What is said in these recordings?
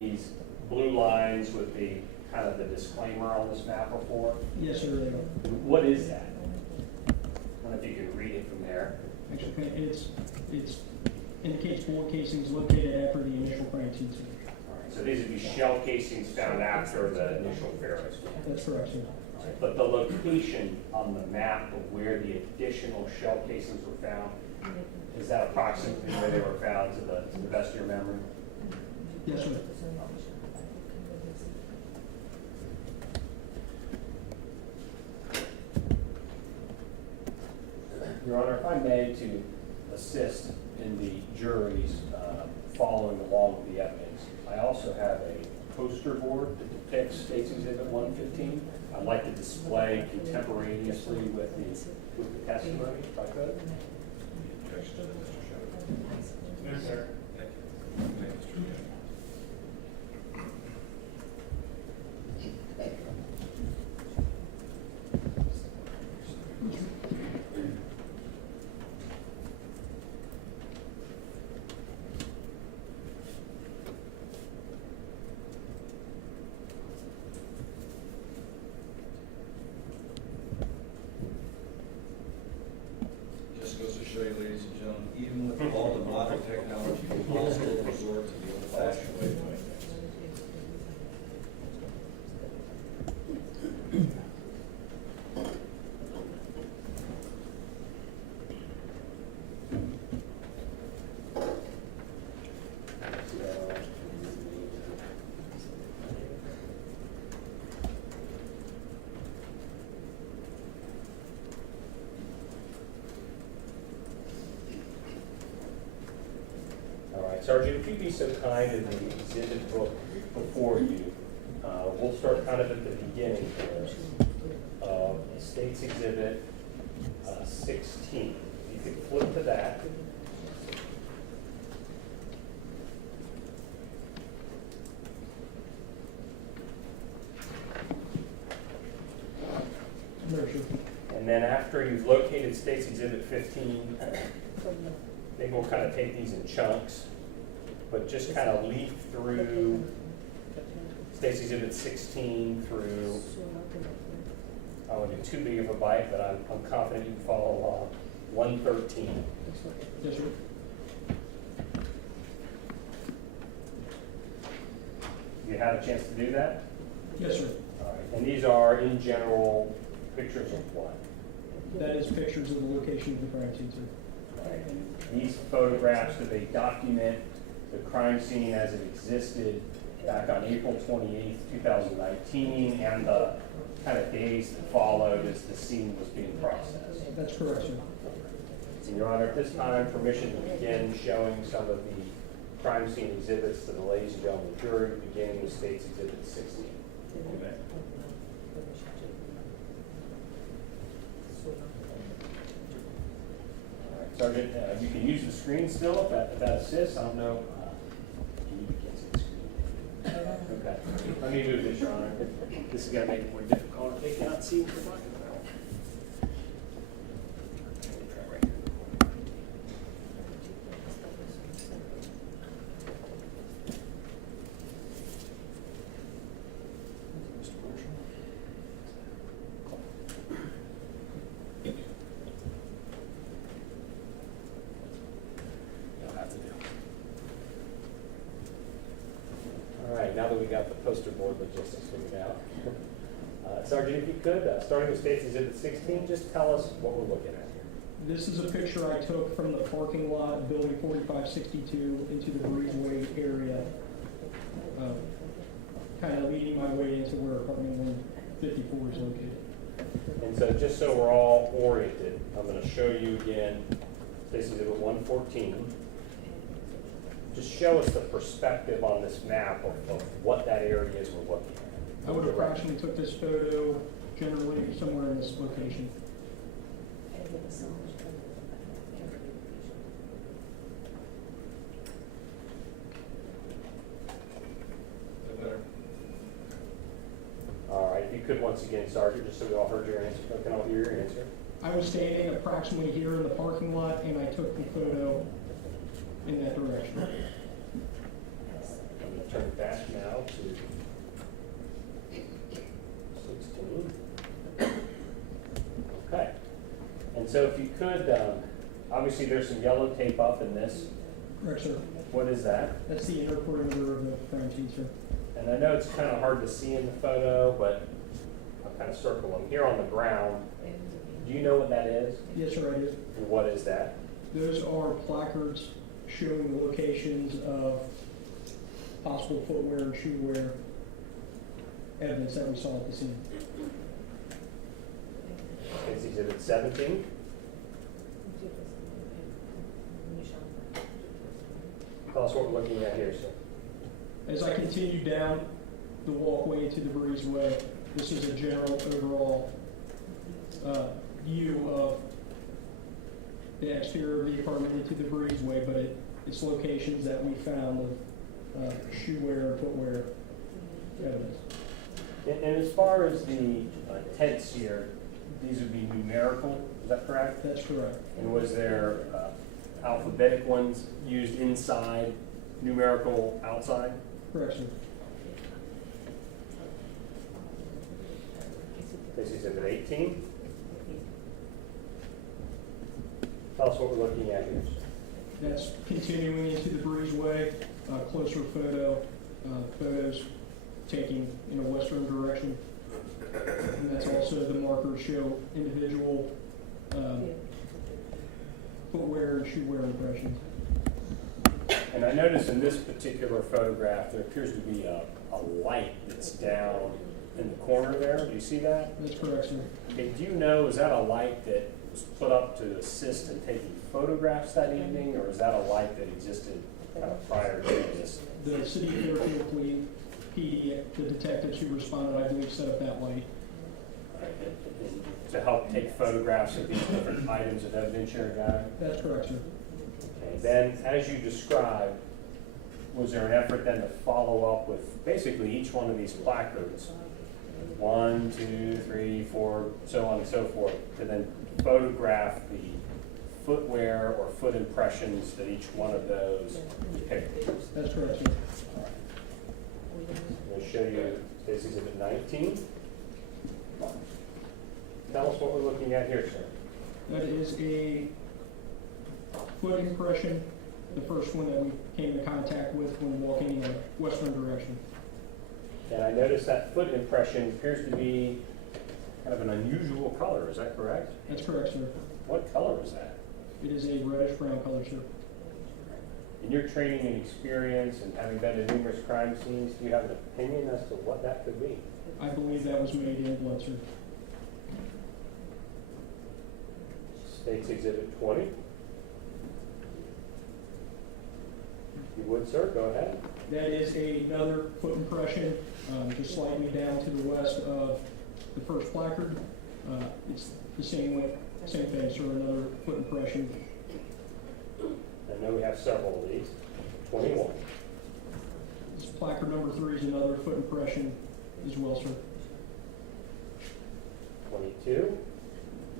these blue lines with the kind of the disclaimer on this map before? Yes, sir, they are. What is that? I don't know if you can read it from there. Actually, it's indicates bore casings located after the initial crime scene. All right, so these would be shell casings found after the initial Pharaohs. That's correct, sir. But the location on the map of where the additional shell casings were found, is that approximately where they were found to the best of your memory? Yes, sir. Your Honor, if I may, to assist in the jury's following along with the evidence, I also have a poster board that depicts State's Exhibit 115. I'd like to display contemporaneously with the testimony, if I could. Yes, sir. Just goes to show you, ladies and gentlemen, even with all the modern technology, we all still resort to the old-fashioned way of doing things. All right, Sergeant, if you'd be so kind in the exhibit book before you, we'll start kind of at the beginning here. State's Exhibit 16. You could flip to that. There, sir. And then after you've located State's Exhibit 15, maybe we'll kind of take these in chunks, but just kind of leaf through State's Exhibit 16 through, I won't do too big of a bite, but I'm confident you can follow along. 113. Yes, sir. You had a chance to do that? Yes, sir. All right. And these are, in general, pictures of what? That is pictures of the location of the crime scene, sir. Right. And these photographs, do they document the crime scene as it existed back on April 28th, 2019, and the kind of days that followed as the scene was being processed? That's correct, sir. And Your Honor, at this time, permission to begin showing some of the crime scene exhibits to the ladies and gentlemen of the jury, beginning with State's Exhibit 16. Okay. All right, Sergeant, you can use the screen still if that assists. I don't know. You can't see the screen. Okay. Let me move this, Your Honor. This is going to make it more difficult if they cannot see what we're talking about. All right, now that we got the poster board logistics figured out. Sergeant, if you could, starting with State's Exhibit 16, just tell us what we're looking at here. This is a picture I took from the parking lot, building 4562, into the breezeway area, kind of leading my way into where apartment 154 is located. And so just so we're all oriented, I'm going to show you again State's Exhibit 114. Just show us the perspective on this map of what that area is we're looking at. I would have actually took this photo generally somewhere in this location. Is that better? All right, if you could once again, Sergeant, just so we all heard your answer, can all hear your answer? I was standing approximately here in the parking lot, and I took the photo in that direction. I'm going to turn it back. so if you could, obviously there's some yellow tape up in this. Correct, sir. What is that? That's the inner perimeter of the crime scene, sir. And I know it's kind of hard to see in the photo, but I'll kind of circle them. Here on the ground, do you know what that is? Yes, sir, I do. And what is that? Those are placards showing the locations of possible footwear and shoe wear evidence that we saw at the scene. It's Exhibit 17. Tell us what we're looking at here, sir. As I continue down the walkway into the breezeway, this is a general overall view of the exterior of the apartment into the breezeway, but it's locations that we found of shoe wear and footwear evidence. And as far as the tents here, these would be numerical, is that correct? That's correct. And was there alphabetic ones used inside, numerical outside? Correct, sir. This is Exhibit 18. Tell us what we're looking at here. That's continuing into the breezeway, closer photos taking in a western direction. And that's also the markers show individual footwear and shoe wear impressions. And I notice in this particular photograph, there appears to be a light that's down in the corner there. Do you see that? That's correct, sir. Okay, do you know, is that a light that was put up to assist in taking photographs that evening, or is that a light that existed kind of prior to this? The City of Fairfield PD, the detectives who responded, I believe, set up that light. And to help take photographs of these different items of evidentiary value? That's correct, sir. Okay, then, as you described, was there an effort then to follow up with basically each one of these placards, 1, 2, 3, 4, so on and so forth, to then photograph the footwear or foot impressions that each one of those depicted? That's correct, sir. All right. I'm going to show you this Exhibit 19. Tell us what we're looking at here, sir. That is a foot impression, the first one that we came into contact with when walking in a western direction. And I notice that foot impression appears to be kind of an unusual color, is that correct? That's correct, sir. What color is that? It is a reddish brown color, sir. In your training and experience and having been to numerous crime scenes, do you have an opinion as to what that could be? I believe that was made in blood, sir. State's Exhibit 20. If you would, sir, go ahead. That is another foot impression, just slightly down to the west of the first placard. It's the same thing, sir, another foot impression. I know we have several of these. 21. This placard number 3 is another foot impression as well, sir. 22.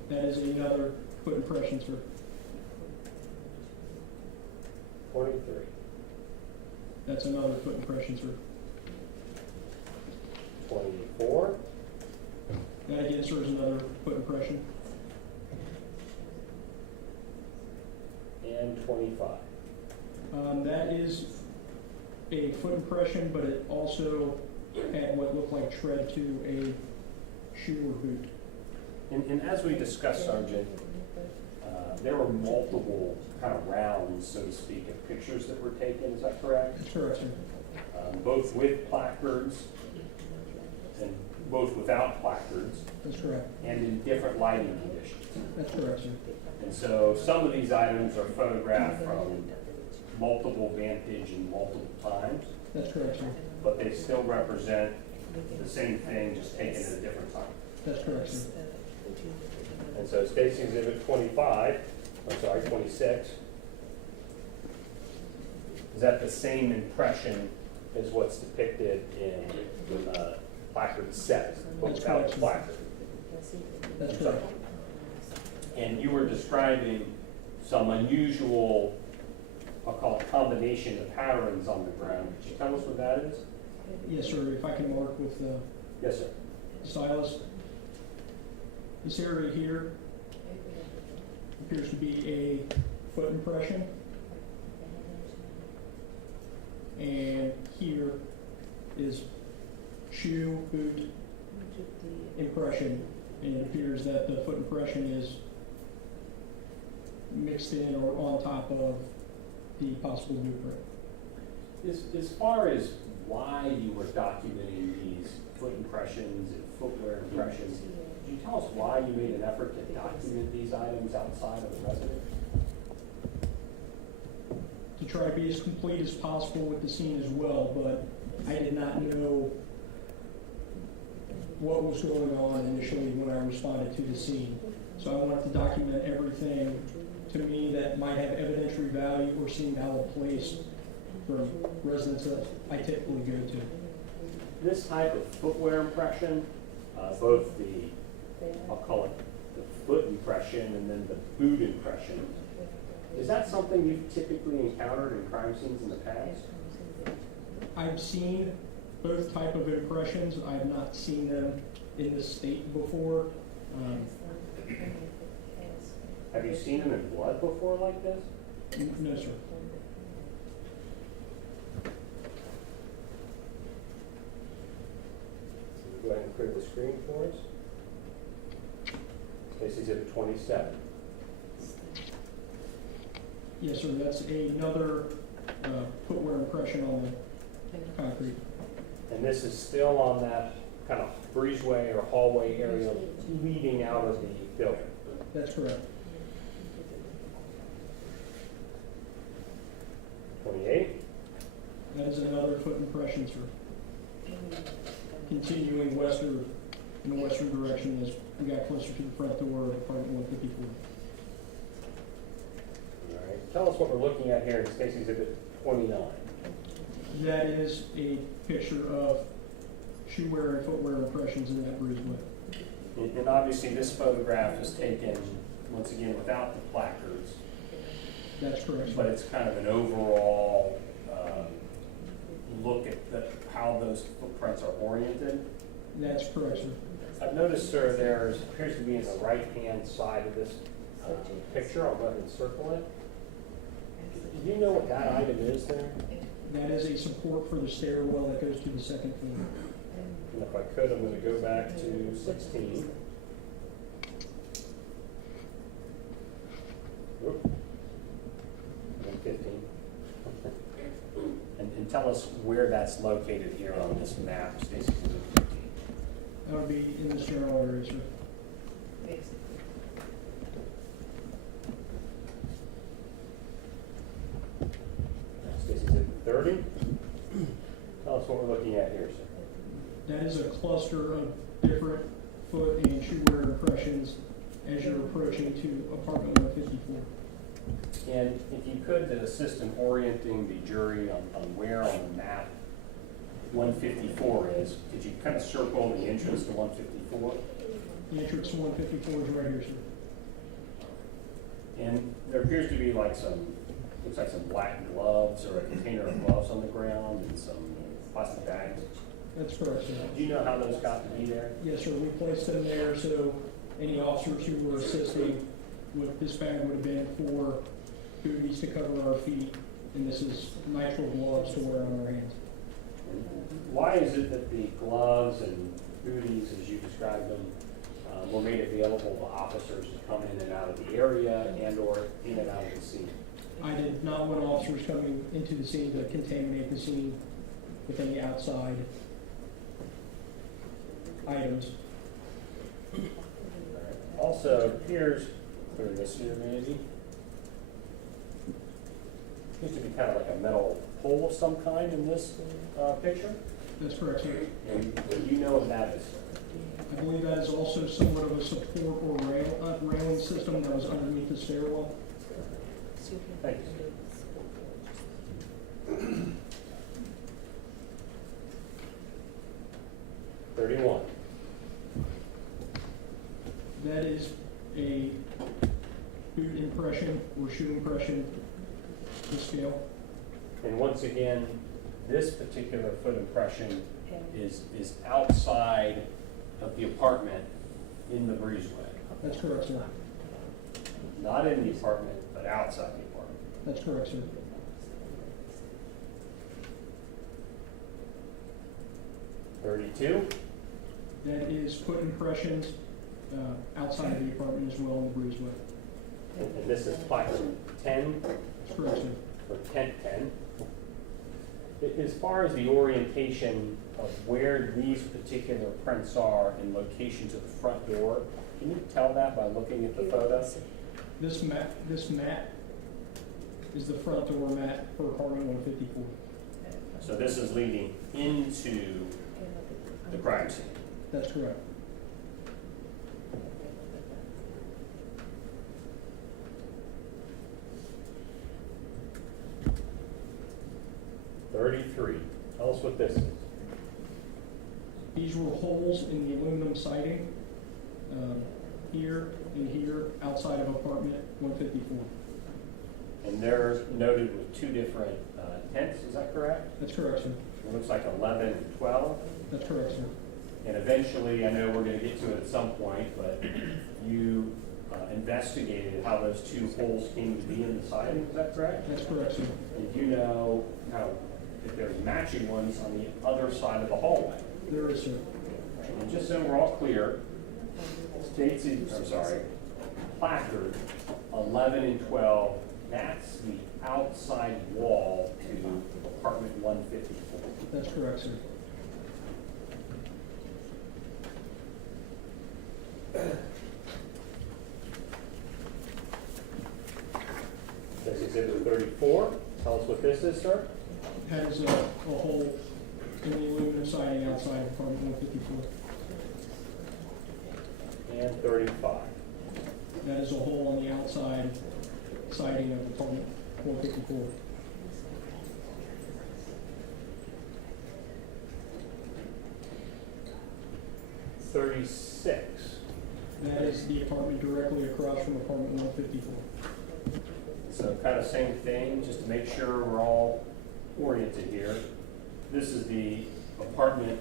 That is another foot impression, sir. 23. That's another foot impression, sir. 24. That again, sir, is another foot impression. And 25. That is a foot impression, but it also had what looked like tread to a shoe or boot. And as we discussed, Sergeant, there were multiple kind of rounds, so to speak, of pictures that were taken, is that correct? That's correct, sir. Both with placards and both without placards, That's correct. and in different lighting conditions. That's correct, sir. And so some of these items are photographed from multiple vantage and multiple times, That's correct, sir. but they still represent the same thing, just taken at a different time. That's correct, sir. And so State's Exhibit 25, I'm sorry, 26, is that the same impression as what's depicted in placard 7, but That's without correct, the sir. placard? That's correct. And you were describing some unusual, I'll call it combination of patterns on the ground. Could you tell us what that is? Yes, sir. If I can mark with the Yes, sir. stylus. This area here appears to be a foot impression. And here is shoe, boot impression, and it appears that the foot impression is mixed in or on top of the possible boot print. As far as why you were documenting these foot impressions and footwear impressions, could you tell us why you made an effort to document these items outside of the residence? To try to be as complete as possible with the scene as well, but I did not know what was going on initially when I responded to the scene. So I wanted to document everything to me that might have evidentiary value or seem out of place from residents that I typically go to. This type of footwear impression, both the, I'll call it the foot impression and then the boot impression, is that something you've typically encountered in crime scenes in the past? I've seen both type of impressions. I have not seen them in the state before. Have you seen them in blood before like this? No, sir. Go ahead and clear the screen for us. This is exhibit 27. Yes, sir. That's another footwear impression on the concrete. And this is still on that kind of breezeway or hallway area leading out of the building. That's correct. 28. That is another foot impression, sir. Continuing westward in the western direction as we got closer to the front door of apartment 154. All right. Tell us what we're looking at here in Stacy's exhibit 29. That is a picture of shoe wear and footwear impressions in that breezeway. And obviously this photograph is taken, once again, without the placards, That's correct, but sir. it's kind of an overall look at how those footprints are oriented. That's correct, sir. I've noticed, sir, there appears to be in the right-hand side of this picture. I'll go ahead and circle it. Do you know what that item is there? That is a support for the stairwell that goes to the second floor. And if I could, I'm going to go back to 16. Whoop. And 15. And tell us where that's located here on this map, Stacy's exhibit 15. That would be in this general area, sir. Stacy's exhibit 30. Tell us what we're looking at here, sir. That is a cluster of different foot and shoe wear impressions as you're approaching to apartment 154. And if you could, to assist in orienting the jury on where on the map 154 is, could you kind of circle the entrance to 154? The entrance to 154 is right here, sir. And there appears to be like looks like some black gloves or a container of gloves on the ground and some plastic bags. That's correct, sir. Do you know how those got to be there? Yes, sir. We placed them there so any officers who were assisting with this bag would have been for booties to cover our feet, and this is nitrile gloves to wear on our hands. Why is it that the gloves and booties, as you described them, were made available to officers to come in and out of the area and or in and out of the scene? I did not want officers coming into the scene to contaminate the scene with any outside items. Also, here's, clear this here maybe. Seems to be kind of like a metal pole of some kind in this picture. That's correct, sir. And what do you know of that is? I believe that is also somewhat of a support or railing system that was underneath the stairwell. Thank you. 31. That is a boot impression or shoe impression to scale. And once again, this particular foot impression is outside of the apartment in the breezeway. That's correct, sir. not in the apartment, but outside the apartment. That's correct, sir. 32, That is foot impressions outside of the apartment as well in the breezeway. and this is placard 10 That's correct, sir. or 1010. As far as the orientation of where these particular prints are in relation to the front door, can you tell that by looking at the photo? This mat is the front door mat for apartment 154. So this is leading into the crime scene. That's correct. Tell us what this is. These were holes in the aluminum siding here and here outside of apartment 154. And they're noted with two different tents, is that correct? That's correct, sir. It looks like 11 and 12. That's correct, sir. And eventually, I know we're going to get to it at some point, but you investigated how those two holes came to be in the siding, is that correct? That's correct, sir. Did you know how, if there's matching ones on the other side of the hallway? There is, sir. And just so we're all clear, placard 11 and 12, that's the outside wall to apartment 154. That's correct, sir. This is exhibit 34. Tell us what this is, sir. Has a hole in the aluminum siding outside of apartment 154. And 35. That is a hole on the outside siding of apartment 154. That is the apartment directly across from apartment 154. So kind of same thing, just to make sure we're all oriented here. This is the apartment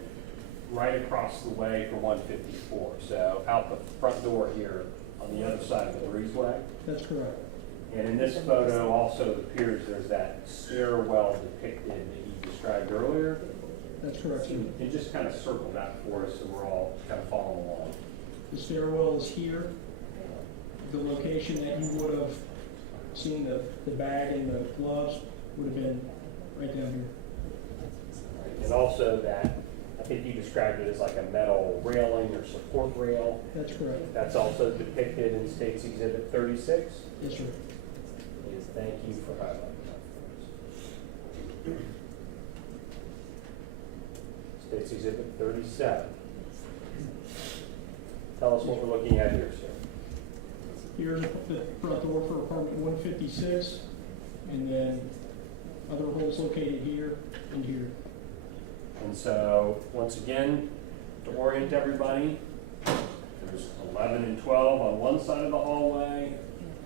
right across the way from 154. So out the front door here on the other side of the breezeway. That's correct. And in this photo also it appears there's that stairwell depicted that you described earlier. That's correct, sir. And just kind of circle that for us so we're all kind of following along. The stairwell is here. The location that you would have seen the bag and the gloves would have been right down here. And also that, I think you described it as like a metal railing or support rail. That's correct. That's also depicted in State's Exhibit 36. Yes, sir. Please, thank you for highlighting that for us. State's Exhibit 37. Tell us what we're looking at here, sir. Here's the front door for apartment 156, and then other holes located here and here. And so, once again, to orient everybody, there's 11 and 12 on one side of the hallway,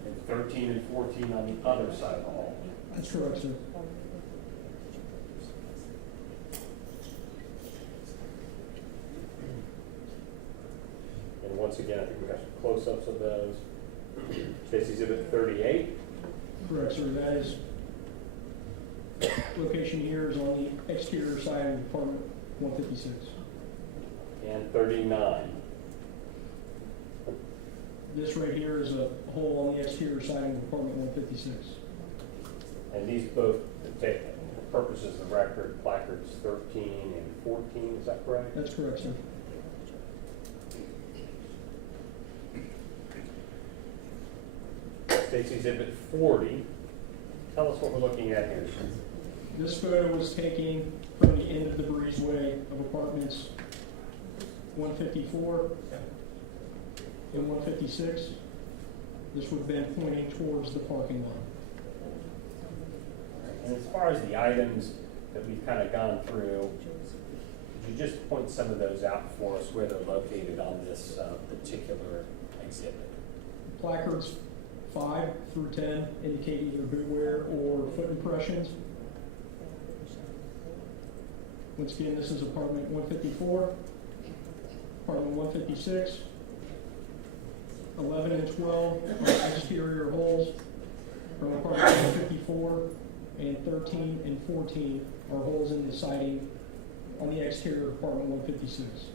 and 13 and 14 on the other side of the hallway. That's correct, sir. And once again, I think we have some close-ups of those. State's Exhibit 38. Correct, sir. That is, location here is on the exterior side of apartment 156. And 39. This right here is a hole on the exterior side of apartment 156. And these both, for purposes of the record, placards 13 and 14, is that correct? That's correct, sir. State's Exhibit 40. Tell us what we're looking at here, sir. This photo was taken from the end of the breezeway of apartments 154 and 156. This would have been pointing towards the parking lot. And as far as the items that we've kind of gone through, could you just point some of those out for us where they're located on this particular exhibit? Placards 5 through 10 indicate either boot wear or foot impressions. Once again, this is apartment 154, apartment 156, 11 and 12 are exterior holes from apartment 154, and 13 and 14 are holes in the siding on the exterior of apartment 156.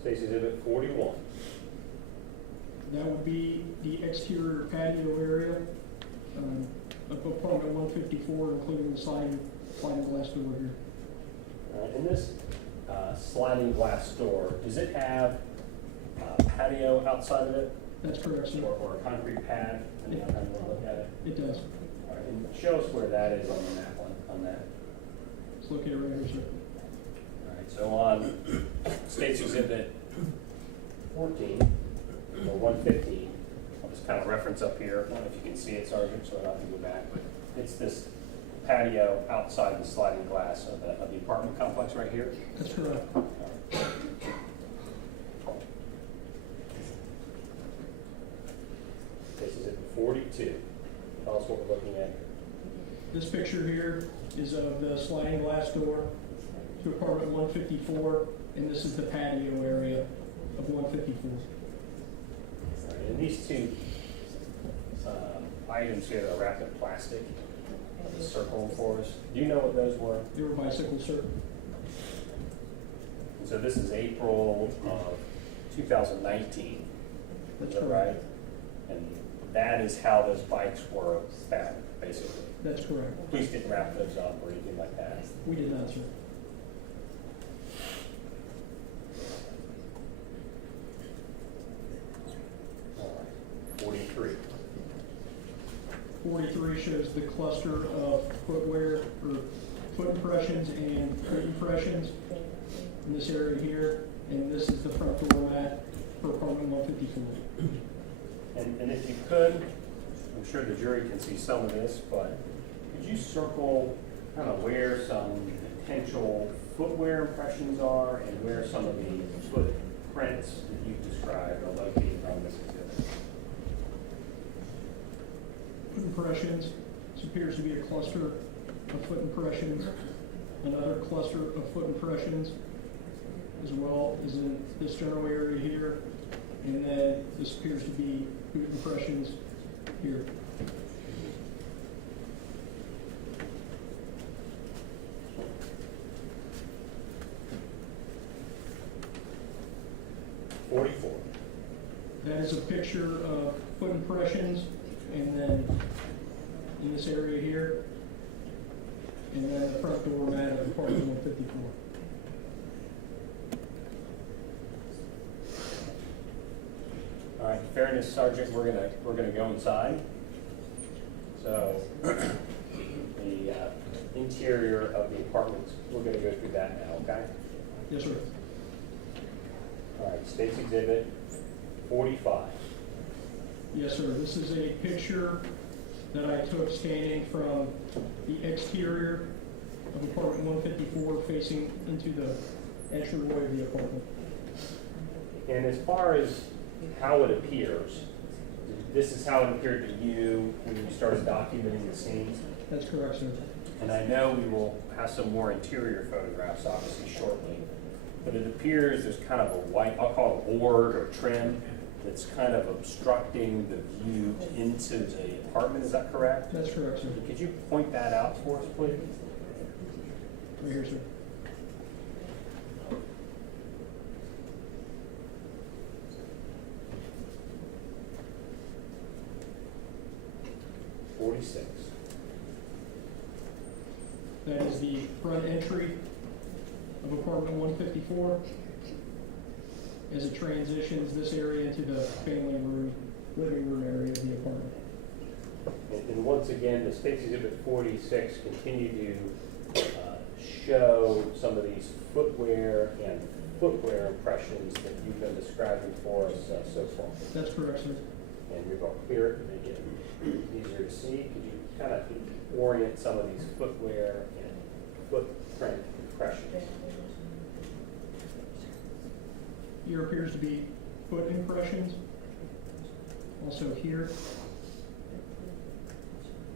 State's Exhibit 41. That would be the exterior patio area of apartment 154, including the sliding glass door here. In this sliding glass door, does it have a patio outside of it? That's correct, sir. Or a concrete pad? Depending on how you want to look at it. It does. All right, and show us where that is on the map on that. It's located right here, sir. All right, so on State's Exhibit 14, or 115, I'll just kind of reference up here. I don't know if you can see it, Sergeant, so I don't have to go back, but it's this patio outside the sliding glass of the apartment complex right here. That's correct. This is at 42. Tell us what we're looking at. This picture here is of the sliding glass door to apartment 154, and this is the patio area of 154. All right, and these two items here that are wrapped in plastic, just circle them for us. Do you know what those were? They were bicycles, sir. And so this is April of 2019. That's Is that correct. right? And that is how those bikes were found, basically. That's correct. Police didn't wrap those up or anything like that. We did not, sir. All right. 43. 43 shows the cluster of footwear, or foot impressions and foot impressions in this area here, and this is the front door mat for apartment 154. And if you could, I'm sure the jury can see some of this, but could you circle kind of where some potential footwear impressions are and where some of the footprints that you've described are located on this exhibit? Foot impressions, this appears to be a cluster of foot impressions, another cluster of foot impressions, as well as in this general area here, and then this appears to be boot impressions here. That is a picture of foot impressions, and then in this area here, and then the front door mat of apartment 154. All right, fairness, Sergeant, we're gonna go inside. So the interior of the apartments, we're gonna go through that now, okay? Yes, sir. All right, State's Exhibit 45. Yes, sir. This is a picture that I took standing from the exterior of apartment 154 facing into the entryway of the apartment. And as far as how it appears, this is how it appeared to you when you started documenting the scenes. That's correct, sir. And I know we will have some more interior photographs, obviously, shortly. But it appears there's kind of a white, I'll call it board or trim, that's kind of obstructing the view into the apartment. Is that correct? That's correct, sir. Could you point that out for us, please? Right here, sir. That is the front entry of apartment 154 as it transitions this area into the family room, living room area of the apartment. And once again, the State's Exhibit 46 continue to show some of these footwear and footwear impressions that you've been describing for us so far. That's correct, sir. And we're going to clear it and make it easier to see. Could you kind of orient some of these footwear and footprint impressions? Here appears to be foot impressions. Also here,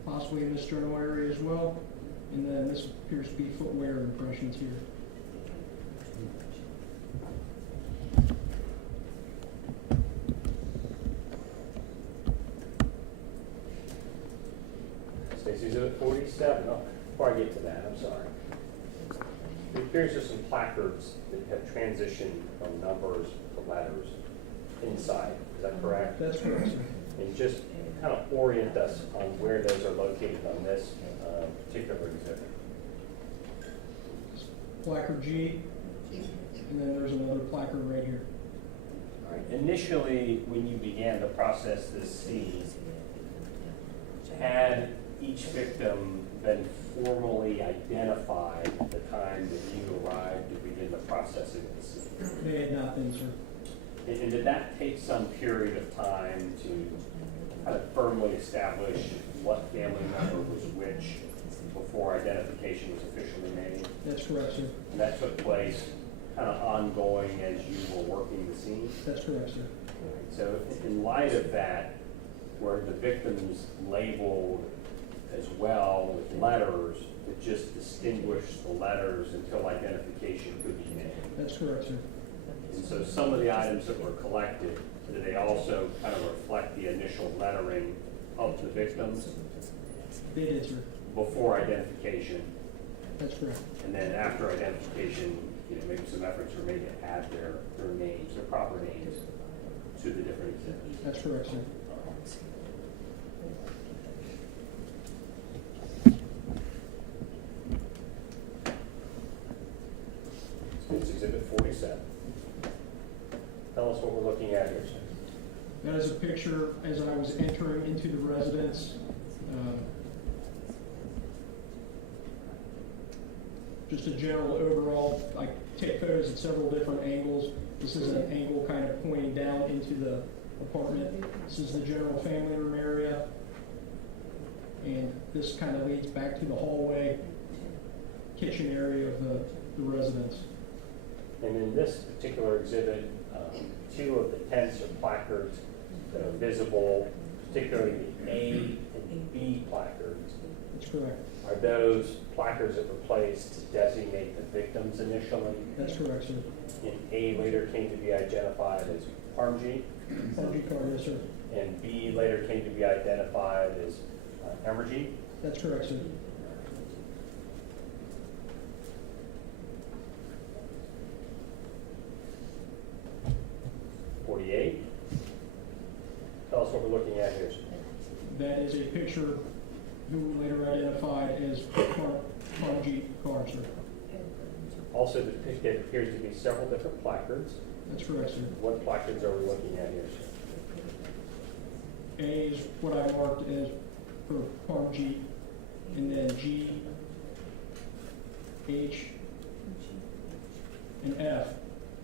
possibly in this journal area as well. And then this appears to be footwear impressions here. Stacy Exhibit 47, oh, before I get to that, I'm sorry. It appears there's some placards that have transitioned from numbers to letters inside, is that correct? That's correct, sir. And just kind of orient us on where those are located on this particular exhibit. Placard G, and then there's another placard right here. All right. Initially, when you began to process this scene, had each victim been formally identified at the time that you arrived to begin the processing of the scene? They had not been, sir. And did that take some period of time to kind of firmly establish what family member was which before identification was officially made? That's correct, sir. And that took place kind of ongoing as you were working the scene? That's correct, sir. So in light of that, were the victims labeled as well with letters that just distinguish the letters until identification could be made? That's correct, sir. And so some of the items that were collected, did they also kind of reflect the initial lettering of the victims They did, sir. before identification? That's correct. And then after identification, you know, maybe some efforts were made to add their names, their proper names to the different exhibits? That's correct, sir. It's exhibit 47. Tell us what we're looking at here, sir. That is a picture as I was entering into the residence. Just a general overall, I take photos at several different angles. This is an angle kind of pointing down into the apartment. This is the general family room area. And this kind of leads back to the hallway, kitchen area of the residence. And in this particular exhibit, two of the tents or placards that are visible, particularly the A and B placards, That's correct. are those placards that were placed to designate the victims initially? That's correct, sir. And A later came to be identified as Parmjit, Parmjit Kaur, yes, sir. and B later came to be identified as Amarjit. That's correct, sir. Tell us what we're looking at here, sir. That is a picture who we later identified as Parmjit Kaur, sir. Also depicted appears to be several different placards. That's correct, sir. What placards are we looking at here, sir? A is what I marked as for Parmjit, and then G, H, and F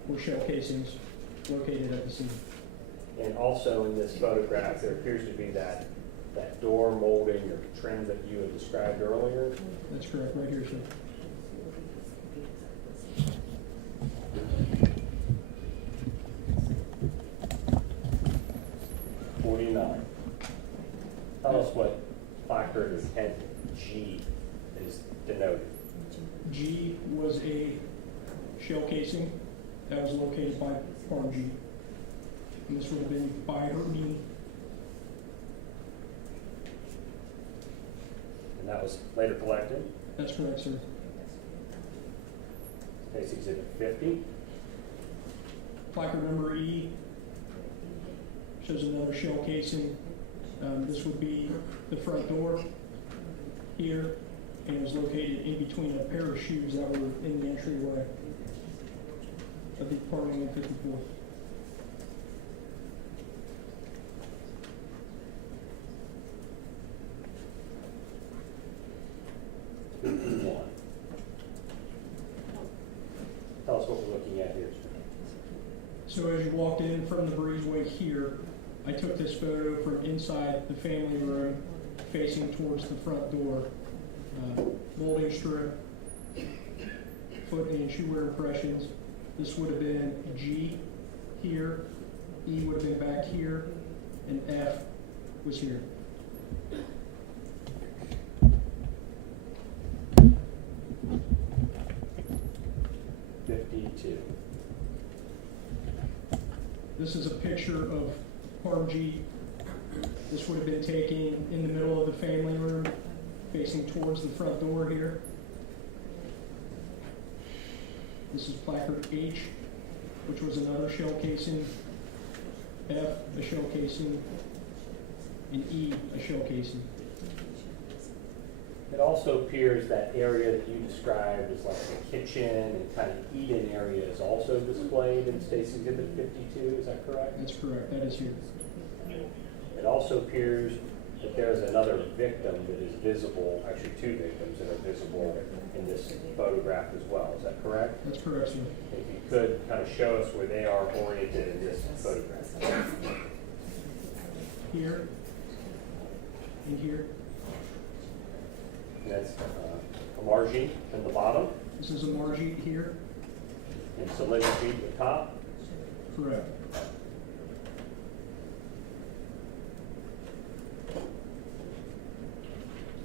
were shell casings located at the scene. And also in this photograph, there appears to be that door molding or trim that you had described earlier. That's correct, right here, sir. Tell us what placard or tent G is denoted. G was a shell casing that was located by Parmjit. And this would have been by her knee. And that was later collected. That's correct, sir. Case exhibit 50. Placard number E shows another shell casing. This would be the front door here, and it was located in between a pair of shoes that were in the entryway of the apartment 154. One. Tell us what we're looking at here, sir. So as you walked in from the breezeway here, I took this photo from inside the family room facing towards the front door. Molding strip, foot and shoe wear impressions. This would have been G here, E would have been back here, and F was here. This is a picture of Parmjit. This would have been taken in the middle of the family room, facing towards the front door here. This is placard H, which was another shell casing, F, a shell casing, and E, a shell casing. It also appears that area that you described as like the kitchen and kind of eat-in area is also displayed in Stacy's Exhibit 52, is that correct? That's correct, that is here. It also appears that there's another victim that is visible, actually two victims that are visible in this photograph as well, is that correct? That's correct, sir. If you could kind of show us where they are oriented in this photograph. Here, and here. And that's Amarjit at the bottom, This is Amarjit here. and Shalinderjit at the top. Correct.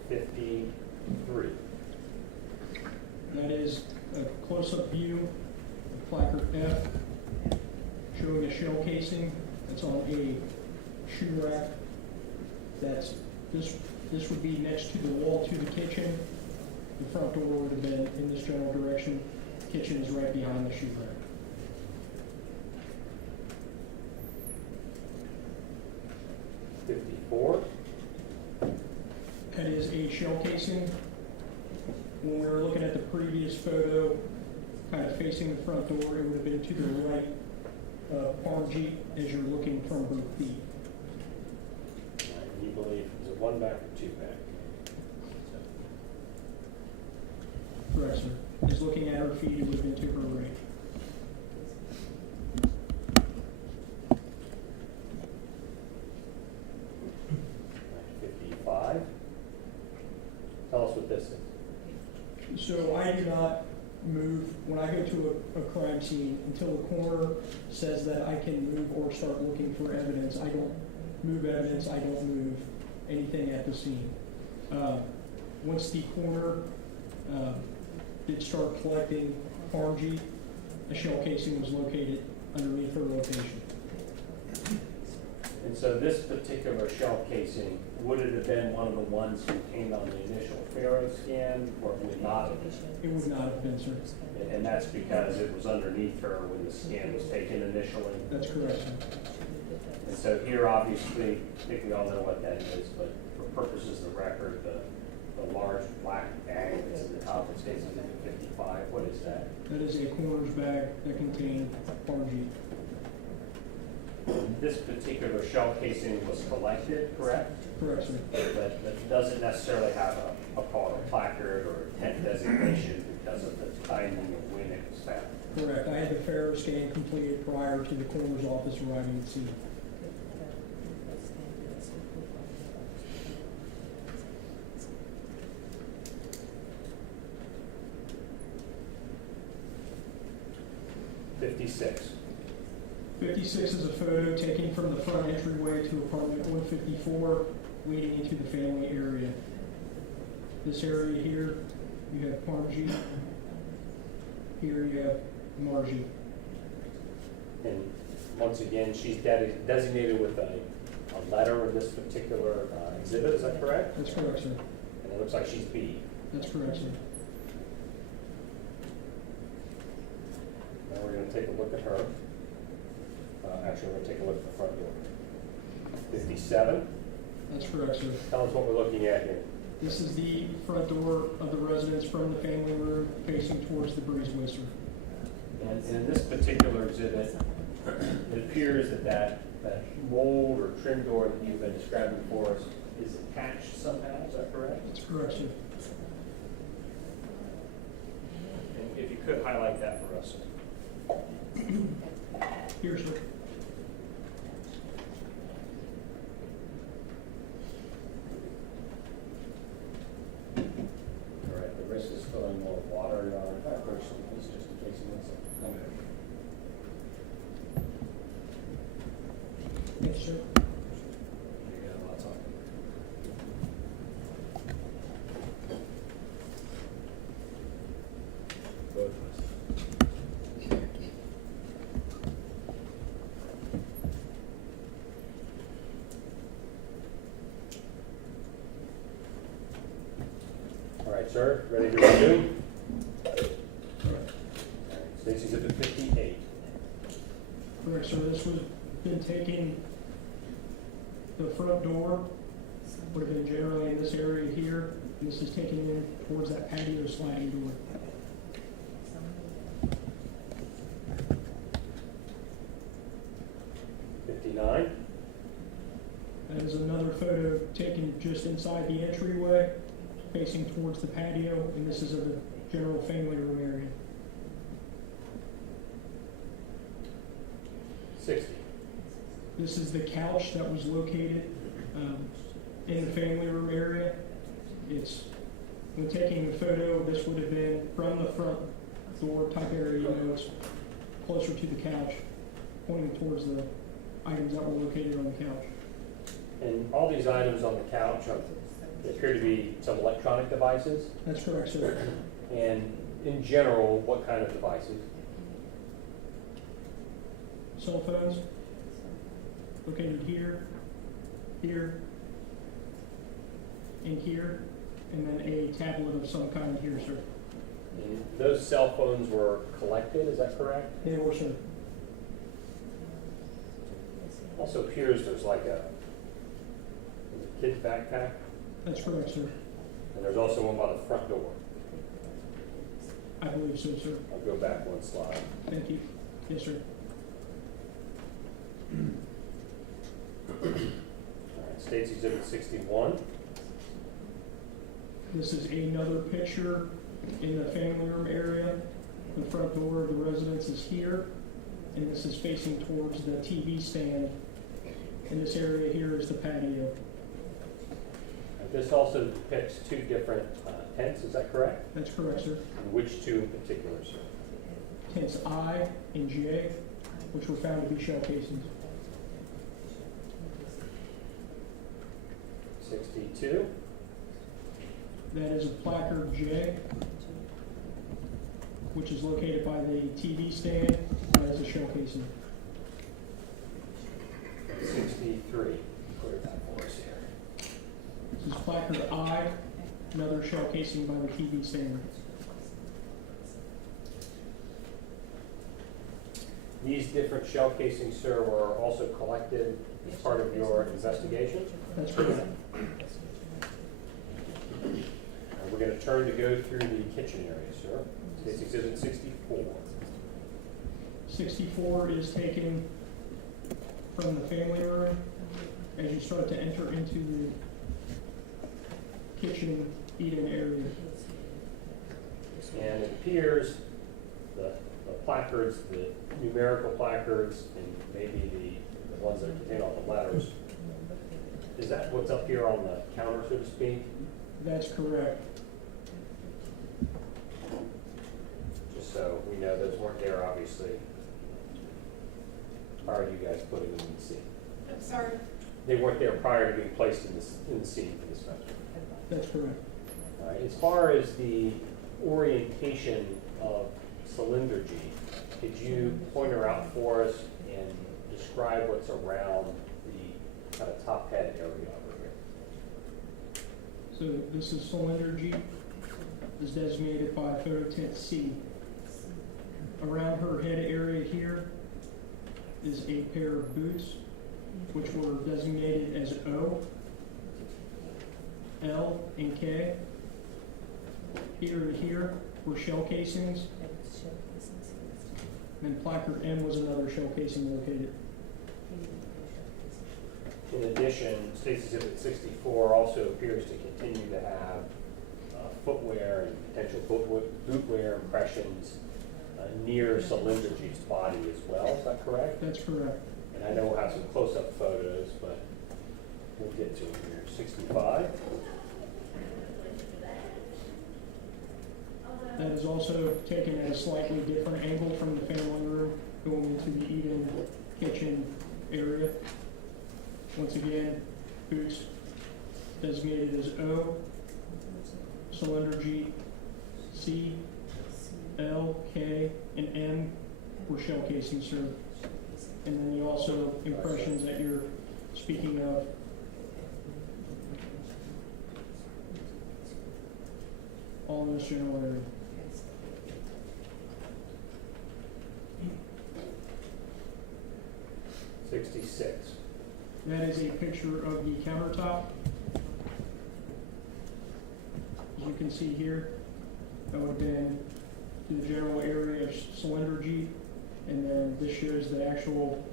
'53. That is a close-up view of placard F, showing a shell casing that's on a shoe rack. This would be next to the wall to the kitchen. The front door would have been in this general direction. Kitchen is right behind the shoe rack. '54. That is a shell casing. When we were looking at the previous photo, kind of facing the front door, it would have been to the right of Parmjit as you're looking from her feet. And you believe, is it one back or two back? Correct, sir. Is looking at her feet, it would have been to her right. '55. Tell us what this is. So I do not move, when I go to a crime scene, until the coroner says that I can move or start looking for evidence. I don't move evidence, I don't move anything at the scene. Once the coroner did start collecting Parmjit, a shell casing was located underneath her location. And so this particular shell casing, would it have been one of the ones contained on the initial Faro scan, or it would not have been? It would not have been, sir. And that's because it was underneath her when the scan was taken initially? That's correct, sir. And so here, obviously, I think we all know what that is, but for purposes of the record, the large black bag that's at the top that states Exhibit 55, what is that? That is a coroner's bag that contained Parmjit. This particular shell casing was collected, correct? Correct, sir. That doesn't necessarily have a call it a placard or a tent designation because of the timing of when it was found. Correct. I had the Faro scan completed prior to the coroner's office arriving at scene. '56. 56 is a photo taken from the front entryway to apartment 154, leading into the family area. This area here, you have Parmjit. Here you have Amarjit. And once again, she's designated with a letter in this particular exhibit, is that correct? That's correct, sir. And it looks like she's B. That's correct, sir. Now we're going to take a look at her. Actually, we're going to take a look at the front door. 57. That's correct, sir. Tell us what we're looking at here. This is the front door of the residence from the family room facing towards the breezeway, sir. And in this particular exhibit, it appears that mold or trim door that you've been describing for us is attached somehow, is that correct? That's correct, sir. And if you could highlight that for us. Here, sir. All right, the risk is spilling more water on our person, just in case he wants to. Yes, sir. You got lots on. Both of us. sir. Ready to resume? Stacy's up at 58. Correct, sir. This was been taking the front door, would have been generally in this area here, and this is taking in towards that patio sliding door. That is another photo taken just inside the entryway, facing towards the patio, and this is of the general family room area. 60. This is the couch that was located in the family room area. It's, when taking the photo, this would have been from the front door type area, you know, it's closer to the couch, pointing towards the items that were located on the couch. And all these items on the couch they appear to be some electronic devices. That's correct, sir. And in general, what kind of devices? Cell phones, located here, here, and here, and then a tablet of some kind here, sir. And those cell phones were collected, is that correct? They were, sir. Also appears there's like a kid's backpack, That's correct, sir. and there's also one by the front door. I believe so, sir. I'll go back one slide. Thank you. Yes, sir. All right, State's Exhibit 61. This is another picture in the family room area. The front door of the residence is here, and this is facing towards the TV stand. And this area here is the patio. This also depicts two different tents, is that correct? That's correct, sir. And which two in particular, sir? Tents I and J, which were found to be shell casings. 62. That is a placard J, which is located by the TV stand as a shell casing. 63. Clear that for us here. This is placard I, another shell casing by the TV stand. These different shell casings, sir, were also collected as part of your investigation. That's correct. And we're going to turn to go through the kitchen area, sir. State's Exhibit 64. 64 is taken from the family room as you start to enter into the kitchen eat-in area. And it appears the placards, the numerical placards, and maybe the ones that contain all the letters, is that what's up here on the counter, so to speak? That's correct. Just so we know those weren't there, obviously, prior to you guys putting them in the scene. I'm sorry. They weren't there prior to being placed in the scene for this festival. That's correct. All right. As far as the orientation of Shalinderjit, could you point her out for us and describe what's around the kind of top head area over here? So this is Shalinderjit, is designated by photo tent C. Around her head area here is a pair of boots, which were designated as O, L, and K. Here to here were shell casings, and placard M was another shell casing located. In addition, State's Exhibit 64 also appears to continue to have footwear and potential bootwear impressions near Shalinderjit's body as well. Is that correct? That's correct. And I know we'll have some close-up photos, but we'll get to them here. 65. That is also taken at a slightly different angle from the family room, going into the eat-in kitchen area. Once again, boots designated as O, Shalinderjit C, L, K, and M were shell casings, sir. And then the also impressions that you're speaking of. all in this general area. $66. That is a picture of the countertop. As you can see here, that would have been the general area of Shalinderjit, and then this shows the actual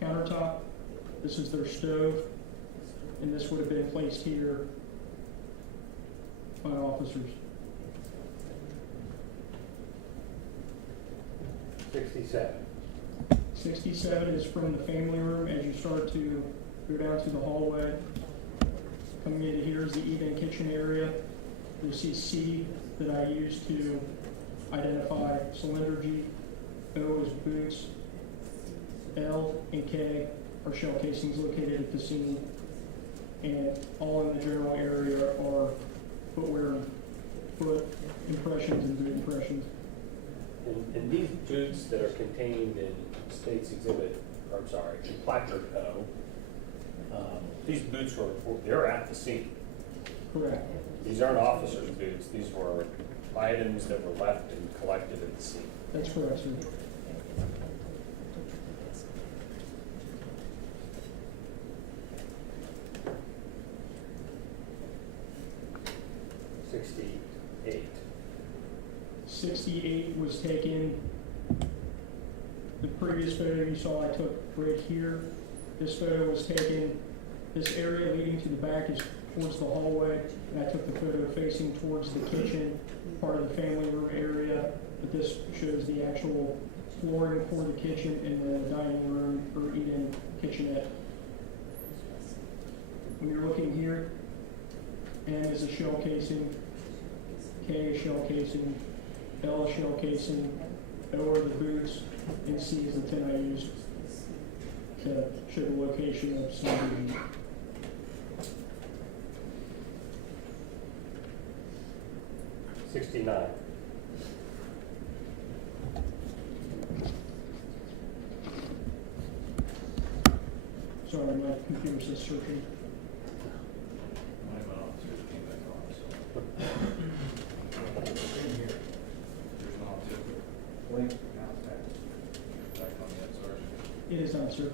countertop. This is their stove, and this would have been placed here by officers. 67. 67 is from the family room as you start to go down to the hallway. Coming into here is the eat-in kitchen area. You'll see C that I used to identify Shalinderjit. O is boots. L and K are shell casings located at the scene. And all in the general area are footwear, foot impressions and boot impressions. And these boots that are contained in State's Exhibit, or I'm sorry, in Placard Co., these boots they're at the scene. Correct. These aren't officers' boots. These were items that were left and collected at the scene. That's correct, sir. $68. 68 was taken, the previous photo you saw I took right here. This photo was taken, this area leading to the back is towards the hallway, and I took the photo facing towards the kitchen, part of the family room area, but this shows the actual flooring for the kitchen and the dining room or eat-in kitchenette. When you're looking here, M is a shell casing, K is shell casing, L is shell casing, O are the boots, and C is the tin I used to show the location of some. 69. Sorry, my computer says searching. Mine went off, so it came back on, so. There's an option. Blink, now it's back. Back on the Sergeant. It is not, sir.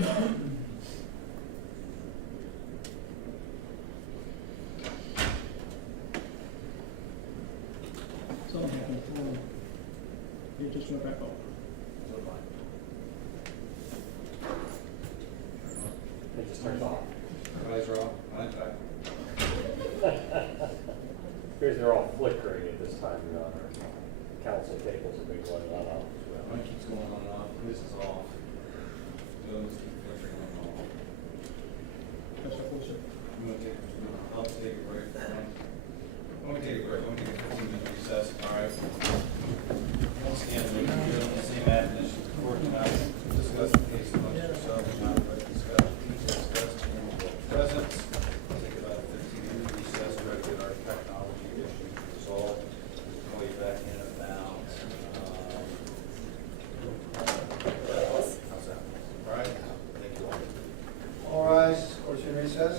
It's gonna be here. Something happened. It just went back off. So fine. It just turns off. Eyes are off, eyes back. Here's they're all flickering at this time, Your Honor. Council tables have been going on as well. Mine keeps going on and off, this is off. Those keep flickering on and off. That's what we'll say. I'll take a break. I want to take a break, I want to take a 15-minute recess, all right? Once again, we're on the same admonition, the court tonight, discuss the case amongst yourselves, not but discuss presence. Take about a 15-minute recess, try to get our technology issues resolved. We'll be back in about, how's that? All right, thank you all. All rise, court's in recess.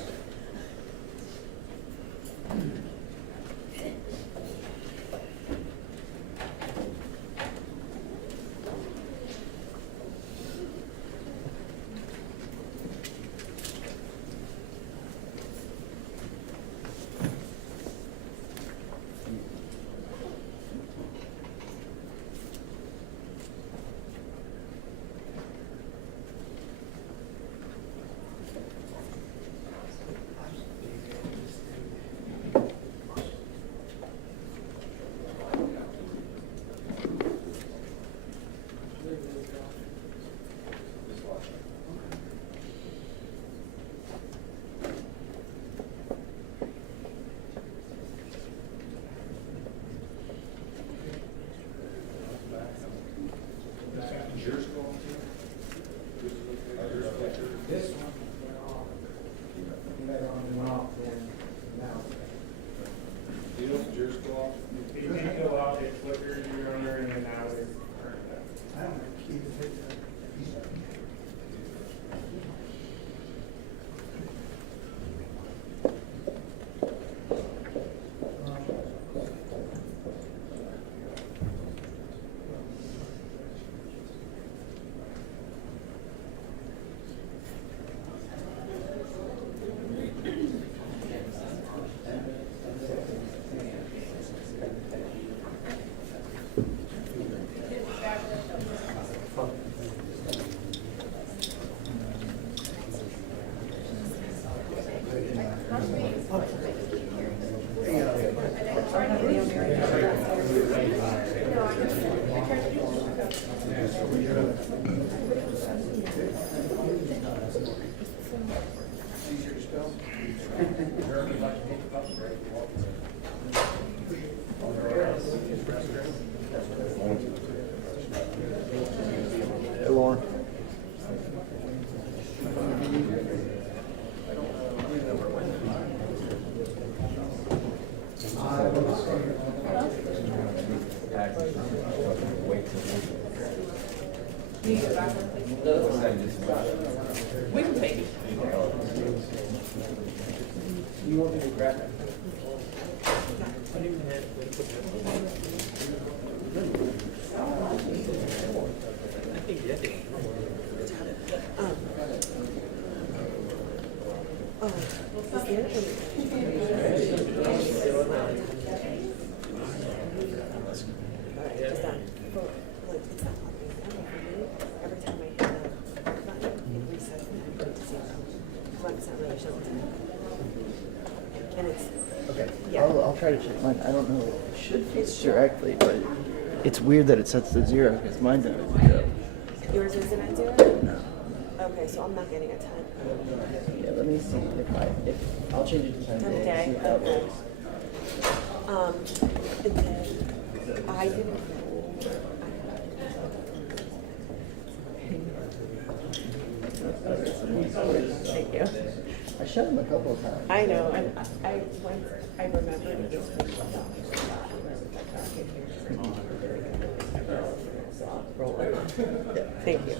Hey, Lauren. We can take it. You want me to grab it? Every time I hit the button, it resets and it zero. Well, it's not really showing. And it's, Okay, yeah. I'll try to check mine. I don't know. It should fit directly, but it's weird that it sets to 0 because mine does 0. Yours isn't at zero? No. Okay, so I'm not getting a 10. Yeah, let me see if I'll change it to 10 days. Okay, See if that okay. works. And then I didn't know. Thank you. I shut them a couple of times. I know, and I remembered it was so I'll roll it. Thank you.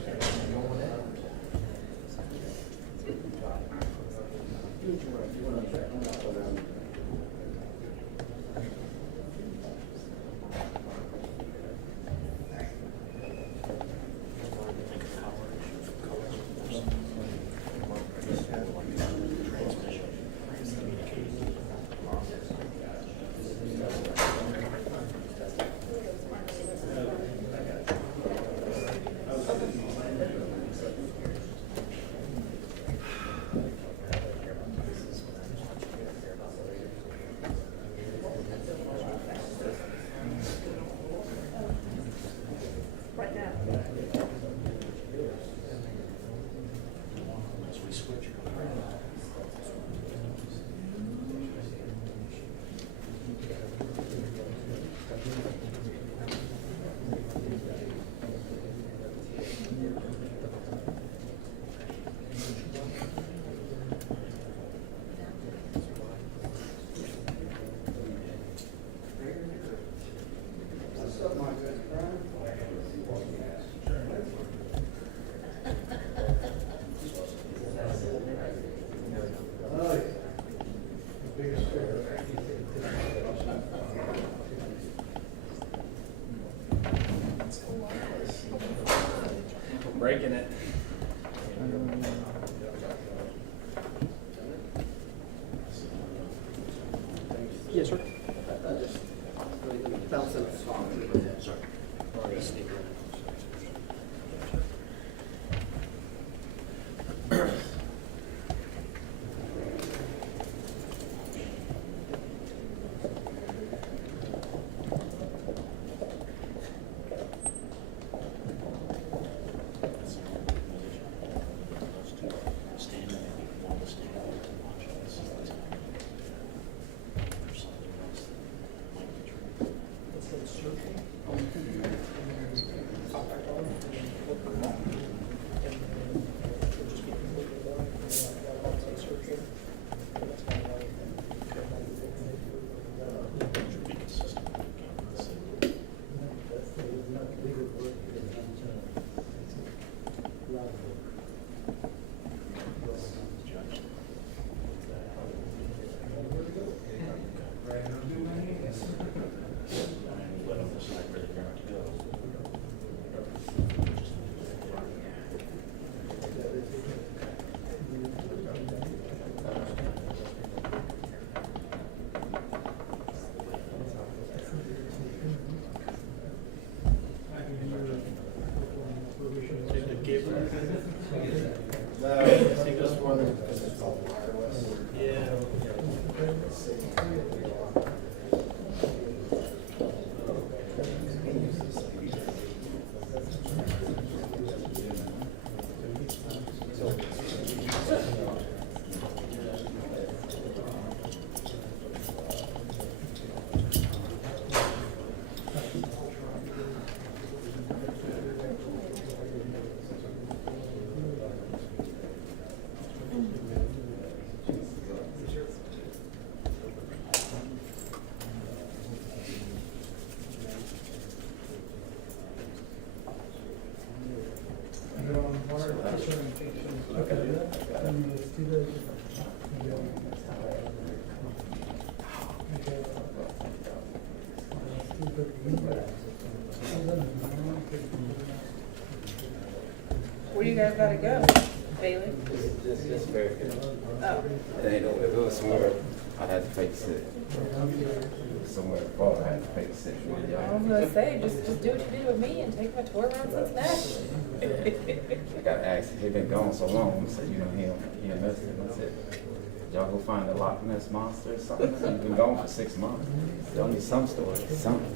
Breaking it. Yes, sir. Where you guys gotta go? Bailey? Just very good. Oh. It ain't no, if it was somewhere, I'd have to take sit. Somewhere far, I'd have to take sit. I was gonna say, just do what you did with me and take my tour around Cincinnati. I got asked, he been gone so long, I said, you know, he invested. I said, y'all go find a Loch Ness monster or something? He's been gone for 6 months. Tell me some story, something.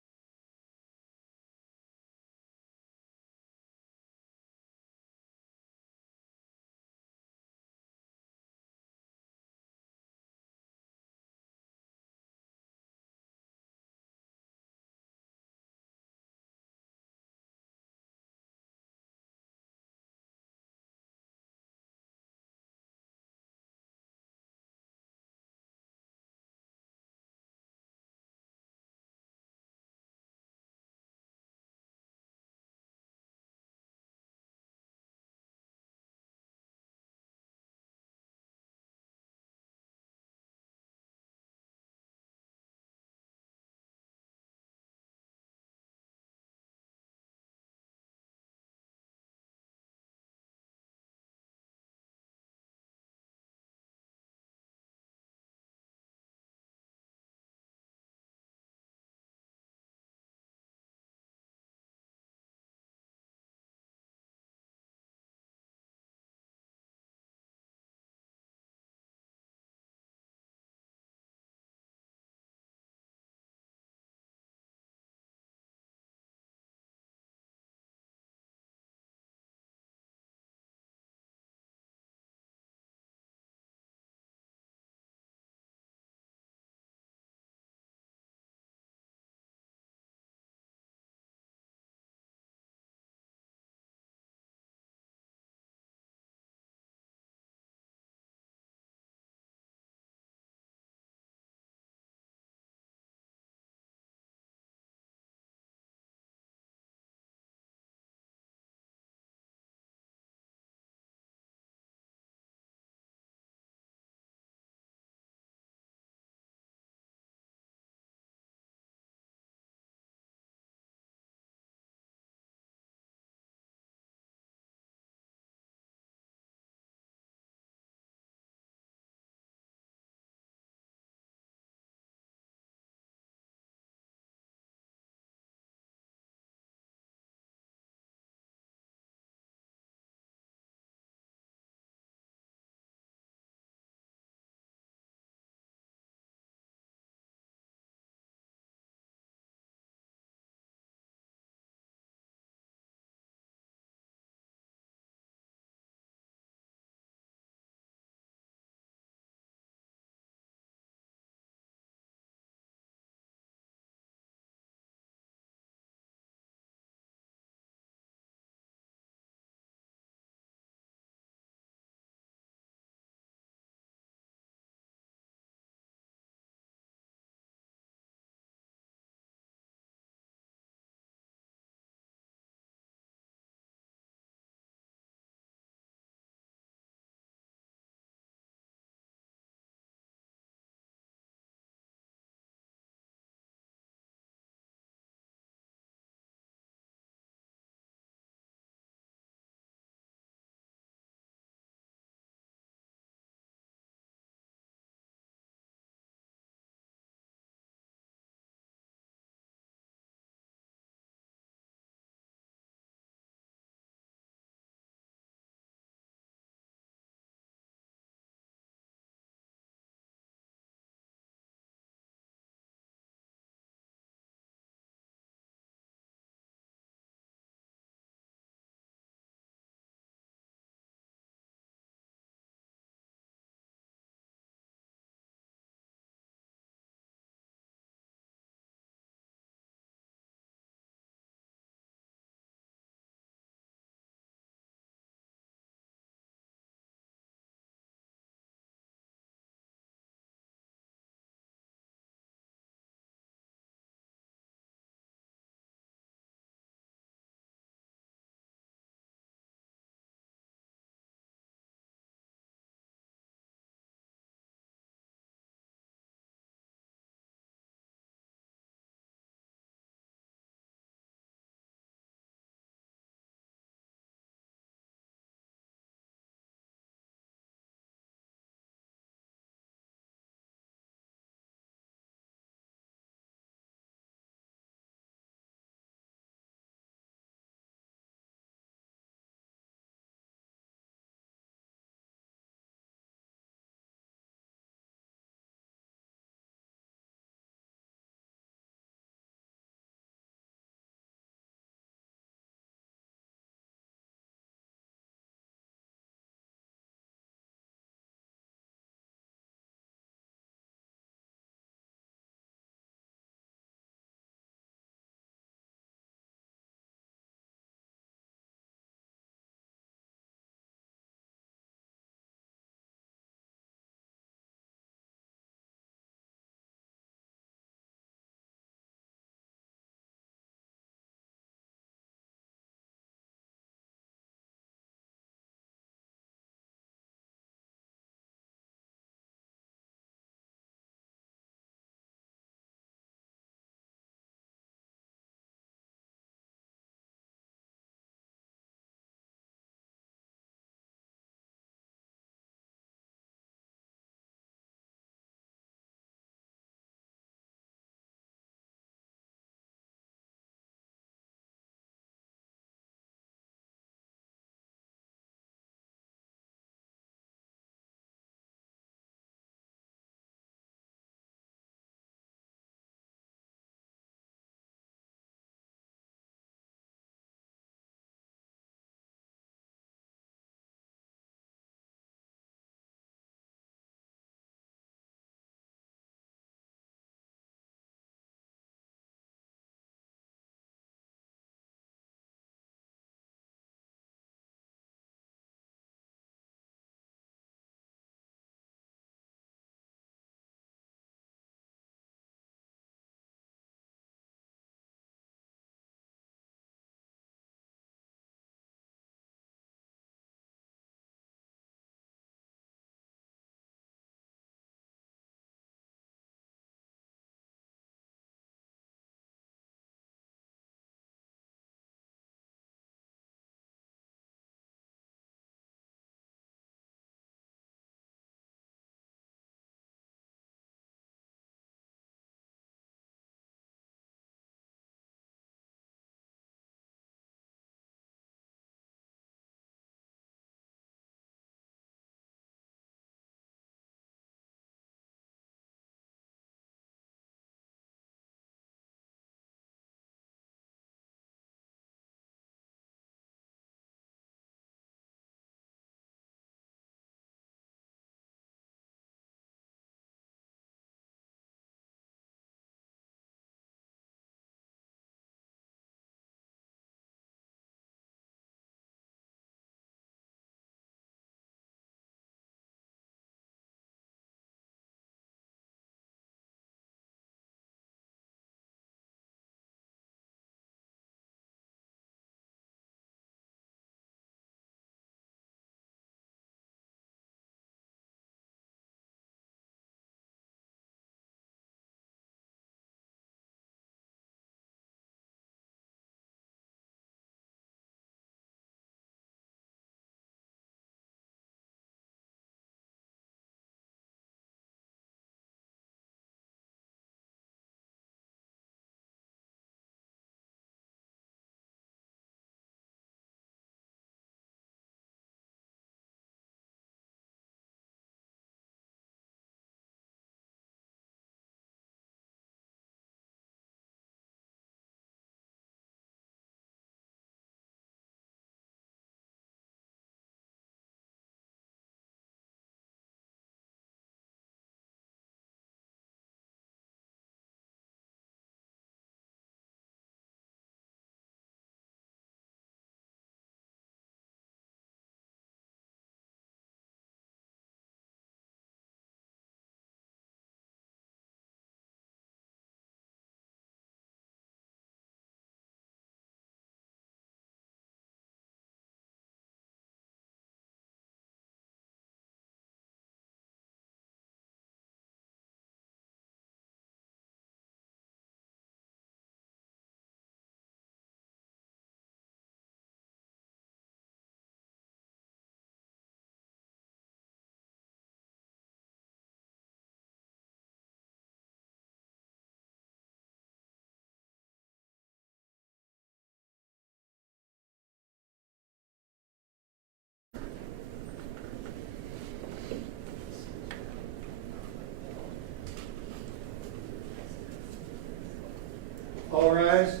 All rise.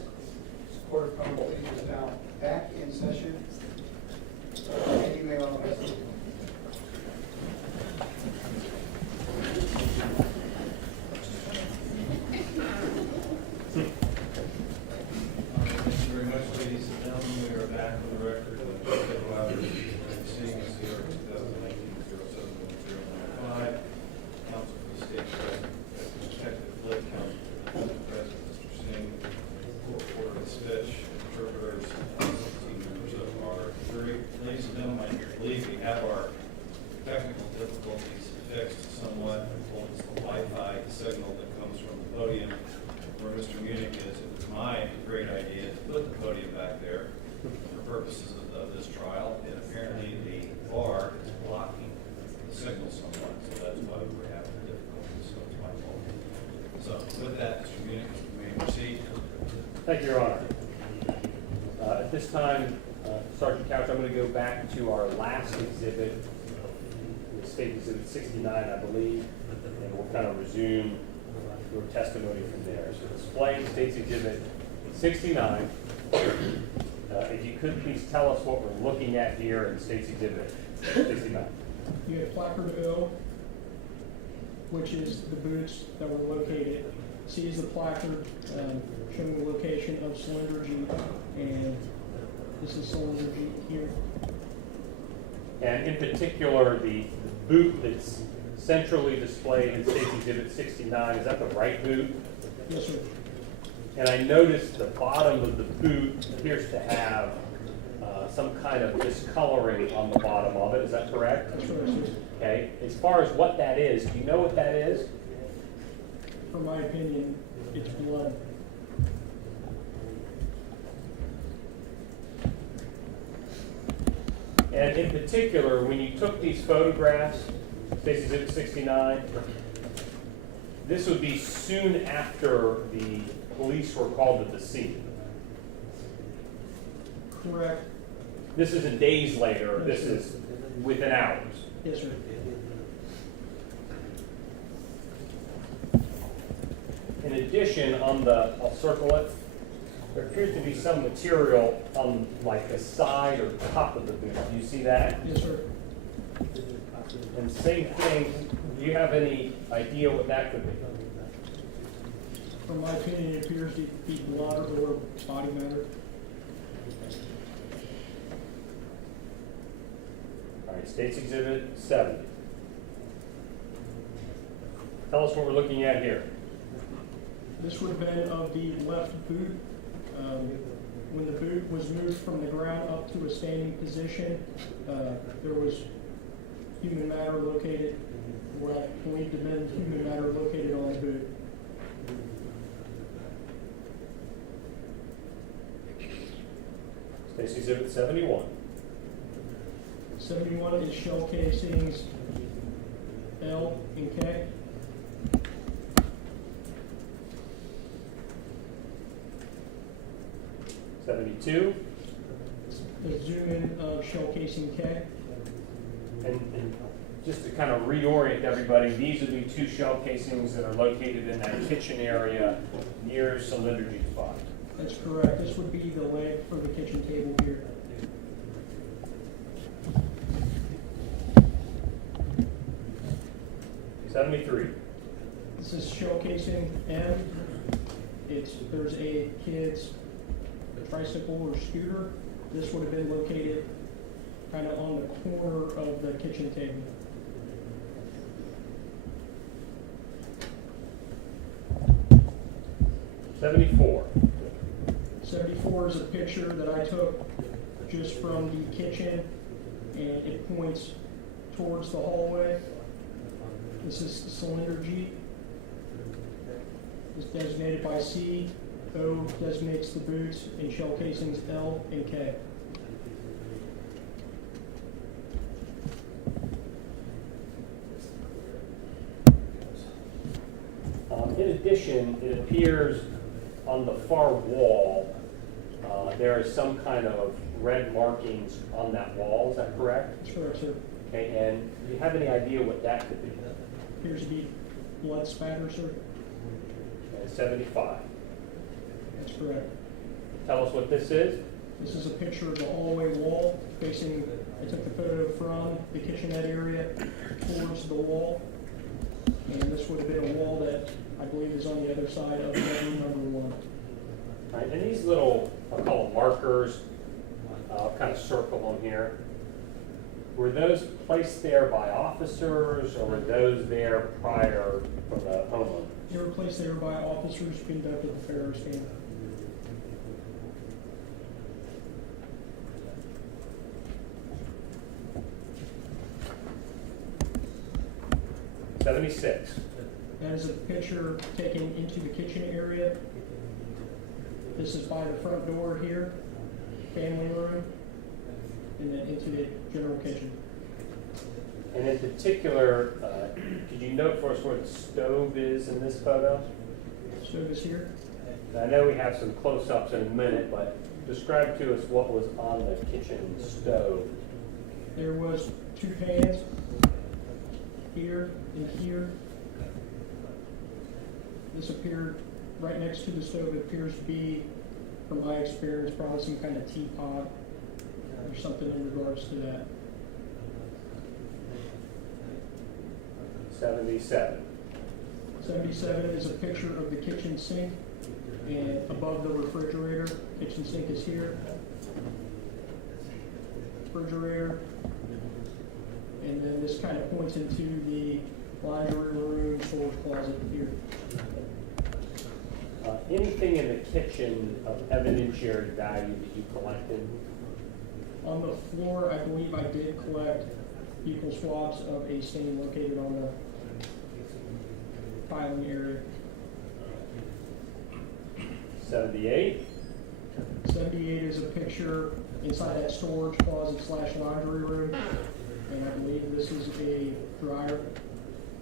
Court of Common Pleas is now back in session. And you may all rise. Thank you very much, ladies and gentlemen. We are back on the record with several hours seeing as 2019-07-095. Counsel for the State President, Detective Flip, Counsel for the President, Mr. Singh, Court Reporter Ms. Fitch, interpreters, 16 members of our jury. Ladies and gentlemen, I believe we have our technical difficulties fixed somewhat. It's the Wi-Fi signal that comes from the podium where Mr. Munich is. It was my great idea to put the podium back there for purposes of this trial, and apparently the bar is blocking the signal somewhat, so that's why we're having difficulties, so it's my fault. So with that, Mr. Munich, you may proceed. Thank you, Your Honor. At this time, Sergeant Couch, I'm going to go back to our last exhibit, the State Exhibit 69, I believe, and we'll kind of resume your testimony from there. So displaying State's Exhibit 69. If you could please tell us what we're looking at here in State's Exhibit 69. You have placard O, which is the boots that were located. C is the placard showing the location of Shalinderjit, and this is Shalinderjit here. And in particular, the boot that's centrally displayed in State's Exhibit 69, is that the right boot? Yes, sir. And I noticed the bottom of the boot appears to have some kind of discoloring on the bottom of it. Is that correct? That's correct, sir. Okay. As far as what that is, do you know what that is? For my opinion, it's blood. And in particular, when you took these photographs, State's Exhibit 69, this would be soon after the police were called to the scene. Correct. This isn't days later, this is within hours. Yes, sir. In addition, on the, I'll circle it, there appears to be some material on like the side or top of the boot. Do you see that? Yes, sir. And same thing, do you have any idea what that could be? From my opinion, it appears to be blood or body matter. All right, State's Exhibit 70. Tell us what we're looking at here. This would have been of the left boot. When the boot was moved from the ground up to a standing position, there was human matter located, what I believe to have been human matter located on the boot. State's Exhibit 71. 71 is shell casings L and K. '72. The zoom in of shell casing K. And just to kind of reorient everybody, these would be two shell casings that are located in that kitchen area near Shalinderjit's body. That's correct. This would be the leg for the kitchen table here. '73. This is shell casing M. There's a kid's tricycle or scooter. This would have been located kind of on the corner of the kitchen table. '74. 74 is a picture that I took just from the kitchen, and it points towards the hallway. This is Shalinderjit. It's designated by C. O designates the boots, and shell casings L and K. In addition, it appears on the far wall, there is some kind of red markings on that wall. Is that correct? That's correct, sir. Okay, and do you have any idea what that could be? Appears to be blood spatter, sir. Okay, 75. That's correct. Tell us what this is. This is a picture of the hallway wall facing, I took the photo from the kitchenette area towards the wall. And this would have been a wall that I believe is on the other side of bedroom number 1. All right, and these little, I'll call them markers, I'll kind of circle them here. Were those placed there by officers, or were those there prior from the homeowner? They were placed there by officers who conducted the Firearms scan. '76. That is a picture taken into the kitchen area. This is by the front door here, family room, and then into the general kitchen. And in particular, could you note for us where the stove is in this photo? Stove is here. I know we have some close-ups in a minute, but describe to us what was on the kitchen stove. There was 2 pans, here and here. This appeared right next to the stove. It appears to be, from my experience, probably some kind of teapot or something in regards to that. 77. 77 is a picture of the kitchen sink, and above the refrigerator, kitchen sink is here. Refrigerator, and then this kind of points into the laundry room, storage closet here. Anything in the kitchen of evidentiary value that you collected? On the floor, I believe I did collect equal swabs of a stain located on the filing area. 78. 78 is a picture inside that storage closet / laundry room, and I believe this is a dryer,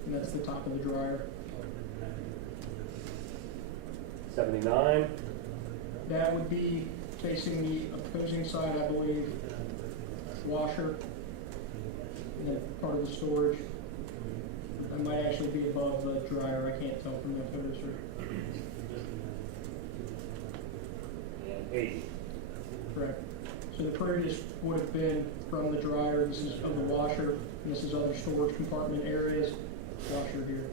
and that's the top of the dryer. 79. That would be facing the opposing side, I believe, washer, and then part of the storage. It might actually be above the dryer, I can't tell from the photos. And 80. Correct. So the previous would have been from the dryer, this is of the washer, and this is other storage compartment areas, washer here.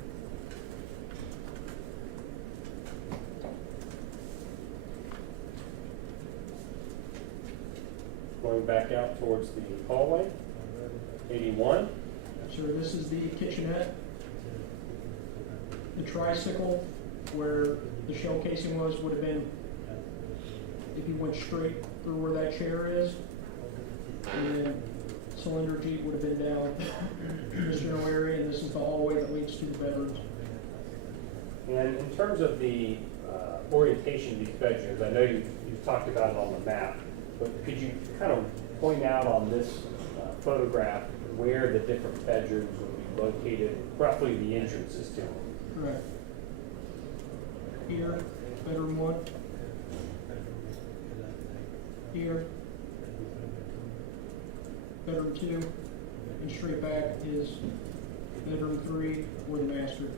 Going back out towards the hallway. 81. So this is the kitchenette. The tricycle where the shell casing was would have been, if you went straight through where that chair is, and then Shalinderjit would have been down in this general area, and this is the hallway that leads to the bedrooms. And in terms of the orientation of these bedrooms, I know you've talked about it on the map, but could you kind of point out on this photograph where the different bedrooms would be located, roughly the entrances to them? Correct. Here, bedroom 1. Here, bedroom 2, and straight back is bedroom 3 or the master.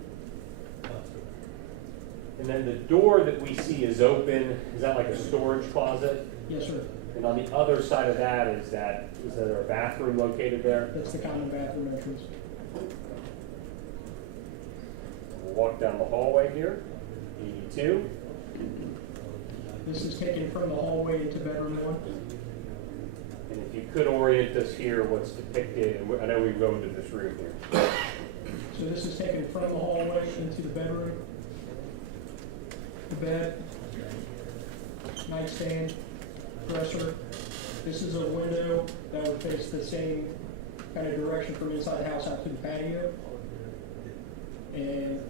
And then the door that we see is open. Is that like a storage closet? Yes, sir. And on the other side of that, is there a bathroom located there? That's the common bathroom entrance. We'll walk down the hallway here. 82. This is taken from the hallway into bedroom 1. And if you could orient us here, what's depicted, and I know we go into this room here. So this is taken from the hallway into the bedroom. The bed, nightstand, dresser. This is a window that would face the same kind of direction from inside the house out to the patio. And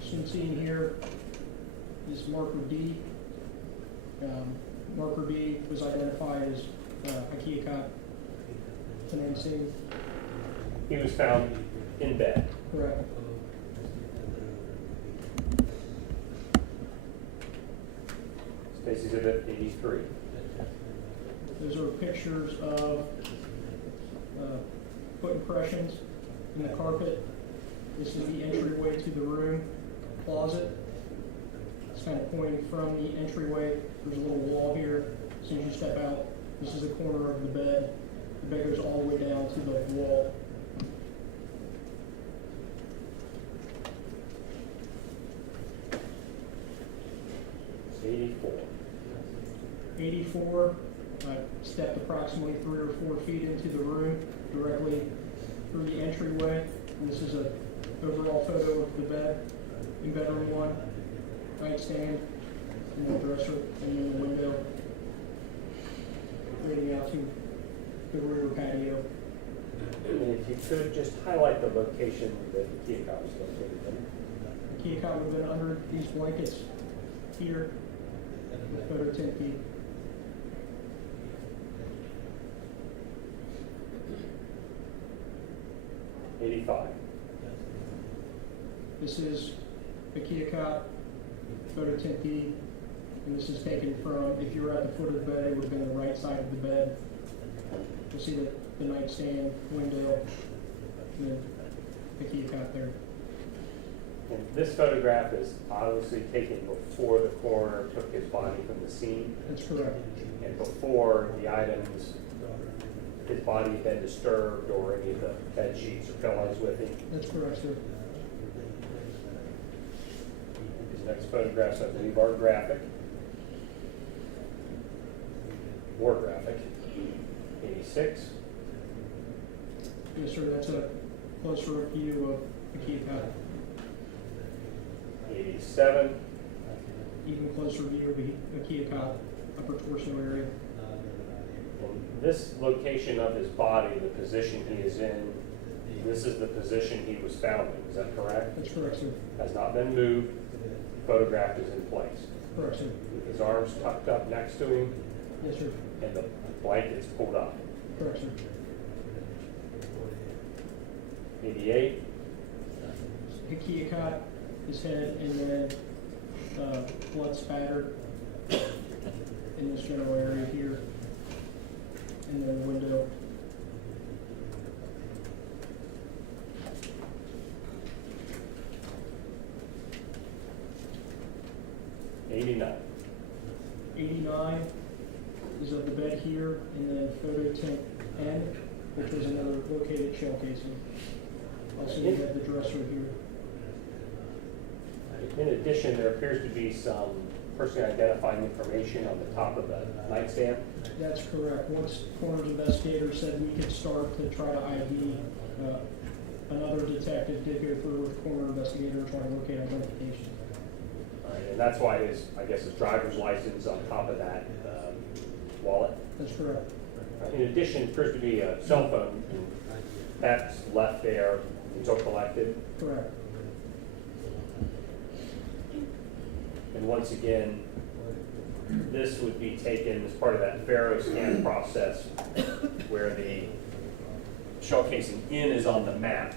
soon seen here is marker D. Marker D was identified as Hakikat Singh. He was found in bed. Correct. Stacy's at 83. Those are pictures of foot impressions in the carpet. This is the entryway to the room, closet. It's kind of pointing from the entryway. There's a little wall here. As soon as you step out, this is the corner of the bed. The bed goes all the way down to the wall. It's 84. 84, stepped approximately 3 or 4 feet into the room directly through the entryway. And this is a overall photo of the bed in bedroom 1, nightstand, and the dresser, and then the window leading out to the rear patio. And if you could just highlight the location that the Hakikat was located in. The Hakikat would have been under these blankets here, with photo 10 feet. This is the Hakikat, photo 10 feet, and this is taken from, if you were at the foot of the bed, it would have been the right side of the bed. You'll see the nightstand, window, and then the Hakikat there. And this photograph is obviously taken before the coroner took his body from the scene That's correct. and before the items, his body had been disturbed or any of the bed sheets or pillows with him. That's correct, sir. These next photographs, I believe, are graphic. More graphic. 86. Yes, sir, that's a closer view of the Hakikat. 87. Even closer view of the Hakikat upper torso area. And this location of his body, the position he is in, this is the position he was found in. Is that correct? That's correct, sir. Has not been moved. Photograph is in place. Correct, sir. His arms tucked up next to him Yes, sir. and the blankets pulled up. Correct, sir. 88. Hakikat, his head, and then blood spattered in this general area here, and then the window. '89. 89 is of the bed here, and then photo 10N, which was another located shell casing. Also, we have the dresser here. In addition, there appears to be some personally identifying information on the top of the nightstand. That's correct. Once coroner's investigators said we could start to try to ID, another detective did go through with coroner investigator and try to locate identification. All right, and that's why his driver's license on top of that wallet. That's correct. In addition, appears to be a cell phone. That's left there until collected. Correct. And once again, this would be taken as part of that Faro scan process where the shell casing in is on the map.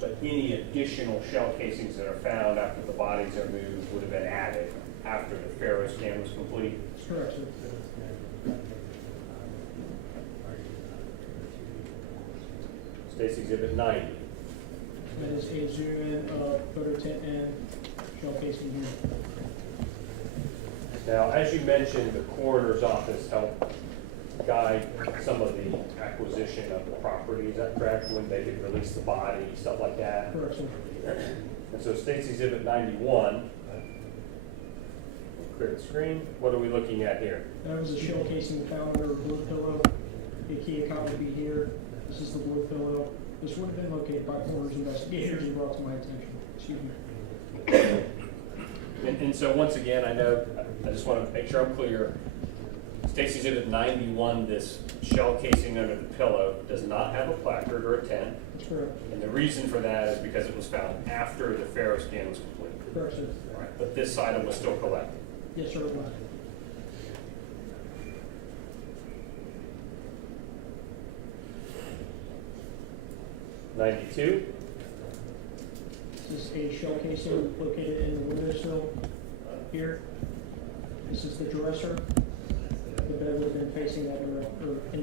But any additional shell casings that are found after the bodies are moved would have been added after the Faro scan was complete. That's correct, sir. State's Exhibit 90. That is a zoom in of photo 10N shell casing here. Now, as you mentioned, the coroner's office helped guide some of the acquisition of the property. Is that correct? When they could release the body, stuff like that? Correct, sir. And so State's Exhibit 91. Clear the screen. What are we looking at here? That was a shell casing found under a blue pillow. The Hakikat would be here. This is the blue pillow. This would have been located by coroner's investigators and brought to my attention. Excuse me. And so once again, I just want to make sure I'm clear. State's Exhibit 91, this shell casing under the pillow, does not have a placard or a tent. That's correct. And the reason for that is because it was found after the Faro scan was complete. Correct, sir. But this item was still collected. Yes, sir, it was. '92. This is a shell casing located in the windowsill here. This is the dresser. The bed would have been facing that in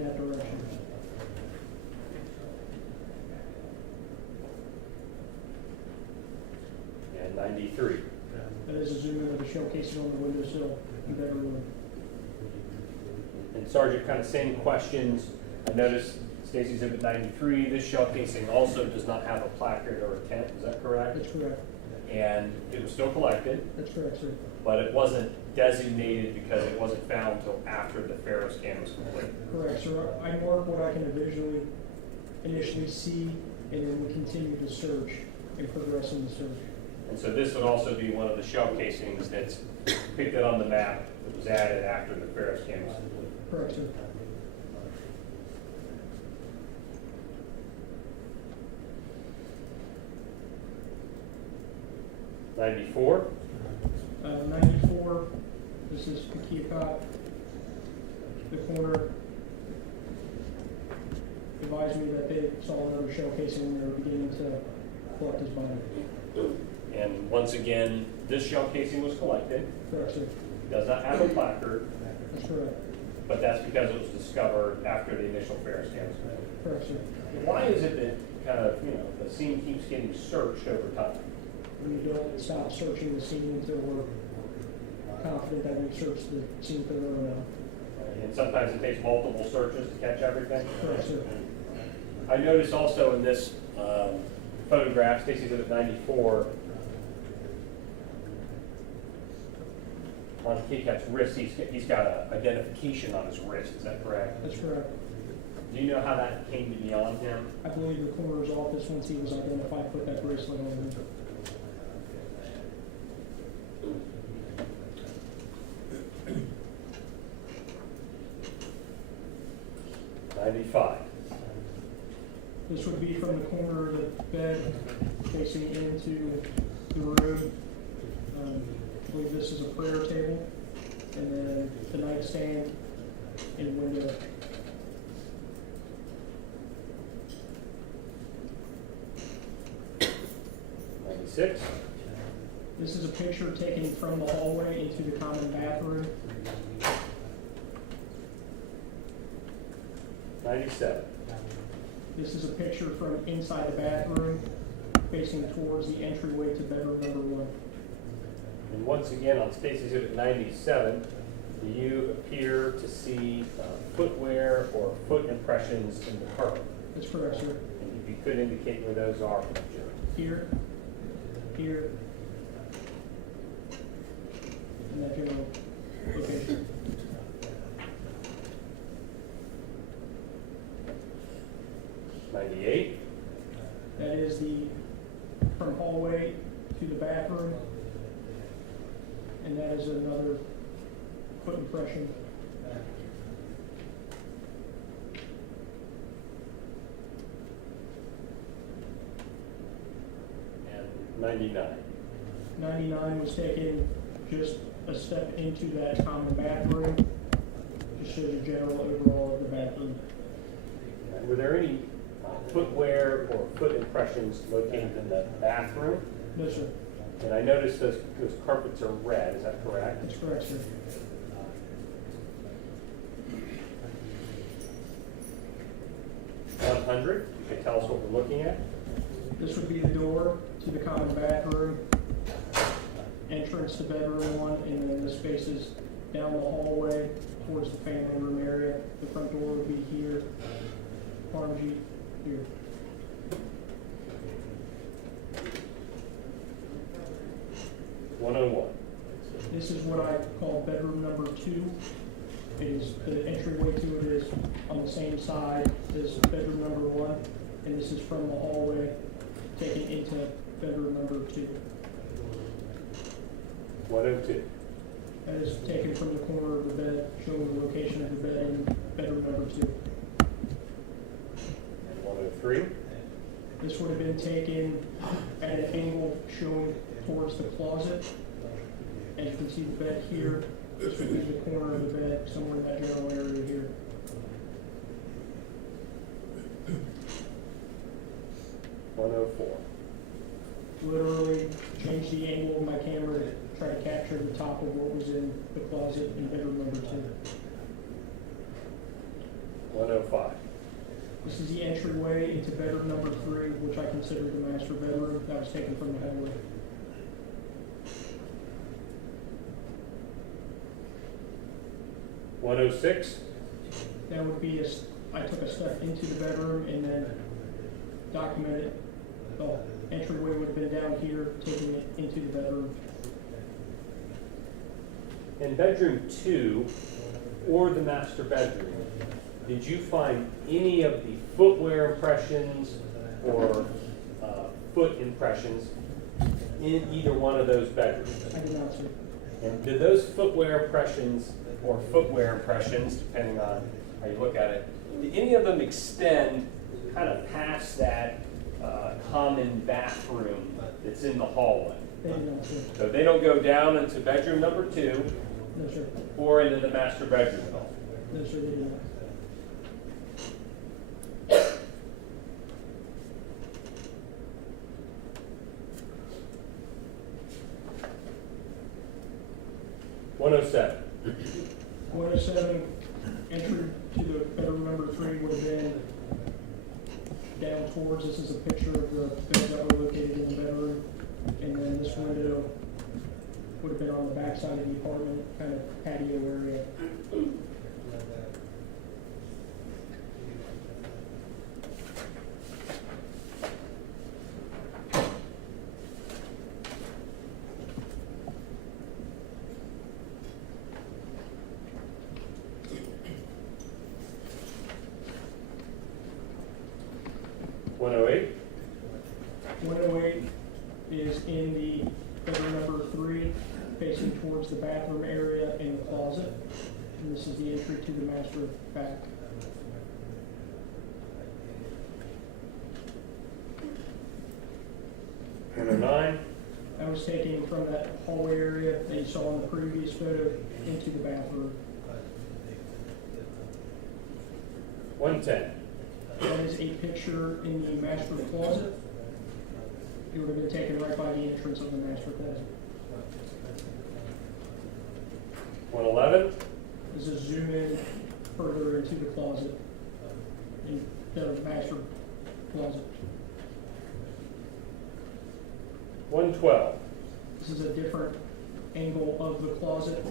that direction. And '93. That is a zoom in of the shell casing on the windowsill in bedroom. And Sergeant, kind of same questions. I noticed Stacy's Exhibit 93, this shell casing also does not have a placard or a tent, is that correct? That's correct. And it was still collected, That's correct, sir. but it wasn't designated because it wasn't found until after the Ferris scan was complete. Correct, sir. I mark what I can visually initially see, and then we continue to search and progress in the search. And so this would also be one of the shell casings that's picked it on the map that was added after the Ferris scan was complete. Correct, sir. '94, 94, this is Hakikat. The coroner advised me that they saw another shell casing and they were beginning to collect his body. and once again, this shell casing was collected, Correct, sir. does not have a placard, That's correct. but that's because it was discovered after the initial Ferris scan was made. Correct, sir. Why is it that kind of, the scene keeps getting searched over time? We don't stop searching the scene until we're confident that we've searched the scene thoroughly enough. And sometimes it takes multiple searches to catch everything? Correct, sir. I noticed also in this photograph, Stacy's at 94, on Hakikat's wrist, he's got an identification on his wrist, is that correct? That's correct. Do you know how that came to be on him? I believe the coroner's office, once he was identified, put that bracelet on him. 95. This would be from the corner of the bed facing into the room. I believe this is a prayer table, and then the nightstand and window. '96. This is a picture taken from the hallway into the common bathroom. 97. This is a picture from inside the bathroom facing towards the entryway to bedroom number 1. And once again, on Stacy's Exhibit 97, do you appear to see footwear or foot impressions in the carpet? That's correct, sir. And if you could indicate where those are for the jury. Here, here, in that general location. '98. That is from hallway to the bathroom. And that is another foot impression. And 99. 99 was taken just a step into that common bathroom. Just shows a general overall of the bathroom. Were there any footwear or foot impressions located in the bathroom? No, sir. And I noticed those carpets are red, is that correct? That's correct, sir. $100, you can tell us what we're looking at. This would be the door to the common bathroom, entrance to bedroom 1, and then the spaces down the hallway towards the family room area. The front door would be here, Parmjit here. $101. This is what I call bedroom number 2. It is, the entryway to it is on the same side as bedroom number 1, and this is from the hallway taken into bedroom number 2. 102. That is taken from the corner of the bed, showing the location of the bed in bedroom number 2. And 103. This would have been taken at an angle showing towards the closet. As you can see the bed here, this would be the corner of the bed, somewhere in that general area here. $104. Literally changed the angle of my camera to try to capture the top of what was in the closet in bedroom number 2. 105. This is the entryway into bedroom number 3, which I consider the master bedroom. That was taken from the hallway. 106, That would be I took a step into the bedroom and then documented the entryway would have been down here, taking it into the bedroom. in bedroom 2 or the master bedroom, did you find any of the footwear impressions or foot impressions in either one of those bedrooms? I did not, sir. And did those footwear impressions or footwear impressions, depending on how you look at it, did any of them extend kind of past that common bathroom that's in the hallway? They did not, sir. So they don't go down into bedroom number 2 No, sir. or into the master bedroom at all? No, sir, they did not. $107. 107, entry to the bedroom number 3 would have been down towards, this is a picture of the beds that were located in the bedroom. And then this window would have been on the back side of the apartment, kind of patio area. $108. 108 is in the bedroom number 3, facing towards the bathroom area and the closet. And this is the entry to the master back. $109. I was taken from that hallway area that you saw in the previous photo into the bathroom. $110. That is a picture in the master closet. It would have been taken right by the entrance of the master closet. $111. This is zoom in further into the closet, in the master closet. $112. This is a different angle of the closet.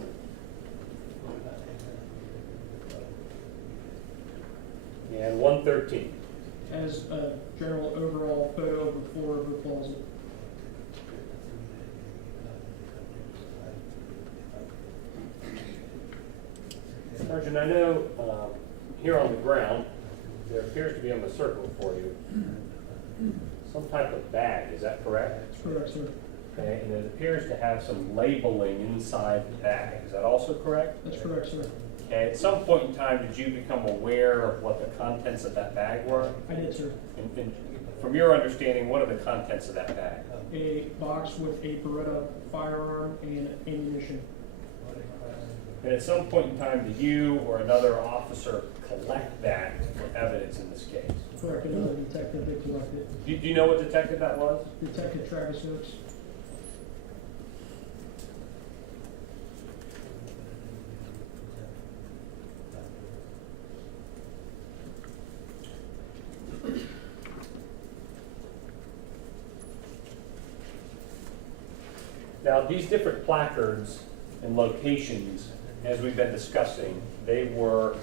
And $113. As a general overall photo of the floor of the closet. Sergeant, I know here on the ground, there appears to be on the circle for you some type of bag, is that correct? That's correct, sir. Okay, and it appears to have some labeling inside the bag, is that also correct? That's correct, sir. Okay, at some point in time, did you become aware of what the contents of that bag were? I did, sir. And from your understanding, what are the contents of that bag? A box with a Beretta firearm and ammunition. And at some point in time, did you or another officer collect that for evidence in this case? Correct, another detective did collect it. Do you know what detective that was? Detective Travis Oaks. Now, these different placards and locations, as we've been discussing, they were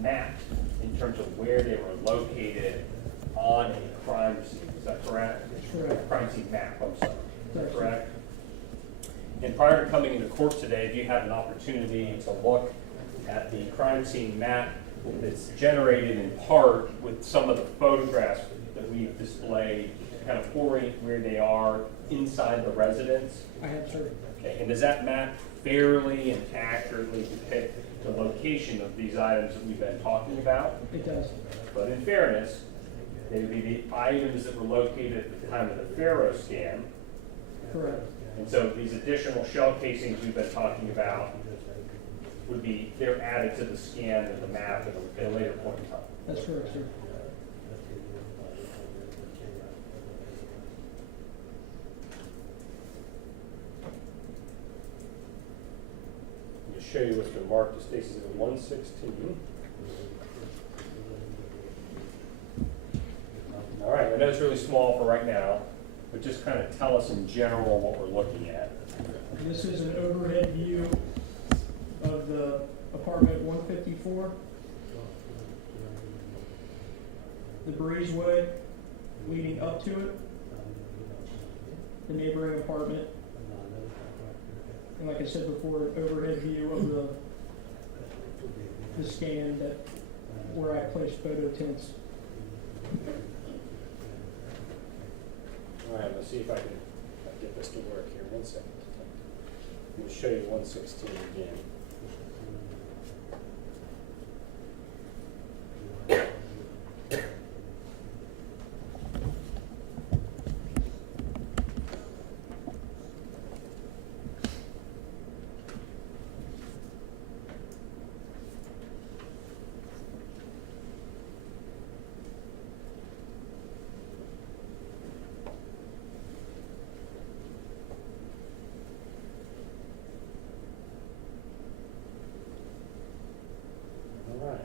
mapped in terms of where they were located on a crime scene. Is that correct? Correct. Crime scene map, I'm sorry. Is that Yes. correct? And prior to coming into court today, have you had an opportunity to look at the crime scene map that's generated in part with some of the photographs that we've displayed, to kind of orient where they are inside the residence? I have, sir. Okay, and does that map fairly and accurately depict the location of these items that we've been talking about? It does. But in fairness, they would be the items that were located at the time of the Faro scan. Correct. And so these additional shell casings we've been talking about would be, they're added to the scan and the map at a later point in time. That's correct, sir. I'll show you what's been marked as Stacy's at 116. All right, I know it's really small for right now, but just kind of tell us in general what we're looking at. This is an overhead view of the apartment 154, the breezeway leading up to it, the neighboring apartment, and like I said before, an overhead view of the stand that where I placed photo tints. All right, let's see if I can get this to work here. 1 second. Let me show you 116 again. All right.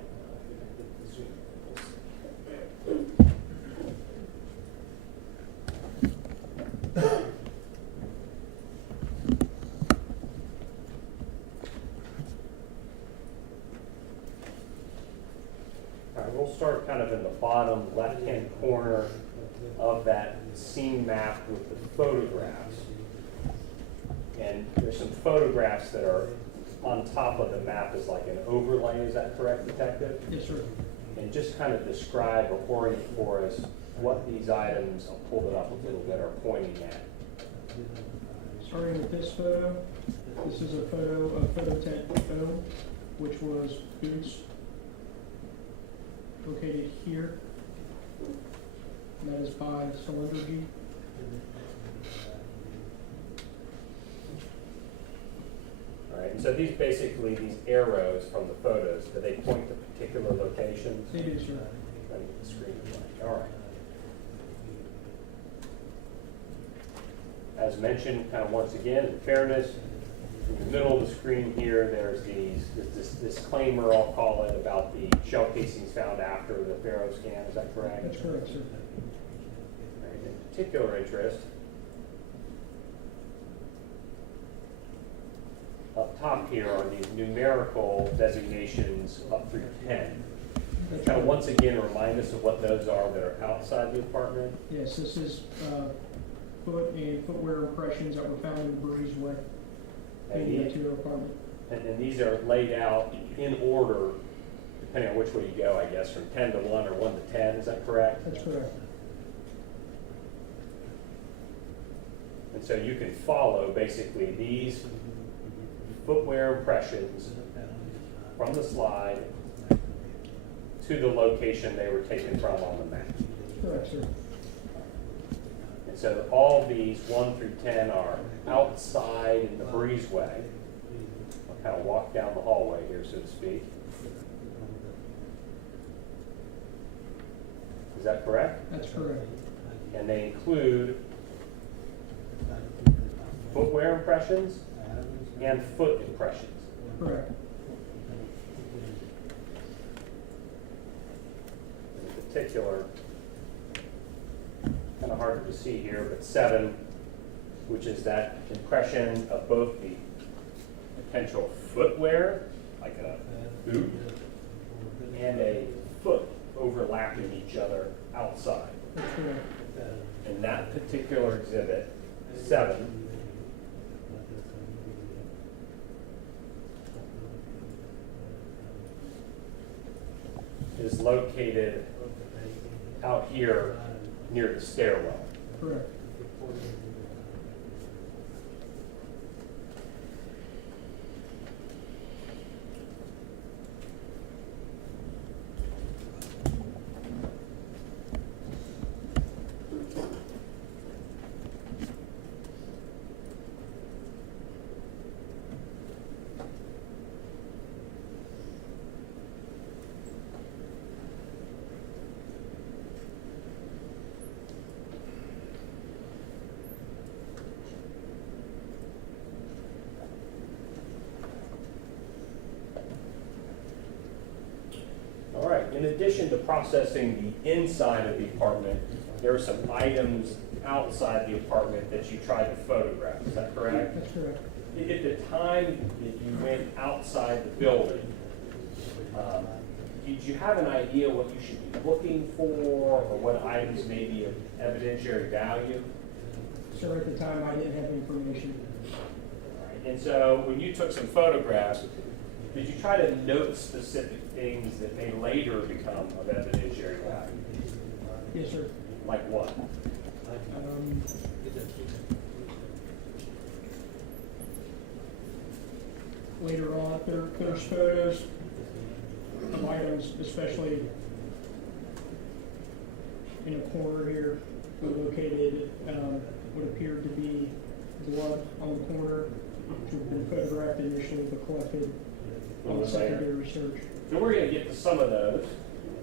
All right, we'll start kind of in the bottom left-hand corner of that scene map with the photographs. And there's some photographs that are on top of the map as like an overlay, is that correct, Detective? Yes, sir. And just kind of describe or orient for us what these items, I'll pull it up a little bit, are pointing at. Starting with this photo, this is a photo of photo tent O, which was boots located here. And that is by Shalinderjit. All right, and so these basically, these arrows from the photos, do they point to particular locations? They do, sir. Let me get the screen blank. All right. As mentioned, kind of once again, in fairness, in the middle of the screen here, there's this disclaimer, I'll call it, about the shell casings found after the Faro scan. Is that correct? That's correct, sir. All right, in particular interest, up top here are these numerical designations up through 10. That's Kind of right. once again remind us of what those are that are outside the apartment. Yes, this is foot and footwear impressions that were found in the breezeway in the interior apartment. And these are laid out in order, depending on which way you go, I guess, from 10 to 1 or 1 to 10, is that correct? That's correct. And so you can follow basically these footwear impressions from the slide to the location they were taken from on the map. Correct, sir. And so all these 1 through 10 are outside in the breezeway. I'll kind of walk down the hallway here, so to speak. Is that correct? That's correct. And they include footwear impressions and foot impressions. Correct. In particular, kind of harder to see here, but 7, which is that impression of both the potential footwear, like a boot, and a foot overlapping each other outside. That's correct. In that particular exhibit, 7, is located out here near the stairwell. Correct. All right, in addition to processing the inside of the apartment, there are some items outside the apartment that you tried to photograph, is that correct? That's correct. At the time that you went outside the building, did you have an idea what you should be looking for, or what items may be of evidentiary value? Sir, at the time, I didn't have information. And so when you took some photographs, did you try to note specific things that may later become of evidentiary value? Yes, sir. Like what? Later on, there's photos of items, especially in a corner here, were located what appeared to be blood on the corner, which had been photographed initially but collected on secondary research. So we're going to get to some of those,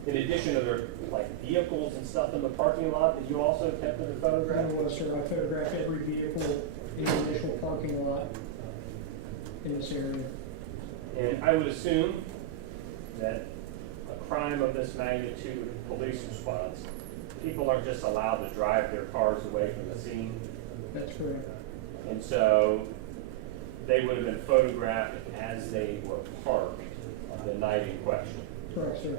in addition to their like vehicles and stuff in the parking lot that you also kept in the photograph. There was, sir. I photographed every vehicle in the initial parking lot in this area. And I would assume that a crime of this magnitude, police response, people aren't just allowed to drive their cars away from the scene. That's correct. And so they would have been photographed as they were parked the night in question. Correct, sir.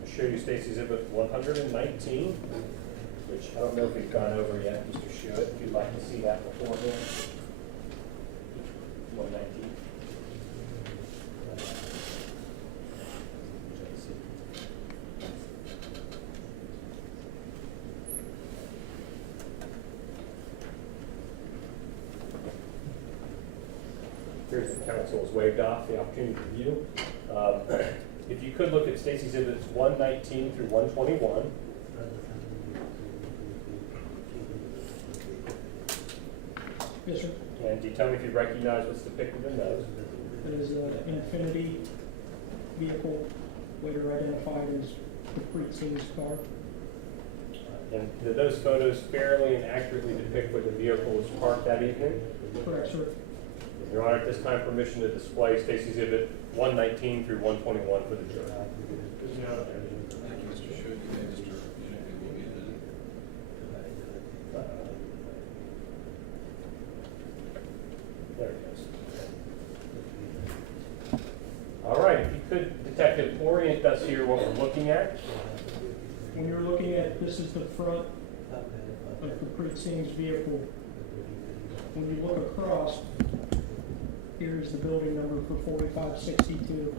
I'll show you State's Exhibit 119, which I don't know if we've gone over yet, Mr. Schuett, if you'd like to see that beforehand. 119. Here's the council has waived off the opportunity to view. If you could look at State's Exhibits 119 through 121. Yes, sir. And do you tell me if you recognize what's depicted in those? It is an Infinity vehicle, later identified as Hakikat Singh's car. And do those photos fairly and accurately depict where the vehicle was parked that evening? Correct, sir. Your Honor, at this time, permission to display State's Exhibit 119 through 121 for the jury. Thank you, Mr. Schuett. You may, Mr. Unity will be admitted. There it goes. All right, if you could, Detective, orient us here what we're looking at. When you're looking at, this is the front of Hakikat Singh's vehicle. When you look across, here's the building number for 4562.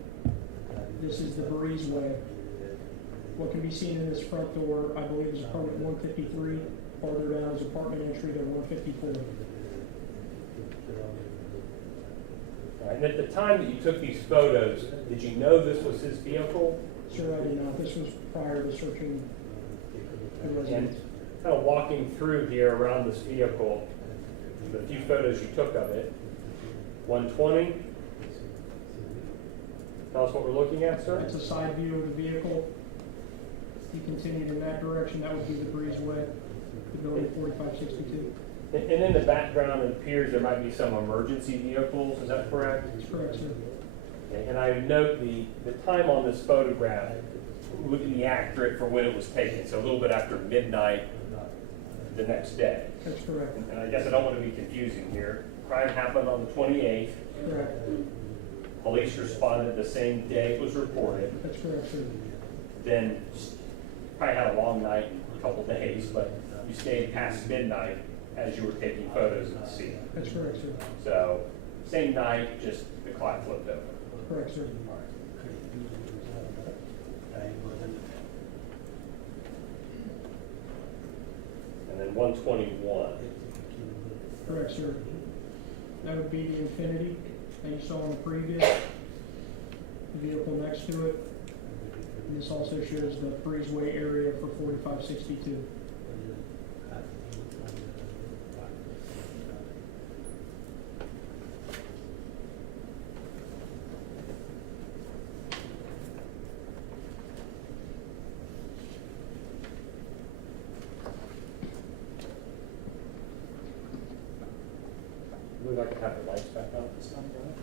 This is the breezeway. What can be seen in this front door, I believe, is apartment 153. Farther down is apartment entry to 154. All right, and at the time that you took these photos, did you know this was his vehicle? Sir, I did not. This was prior to searching the And residence. kind of walking through here around this vehicle, the few photos you took of it. 120. Tell us what we're looking at, sir. It's a side view of the vehicle. If you continued in that direction, that would be the breezeway, the building 4562. And in the background, it appears there might be some emergency vehicles. Is that correct? That's correct, sir. Okay, and I note the time on this photograph would be accurate for when it was taken, so a little bit after midnight the next day. That's correct. And I guess I don't want to be confusing here. Crime happened on the 28th. Correct. Police responded the same day it was reported. That's correct, sir. Then probably had a long night, a couple days, but you stayed past midnight as you were taking photos of the scene. That's correct, sir. So same night, just the clock flipped over. Correct, sir. And then 121. Correct, sir. That would be the Infinity that you saw in the previous, the vehicle next to it. And this also shows the breezeway area for 4562. We'd like to have the lights back on this time, right?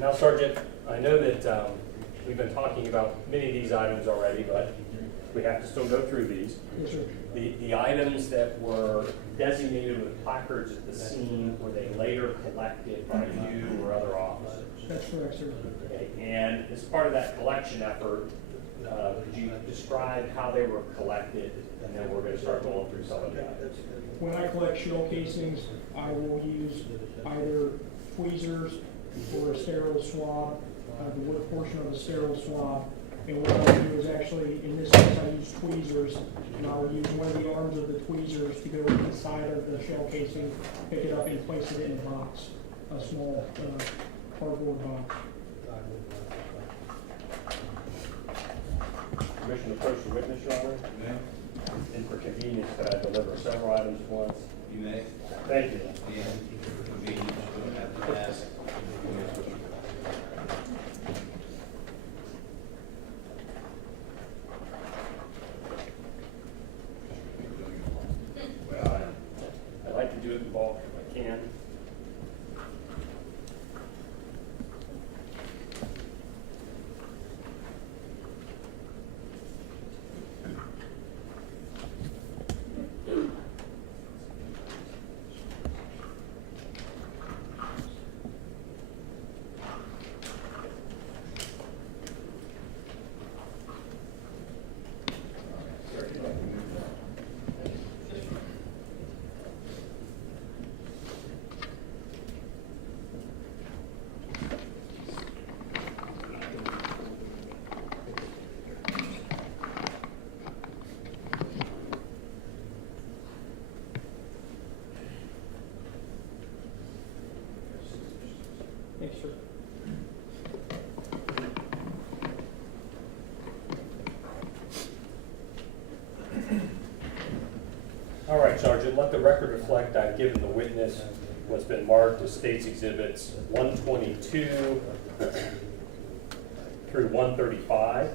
Now, Sergeant, I know that we've been talking about many of these items already, but we have to still go through these. Yes, sir. The items that were designated with placards at the scene, were they later collected by you or other officers? That's correct, sir. Okay, and as part of that collection effort, could you describe how they were collected? And then we're going to start going through some of the items. When I collect shell casings, I will use either tweezers or a sterile swab, the wood portion of a sterile swab. And what I'll do is actually, in this case, I use tweezers, and I'll use one of the arms of the tweezers to go inside of the shell casing, pick it up and place it in a box, a small cardboard box. Permission to approach the witness, Your Honor? May? And for convenience, could I deliver several items at once? You may. Thank you. And for convenience, you don't have to ask. Well, I'd like to do it in bulk if I can. Thanks, sir. All right, Sergeant, let the record reflect I've given the witness what's been marked as State's Exhibits 122 through 135.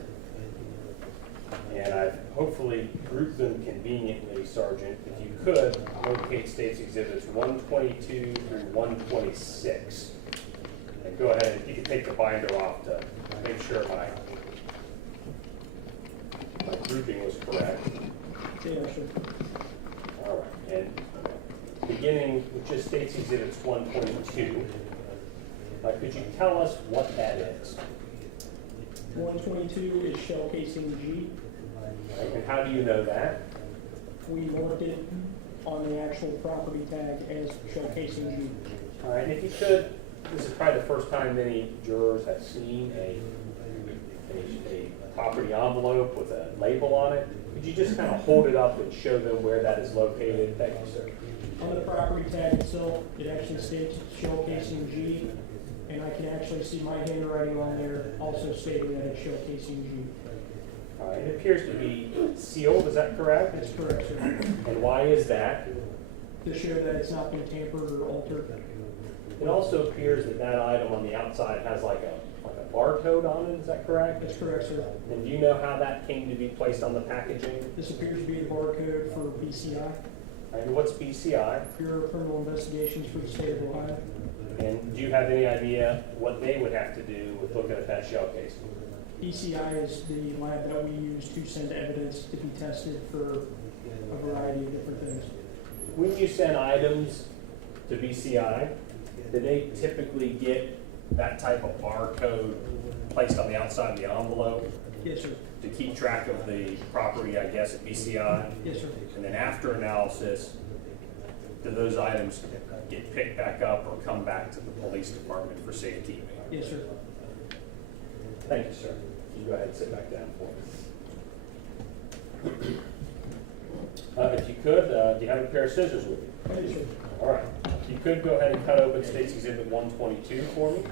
And I've hopefully grouped them conveniently, Sergeant. If you could, locate State's Exhibits 122 through 126. And go ahead, if you could take the binder off to make sure my grouping was correct. Yeah, sure. All right, and beginning with just State's Exhibits 122, could you tell us what that is? 122 is shell casing G. Right, and how do you know that? We marked it on the actual property tag as shell casing G. All right, and if you could, this is probably the first time many jurors have seen a property envelope with a label on it. Could you just kind of hold it up and show them where that is located? Thank you, sir. On the property tag itself, it actually states shell casing G, and I can actually see my handwriting on there also stating that it's shell casing G. All right, it appears to be sealed, is that correct? That's correct, sir. And why is that? To show that it's not been tampered or altered. It also appears that that item on the outside has like a barcode on it, is that correct? That's correct, sir. And do you know how that came to be placed on the packaging? This appears to be the barcode for BCI, And what's BCI? Bureau of Criminal Investigations for the state of Ohio. And do you have any idea what they would have to do with looking at that shell casing? BCI is the lab that we use to send evidence to be tested for a variety of different things. When you send items to BCI, do they typically get that type of barcode placed on the outside of the envelope Yes, sir. to keep track of the property, I guess, at BCI? Yes, sir. And then after analysis, do those items get picked back up or come back to the police department for safekeeping? Yes, sir. Thank you, sir. You go ahead and sit back down for me. If you could, do you have a pair of scissors with you? Yes, sir. All right. If you could, go ahead and cut open State's Exhibit 122 for me.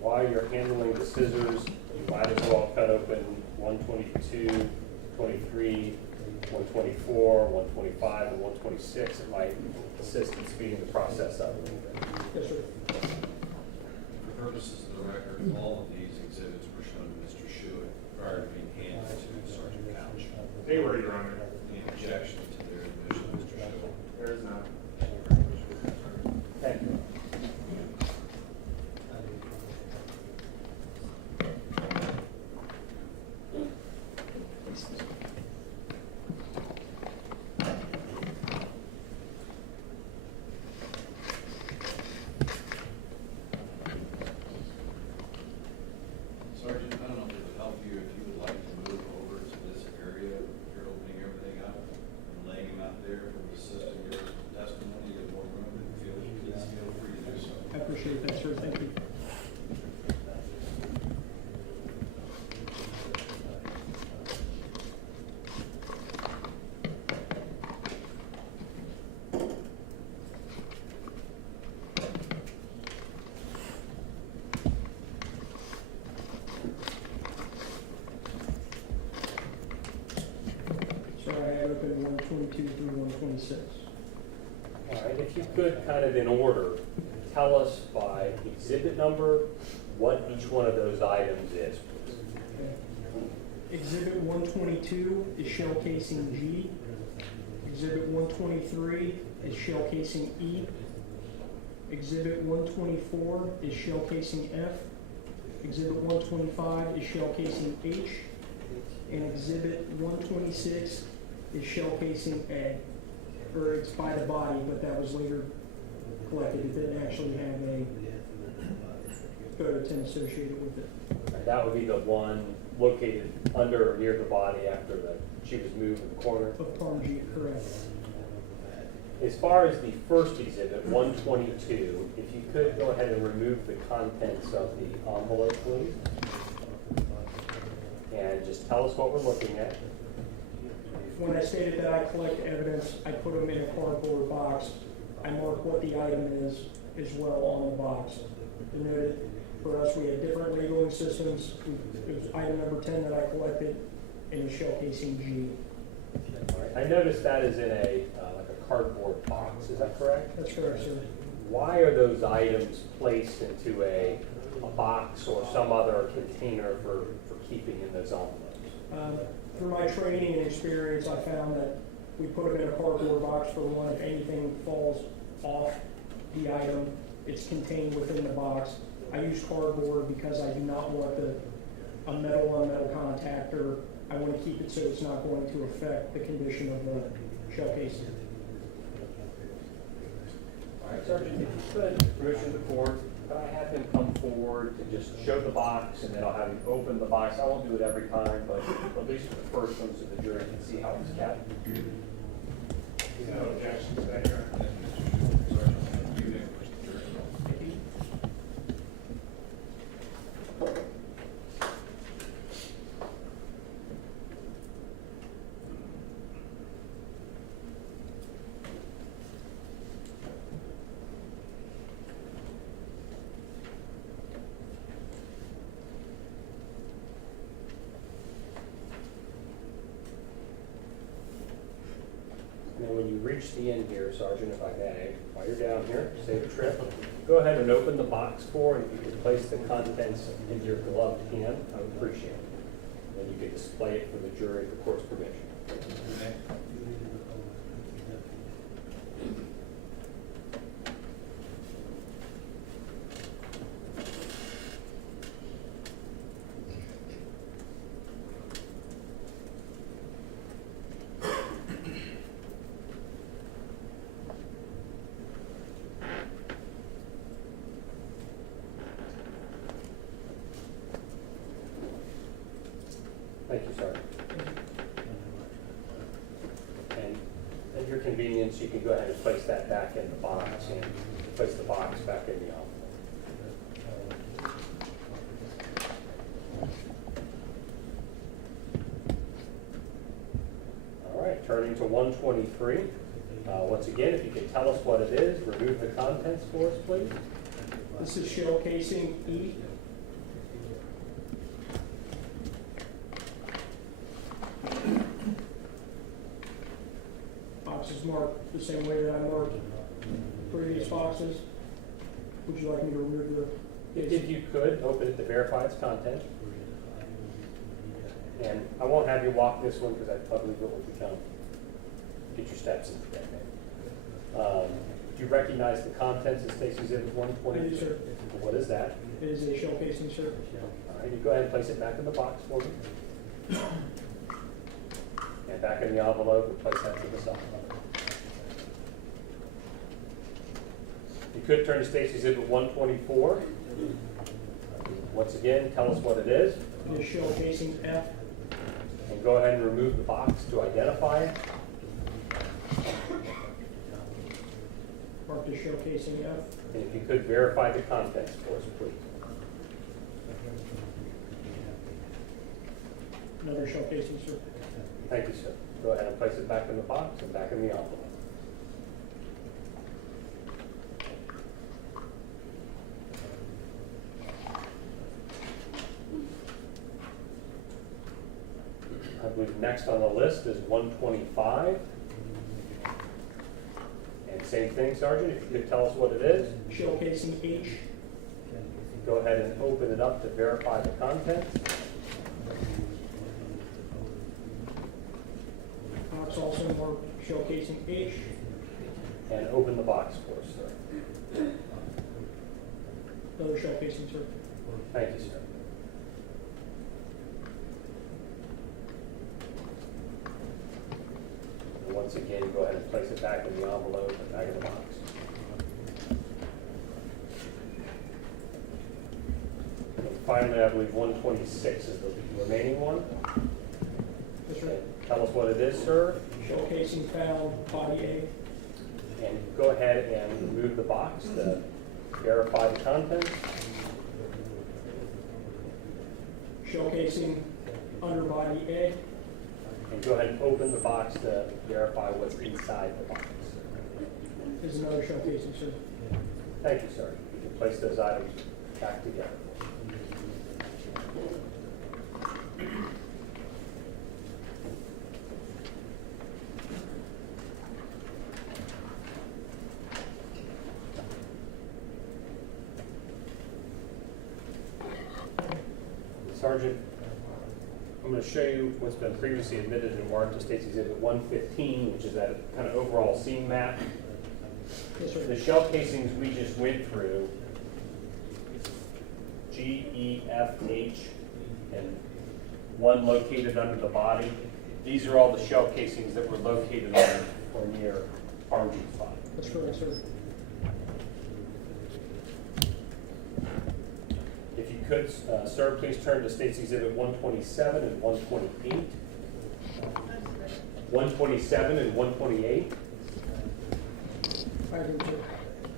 While you're handling the scissors, you might as well cut open 122, 23, 124, 125, and 126. It might assist in speeding the process up a little bit. Yes, sir. purposes of the record, all of these exhibits were shown to Mr. Shuitt prior to being handed to Sergeant Couch. They were, Your Honor. Any objection to their admission, Mr. Shuitt? There is none. Thank you. Sergeant, I don't know if it would help you if you would like to move over to this area. You're opening everything up and laying them out there for the assist in your testimony. You have more room if you feel, please feel free to do so. I appreciate that, sir. Thank you. So I had open 122 through 126. All right, if you could, kind of in order, tell us by exhibit number what each one of those items is, please. Exhibit 122 is shell casing G. Exhibit 123 is shell casing E. Exhibit 124 is shell casing F. Exhibit 125 is shell casing H. And exhibit 126 is shell casing A. Or it's by the body, but that was later collected. It didn't actually have a photo tin associated with it. And that would be the one located under or near the body after she was moved in the corner. Of Parmjit, correct. As far as the first exhibit, 122, if you could go ahead and remove the contents of the envelope, please. And just tell us what we're looking at. When I stated that I collect evidence, I put them in a cardboard box. I mark what the item is as well on the box. Denoted, for us, we had different labeling systems. It was item number 10 that I collected in a shell casing G. All right. I noticed that is in a like a cardboard box. Is that correct? That's correct, sir. Why are those items placed into a box or some other container for keeping in those envelopes? Through my training and experience, I found that we put them in a cardboard box for one. If anything falls off the item, it's contained within the box. I use cardboard because I do not want a metal-on-metal contactor. I want to keep it so it's not going to affect the condition of the shell casing. All right, Sergeant, if you could, permission to the court, could I have him come forward to just show the box, and then I'll have him open the box. I won't do it every time, but at least for the first one, so the jury can see how it's kept. No objection to that, Your Honor. Sergeant, you may push the jury. And then when you reach the end here, Sergeant, if I may, while you're down here, save a trip, go ahead and open the box for, and if you could place the contents into your gloved hand, I would appreciate it. Then you could display it for the jury with the court's permission. Okay. Thank you, Sergeant. And at your convenience, you can go ahead and place that back in the box and place the box back in the envelope. All right, turning to 123. Once again, if you could tell us what it is, remove the contents for us, please. This is shell casing E. Box is marked the same way that I marked previous boxes. Would you like me to remove the If you could, open it to verify its content. And I won't have you walk this one because I believe it will become, get your steps in today. Do you recognize the contents of Stacy's Exhibit 120? I do, sir. What is that? It is a shell casing, sir. All right, you go ahead and place it back in the box for me. And back in the envelope, and place that to the side. You could turn to Stacy's Exhibit 124. Once again, tell us what it is. It is shell casing F. And go ahead and remove the box to identify it. Marked as shell casing F. And if you could verify the contents for us, please. Another shell casing, sir. Thank you, sir. Go ahead and place it back in the box and back in the envelope. I believe next on the list is 125. And same thing, Sergeant, if you could tell us what it is. Shell casing H. Go ahead and open it up to verify the contents. Box also marked shell casing H. And open the box for us, sir. Another shell casing, sir. Thank you, sir. And once again, go ahead and place it back in the envelope and back in the box. And finally, I believe 126 is the remaining one. That's right. Tell us what it is, sir. Shell casing found, body A. And go ahead and remove the box to verify the contents. Shell casing under body A. And go ahead and open the box to verify what's inside the box. Is another shell casing, sir. Thank you, sir. You can place those items back together. Sergeant, I'm going to show you what's been previously admitted in warrant to State's Exhibit 115, which is that kind of overall scene map. Yes, sir. The shell casings we just went through, G, E, F, H, and one located under the body. These are all the shell casings that were located on or near Parmjit's body. That's correct, sir. If you could, sir, please turn to State's Exhibit 127 and 128. 127 and 128. I agree, sir.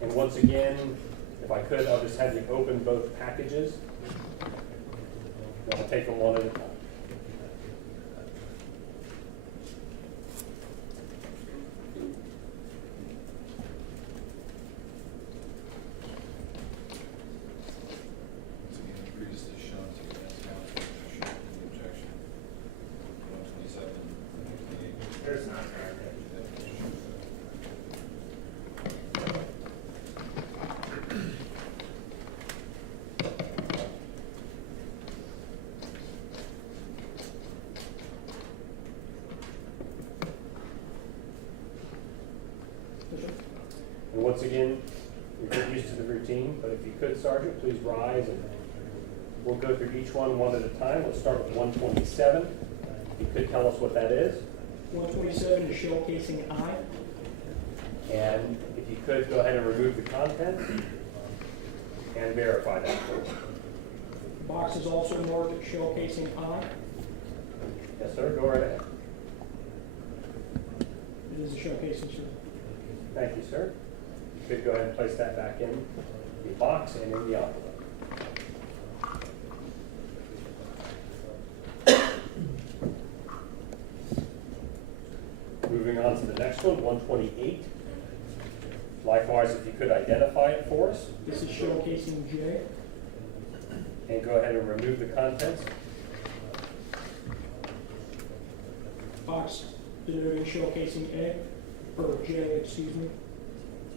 And once again, if I could, I'll just have you open both packages. And I'll take them one at a time. Previously shown to the defense counsel, shown the objection. 127, 128. There's not. Yes, sir. And once again, you're getting used to the routine, but if you could, Sergeant, please rise and we'll go through each one at a time. Let's start with 127. If you could tell us what that is. 127 is shell casing I. And if you could, go ahead and remove the contents and verify that for us. Box is also marked shell casing I. Yes, sir, go right ahead. It is a shell casing, sir. Thank you, sir. You could go ahead and place that back in the box and in the envelope. Moving on to the next one, 128. Likewise, if you could identify it for us, This is shell casing J. and go ahead and remove the contents. Box denoting shell casing A, or J, excuse me.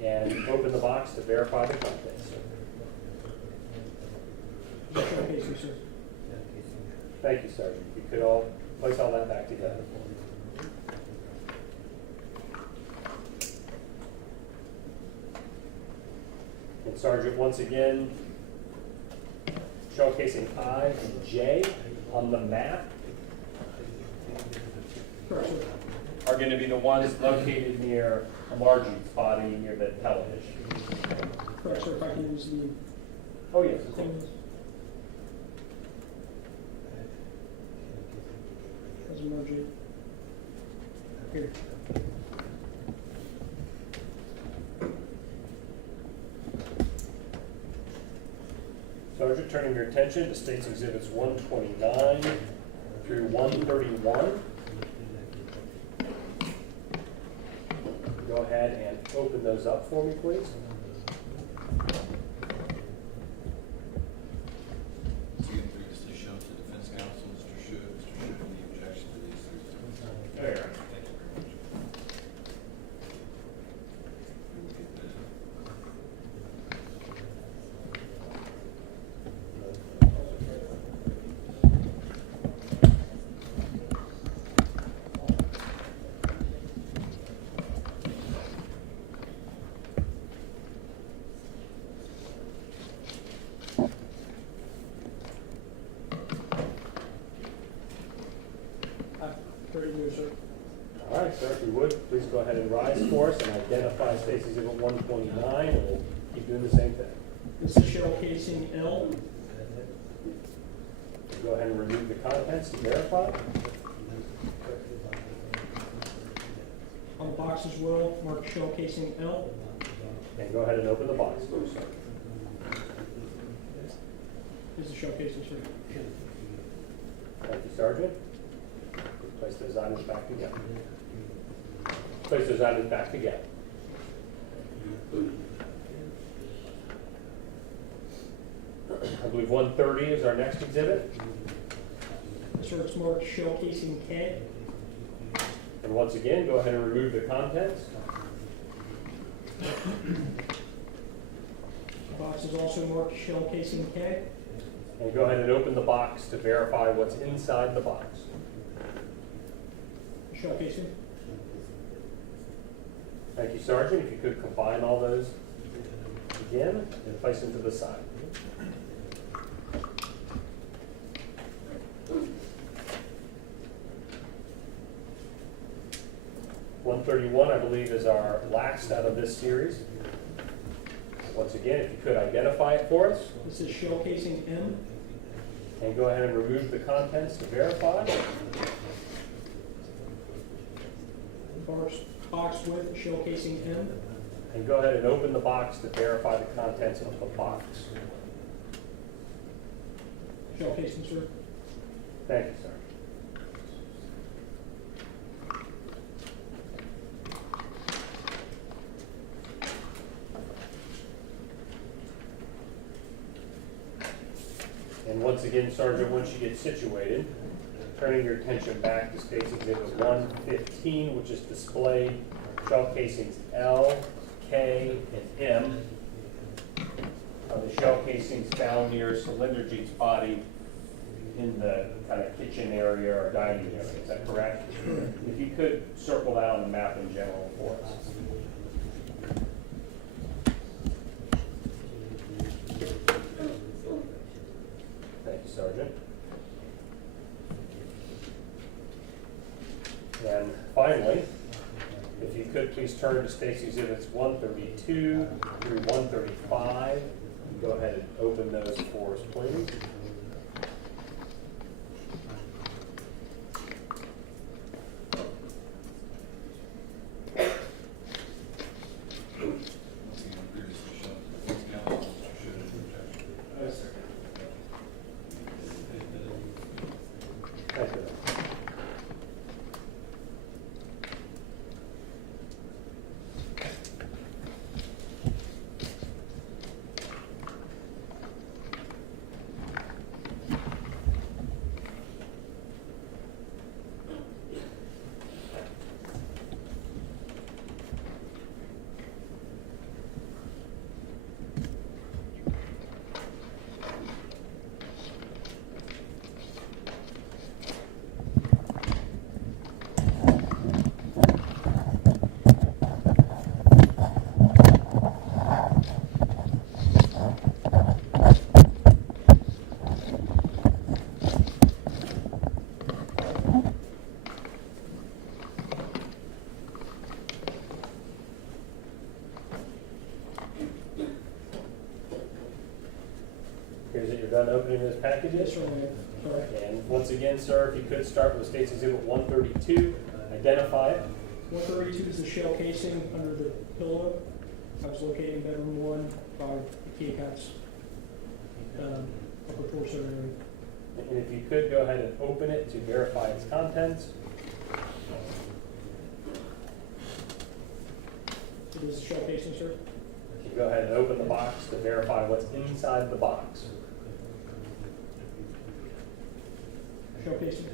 And open the box to verify the contents. casing, sir. Thank you, Sergeant. You could all place all that back together. And Sergeant, once again, shell casing I and J on the map Correct, sir. are going to be the ones located near Amarjit's body near the television. Correct, sir. If I can use the Oh, yes. things. As a merge. Here. Sergeant, turning your attention to State's Exhibits 129 through 131. Go ahead and open those up for me, please. Just to show to defense counsel, Mr. Should, any objection to these things? There. Thank you very much. Ready to move, sir. All right, sir, if you would, please go ahead and rise for us and identify State's Exhibit 129, and we'll keep doing the same thing. This is shell casing L. Go ahead and remove the contents to verify. On the box as well, mark shell casing L. And go ahead and open the box, please, sir. This is shell casing, sir. Thank you, Sergeant. Place those items back together. Place those items back together. I believe 130 is our next exhibit. Sir, it's marked shell casing K. And once again, go ahead and remove the contents. The box is also marked shell casing K. And go ahead and open the box to verify what's inside the box. Shell casing. Thank you, Sergeant. If you could combine all those again and place them to the side. (131), I believe, is our last out of this series. Once again, if you could identify it for us, This is shell casing M. and go ahead and remove the contents to verify. Box with shell casing M. And go ahead and open the box to verify the contents of the box. Shell casing, sir. Thank you, Sergeant. And once again, Sergeant, once you get situated, turning your attention back to State's Exhibit 115, which is displayed shell casings L, K, and M. The shell casings found near Shalinderjit's body in the kind of kitchen area or dining area. Is that correct? If you could circle that on the map in general for us. Thank you, Sergeant. And finally, if you could please turn to State's Exhibits 132 through 135, and go ahead and open those for us, please. Once again, previously shown to defense counsel, Mr. Should, any objection? Yes, sir. Thank you. appears that you're done opening those packages. Yes, sir, I am. Sorry. And once again, sir, if you could start with State's Exhibit 132, identify it. 132 is the shell casing under the pillow. I was located in bedroom 1 by Hakikat's upper torso area. And if you could, go ahead and open it to verify its contents. It is the shell casing, sir. You go ahead and open the box to verify what's inside the box. Shell casing.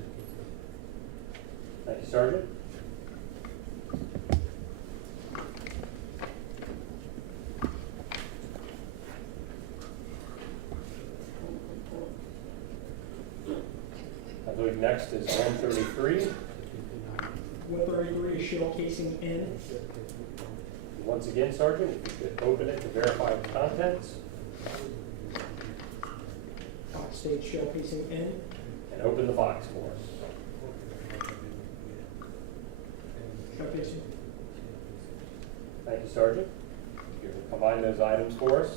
Thank you, Sergeant. I believe next is 133. 133 is shell casing N. Once again, Sergeant, if you could open it to verify the contents Box states shell casing N. and open the box for us. Shell casing. Thank you, Sergeant. You can combine those items for us.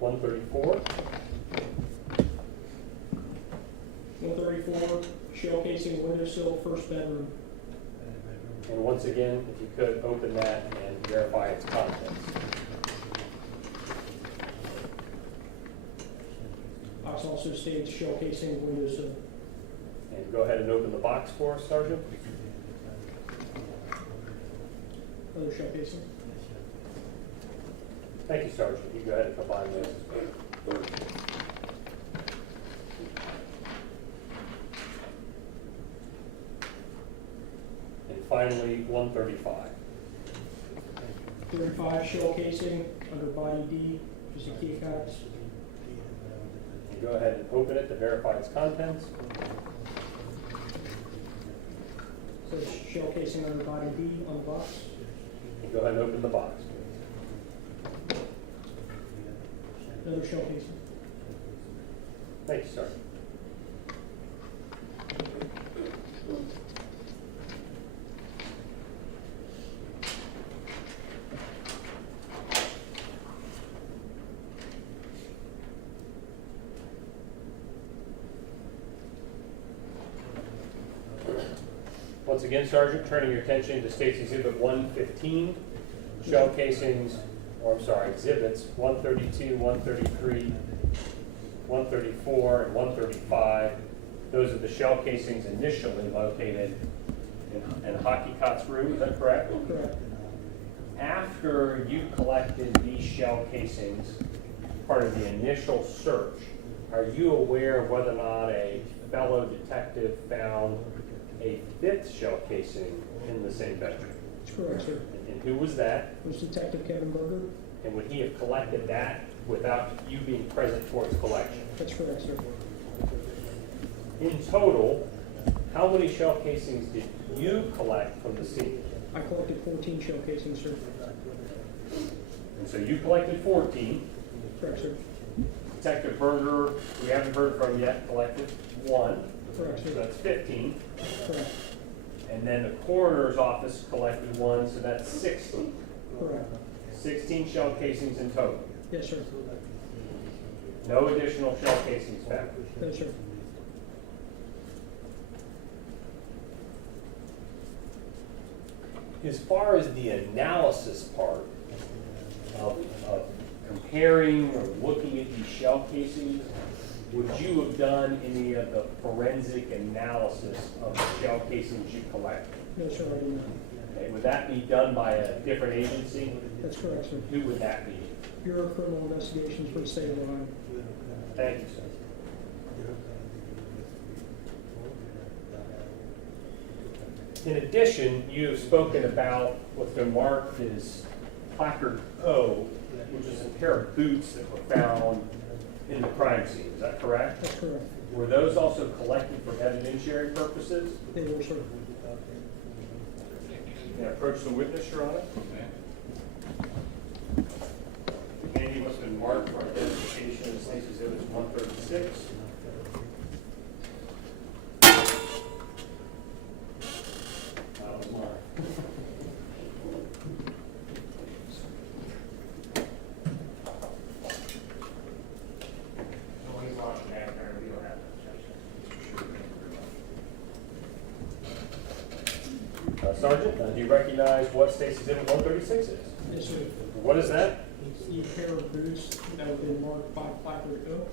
$134. 134 shell casing windowsill first bedroom. And once again, if you could open that and verify its contents. Box also states shell casing windowsill. And go ahead and open the box for us, Sergeant. Other shell casing. Thank you, Sergeant. You go ahead and combine those as well. And finally, 135. 35 shell casing under body D, which is a Hakikat's. And go ahead and open it to verify its contents. So it's shell casing under body D on the box. And go ahead and open the box. Another shell casing. Thank you, Sergeant. Once again, Sergeant, turning your attention to State's Exhibit 115, shell casings, or I'm sorry, exhibits 132, 133, 134, and 135. Those are the shell casings initially located in Hakikat's room, is that correct? Correct. After you collected these shell casings, part of the initial search, are you aware of whether or not a fellow detective found a fifth shell casing in the same bedroom? That's correct, sir. And who was that? It was Detective Kevin Berger. And would he have collected that without you being present for its collection? That's correct, sir. In total, how many shell casings did you collect from the scene? I collected 14 shell casings, sir. And so you collected 14. Correct, sir. Detective Berger, we haven't heard from yet, collected 1. Correct, So sir. that's 15. Correct. And then the coroner's office collected 1, so that's 16. Correct. 16 shell casings in total. Yes, sir. No additional shell casings found. No, sir. As far as the analysis part of comparing or looking at these shell casings, would you have done any of the forensic analysis of the shell casings you collected? No, sir, I did not. Okay, would that be done by a different agency? That's correct, sir. Who would that be? Bureau of Criminal Investigations for the state of Ohio. Thank you, sir. In addition, you have spoken about what's been marked as placard O, which is a pair of boots that were found in the crime scene. Is that correct? That's correct. Were those also collected for evidentiary purposes? They were, sir. May I approach the witness, Your Honor? The handy must have been marked for identification of State's Exhibits 136. Sergeant, do you recognize what Stacy's Exhibit 136 is? Yes, sir. What is that? It's a pair of boots that have been marked by placard oak.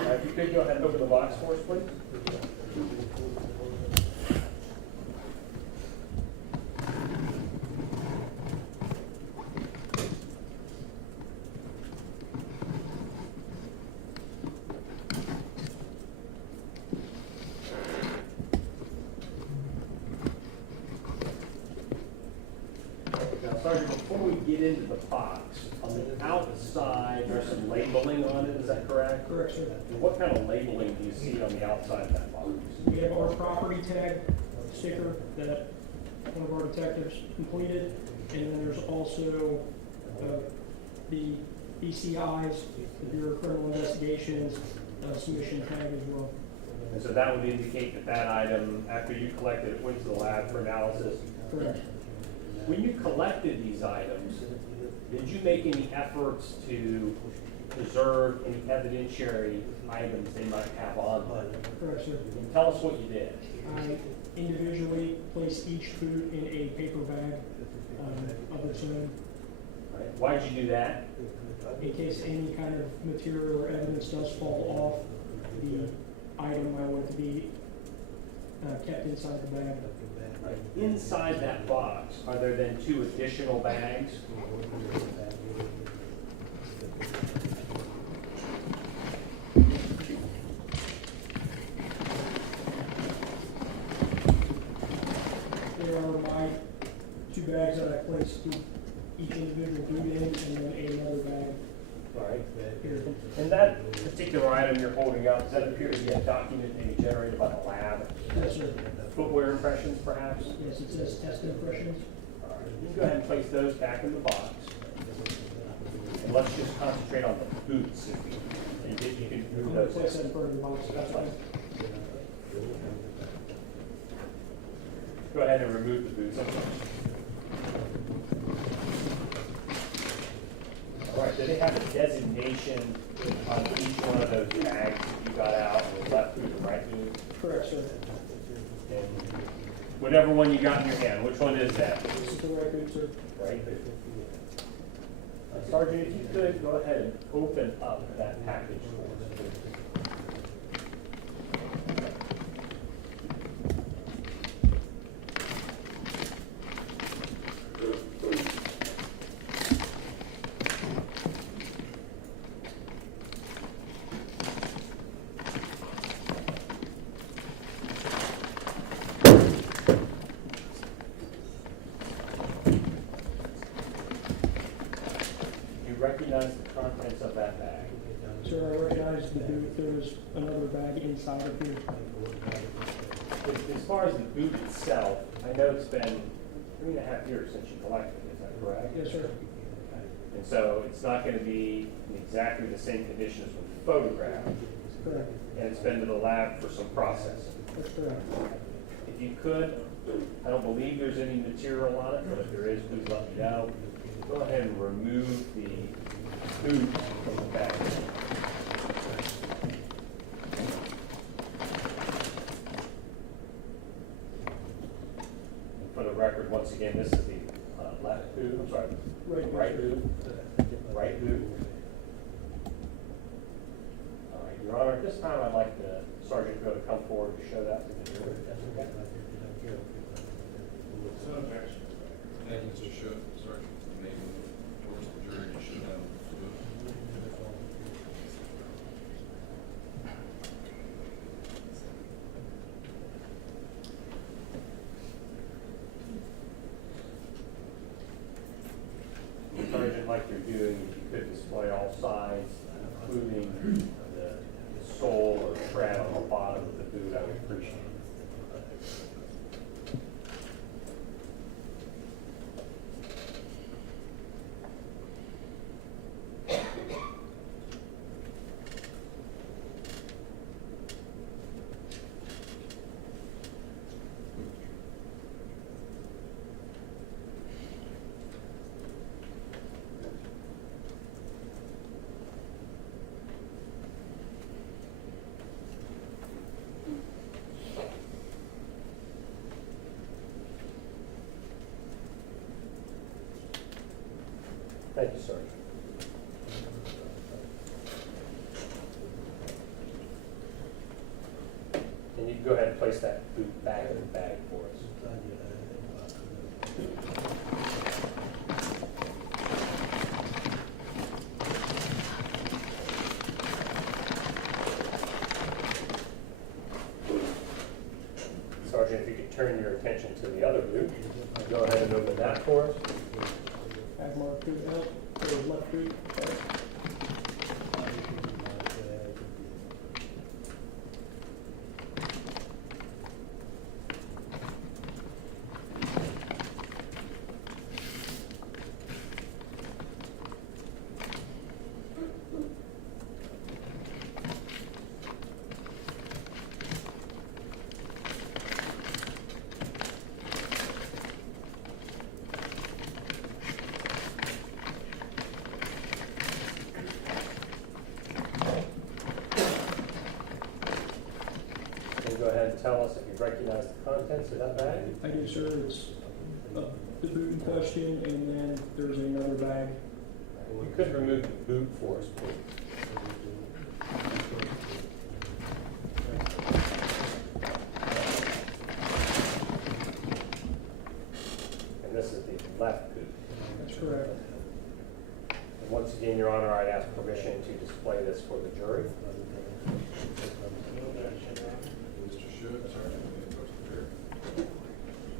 If you could go ahead and open the box for us, please. Now, Sergeant, before we get into the box, on the outside, there's some labeling on it, is that correct? Correct, sir. And what kind of labeling do you see on the outside of that box? We have our property tag sticker that one of our detectives completed, and then there's also the BCI's, the Bureau of Criminal Investigations, submission tag as well. And so that would indicate that that item, after you collected it, went to the lab for analysis. Correct. When you collected these items, did you make any efforts to preserve any evidentiary items they might have on them? Correct, sir. And tell us what you did. I individually place each boot in a paper bag of its own, Right? Why did you do that? in case any kind of material or evidence does fall off the item. I want it to be kept inside the bag. Right. Inside that box, are there then two additional bags? There are my two bags that I placed each individual boot in, and then another bag All right. here. And that particular item you're holding up, does that appear to be a document maybe generated by the lab? Yes, sir. Footwear impressions, perhaps? Yes, it says test impressions. All right. You can go ahead and place those back in the box. And let's just concentrate on the boots. And you can I'm move gonna those. place that in front of the box. That's fine. Go ahead and remove the boots. All right, do they have a designation on each one of those bags that you got out, the left boot and right boot? Correct, sir. And whatever one you got in your hand, which one is that? This is the right boot, sir. Right there. Sergeant, if you could go ahead and open up that package for us, please. Recognize the contents of that bag. Sir, I recognize the boot. There's another bag inside of here. As far as the boot itself, I know it's been 3.5 years since you collected it, is that correct? Yes, sir. And so it's not going to be in exactly the same condition as when you photographed, Correct. and it's been to the lab for some processing. That's correct. If you could, I don't believe there's any material on it, but if there is, please let me know. Go ahead and remove the boot from the bag. And for the record, once again, this is the left boot, I'm sorry, right boot, right boot. All right, Your Honor, at this time, I'd like the Sergeant to come forward to show that to the jury. That's okay. No objection. Thank you, Mr. Shook. Sergeant, maybe towards the jury, you should have. Sergeant, like you're doing, if you could display all sides, including the sole or tread on the bottom of the boot, I would appreciate it. Thank you, sir. And you can go ahead and place that boot back in the bag for us. Sergeant, if you could turn your attention to the other boot, go ahead and open that for us. Bag mark boot out, or left boot. Okay. Go ahead and tell us if you recognize the contents of that bag. I do, sir. It's the boot in question, and then there's another bag. You could remove the boot for us, please. And this is the left boot. That's correct. And once again, Your Honor, I'd ask permission to display this for the jury.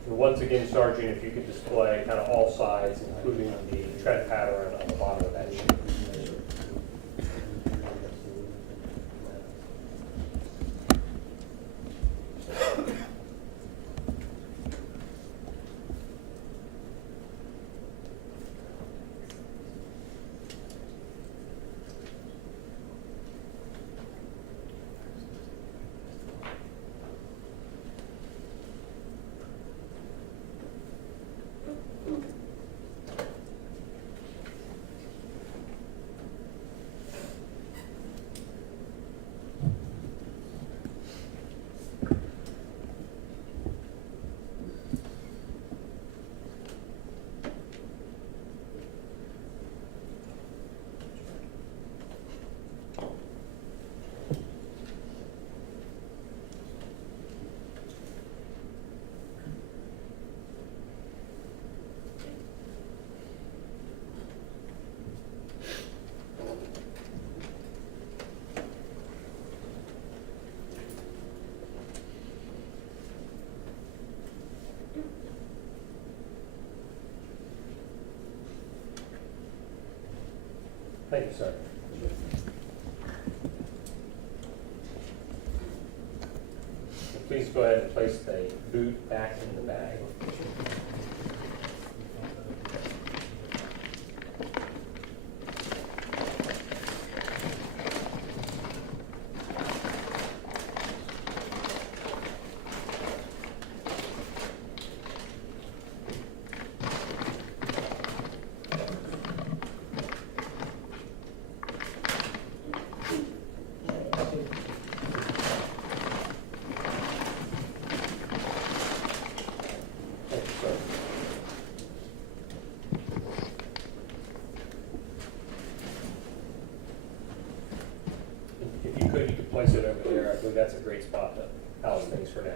And once again, Sergeant, if you could display kind of all sides, including the tread pattern on the bottom of that sheet. Thank you, sir. And please go ahead and place the boot back in the bag. Thank you, sir. If you could place it over there. I believe that's a great spot to house things for now.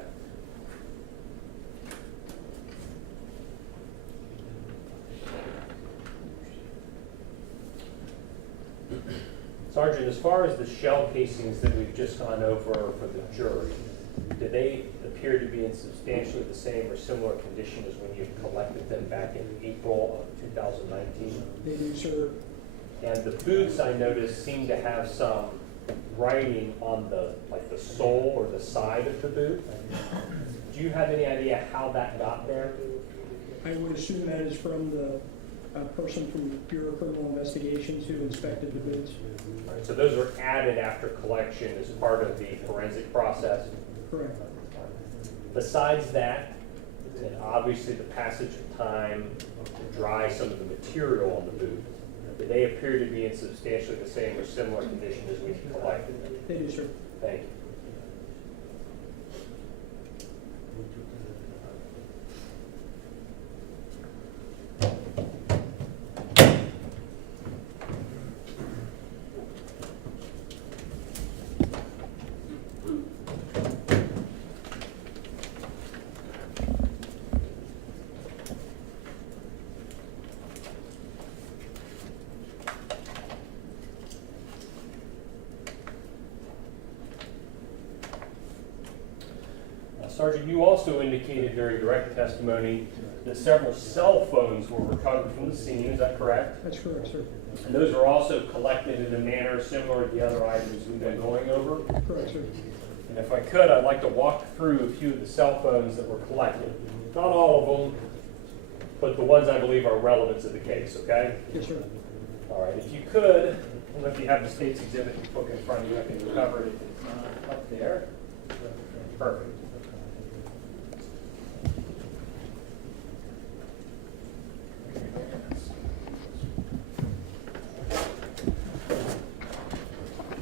Sergeant, as far as the shell casings that we've just gone over for the jury, do they appear to be in substantially the same or similar condition as when you collected them back in April of 2019? They do, sir. And the boots, I noticed, seem to have some writing on the sole or the side of the boot. Do you have any idea how that got there? I would assume that is from the person from the Bureau of Criminal Investigations who inspected the boots. All right, so those were added after collection as part of the forensic process? Correct. Besides that, and obviously the passage of time to dry some of the material on the boot, do they appear to be in substantially the same or similar condition as we collected them? They do, sir. Thank you. Sergeant, you also indicated during direct testimony that several cell phones were recovered from the scene, is that correct? That's correct, sir. And those are also collected in a manner similar to the other items we've been going over? Correct, sir. And if I could, I'd like to walk through a few of the cell phones that were collected. Not all of them, but the ones I believe are relevant to the case, okay? Yes, sir. All right, if you could, I don't know if you have the state's exhibit book in front of you, I can cover it if it's not up there. Perfect.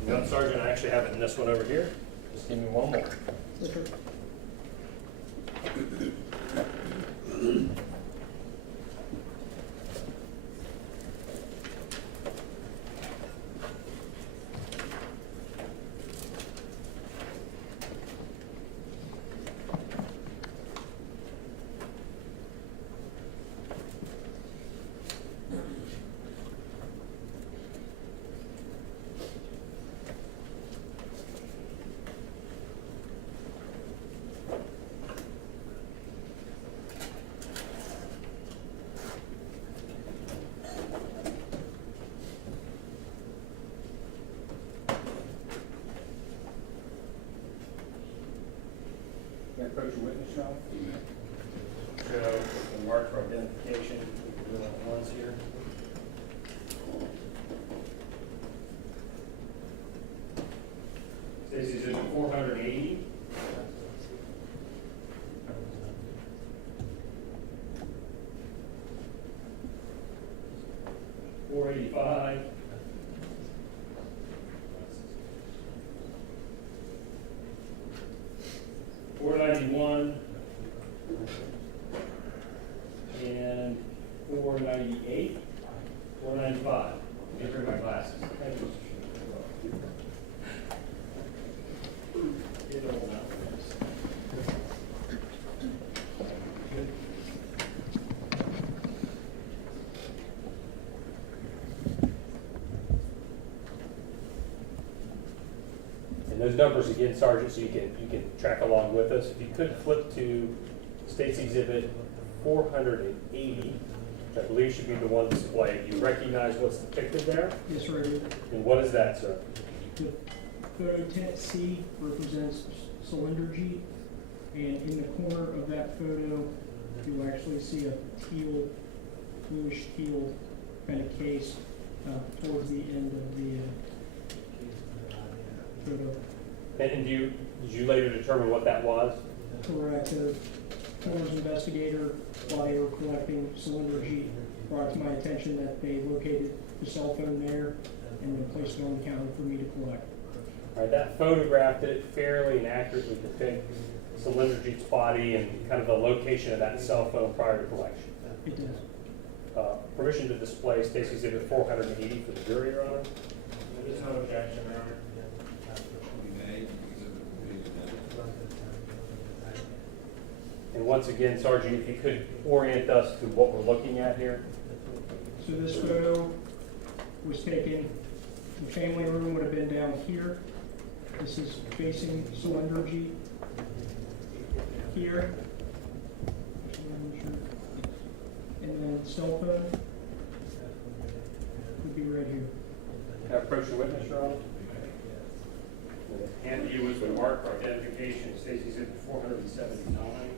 No, Sergeant, I actually have it in this one over here. Just give me one more. Yes, sir. Can I approach your witness, Sean? So, the mark for identification, we can do it at once here. This is in 480. $485. $491 and $498, $495. Let me bring my glasses. Thank you. Get old now. And those numbers again, Sergeant, so you can track along with us. If you could flip to State's Exhibit 480, which I believe should be the one displayed. Do you recognize what's depicted there? Yes, sir, I do. And what is that, sir? The photo tent C represents Shalinderjit, and in the corner of that photo, you'll actually see a teal, bluish teal kind of case towards the end of the photo. And did you later determine what that was? Correct. The Corners investigator, while they were collecting Shalinderjit, brought to my attention that they located the cell phone there and then placed it on the counter for me to collect. All right, that photograph, did it fairly and accurately depict Shalinderjit's body and kind of the location of that cell phone prior to collection? It does. Permission to display State's Exhibit 480 for the jury, Your Honor? There's no objection, Your Honor. And once again, Sergeant, if you could orient us to what we're looking at here. So this photo was taken, the family room would have been down here. This is facing Shalinderjit here. And then cell phone would be right here. Can I approach the witness, Your Honor? Hand to you was the mark for identification, State's Exhibit 479.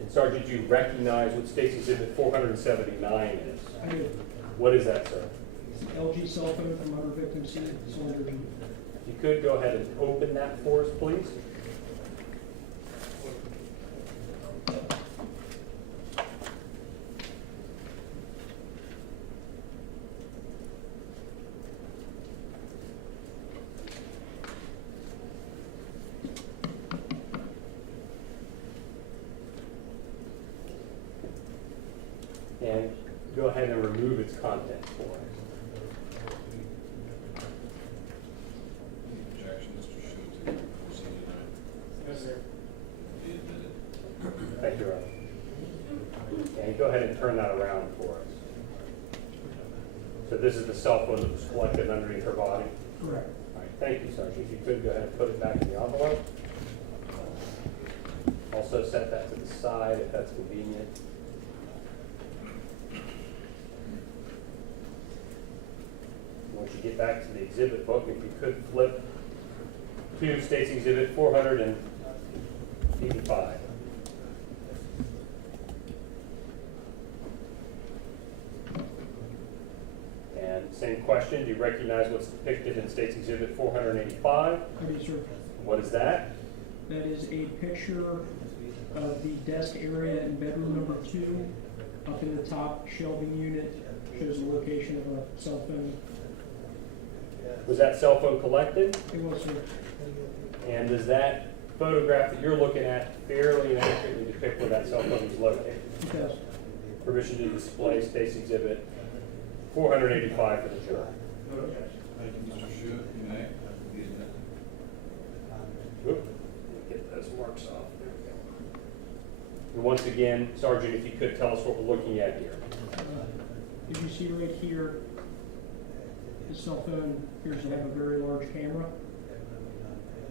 And Sergeant, do you recognize what State's Exhibit 479 is? I do. What is that, sir? LG cell phone from our victim C, Shalinderjit. If you could go ahead and open that for us, please. And go ahead and remove its contents for us. Objection, Mr. Schulte, 479. Yes, sir. Be admitted. Thank you, Your Honor. And go ahead and turn that around for us. So this is the cell phone that was collected underneath her body? Correct. All right, thank you, Sergeant. If you could go ahead and put it back in the envelope. Also set that to the side if that's convenient. Once you get back to the exhibit book, if you could flip to State's Exhibit 485. And same question, do you recognize what's depicted in State's Exhibit 485? I do, sir. What is that? That is a picture of the desk area in bedroom number 2. Up in the top shelving unit shows the location of a cell phone. Was that cell phone collected? It was, sir. And does that photograph that you're looking at fairly and accurately depict where that cell phone is located? It does. Permission to display State's Exhibit 485 for the jury. Thank you, Mr. Shu. You may. Oop, get those marks off. There we go. And once again, Sergeant, if you could tell us what we're looking at here. As you see right here, the cell phone appears to have a very large camera.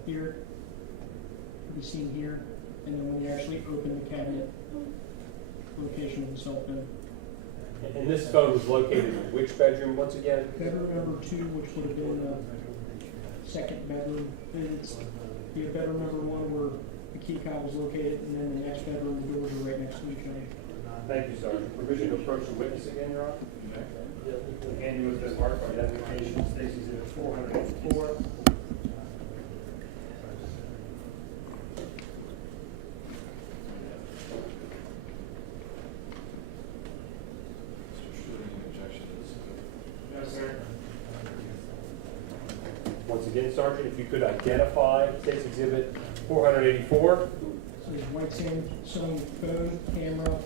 Here, can be seen here, and then when you actually open the cabinet, location of the cell phone. And this phone was located in which bedroom once again? Bedroom number 2, which would have been the second bedroom. And it's the bedroom number 1 where the key card was located, and then the next bedroom, the doors are right next to each other. Thank you, Sergeant. Permission to approach the witness again, Your Honor? Again, you with the mark for identification, State's Exhibit 484. Once again, Sergeant, if you could identify State's Exhibit 484. So there's white Samsung phone camera,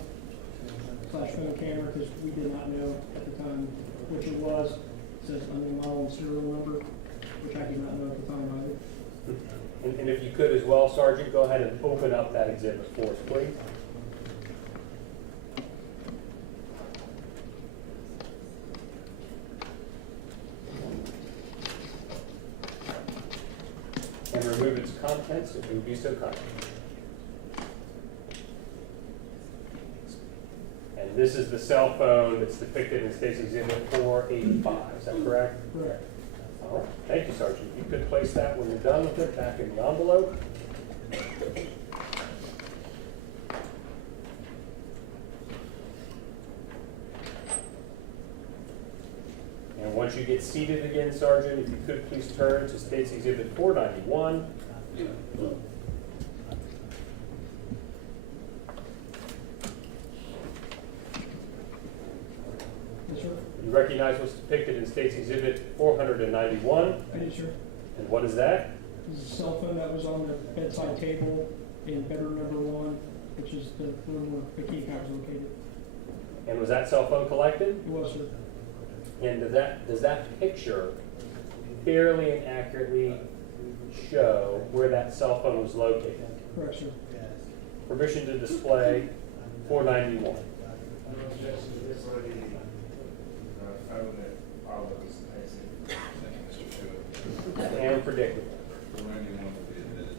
flash phone camera, because we did not know at the time which it was. It says unknown model and serial number, which I did not know at the time either. And if you could as well, Sergeant, go ahead and open up that exhibit for us, please. And remove its contents, if you would be so kind. And this is the cell phone that's depicted in State's Exhibit 485, is that correct? Correct. All right, thank you, Sergeant. You could place that when you're done with it back in the envelope. And once you get seated again, Sergeant, if you could please turn to State's Exhibit 491. Yes, sir. You recognize what's depicted in State's Exhibit 491. I do, sir. And what is that? This is a cell phone that was on the bedside table in bedroom number 1, which is the room where the key card was located. And was that cell phone collected? It was, sir. And does that picture fairly and accurately show where that cell phone was located? Correct, sir. Permission to display 491. Thank you, Mr. Shu. And predictable. Randy wanted to be admitted.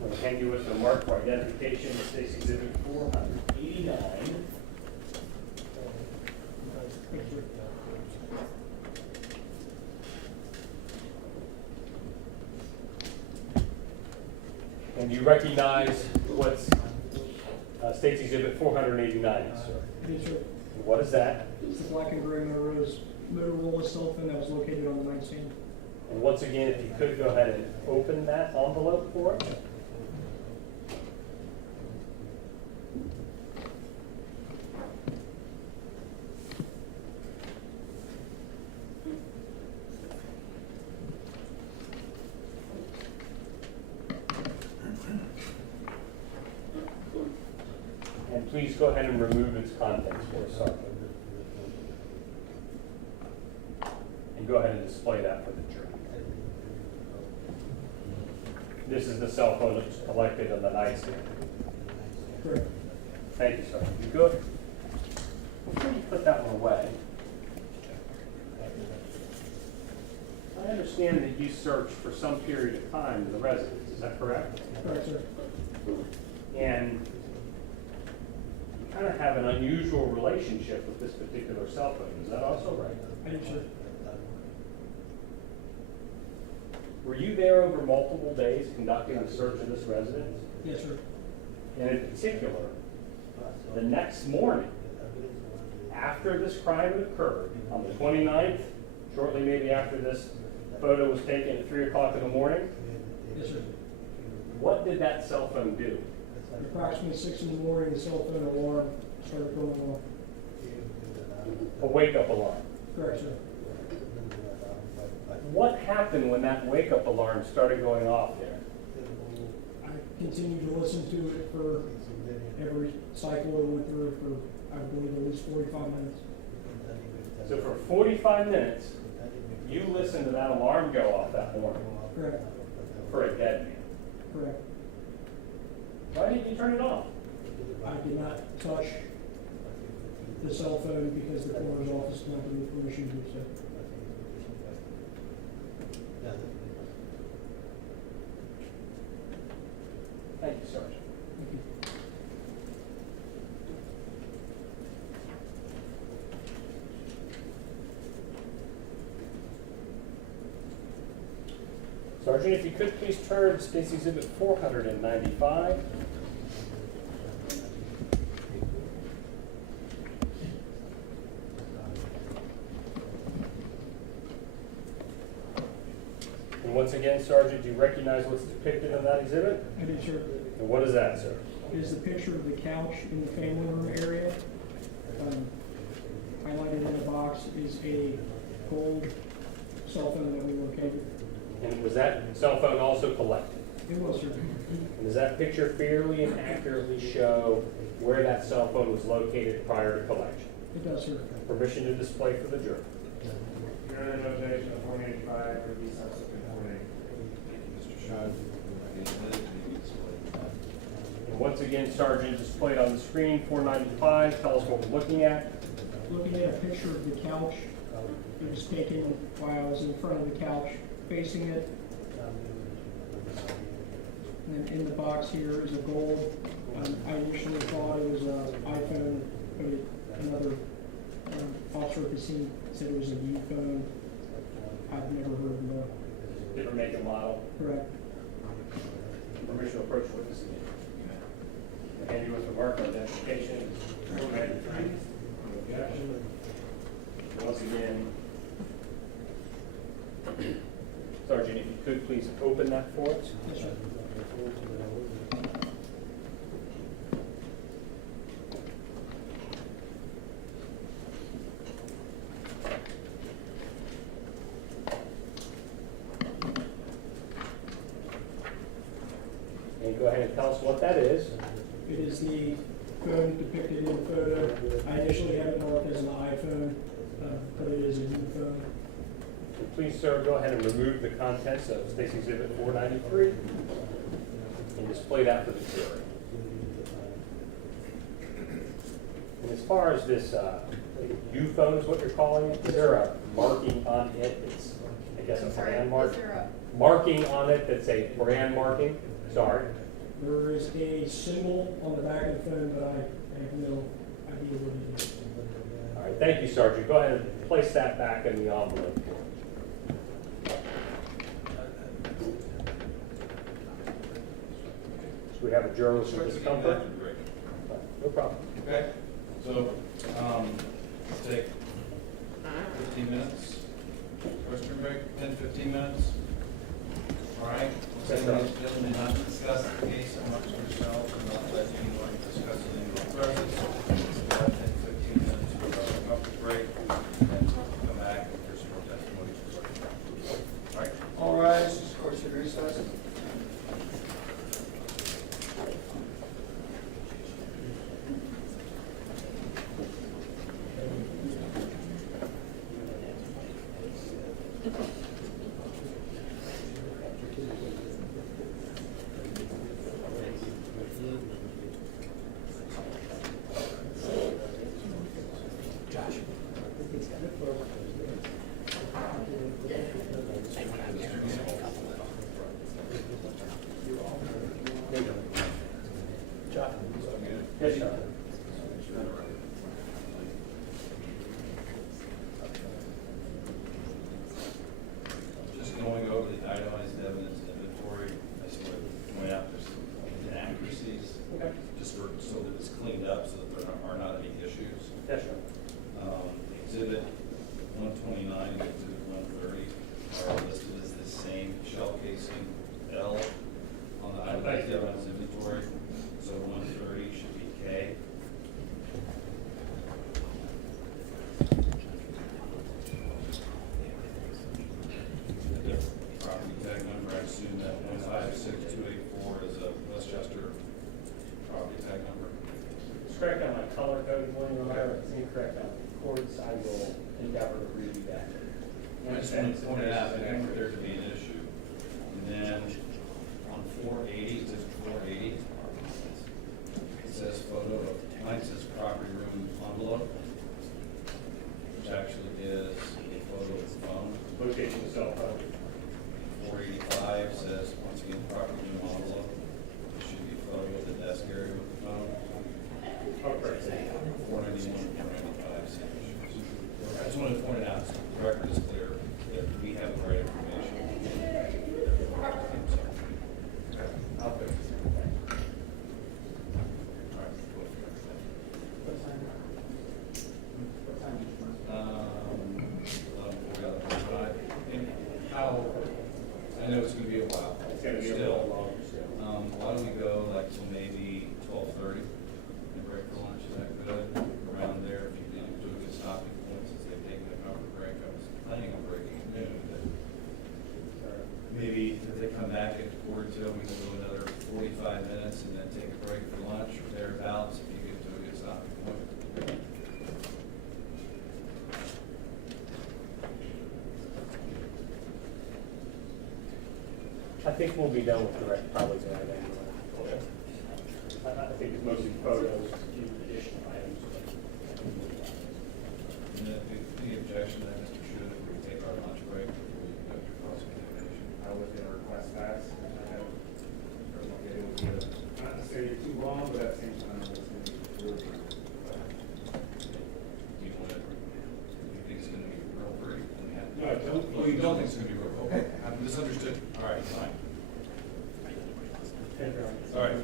We'll hand you with the mark for identification, State's Exhibit 489. Thank you. And you recognize what's State's Exhibit 489 is, sir? Yes, sir. What is that? It's the black and gray Motorola cell phone that was located on the nightstand. And once again, if you could go ahead and open that envelope for us. And please go ahead and remove its contents for us, Sergeant. And go ahead and display that for the jury. This is the cell phone that was collected on the nightstand. Correct. Thank you, Sergeant. You good? Before you put that one away, I understand that you searched for some period of time in the residence. Is that correct? Correct, sir. And you kind of have an unusual relationship with this particular cell phone. Is that also right? I do, sir. Were you there over multiple days conducting the search of this residence? Yes, sir. And in particular, the next morning, after this crime had occurred, on the 29th, shortly maybe after this photo was taken at 3 o'clock in the morning, Yes, sir. what did that cell phone do? Approximately 6 in the morning, the cell phone alarm started going off. A wake-up alarm. Correct, sir. What happened when that wake-up alarm started going off there? I continued to listen to it for every cycle it went through for, I believe, at least 45 minutes. So for 45 minutes, you listened to that alarm go off that morning Correct. for a dead man. Correct. Why didn't you turn it off? I did not touch the cell phone because the coroner's office did not give me permission to do so. Thank you, Sergeant. Thank you. Sergeant, if you could please turn to State's Exhibit 495. And once again, Sergeant, do you recognize what's depicted in that exhibit? I do, sir. And what is that, sir? It is the picture of the couch in the family room area. Highlighted in the box is a gold cell phone that we located. And was that cell phone also collected? It was, sir. And does that picture fairly and accurately show where that cell phone was located prior to collection? It does, sir. Permission to display for the jury. Your notation of 185 would be subsequent 180. And once again, Sergeant, displayed on the screen, 495, tell us what we're looking at. Looking at a picture of the couch, it was taken while I was in front of the couch, facing it. And then in the box here is a gold. I initially thought it was an iPhone, but another officer at the scene said it was a U phone. I've never heard of that. Different make and model. Correct. Permission to approach witness again. And you with the mark of identification. Once again, Sergeant, if you could please open that for us. Yes, sir. And go ahead and tell us what that is. It is the phone depicted in the photo. I initially had it marked as an iPhone, but it is a U phone. And please, sir, go ahead and remove the contents of State's Exhibit 493 and display that for the jury. And as far as this U phone is what you're calling it, is there a marking on it? It's, I guess, a brand mark? Marking on it that's a brand marking? Sorry. There is a symbol on the back of the phone, but I have no idea what it is. All right, thank you, Sergeant. Go ahead and place that back in the envelope. So we have a journalist with discomfort? No problem. Okay, so, take 15 minutes, restroom break, 10, 15 minutes. All right, Yes, so sir. ladies and gentlemen, not discuss the case amongst yourselves, and not let anyone discuss it in your presence. 10, 15 minutes for a coffee break, and then come back and there's more testimony. All right, All rise, this court should recess. Yes, sir. Just going over the itemized evidence inventory, I just want to point out there's some inaccuracies. Okay. Just so that it's cleaned up, so that there are not any issues. Yes, sir. Exhibit 129 and exhibit 130 are listed as the same shell casing L on the itemized evidence inventory. So 130 should be K. The property tag number, I assume that 156284 is a Westchester property tag number. It's correct on my color code, one remember, it's incorrect on the courts, I will endeavor to read that. I just want to point it out, I think for there to be an issue. And then on 480, it says 480. It says photo of, mine says property room envelope, which actually is a photo of the phone. Location of cell phone. 485 says, once again, property room envelope. It should be a photo of the desk area with the phone. Okay. 491, 495 signatures. I just wanted to point it out, so the record is clear, that we have the right information. I'm sorry. I'll fix it. All right. And how, I know it's gonna be a while. It's gonna be a Still. little longer still. Why don't we go like till maybe 12:30 and break for lunch, is that good? Around there, if you didn't do a good stopping point, since they've taken a cover break, I was planning on breaking at noon, but maybe if they come back at 1:45, we can go another 45 minutes and then take a break for lunch or thereabouts, if you get to a good stopping point. I think we'll be done with the rest probably tonight anyway. I think it's mostly photos, a few additional items. And then the objection that Mr. Should, if we take our lunch break before we conduct your cross-examination. I was gonna request that, and I have, or look at it would be, not necessarily too long, but at the same time, it's gonna be really. Do you want to, you think it's going to be real brief? No, I don't. Oh, you don't think it's going to be real, okay, I've misunderstood. All right, fine. All right.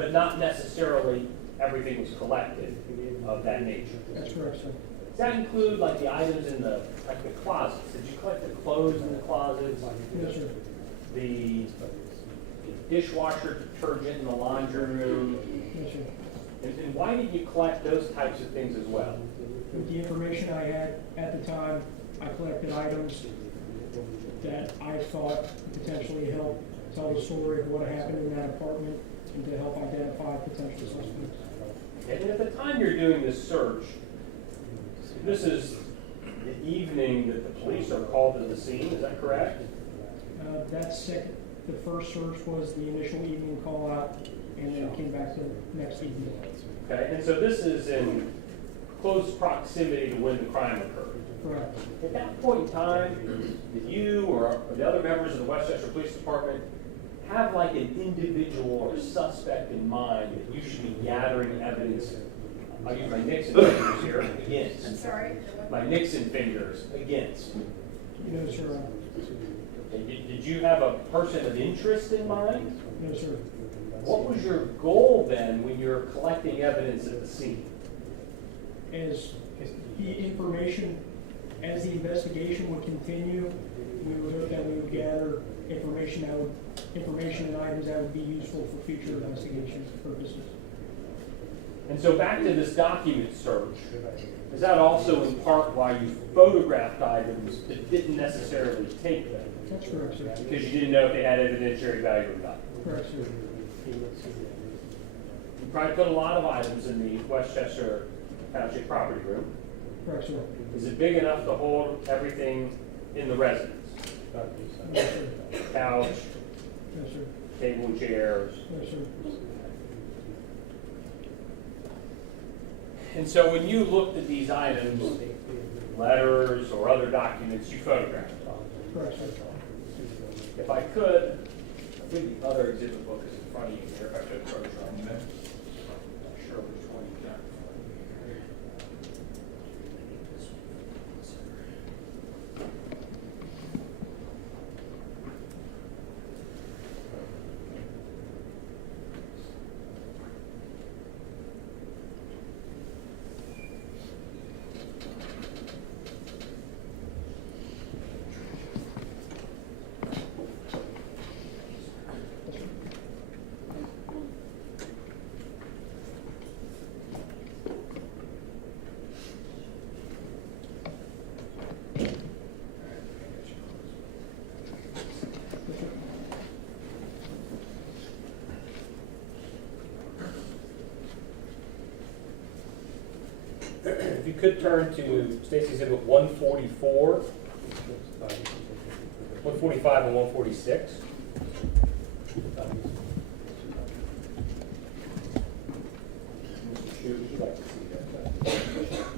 but not necessarily everything was collected of that nature. That's correct, sir. Does that include like the items in the, like the closets? Did you collect the clothes in the closets? Yes, sir. The dishwasher detergent in the laundry room? Yes, sir. And why did you collect those types of things as well? With the information I had at the time, I collected items that I thought could potentially help tell the story of what happened in that apartment and to help identify potential suspects. And at the time you're doing this search, this is the evening that the police are called to the scene, is that correct? The first search was the initial evening call out, and then it came back to next evening. Okay, and so this is in close proximity to when the crime occurred. Correct. At that point in time, did you or the other members of the Westchester Police Department have like an individual or suspect in mind that you should be gathering evidence? I'll use my Nixon fingers here, against. I'm sorry? My Nixon fingers, against. No, sir. Did you have a person of interest in mind? No, sir. What was your goal then when you're collecting evidence at the scene? As the information, as the investigation would continue, we would hope that we would gather information and items that would be useful for future investigation purposes. And so back to this document search, is that also in part why you photographed items that didn't necessarily take them? That's correct, sir. Because you didn't know if they had evidentiary value or not? Correct, sir. You probably put a lot of items in the Westchester Township property room. Correct, sir. Is it big enough to hold everything in the residence? Yes, sir. Couch, Yes, sir. table and chairs? Yes, sir. And so when you looked at these items, letters or other documents, you photographed them. Correct, sir. If I could, I think the other exhibit book is in front of you here, if I could approach on that. Not sure which one you got. If you could turn to Stacy's exhibit 144, 145 and 146. Mr. Chu, would you like to see that?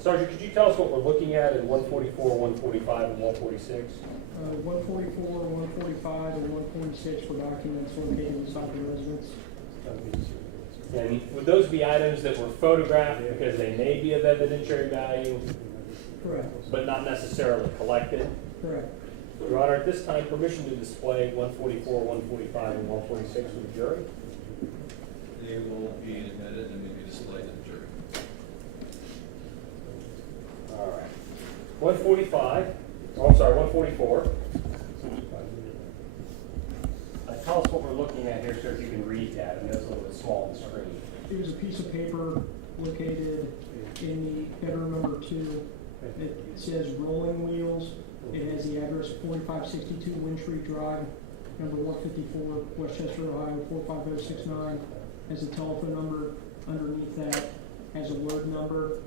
Sergeant, could you tell us what we're looking at in 144, 145, and 146? 144, 145, and 146 were documents located inside the residence. And would those be items that were photographed because they may be of evidentiary value, Correct. but not necessarily collected? Correct. Your Honor, at this time, permission to display 144, 145, and 146 with the jury? They will be admitted and may be displayed to the jury. All right. 145, oh, I'm sorry, 144. Tell us what we're looking at here, sir, if you can read that. I know it's a little bit small on the screen. It was a piece of paper located in the bedroom number 2. It says rolling wheels. It has the address 4562 Wyndtree Drive, number 154, Westchester, Ohio 45069. Has a telephone number underneath that. Has a word number.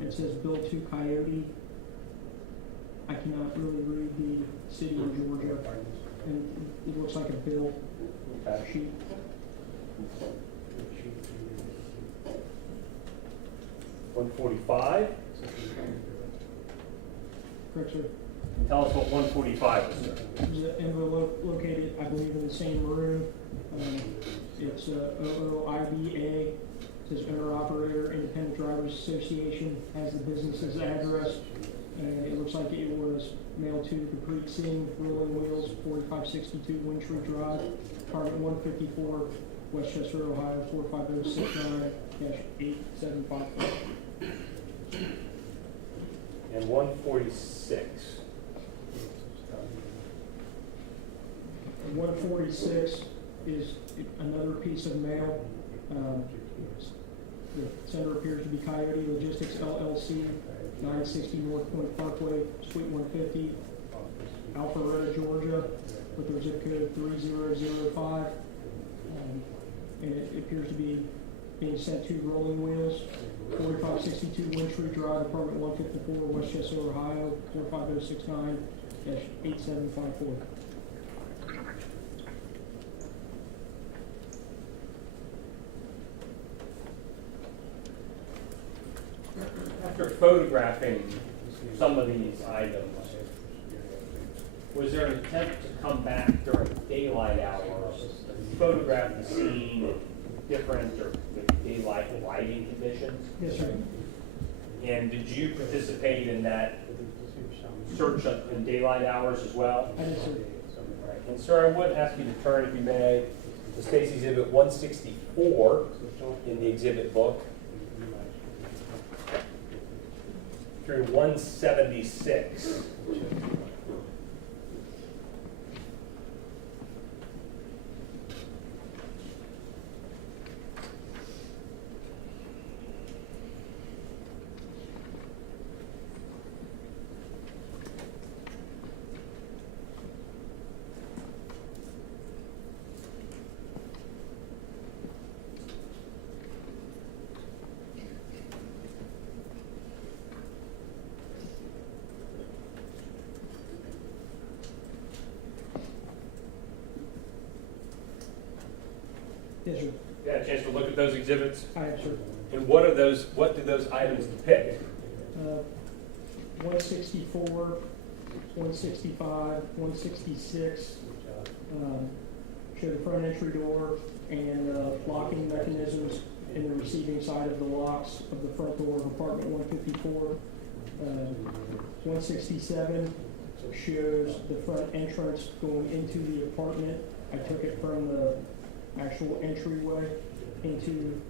It says Bill 2 Coyote. I cannot really read the city in Georgia. And it looks like a bill sheet. 145? Correct, sir. Tell us what 145 is, sir. There's an envelope located, I believe, in the same room. It's OOIBA, it says owner-operator, Independent Drivers Association, has the business's address, and it looks like it was mailed to Hakikat Singh, Rolling Wheels, 4562 Wyndtree Drive, apartment 154, Westchester, Ohio, 45069-8754. And 146. 146 is another piece of mail. The sender appears to be Coyote Logistics LLC, 960 North Point Parkway, Suite 150, Alpharetta, Georgia, with their zip code 3005. And it appears to be being sent to Rolling Wheels, 4562 Wyndtree Drive, apartment 154, Westchester, Ohio, 45069-8754. After photographing some of these items, was there an attempt to come back during daylight hours, photograph the scene in different or maybe daylight lighting conditions? Yes, sir. And did you participate in that search in daylight hours as well? I did, sir. And sir, I would ask you to turn, if you may, to State's Exhibit 164 in the exhibit book through 176. Yes, sir. You had a chance to look at those exhibits? I have, sir. And what do those items depict? 164, 165, 166, show the front entry door and locking mechanisms in the receiving side of the locks of the front door of apartment 154. 167 shows the front entrance going into the apartment. I took it from the actual entryway into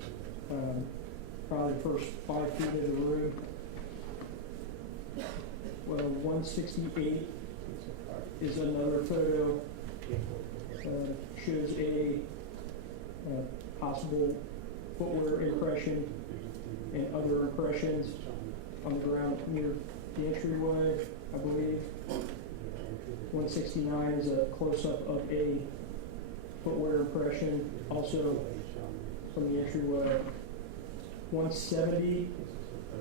probably the first 5 feet of the room. Well, 168 is another photo, shows a possible footwear impression and other impressions on the ground near the entryway, I believe. 169 is a close-up of a footwear impression, also from the entryway. 170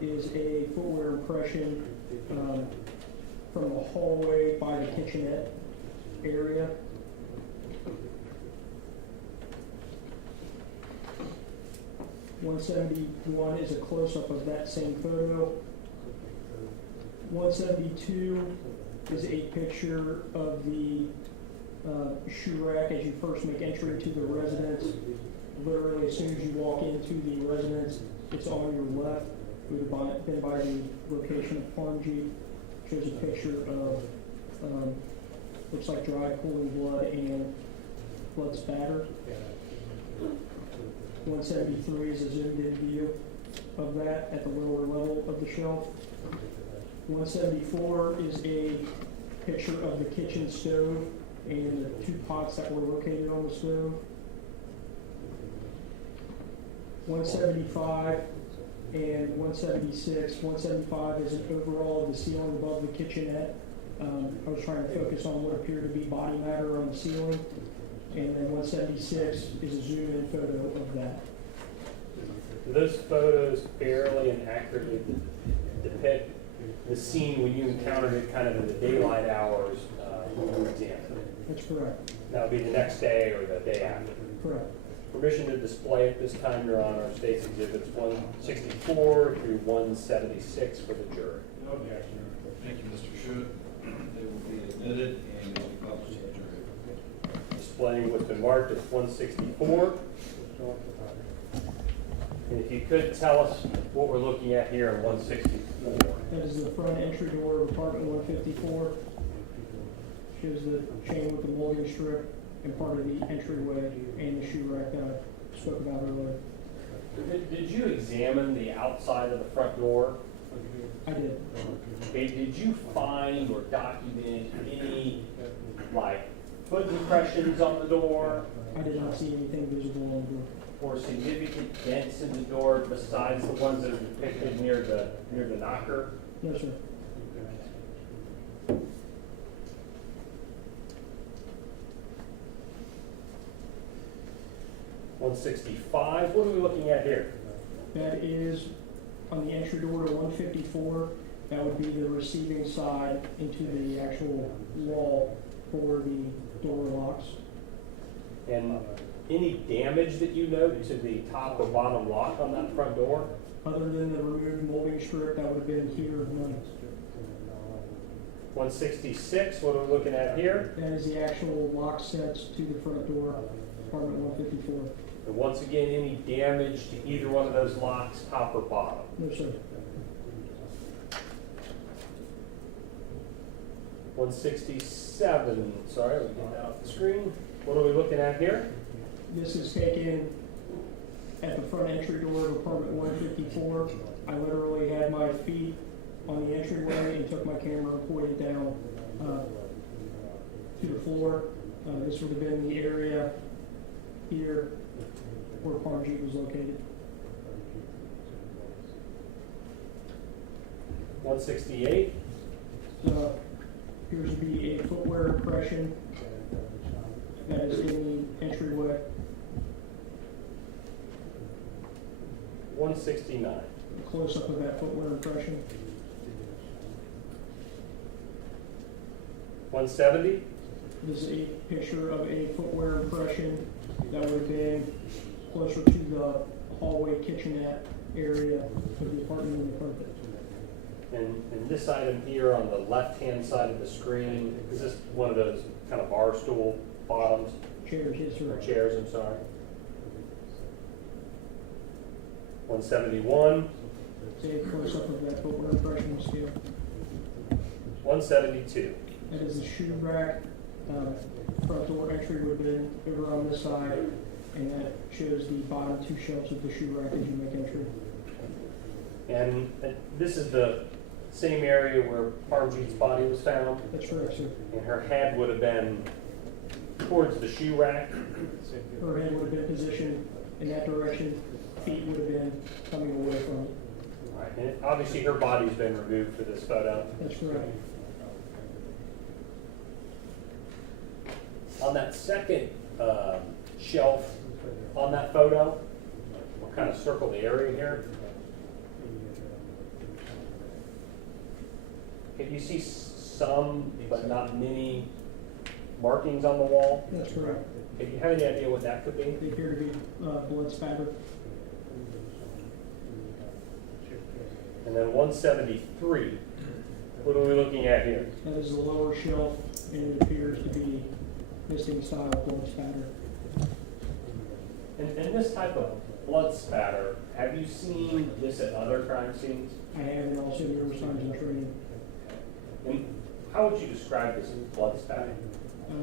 is a footwear impression from the hallway by the kitchenette area. .171 is a close-up of that same photo. 172 is a picture of the shoe rack as you first make entry into the residence. Literally, as soon as you walk into the residence, it's on your left. We would have been by the location of Parmjit. Shows a picture of, looks like dry pooling blood and blood spatter. 173 is a zoomed in view of that at the lower level of the shelf. 174 is a picture of the kitchen stove and the 2 pots that were located on the stove. 175 and 176. 175 is an overall of the ceiling above the kitchenette. I was trying to focus on what appeared to be body matter on the ceiling. And then 176 is a zoom in photo of that. Do those photos fairly and accurately depict the scene when you encountered it kind of in the daylight hours when you examined it? That's correct. That would be the next day or the day after? Correct. permission to display at this time, Your Honor, State's Exhibits 164 through 176 for the jury. No objection. Thank you, Mr. Schuett. They will be admitted and will be published to the jury. Displaying what's been marked as 164. And if you could tell us what we're looking at here in 164. That is the front entry door of apartment 154. Shows the chain with the molding strip and part of the entryway and the shoe rack that I spoke about earlier. Did you examine the outside of the front door? I did. Okay, did you find or document any, like, foot impressions on the door I did not see anything visible on the door. or significant dents in the door besides the ones that are depicted near the knocker? No, sir. $165, what are we looking at here? That is on the entry door to 154. That would be the receiving side into the actual wall for the door locks. And any damage that you note to the top or bottom lock on that front door? Other than the removed molding strip, that would have been here, none. 166, what are we looking at here? That is the actual lock sets to the front door, apartment 154. And once again, any damage to either one of those locks, top or bottom? No, sir. 167, sorry, we get that off the screen. What are we looking at here? This is taken at the front entry door of apartment 154. I literally had my feet on the entryway and took my camera and pointed down to the floor. This would have been the area here where Parmjit was located. 168, Appears to be a footwear impression that is in the entryway. 169, A close-up of that footwear impression. 170, This is a picture of a footwear impression that would have been closer to the hallway kitchenette area of the apartment in the carpet. and this item here on the left-hand side of the screen, is this one of those kind of bar stool bottoms, Chairs, yes, or sir. chairs, I'm sorry? 171, It's a close-up of that footwear impression scale. 172, That is the shoe rack. Front door entry would have been over on this side, and that shows the bottom two shelves of the shoe rack as you make entry. and this is the same area where Parmjit's body was found, That's correct, sir. and her head would have been towards the shoe rack. Her head would have been positioned in that direction. Feet would have been coming away from it. Right, and obviously her body's been removed for this photo. That's correct. On that second shelf on that photo, we'll kind of circle the area here. Can you see some, but not many, markings on the wall? That's correct. Do you have any idea what that could be? They appear to be blood spatter. And then 173, what are we looking at here? That is the lower shelf, and it appears to be missing style blood spatter. And this type of blood spatter, have you seen this at other crime scenes? I have, and also numerous times in training. And how would you describe this blood spatter?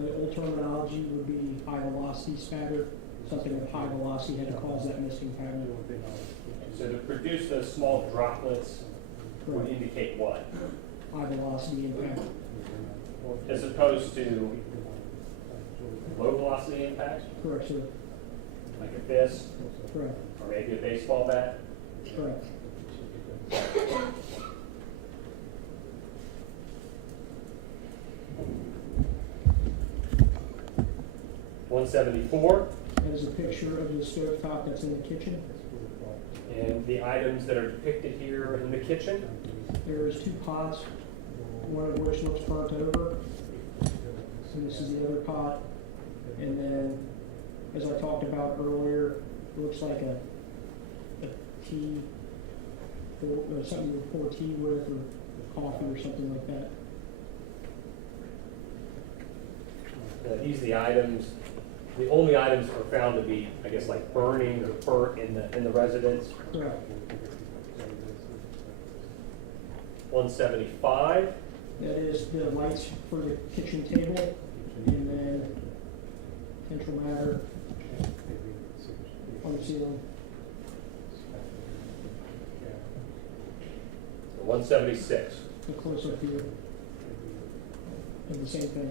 The old terminology would be high velocity spatter. Something with high velocity had to cause that missing pattern. So to produce those small droplets would Correct. indicate what? High velocity impact. As opposed to low velocity impact, Correct, sir. like a fist, Correct. or maybe a baseball bat? Correct. 174, That is a picture of the stovetop that's in the kitchen. and the items that are depicted here in the kitchen. There's two pots, one of which looks burnt over. So this is the other pot. And then as I talked about earlier, it looks like a tea, or something to pour tea with, or coffee or something like that. These are the items, the only items are found to be, I guess, like burning or burnt in the residence. Correct. 175. That is the lights for the kitchen table, and then potential matter on the ceiling. 176. The close-up view of the same thing.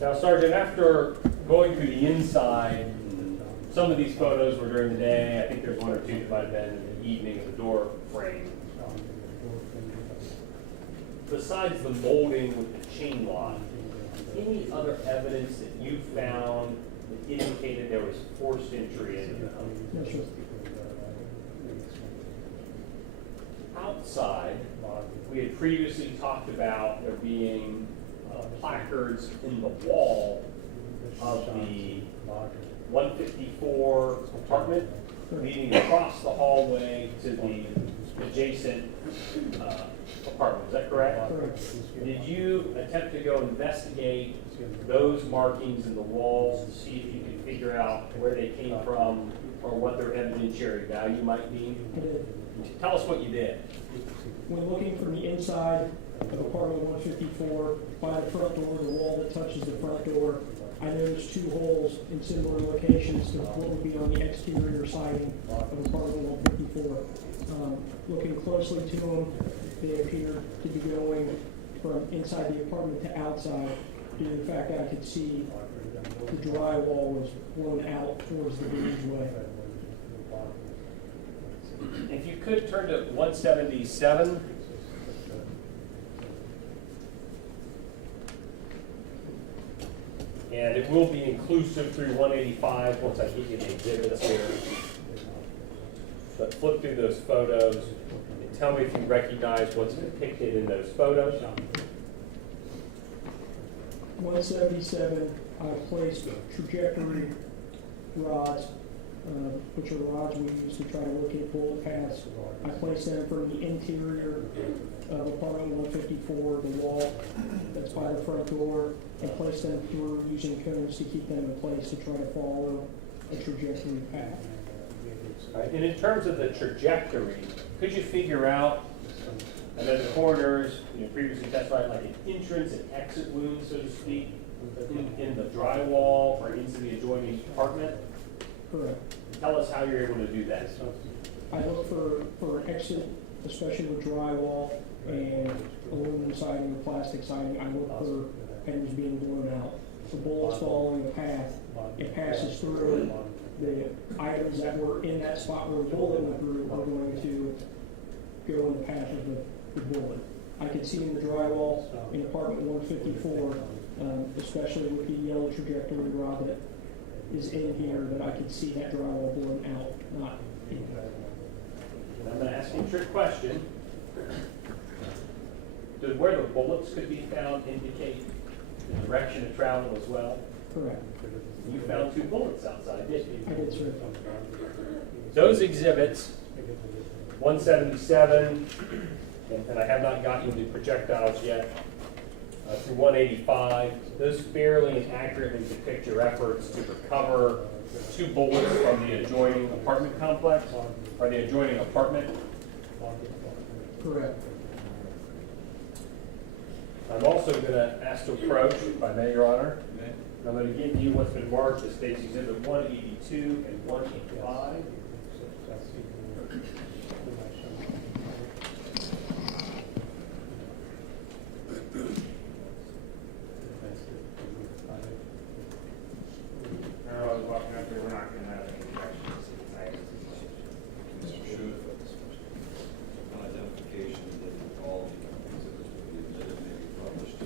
Now, Sergeant, after going through the inside, some of these photos were during the day. I think there's one or two that might have been in the evening of the door frame. Besides the molding with the chain lock, any other evidence that you found that indicated there was forced entry into the home? No, sure. Outside, we had previously talked about there being placards in the wall of the 154 apartment leading across the hallway to the adjacent apartment. Is that correct? Correct. Did you attempt to go investigate those markings in the walls to see if you could figure out where they came from or what their evidentiary value might be? I did. Tell us what you did. When looking from the inside of apartment 154, by the front door, the wall that touches the front door, I noticed two holes in similar locations to what would be on the exterior siding of apartment 154. Looking closely to them, they appear to be going from inside the apartment to outside. And in fact, I could see the drywall was blown out towards the breezeway. If you could turn to 177. And it will be inclusive through 185 once I get you the exhibits here. But flip through those photos and tell me if you recognize what's depicted in those photos. 177, I placed trajectory rods, which are rods we use to try to locate bullet paths. I placed them from the interior of apartment 154, the wall that's by the front door, and placed them through using cones to keep them in place to try to follow a trajectory path. All right, and in terms of the trajectory, could you figure out, I know the coroners previously testified like an entrance and exit wound, so to speak, in the drywall or into the adjoining apartment? Correct. Tell us how you're able to do that. I look for an exit, especially with drywall and aluminum siding or plastic siding. I look for ends being blown out. The bullet's following the path. It passes through. The items that were in that spot where the bullet went through are going to go in the path of the bullet. I can see in the drywall in apartment 154, especially with the yellow trajectory rod that is in here, that I can see that drywall blown out, not in here. I'm going to ask you a trick question. Does where the bullets could be found indicate the direction of travel as well? Correct. You found two bullets outside, didn't you? I did, sir. Those exhibits, 177, and I have not gotten the projectiles yet, through 185, those fairly and accurately depict your efforts to recover two bullets from the adjoining apartment complex, or the adjoining apartment. Correct. I'm also going to ask to approach, if I may, Your Honor. I'm going to give you what's been marked as State's Exhibit 182 and 185. I was walking up there, we're not going to have any objections. Identification that all exhibits will be admitted, maybe published.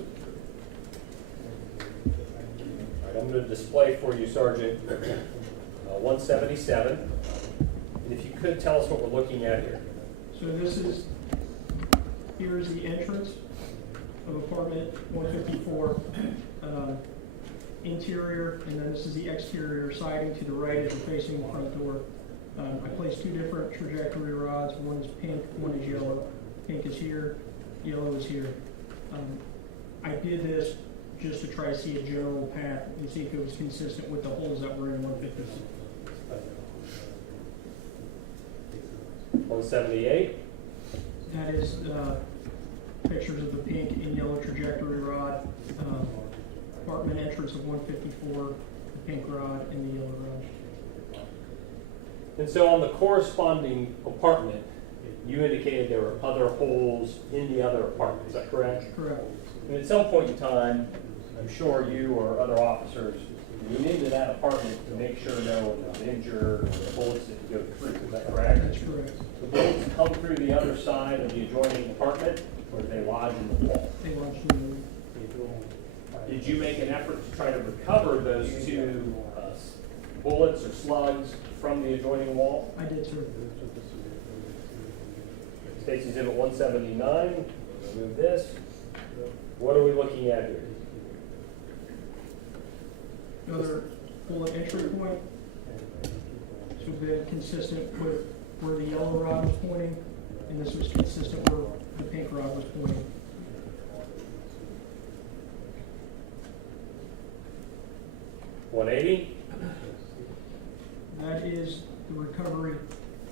All right, I'm going to display for you, Sergeant, 177. And if you could tell us what we're looking at here. So here's the entrance of apartment 154, interior, and then this is the exterior siding to the right as you're facing the front door. I placed two different trajectory rods. One is pink, one is yellow. Pink is here, yellow is here. I did this just to try to see a general path and see if it was consistent with the holes that were in 156. 178. That is pictures of the pink and yellow trajectory rod, apartment entrance of 154, the pink rod and the yellow rod. And so on the corresponding apartment, you indicated there were other holes in the other apartment. Is that correct? Correct. And at some point in time, I'm sure you or other officers went into that apartment to make sure no one was injured or the bullets didn't go through. Is that correct? That's correct. The bullets come through the other side of the adjoining apartment, or did they lodge in the wall? They launched in the Did you make an effort to try to recover those two bullets or slugs from the adjoining wall? I did, sir. State's Exhibit 179, remove this. What are we looking at here? Another bullet entry point. This would be consistent with where the yellow rod was pointing, and this was consistent where the pink rod was pointing. .180. That is the recovery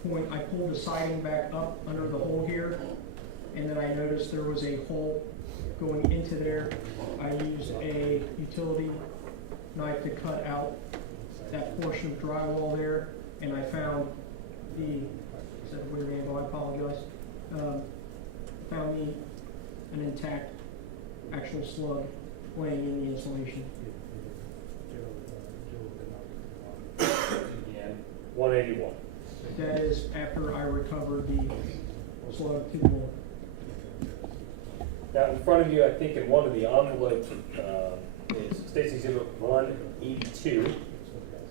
point. I pulled the siding back up under the hole here, and then I noticed there was a hole going into there. I used a utility knife to cut out that portion of drywall there, and I found the, is that a weird angle? I apologize. Found an intact actual slug laying in the insulation. And 181. That is after I recovered the slug to the wall. Now in front of you, I think in one of the envelopes is State's Exhibit 182.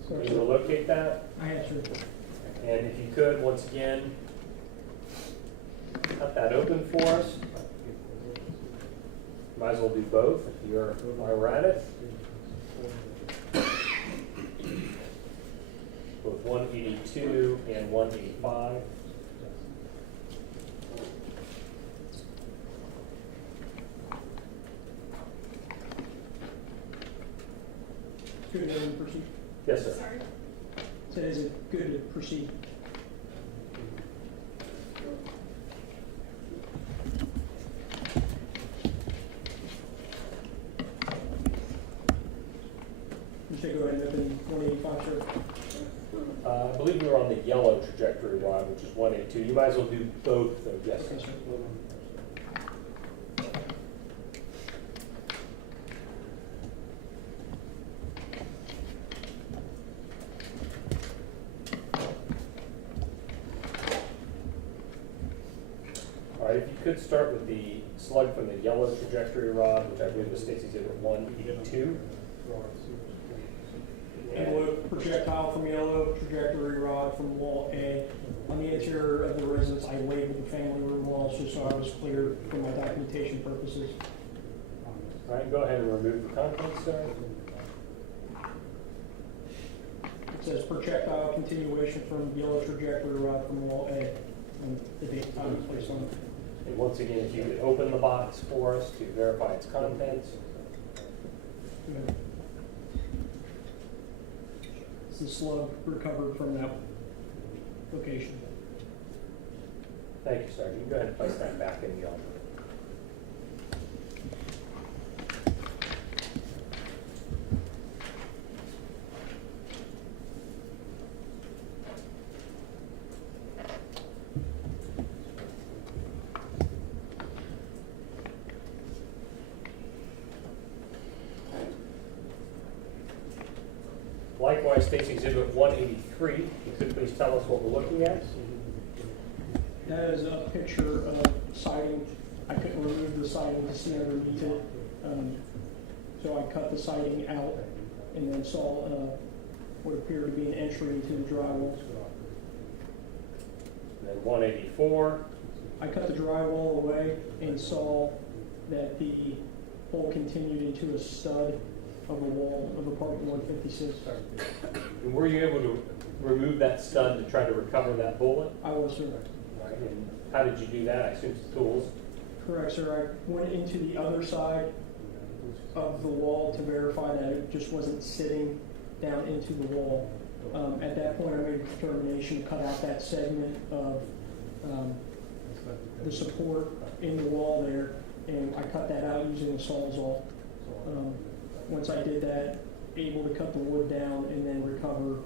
Can you locate that? I have to. And if you could, once again, cut that open for us. Might as well do both if you're while we're at it. Both 182 and 185. Good to proceed. Yes, sir. Sorry. So is it good to proceed? You should go ahead and open 185, sir. I believe we were on the yellow trajectory rod, which is 182. You might as well do both, though. Yes, Okay, sir. sir. All right, if you could start with the slug from the yellow trajectory rod, which I believe was State's Exhibit 182. Envelope projectile from yellow, trajectory rod from wall A. On the interior of the residence, I labeled the family room walls just so I was clear for my documentation purposes. All right, go ahead and remove the contents, sir. It says projectile continuation from yellow trajectory rod from wall A, and the date, time, and place on it. And once again, if you could open the box for us to verify its contents. Good. It's the slug recovered from that location. Thank you, sir. You can go ahead and place that back in the envelope. Likewise, State's Exhibit 183. You could please tell us what we're looking at? That is a picture of siding. I couldn't remove the siding to see underneath it. So I cut the siding out and then saw what appeared to be an entry into the drywall. And then 184. I cut the drywall away and saw that the hole continued into a stud of a wall of apartment 156. And were you able to remove that stud to try to recover that bullet? I was, sir. Right. And how did you do that? I assume it's tools. Correct, sir. I went into the other side of the wall to verify that it just wasn't sitting down into the wall. At that point, I made a determination to cut out that segment of the support in the wall there, and I cut that out using a Sawzall. Once I did that, able to cut the wood down and then recover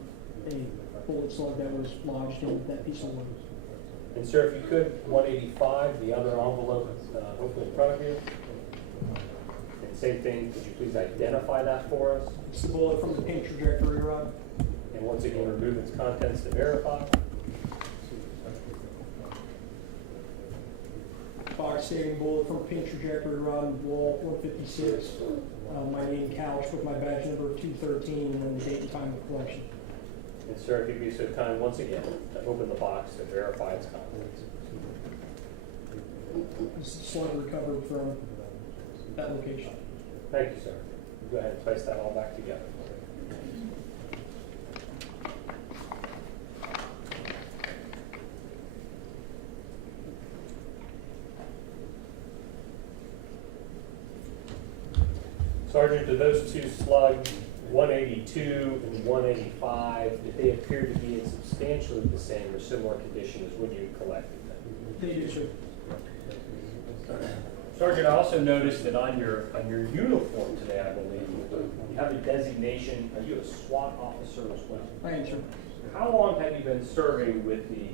a bullet slug that was lodged in that piece of wood. And sir, if you could, 185, the other envelope, hopefully in front of you. And same thing, could you please identify that for us? It's the bullet from the paint trajectory rod. And once again, remove its contents to verify. Box stating bullet from paint trajectory rod and wall 156. My name couch with my badge number 213 and then the date and time of collection. And sir, if you'd be so kind, once again, to open the box to verify its contents. This is slug recovered from that location. Thank you, sir. Go ahead and place that all back together. Sergeant, do those two slugs, 182 and 185, did they appear to be in substantially the same or similar condition as when you collected them? They do, sir. Sergeant, I also noticed that on your uniform today, I believe, you have a designation. Are you a SWAT officer as well? I am, sir. How long have you been serving with the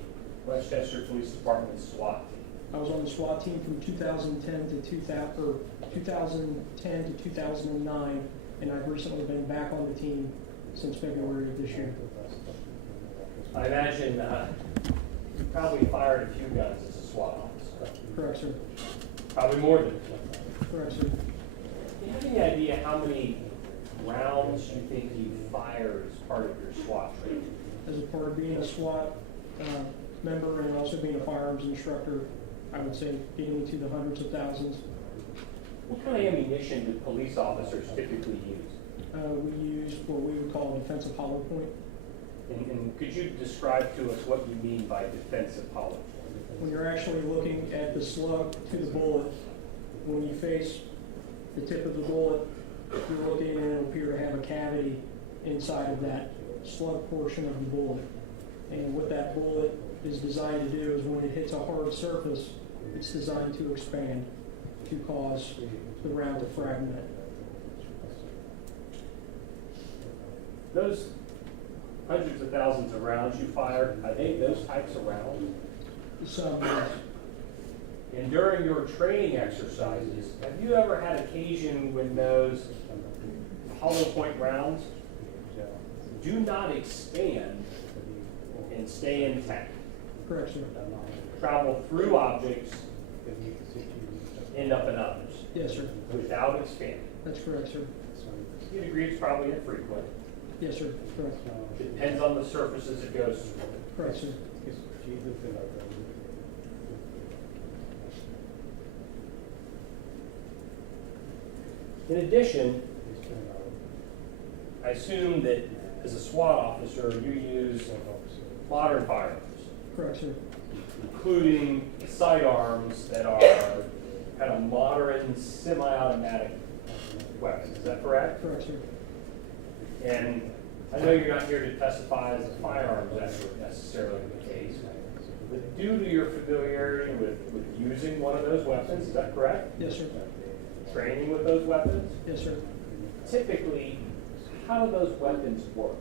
Westchester Police Department SWAT team? I was on the SWAT team from 2010 to 2009, and I've recently been back on the team since February of this year. I imagine you probably fired a few guns as a SWAT officer. Correct, sir. Probably more than. Correct, sir. Do you have any idea how many rounds you think you fired as part of your SWAT training? As a part of being a SWAT member and also being a firearms instructor, I would say getting into the hundreds of thousands. What kind of ammunition do police officers typically use? We use what we would call a defensive hollow point. And could you describe to us what you mean by defensive hollow point? When you're actually looking at the slug to the bullet, when you face the tip of the bullet, you're looking and it'll appear to have a cavity inside of that slug portion of the bullet. And what that bullet is designed to do is when it hits a hard surface, it's designed to expand to cause the round to fragment. Those hundreds of thousands of rounds you fired, are they those types of rounds? Some, And during your training exercises, have you ever had occasion when those hollow point rounds do not expand and stay intact? correct, sir. Travel through objects, end up in others, Yes, sir. without expanding? That's correct, sir. You'd agree it's probably infrequent. Yes, sir. Correct. Depends on the surfaces it goes through. Correct, sir. In addition, I assume that as a SWAT officer, you use modern firearms, Correct, sir. including sidearms that are kind of modern semi-automatic weapons. Is that correct? Correct, sir. And I know you're not here to testify as a firearms expert necessarily the case, but due to your familiarity with using one of those weapons, is that correct? Yes, sir. Training with those weapons? Yes, sir. Typically, how do those weapons work?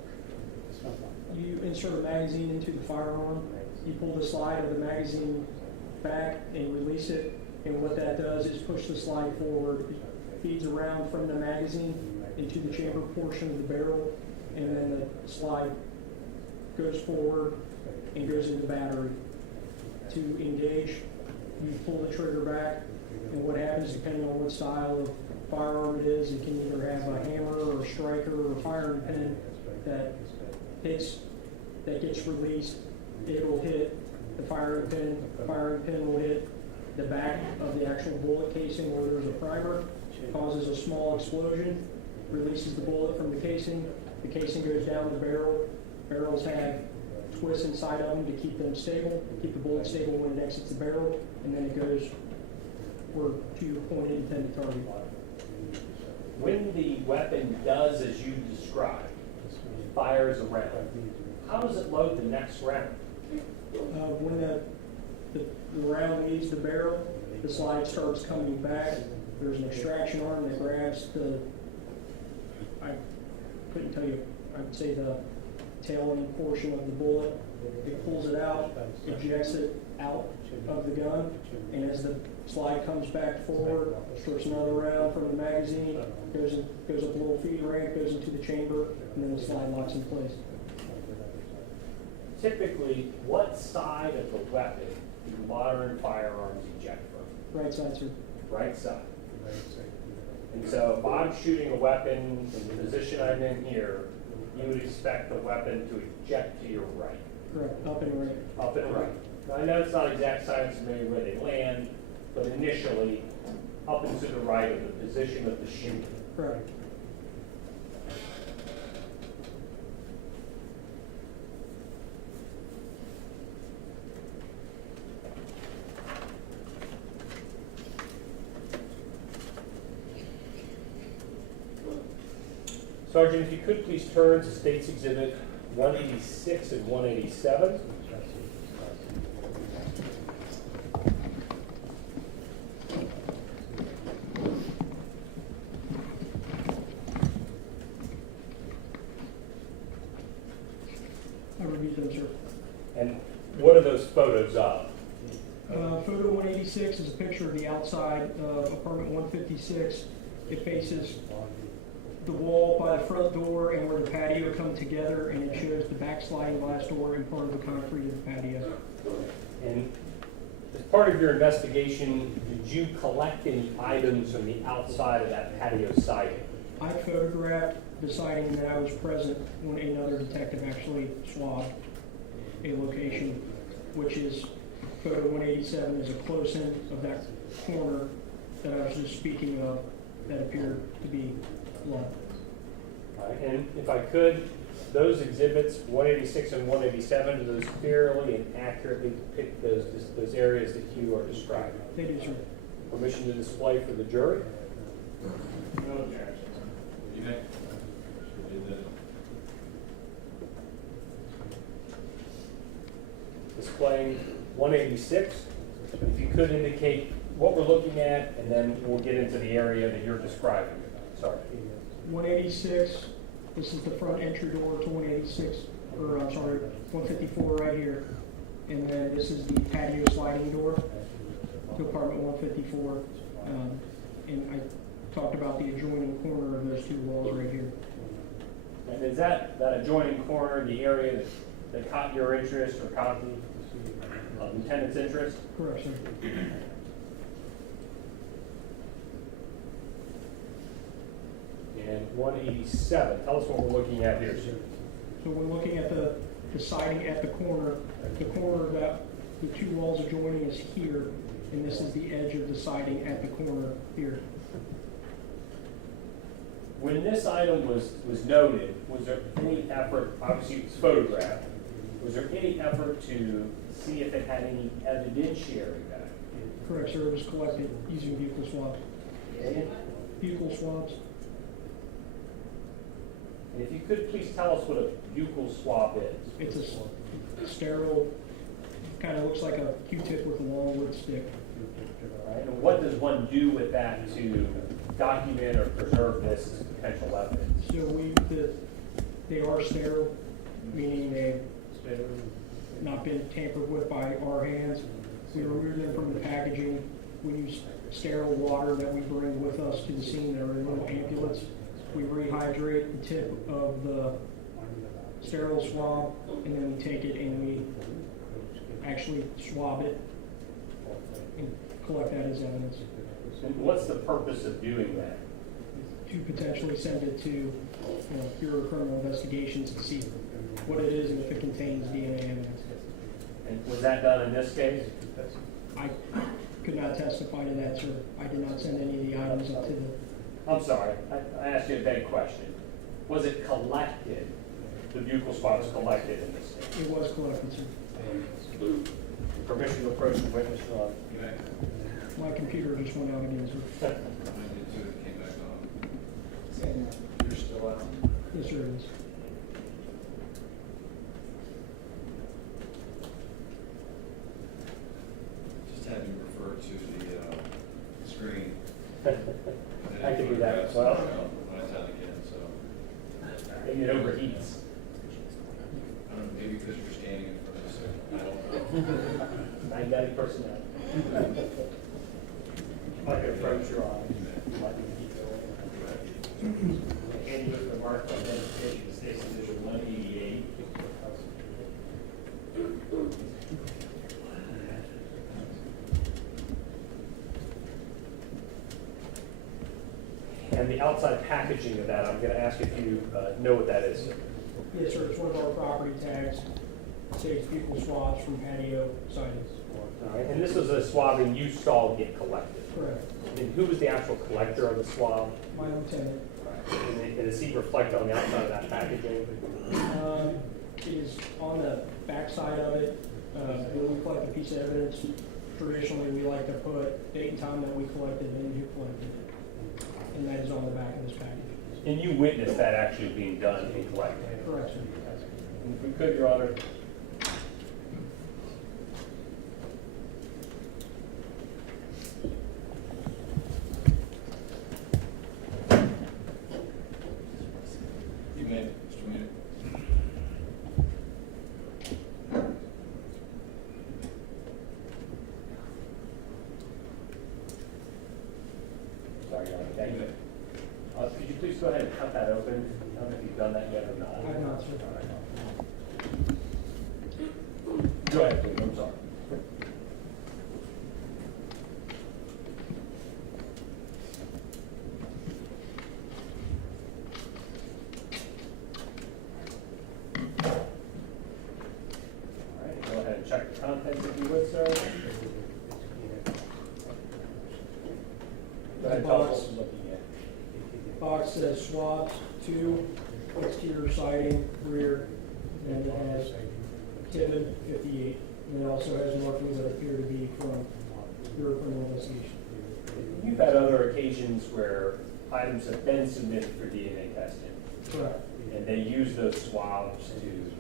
You insert a magazine into the firearm, you pull the slide of the magazine back and release it, and what that does is push the slide forward. It feeds around from the magazine into the chamber portion of the barrel, and then the slide goes forward and goes into battery. To engage, you pull the trigger back, and what happens, depending on what style of firearm it is, it can either have a hammer or a striker or a firing pin that hits, that gets released. It will hit the firing pin will hit the back of the actual bullet casing where there's a primer, causes a small explosion, releases the bullet from the casing goes down the barrel. Barrels have twists inside of them to keep them stable, keep the bullet stable when it exits the barrel, and then it goes where to your point intended target. When the weapon does as you described, fires a round, how does it load the next round? When the round leaves the barrel, the slide starts coming back. There's an extraction arm that grabs I couldn't tell you, I would say the tail end portion of the bullet. It pulls it out, ejects it out of the gun, and as the slide comes back forward, starts another round from the magazine, goes up a little feed ramp, goes into the chamber, and then the slide locks in place. Typically, what side of the weapon do modern firearms eject from? Right side, sir. Right side. And so if I'm shooting a weapon in the position I'm in here, you would expect the weapon to eject to your right. Correct, up and right. Up and right. Now, I know it's not exact science of maybe where they land, but initially, up and to the right of the position of the shooter. Correct. Sergeant, if you could please turn to State's Exhibit 186 and 187. I reviewed them, sir. And what are those photos of? Photo 186 is a picture of the outside of apartment 156. It faces the wall by the front door and where the patio come together, and it shows the back sliding glass door and part of the concrete of the patio. And as part of your investigation, did you collect any items from the outside of that patio siding? I photographed the siding, and then I was present when another detective actually swabbed a location, which is photo 187 is a close-in of that corner that I was just speaking of that appeared to be locked. All right, and if I could, those exhibits, 186 and 187, do those fairly and accurately depict those areas that you are describing? They do, sir. Permission to display for the jury? No objection. You think? Displaying 186. If you could indicate what we're looking at, and then we'll get into the area that you're describing. Sorry. 186, this is the front entry door to 186, or I'm sorry, 154 right here. And then this is the patio sliding door to apartment 154. And I talked about the adjoining corner of those two walls right here. And is that adjoining corner the area that caught your interest or caught the lieutenant's interest? Correct, sir. And 187, tell us what we're looking at here, sir. So we're looking at the siding at the corner that the two walls adjoining is here, and this is the edge of the siding at the corner here. When this item was noted, was there any effort, obviously it's photographed, was there any effort to see if it had any evidentiary value? Correct, sir. It was collected using buccal swabs. Buccal swabs. And if you could please tell us what a buccal swab is. It's a sterile, kind of looks like a Q-tip with a long wood stick. All right, and what does one do with that to document or preserve this as potential evidence? So they are sterile, meaning they've not been tampered with by our hands. We remove them from the packaging. We use sterile water that we bring with us to the scene. There are little ampullates. We rehydrate the tip of the sterile swab, and then we take it and we actually swab it and collect that as evidence. And what's the purpose of doing that? To potentially send it to Bureau of Criminal Investigations to see what it is and if it contains DNA evidence. And was that done in this case? could not testify to that, sir. I did not send any of the items up to the, I'm sorry, I asked you a vague question. Was it collected? The buccal swab was collected in this state? it was collected, sir. Permission to approach the witness, My computer just went out again, sir. I did too, it came back on. Saying You're still out. Yes, sir, it is. Just had you refer to the screen. I can do that as well. When I tell again, so, Maybe it overheats. I don't know, maybe because you're standing in front of us, so I don't know. 990 personnel. Like a approach your eye. Like a heat going. And you look the mark for identification, state position 188. And the outside packaging of that, I'm going to ask if you know what that is. Yes, sir, it's one of our property tags. Saves people swabs from patio sightings. All right, and this was a swabbing you saw get collected. Correct. And who was the actual collector of the swab? My lieutenant. And does he reflect on the outside of that packaging? It is on the back side of it. When we collect a piece of evidence, traditionally we like to put date and time that we collected and who collected it. And that is on the back of this package. And you witnessed that actually being done and collected? Correct, sir. And if we could, Your Honor. You may, Mr. Mayor. Sorry, Your Honor, thank you. Could you please go ahead and cut that open? I don't know if you've done that yet or not. I have not, sir. All right. Go ahead, please, I'm sorry. All right, go ahead and check the contents if you would, sir. Go ahead and tell us what we're looking at. Box says swabs, 2, exterior siding, rear, and it has Tibbin 58. And it also has markings that appear to be from your criminal investigation. You've had other occasions where items have been submitted for DNA testing, Correct. and they use those swabs to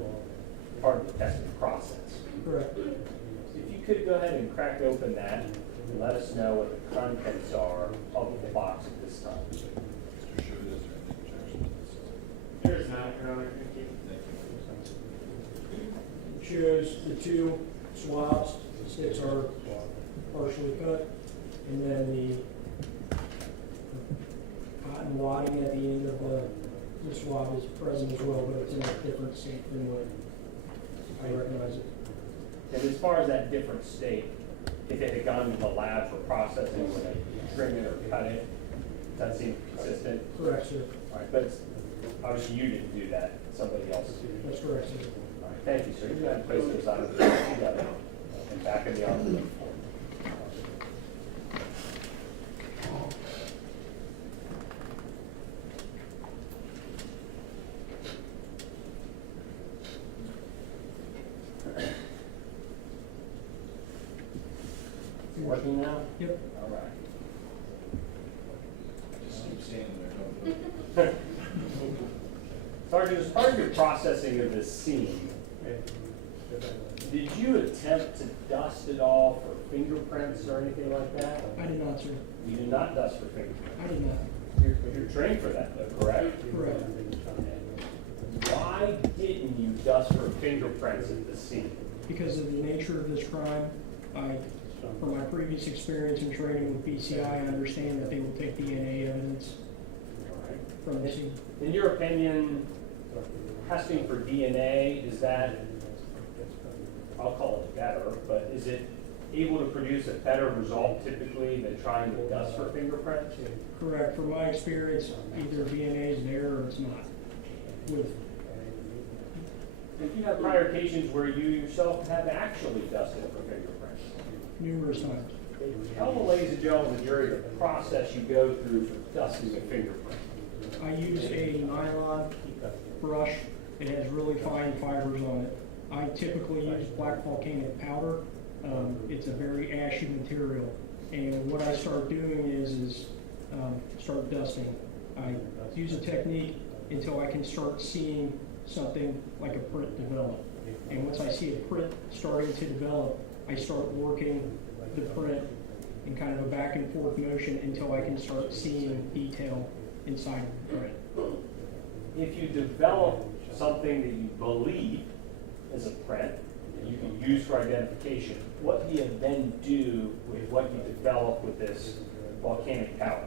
part of the testing process. Correct. If you could go ahead and crack open that and let us know what the contents are of the box at this time. Mr. Sure, is there any objection to this? There is not, Your Honor. Thank you. It shows the 2 swabs, sticks are partially cut, and then the cotton wadding at the end of the swab is present as well, but it's in a different state than what I recognize it. And as far as that different state, if it had gone to the lab for processing, when they trim it or cut it, does that seem consistent? Correct, sir. All right, but obviously you didn't do that, somebody else did. That's correct, sir. All right, thank you, sir. You go ahead and place those items together and back in the envelope. Working now? Yep. All right. Just keep standing there, don't. Sergeant, as part of your processing of this scene, did you attempt to dust it all for fingerprints or anything like that? I did not, sir. You did not dust for fingerprints. I did not. You're trained for that though, correct? Correct. Why didn't you dust for fingerprints at the scene? Because of the nature of this crime, from my previous experience in training with BCI, I understand that they will take DNA evidence from the scene. In your opinion, testing for DNA, is that, I'll call it better, but is it able to produce a better result typically than trying to dust for fingerprints? Correct. From my experience, either DNA is there or it's not. If you have prior occasions where you yourself have actually dusted for fingerprints? Numerous times. Tell the ladies and gentlemen of the jury the process you go through for dusting a fingerprint. I use a nylon brush. It has really fine fibers on it. I typically use black volcanic powder. It's a very ashy material. And what I start doing is start dusting. I use a technique until I can start seeing something like a print develop. And once I see a print starting to develop, I start working the print in kind of a back and forth motion until I can start seeing detail inside of the print. If you develop something that you believe is a print that you can use for identification, what do you then do with what you develop with this volcanic powder?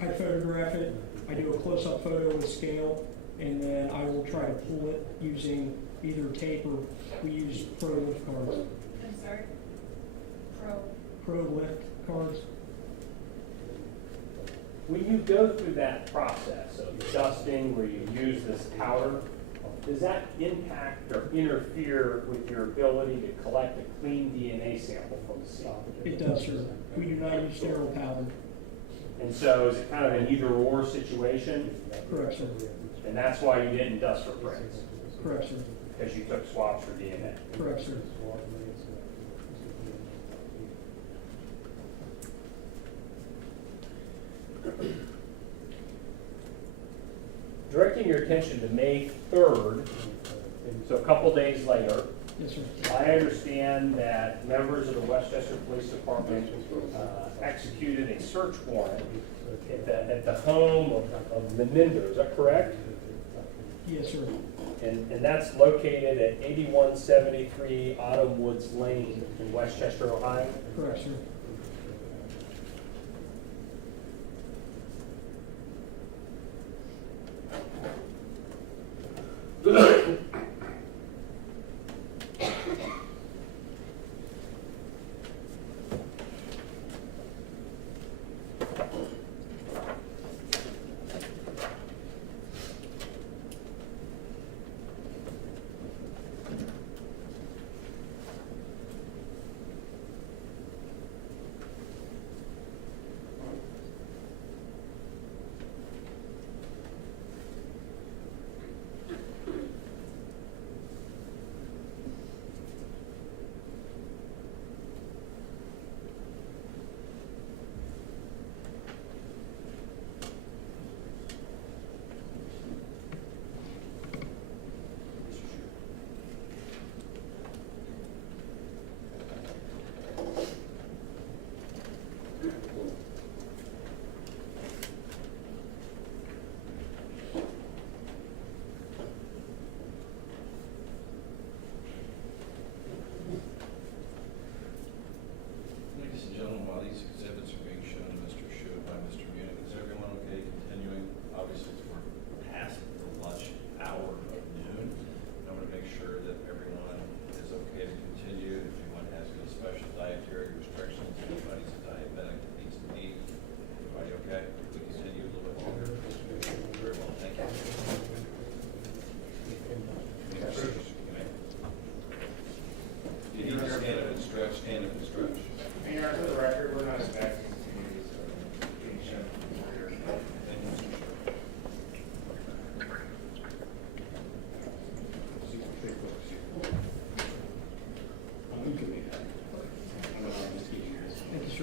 I photograph it, I do a close-up photo with scale, and then I will try to pull it using either tape or we use Pro Lift cards. I'm sorry? Pro Lift cards. When you go through that process of dusting where you use this powder, does that impact or interfere with your ability to collect a clean DNA sample from the scene? It does, sir. We do not use sterile powder. And so is it kind of an either-or situation? Correct, sir. And that's why you didn't dust for prints? Correct, sir. Because you took swabs for DNA? Correct, sir. Directing your attention to May 3rd, so a couple days later, Yes, sir. I understand that members of the Westchester Police Department executed a search warrant at the home of Meninder, is that correct? Yes, sir. And that's located at 8173 Autumn Woods Lane in Westchester, Ohio? Correct, sir. Ladies and gentlemen, while these exhibits are being shown to Mr. Shu by Mr. Munich, is everyone okay continuing? Obviously, we're past the lunch hour of noon. I want to make sure that everyone is okay to continue. If anyone has any special dietary restrictions, anybody's a diabetic that needs to eat, everybody okay? We continue a little bit longer. Very well, thank you. You need to stand up and stretch, stand up and stretch. Mayor, for the record, we're not expecting continues being shown here. Thank you, Mr. Shu. Thank you, sir.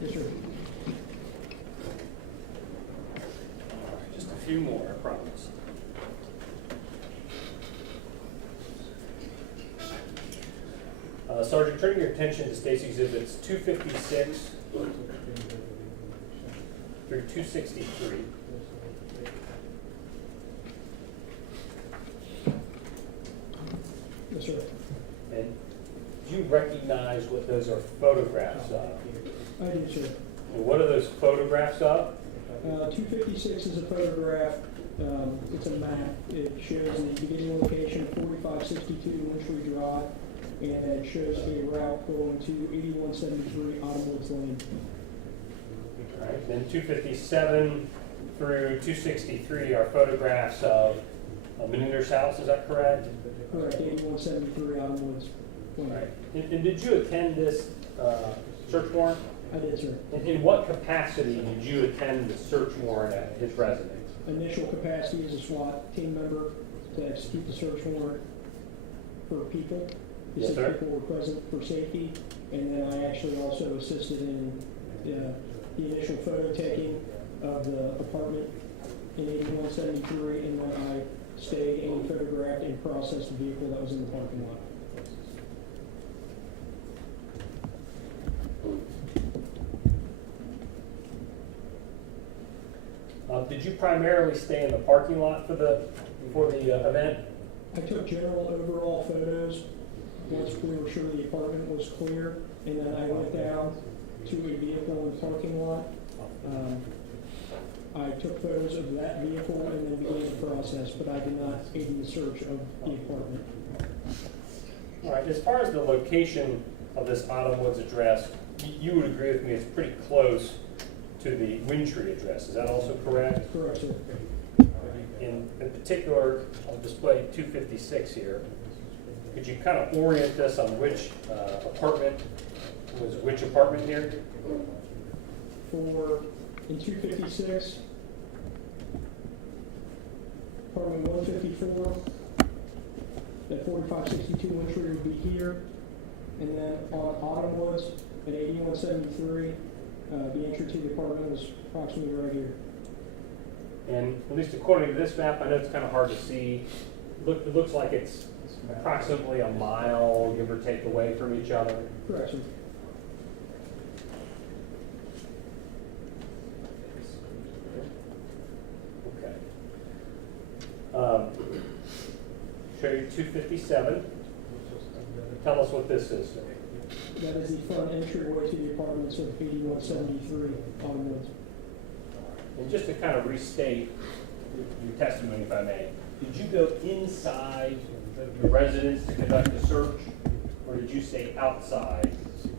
Yes, sir. Just a few more, I promise. Sergeant, turning your attention to Stacy Exhibits 256 through 263. Yes, sir. And do you recognize what those are photographs of? I do, sir. And what are those photographs of? 256 is a photograph. It's a map. It shows the beginning location, 4562 Wyndtree Drive, and it shows a route going to 8173 Autumn Woods Lane. All right. Then 257 through 263 are photographs of Meninder's house, is that correct? Correct, 8173 Autumn Woods. Right. And did you attend this search warrant? I did, sir. In what capacity did you attend the search warrant at his residence? Initial capacity as a SWAT team member to execute the search warrant for people. Yes, If sir. people were present for safety, and then I actually also assisted in the initial photo taking of the apartment in 8173, and then I stayed and photographed and processed the vehicle that was in the parking lot. Did you primarily stay in the parking lot for the event? I took general overall photos once we were sure the apartment was clear, and then I went down to a vehicle in the parking lot. I took photos of that vehicle and then began the process, but I did not aid in the search of the apartment. All right, as far as the location of this Autumn Woods address, you would agree with me, it's pretty close to the Wyndtree address, is that also correct? Correct, sir. In particular, I'll display 256 here. Could you kind of orient us on which apartment was which apartment here? In 256, apartment 154, that 4562 Wyndtree would be here, and then on Autumn Woods at 8173, the entry to the apartment was approximately right here. And at least according to this map, I know it's kind of hard to see. It looks like it's approximately a mile, give or take, away from each other. Correct, sir. Okay. Show you 257. Tell us what this is. That is the front entryway to the apartments of 8173 Autumn Woods. And just to kind of restate your testimony, if I may, did you go inside the residence to conduct the search, or did you stay outside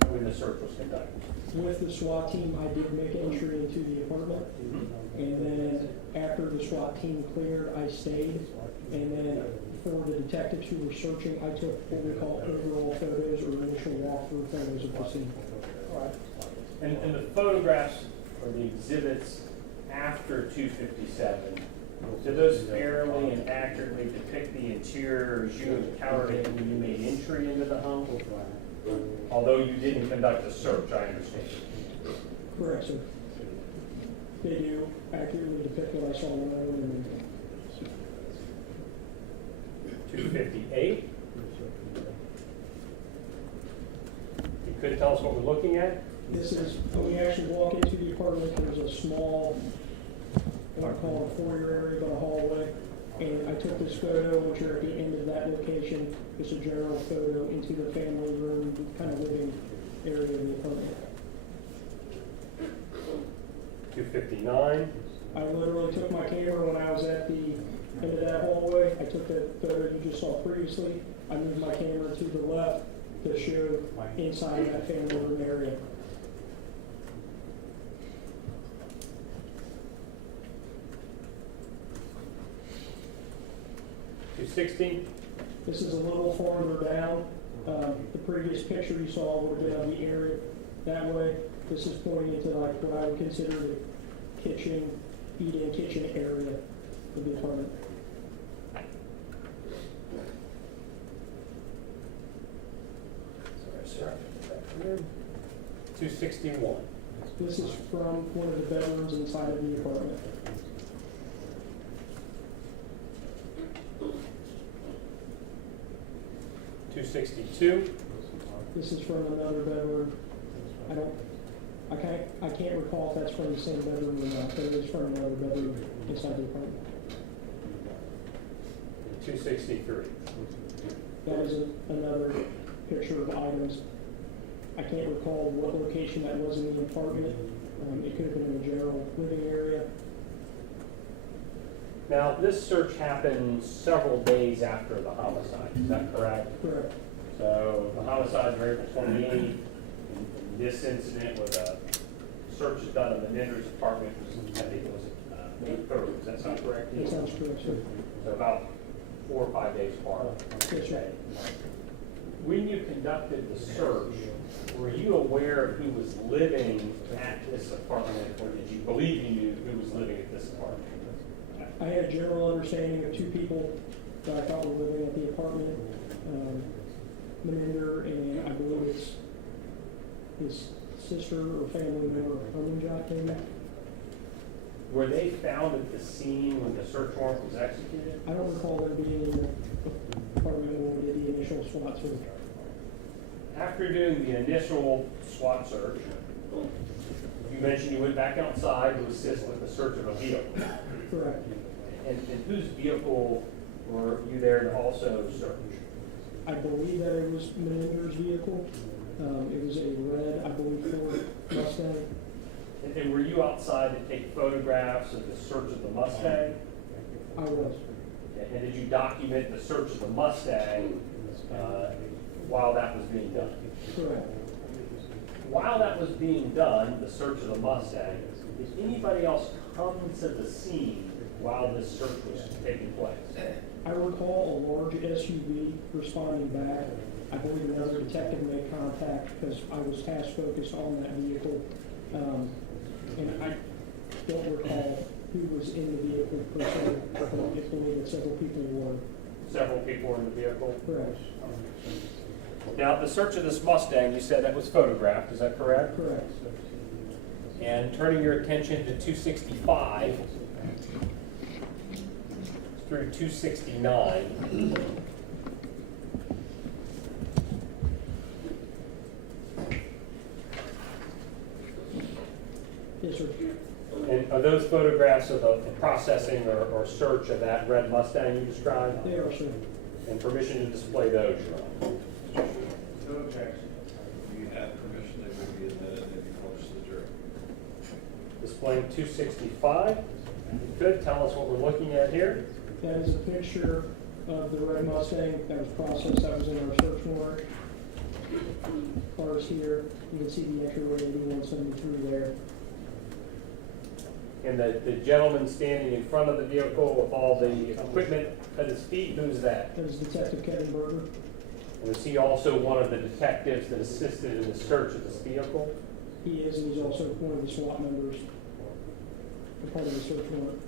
when the search was conducted? With the SWAT team, I did make entry into the apartment, and then after the SWAT team cleared, I stayed, and then for the detectives who were searching, I took what we call overall photos or initial walkthrough photos of the scene. All right. And the photographs or the exhibits after 257, do those fairly and accurately depict the interior as you encountered it when you made entry into the home? Although you didn't conduct a search, I understand. Correct, sir. They do accurately depict what I saw when I went in. 258. You could tell us what we're looking at? This is, when we actually walk into the apartment, there's a small, what I call a foyer area, but a hallway. And I took this photo, which are at the end of that location, just a general photo into the family room, kind of living area of the apartment. 259. I literally took my camera when I was at the end of that hallway. I took that photo you just saw previously. I moved my camera to the left to show inside of that family room area. 260. This is a little farther down. The previous picture you saw would have been of the area that way. This is pointing into like what I would consider the kitchen, eat-in kitchen area of the apartment. Sorry, sir. 261. This is from one of the bedrooms inside of the apartment. $262. This is from another bedroom. I can't recall if that's from the same bedroom or not, but it is from another bedroom inside the apartment. 263. That is another picture of items. I can't recall what location that was in the apartment. It could have been in the general living area. Now, this search happened several days after the homicide, is that correct? Correct. So the homicide was April 28th. And this incident where the search is done in the Ninder's apartment was, I think it was May 3rd. Does that sound correct? That sounds correct, sir. So about 4 or 5 days apart. Yes, sir. when you conducted the search, were you aware of who was living at this apartment, or did you believe you knew who was living at this apartment? I had a general understanding of two people that I thought were living at the apartment, Meninder, and I believe it's his sister or family member, Parmjit Kaur. Were they found at the scene when the search warrant was executed? I don't recall them being in the apartment when we did the initial SWAT search. After doing the initial SWAT search, you mentioned you went back outside to assist with the search of a vehicle. Correct. And whose vehicle were you there to also search? I believe that it was Meninder's vehicle. It was a red, I believe, Ford Mustang. And were you outside to take photographs of the search of the Mustang? I was. And did you document the search of the Mustang while that was being done? Correct. While that was being done, the search of the Mustang, did anybody else come to the scene while this search was taking place? I recall a large SUV responding back. I believe another detective made contact because I was task focused on that vehicle. And I don't recall who was in the vehicle per se, but I believe that several people were. Several people were in the vehicle? Correct. Now, the search of this Mustang, you said that was photographed, is that correct? Correct. And turning your attention to 265 through 269. Yes, sir. And are those photographs of the processing or search of that red Mustang you described? They are, sir. And permission to display those, Your Honor? No objection. You have permission, they will be admitted, and be published to the jury. Displaying 265. You could tell us what we're looking at here. That is a picture of the red Mustang that was processed. That was in our search warrant. Cars here. You can see the entryway 8173 there. And the gentleman standing in front of the vehicle with all the equipment at his feet, who's that? That is Detective Kevin Berger. And is he also one of the detectives that assisted in the search of this vehicle? He is, and he's also one of the SWAT members, a part of the search warrant.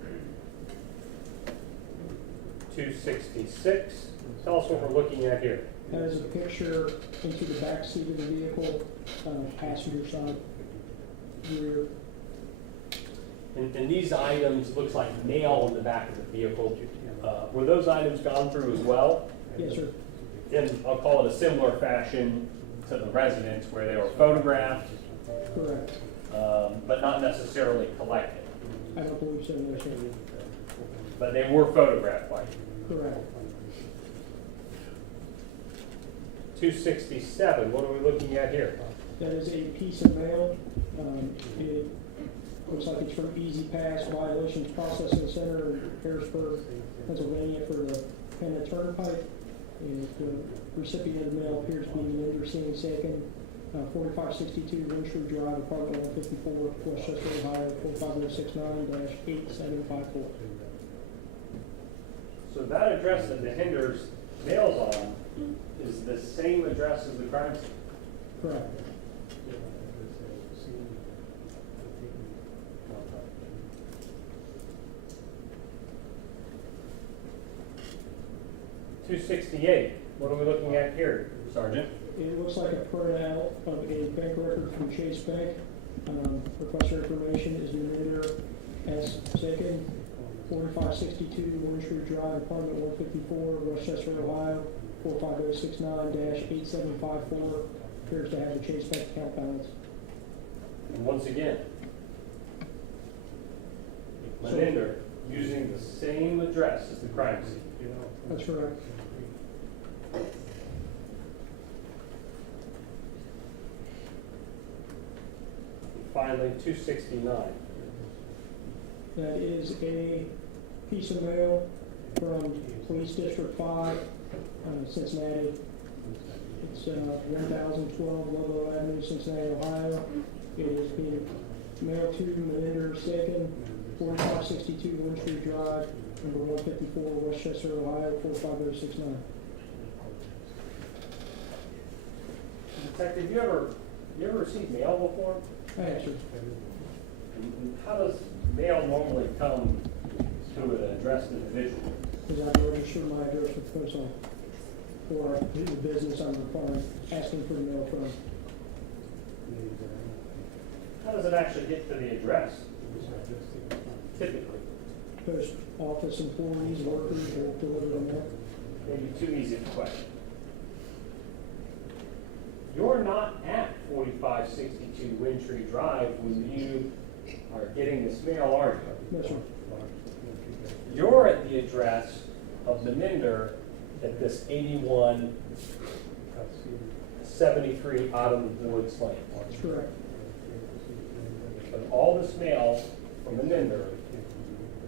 266. Tell us what we're looking at here. That is a picture into the back seat of the vehicle, passenger side, rear. And these items, looks like mail in the back of the vehicle. Were those items gone through as well? Yes, sir. In, I'll call it a similar fashion to the residence where they were photographed, Correct. but not necessarily collected. I don't believe so, no, sir. But they were photographed like. Correct. 267, what are we looking at here? That is a piece of mail. It looks like it's from Easy Pass Violations Processing Center in Harrisburg, Pennsylvania for the Penna Turnpike. And the recipient of the mail appears to be Meninder Singh Second, 4562 Wyndtree Drive, apartment 154, Westchester, Ohio, 45069-8754. So that address that the Hinders mails on is the same address as the crime scene? Correct. $268. What are we looking at here, Sergeant? It looks like a printout of a bank record from Chase Bank. Request for information is Meninder S. Second, 4562 Wyndtree Drive, apartment 154, Westchester, Ohio, 45069-8754. Appears to have the Chase Bank account balance. And once again, Meninder using the same address as the crime scene. That's correct. Finally, 269. That is a piece of mail from Police District 5, Cincinnati. It's 1012 Ludlow Avenue, Cincinnati, Ohio. It is being mailed to Meninder Second, 4562 Wyndtree Drive, number 154, Westchester, Ohio, 45069. Detective, you ever received mail before? I answered. How does mail normally come to an addressed individual? Because I registered my address with the post office for the business I'm requiring, asking for the mail from. How does it actually get to the address? Typically, Post office employees, workers will deliver the mail. maybe too easy of a question. You're not at 4562 Wyndtree Drive when you are getting this mail, are you? No, sir. You're at the address of the vendor at this 8173 Autumn Woods Lane. That's correct. But all this mail from the vendor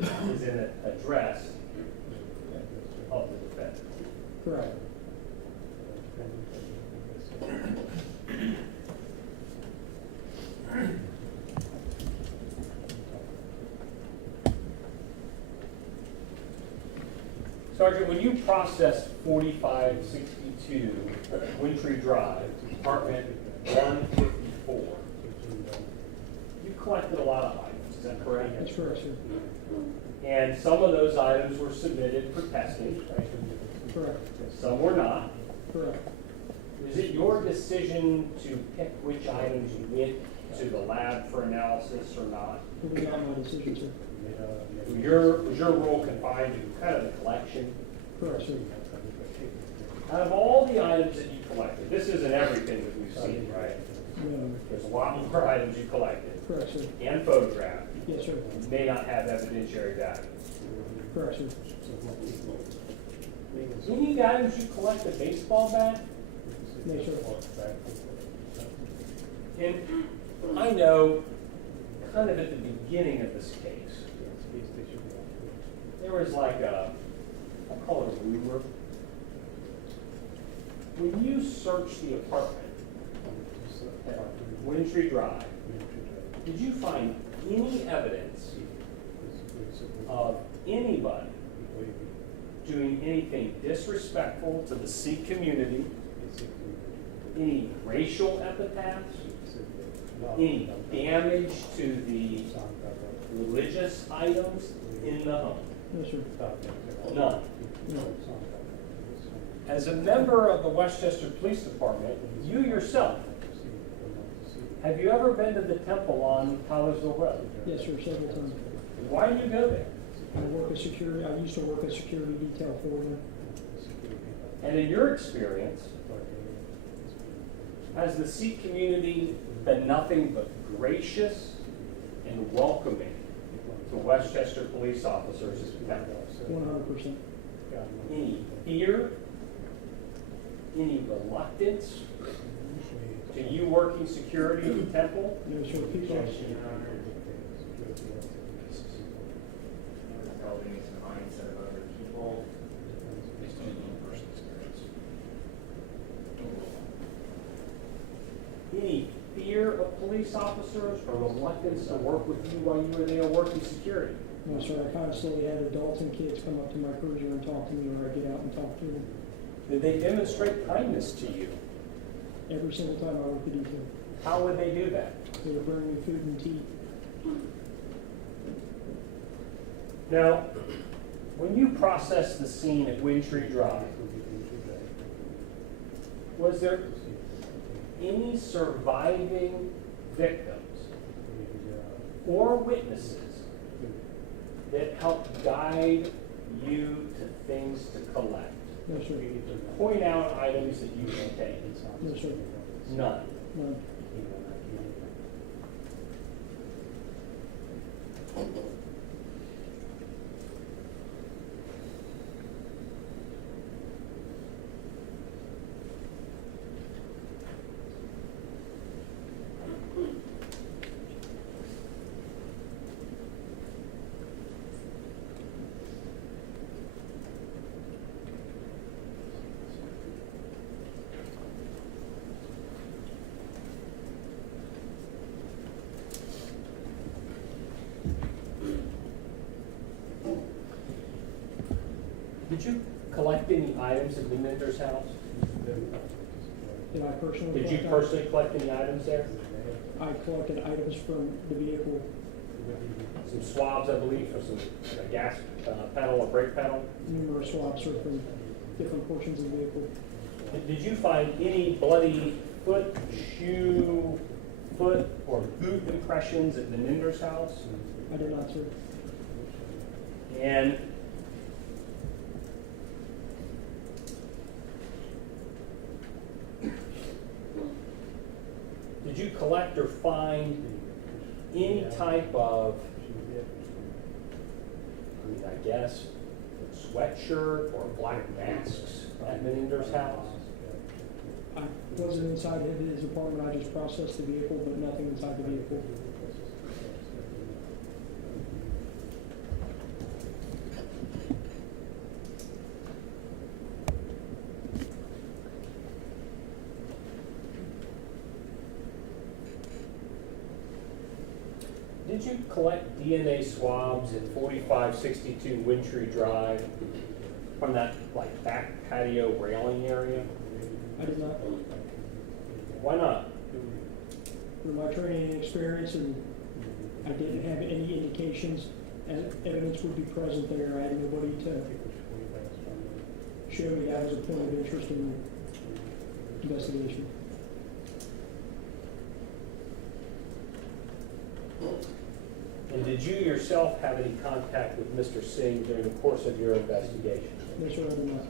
is in an address of the defendant. Correct. Sergeant, when you processed 4562 Wyndtree Drive, apartment 154, you collected a lot of items, is that correct? That's correct, sir. And some of those items were submitted for testing, Correct. some were not. Correct. Is it your decision to pick which items you went to the lab for analysis or not? It was not my decision, sir. Was your role confined to kind of the collection? Correct, sir. Out of all the items that you collected, this isn't everything that we've seen, right? No. There's a lot more items you collected Correct, sir. and photographed. Yes, sir. You may not have evidentiary value. Correct, sir. Any of the items you collect a baseball bat? No, sir. And I know kind of at the beginning of this case, there was like I'll call it a rumor. When you searched the apartment at Wyndtree Drive, did you find any evidence of anybody doing anything disrespectful to the Sikh community, any racial epithets, any damage to the religious items in the home? No, sir. None. No. As a member of the Westchester Police Department, you yourself, have you ever been to the temple on Tylersville Road? Yes, sir, several times. Why do you go there? I used to work as security detail for them. And in your experience, has the Sikh community been nothing but gracious and welcoming to Westchester police officers as temple? 100%. Any fear, any reluctance to you working security at the temple? No, sir. People. Building is the mindset of other people. Based on your own personal experience. Any fear of police officers or reluctance to work with you while you were there working security? No, sir. I constantly had adults and kids come up to my cruiser and talk to me, or I get out and talk to them. Did they demonstrate kindness to you? Every single time I work the detail. How would they do that? They would bring me food and tea. Now, when you processed the scene at Wyndtree Drive, was there any surviving victims or witnesses that helped guide you to things to collect? No, sir. To point out items that you can take? No, sir. None. None. Did you collect any items at the vendor's house? Did I personally? Did you collect personally collect any items there? items? I collected items from the vehicle. Some swabs, I believe, for some gas pedal or brake pedal. Numerous swabs are from different portions of the vehicle. Did you find any bloody foot, shoe, foot, or boot impressions at the Ninder's house? I did not, sir. And did you collect or find any type of, I guess, sweatshirt or black masks at Meninder's house? I wasn't inside of his apartment. I just processed the vehicle, but nothing inside the vehicle. Did you collect DNA swabs at 4562 Wyndtree Drive from that like back patio railing area? I did not. Why not? Through my training and experience, and I didn't have any indications and evidence would be present there. I had nobody to show me that as a point of interest in the investigation. And did you yourself have any contact with Mr. Singh during the course of your investigation? No, sir, I did not.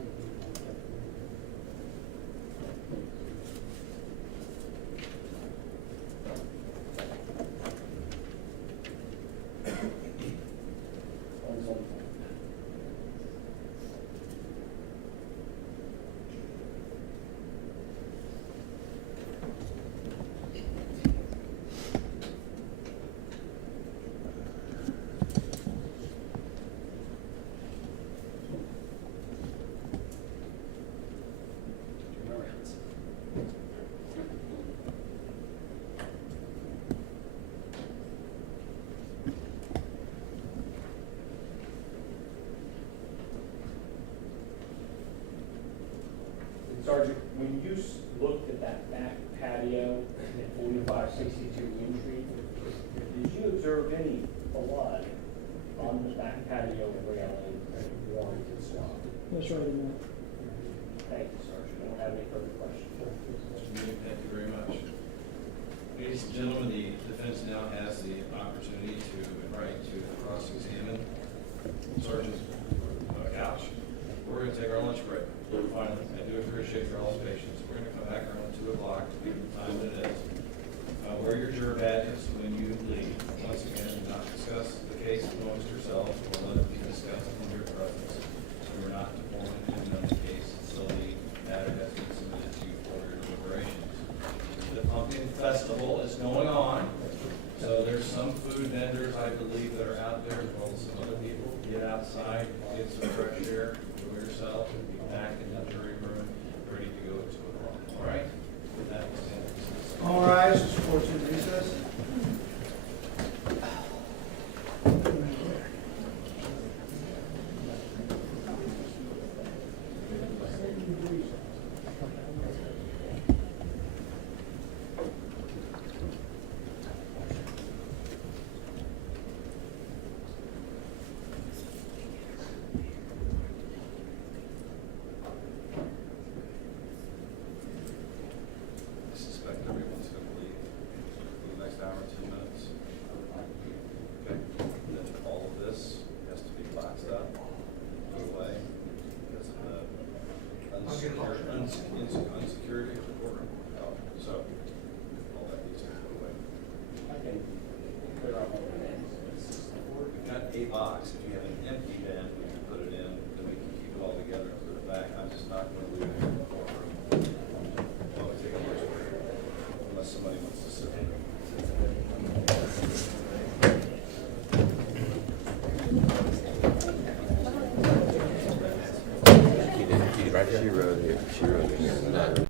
Sergeant, when you looked at that back patio at 4562 Wyndtree, did you observe any blood on the back patio railing and warranted swab? No, sir, I did not. Thank you, Sergeant. I don't have any further questions. Thank you very much. Ladies and gentlemen, the defense now has the opportunity to cross-examine Sergeant Couch. We're going to take our lunch break. Finally, I do appreciate your all's patience. We're going to come back around 2 o'clock to give the time that it is. Wear your juror badges when you leave. Once again, do not discuss the case amongst yourselves or let it be discussed in your presence. We're not to form an opinion on the case until the matter has been submitted to you for your deliberations. The pumpkin festival is going on, so there's some food vendors, I believe, that are out there, as well as some other people. Get outside, get some fresh air, enjoy yourself, and be back in the jury room, ready to go at 2 o'clock. All right? With that, we stand in recess. All rise, this court's in recess. I suspect everyone's going to leave for the next hour or 2 minutes. Okay? And then all of this has to be boxed up, put away, because of the unsecurity of the courtroom. So, all that needs to be put away. We've got a box. If you have an empty bin, we can put it in, then we can keep it all together and put it back. I'm just not going to leave it in the courtroom. While we take a lunch break, unless somebody wants to sit in. She wrote it. She wrote it here.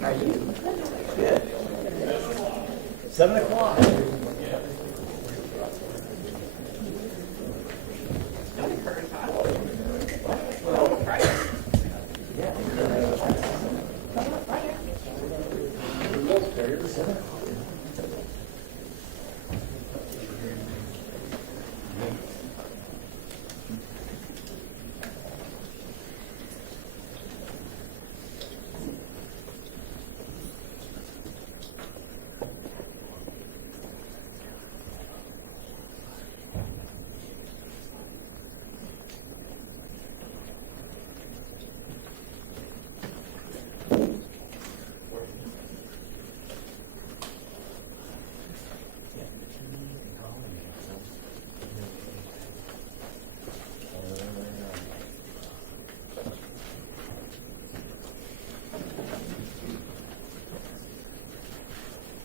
How are you? Good. 7 o'clock.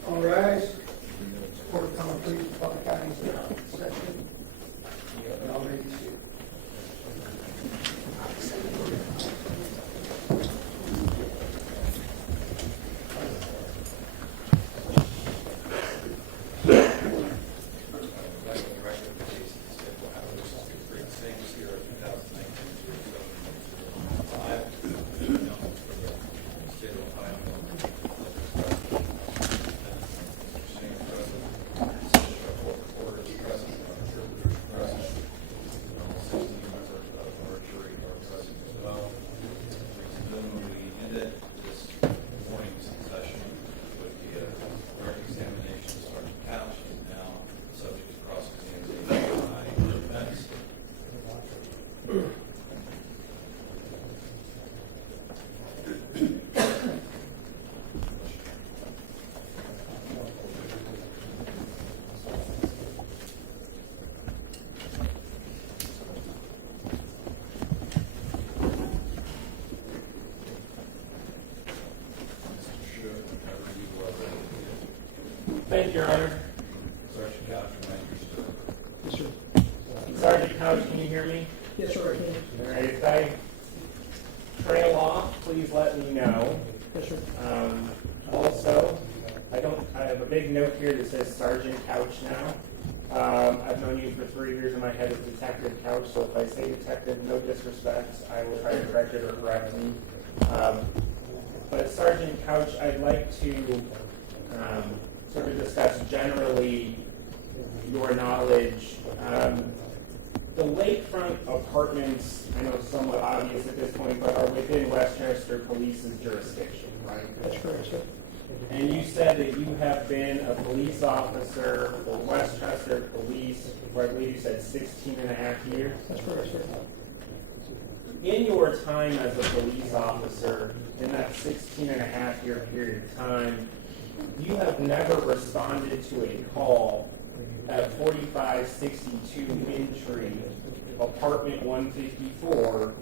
All rise. Court of Common Pleas, Butler County session. Y'all may be seated. Thank you, Your Honor. Sergeant Couch, Yes, sir. Sergeant Couch, can you hear me? Yes, sir, I can. All right, if I trail off, please let me know. Yes, sir. Also, I have a big note here that says Sergeant Couch now. I've known you for 3 years in my head as Detective Couch, so if I say Detective, no disrespect, I will try to correct it or correct me. But Sergeant Couch, I'd like to sort of discuss generally your knowledge. The lakefront apartments, I know it's somewhat obvious at this point, but are within Westchester Police's jurisdiction, right? That's correct, sir. And you said that you have been a police officer for Westchester Police for, I believe you said 16 and a half years? That's correct, sir. In your time as a police officer, in that 16 and a half year period of time, you have never responded to a call at 4562 Wyndtree, apartment 154,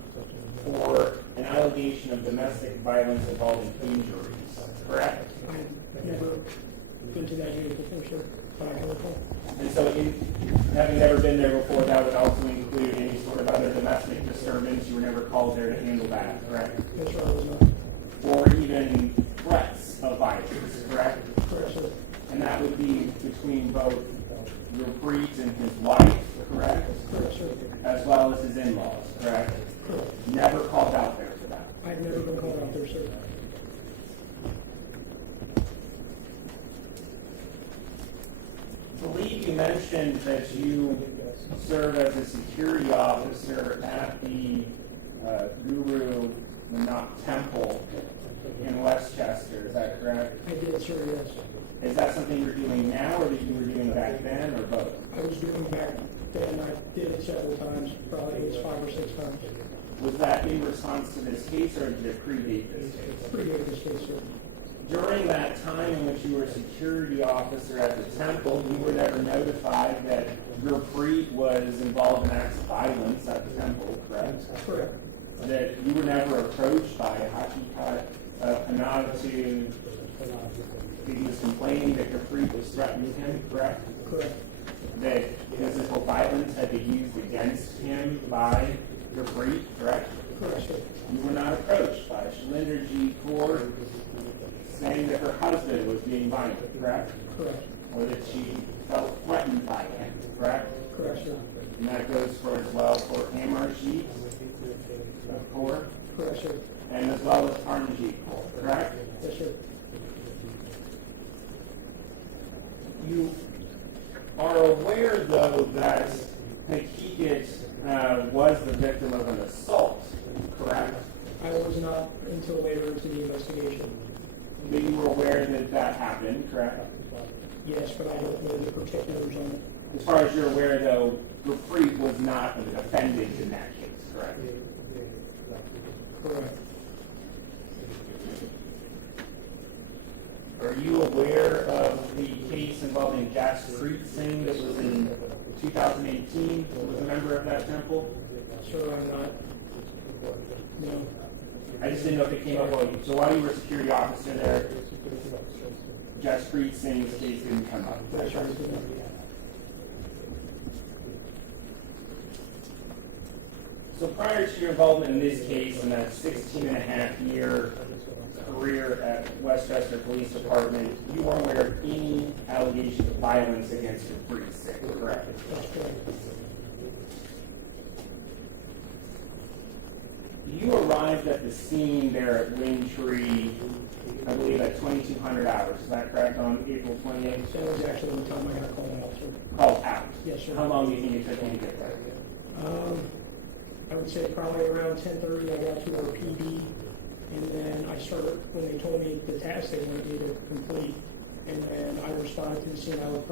for an allegation of domestic violence involving injuries, correct? I've never been to that unit before, sir, but I can recall. And so, having never been there before, that would also include any sort of other domestic disturbance. You were never called there to handle that, correct? Yes, sir, I was not. Or even threats of violence, correct? Correct, sir. And that would be between both your priest and his wife, correct? Correct, sir. As well as his in-laws, correct? Correct. Never called out there for that. I've never been called out there, sir. I believe you mentioned that you serve as a security officer at the Guru Nanak Temple in Westchester, is that correct? I did, sir, yes. Is that something you're doing now, or that you were doing back then, or both? I was doing back then, I did it several times, probably it was 5 or 6 times. Was that in response to this case, or did it predate this case? Pretty good at this case, sir. During that time in which you were a security officer at the temple, you were never notified that your priest was involved in acts of violence at the temple, correct? Correct. That you were never approached by Hakikat Pannag to he was complaining that your priest was threatening him, correct? Correct. That physical violence had been used against him by your priest, correct? Correct, sir. You were not approached by Shalinderjit Kaur saying that her husband was being violent, correct? Correct. Or that she felt threatened by him, correct? Correct, sir. And that goes for as well for Amarjit Kaur Correct, sir. and as well as Parmjit Kaur, correct? Yes, sir. You are aware, though, that Hakikat was the victim of an assault, correct? I was not until later into the investigation. But you were aware that that happened, correct? Yes, but I don't know the particulars on it. As far as you're aware, though, Gurpreet was not the defendant in that case, correct? Correct. Are you aware of the case involving Amarjit Singh that was in 2018? Who was a member of that temple? Sir, I'm not. No. I just didn't know if it came up while you. So while you were a security officer there, Amarjit Singh's case didn't come up. Yes, sir. So prior to your involvement in this case and that 16-and-a-half-year career at Westchester Police Department, you weren't aware of any allegations of violence against Gurpreet Singh, correct? That's correct. You arrived at the scene there at Wyndtree, I believe at 2200 hours, is that correct, on April 28th? That was actually the time I got called out, sir. Called out? Yes, sir. How long do you think it took you to get there? I would say probably around 10:30 I got to our PD, and then I started, when they told me the task they wanted me to complete, and then I responded to the scene. I would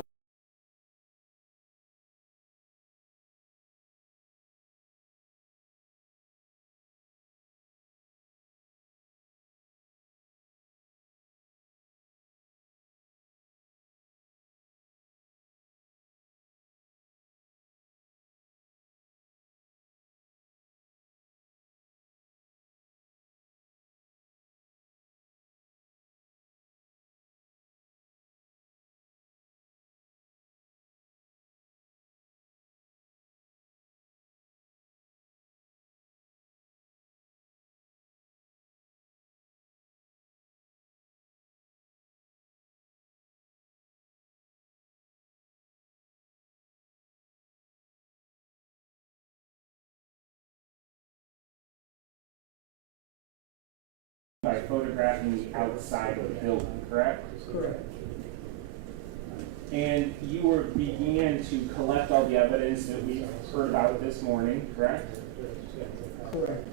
By photographing the outside of the building, correct? correct. And you began to collect all the evidence that we heard about this morning, correct? Correct.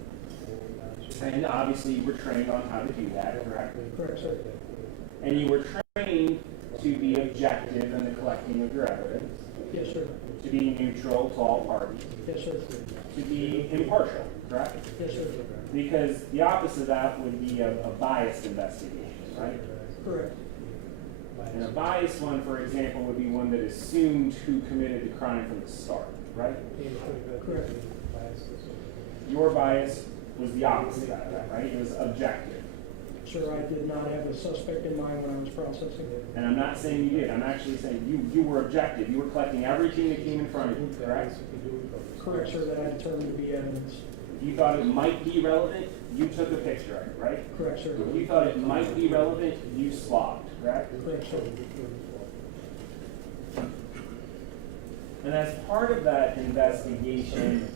And obviously you were trained on how to do that, correct? Correct, sir. And you were trained to be objective in the collecting of your evidence, Yes, sir. to be neutral to all parties, Yes, sir. to be impartial, correct? Yes, sir. Because the opposite of that would be a biased investigation, right? Correct. And a biased one, for example, would be one that assumed who committed the crime from the start, right? Correct. Your bias was the opposite of that, right? It was objective. Sir, I did not have a suspect in mind when I was processing it. And I'm not saying you did. I'm actually saying you were objective. You were collecting everything that came in front of you, correct? Correct, sir, that I determined to be evidence. If you thought it might be relevant, you took a picture of it, right? Correct, sir. If you thought it might be relevant, you swapped, correct? Correct, sir. And as part of that investigation,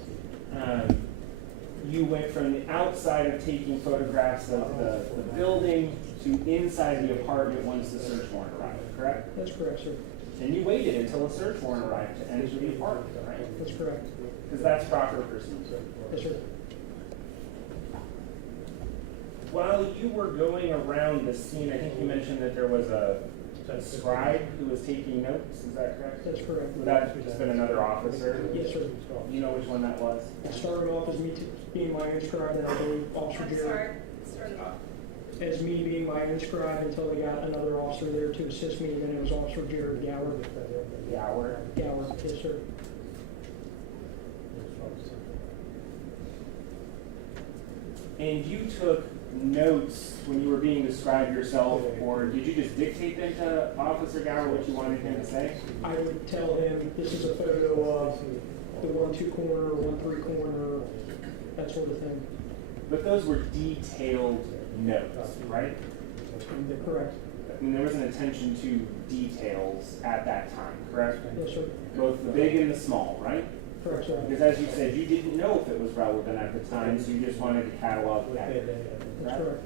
you went from the outside of taking photographs of the building to inside the apartment once the search warrant arrived, correct? That's correct, sir. And you waited until a search warrant arrived to enter the apartment, right? That's correct. Because that's proper procedure. Yes, sir. While you were going around the scene, I think you mentioned that there was a scribe who was taking notes, is that correct? That's correct. Would that have just been another officer? Yes, sir. You know which one that was? It started off as me being my own scribe, and I believe Officer Jared. Started off. As me being my own scribe until they got another officer there to assist me, and then it was Officer Jared Gower. Gower. Gower, yes, sir. And you took notes when you were being described yourself, or did you just dictate them to Officer Gower what you wanted him to say? I would tell him this is a photo of the 1-2 corner, 1-3 corner, that sort of thing. But those were detailed notes, right? Correct. I mean, there was an attention to details at that time, correct? Yes, sir. Both the big and the small, right? Correct, sir. Because as you said, you didn't know if it was relevant at the time, so you just wanted to catalog that. That's correct.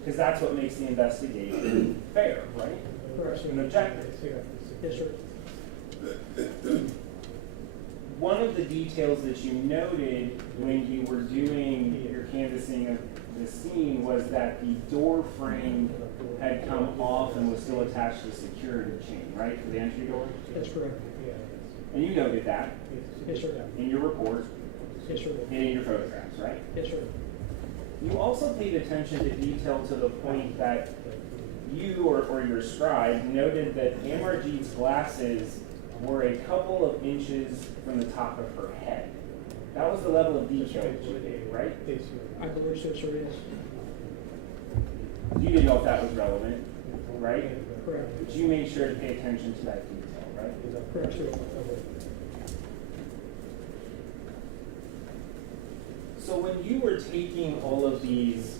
Because that's what makes the investigation fair, right? Correct, sir. And objective. Yes, sir. One of the details that you noted when you were doing your canvassing of the scene was that the door frame had come off and was still attached to the security chain, right, for the entry door? That's correct. And you noted that Yes, sir. in your report Yes, sir. and in your photographs, right? Yes, sir. You also paid attention to detail to the point that you or your scribe noted that Amarjit's glasses were a couple of inches from the top of her head. That was the level of detail that you gave, right? I believe so, sir, yes. You didn't know if that was relevant, right? Correct. But you made sure to pay attention to that detail, right? Correct, sir. So when you were taking all of these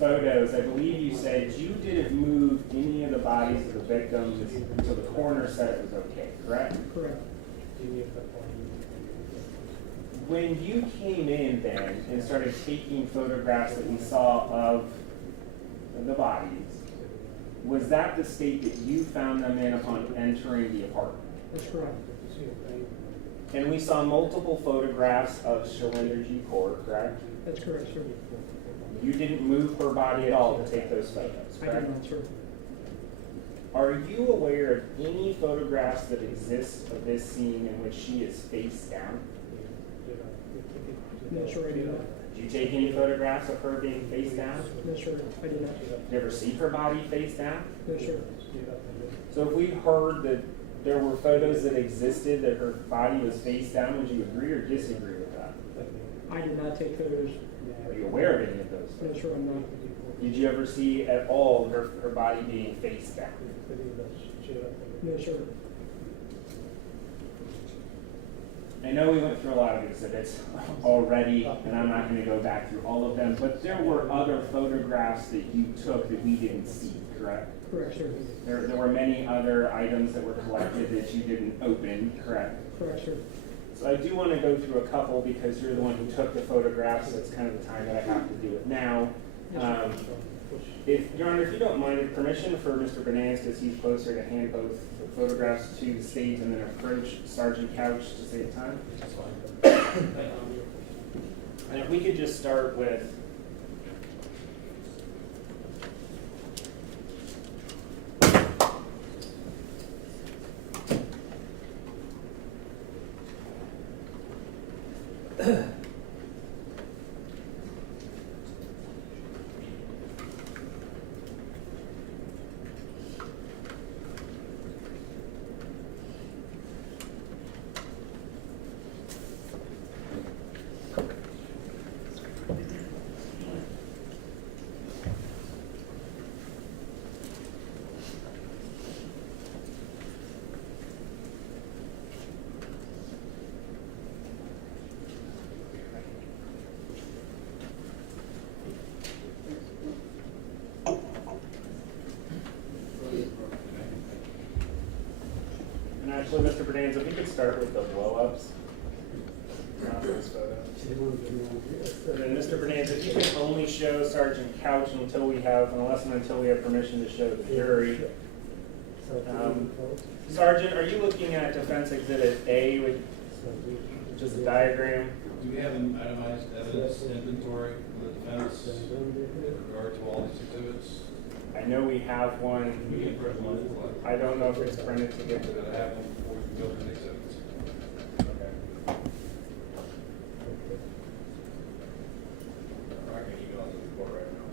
photos, I believe you said you didn't move any of the bodies of the victims until the coroner said it was okay, correct? Correct. When you came in then and started taking photographs that we saw of the bodies, was that the state that you found them in upon entering the apartment? That's correct. And we saw multiple photographs of Shalinderjit Kaur, correct? That's correct, sir. You didn't move her body at all to take those photos, I correct? did not, sir. Are you aware of any photographs that exist of this scene in which she is face down? No, sir, I did not. Did you take any photographs of her being face down? No, sir, I did not. Did you ever see her body face down? No, sir. So if we heard that there were photos that existed that her body was face down, would you agree or disagree with that? I did not take photos. Are you aware of any of those No, photos? sir, I'm not. Did you ever see at all her body being face down? No, sir. I know we went through a lot of exhibits already, and I'm not going to go back through all of them, but there were other photographs that you took that we didn't see, correct? Correct, sir. There were many other items that were collected that you didn't open, correct? Correct, sir. So I do want to go through a couple because you're the one who took the photographs, so it's kind of the time that I have to do it now. If, Your Honor, if you don't mind, with permission for Mr. Bernanke, because he's closer, to hand both the photographs to the stage and then approach Sergeant Couch to save time. And if we could just start with actually, Mr. Bernanke, if we could start with the blow-ups. Not this photo. And then, Mr. Bernanke, if you can only show Sergeant Couch until we have, unless and until we have permission to show the jury. Sergeant, are you looking at Defense Exhibit A, which is a diagram? Do we have an itemized evidence inventory for the defense in regard to all these exhibits? I know we have one. We can print one. I don't know if it's printed to get to We're the gonna have one before we can go to the exhibits. I can email it to the court right now.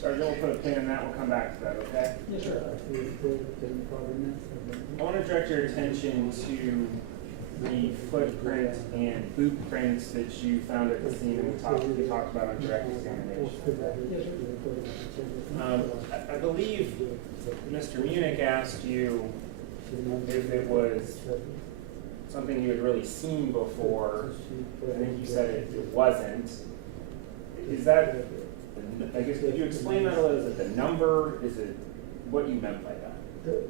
Sergeant, we'll put a pin in that. We'll come back to that, okay? Yes, sir. I want to direct your attention to the footprint and boot prints that you found at the scene and we talked about on direct examination. I believe Mr. Munich asked you if it was something you had really seen before. I think you said it wasn't. Is that, I guess, could you explain that a little? Is it the number? Is it what you meant by that?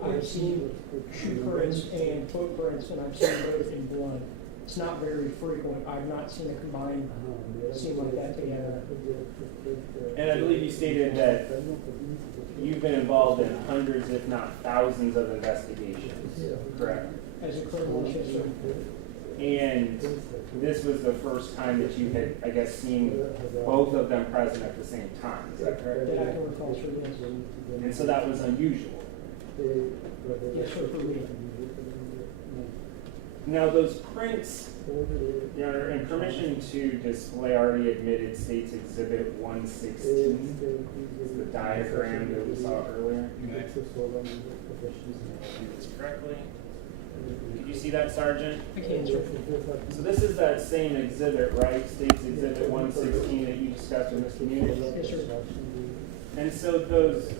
I've seen shoe prints and footprints, and I've seen both in blood. It's not very frequent. I've not seen a combined scene like that together. And I believe you stated that you've been involved in hundreds, if not thousands, of investigations, correct? As a criminal officer, And this was the first time that you had, I guess, seen both of them present at the same time, is that correct? that I can recall, sir, yes. And so that was unusual. Yes, sir, for me. Now, those prints, Your Honor, in permission to display already admitted States Exhibit 116, is the diagram that we saw earlier. See this correctly? Did you see that, Sergeant? I can, sir. So this is that same exhibit, right? States Exhibit 116 that you discussed with Mr. Munich? Yes, sir. And so those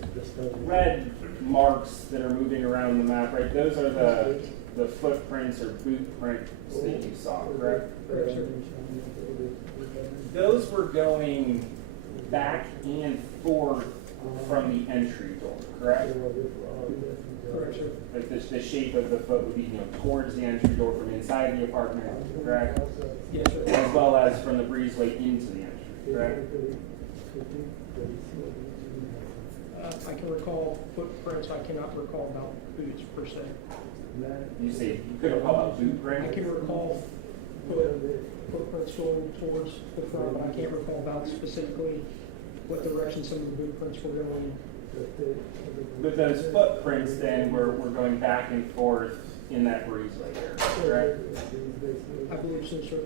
red marks that are moving around the map, right, those are the footprints or boot prints that you saw, correct? Correct, sir. Those were going back and forth from the entry door, correct? Correct, sir. Like the shape of the foot would be, towards the entry door from inside the apartment, correct? Yes, sir. As well as from the breezeway into the entry, correct? I can recall footprints. I cannot recall about boots per se. You say you could recall about boot I print? can recall footprints going towards the front, but I can't recall about specifically what direction some of the boot prints were going. But those footprints then were going back and forth in that breezeway there, correct? I believe so, sir.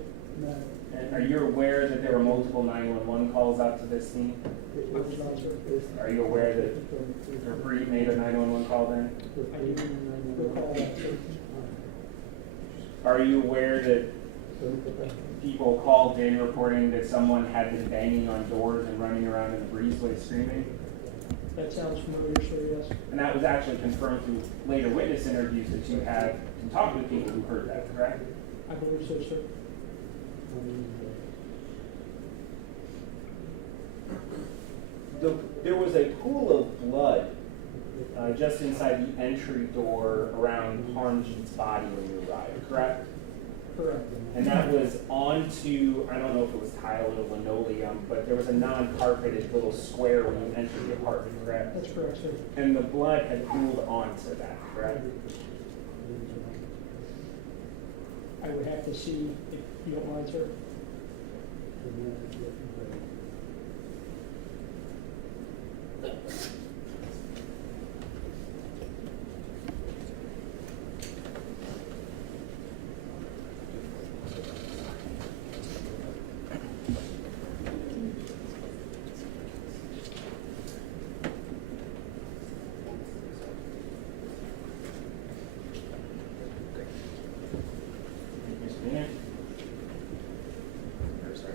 And are you aware that there were multiple 911 calls out to this scene? I was not, sir. Are you aware that Dupree made a 911 call then? I do recall that, sir. Are you aware that people called in reporting that someone had been banging on doors and running around in the breezeway screaming? That sounds familiar, sir, yes. And that was actually confirmed through later witness interviews that you had and talked with people who heard that, correct? I believe so, sir. There was a pool of blood just inside the entry door around Parmjit's body when you arrived, correct? Correct. And that was onto, I don't know if it was tile or linoleum, but there was a non-carpeted little square when you entered the apartment, correct? That's correct, sir. And the blood had pooled onto that, correct? I would have to see if you don't mind, sir.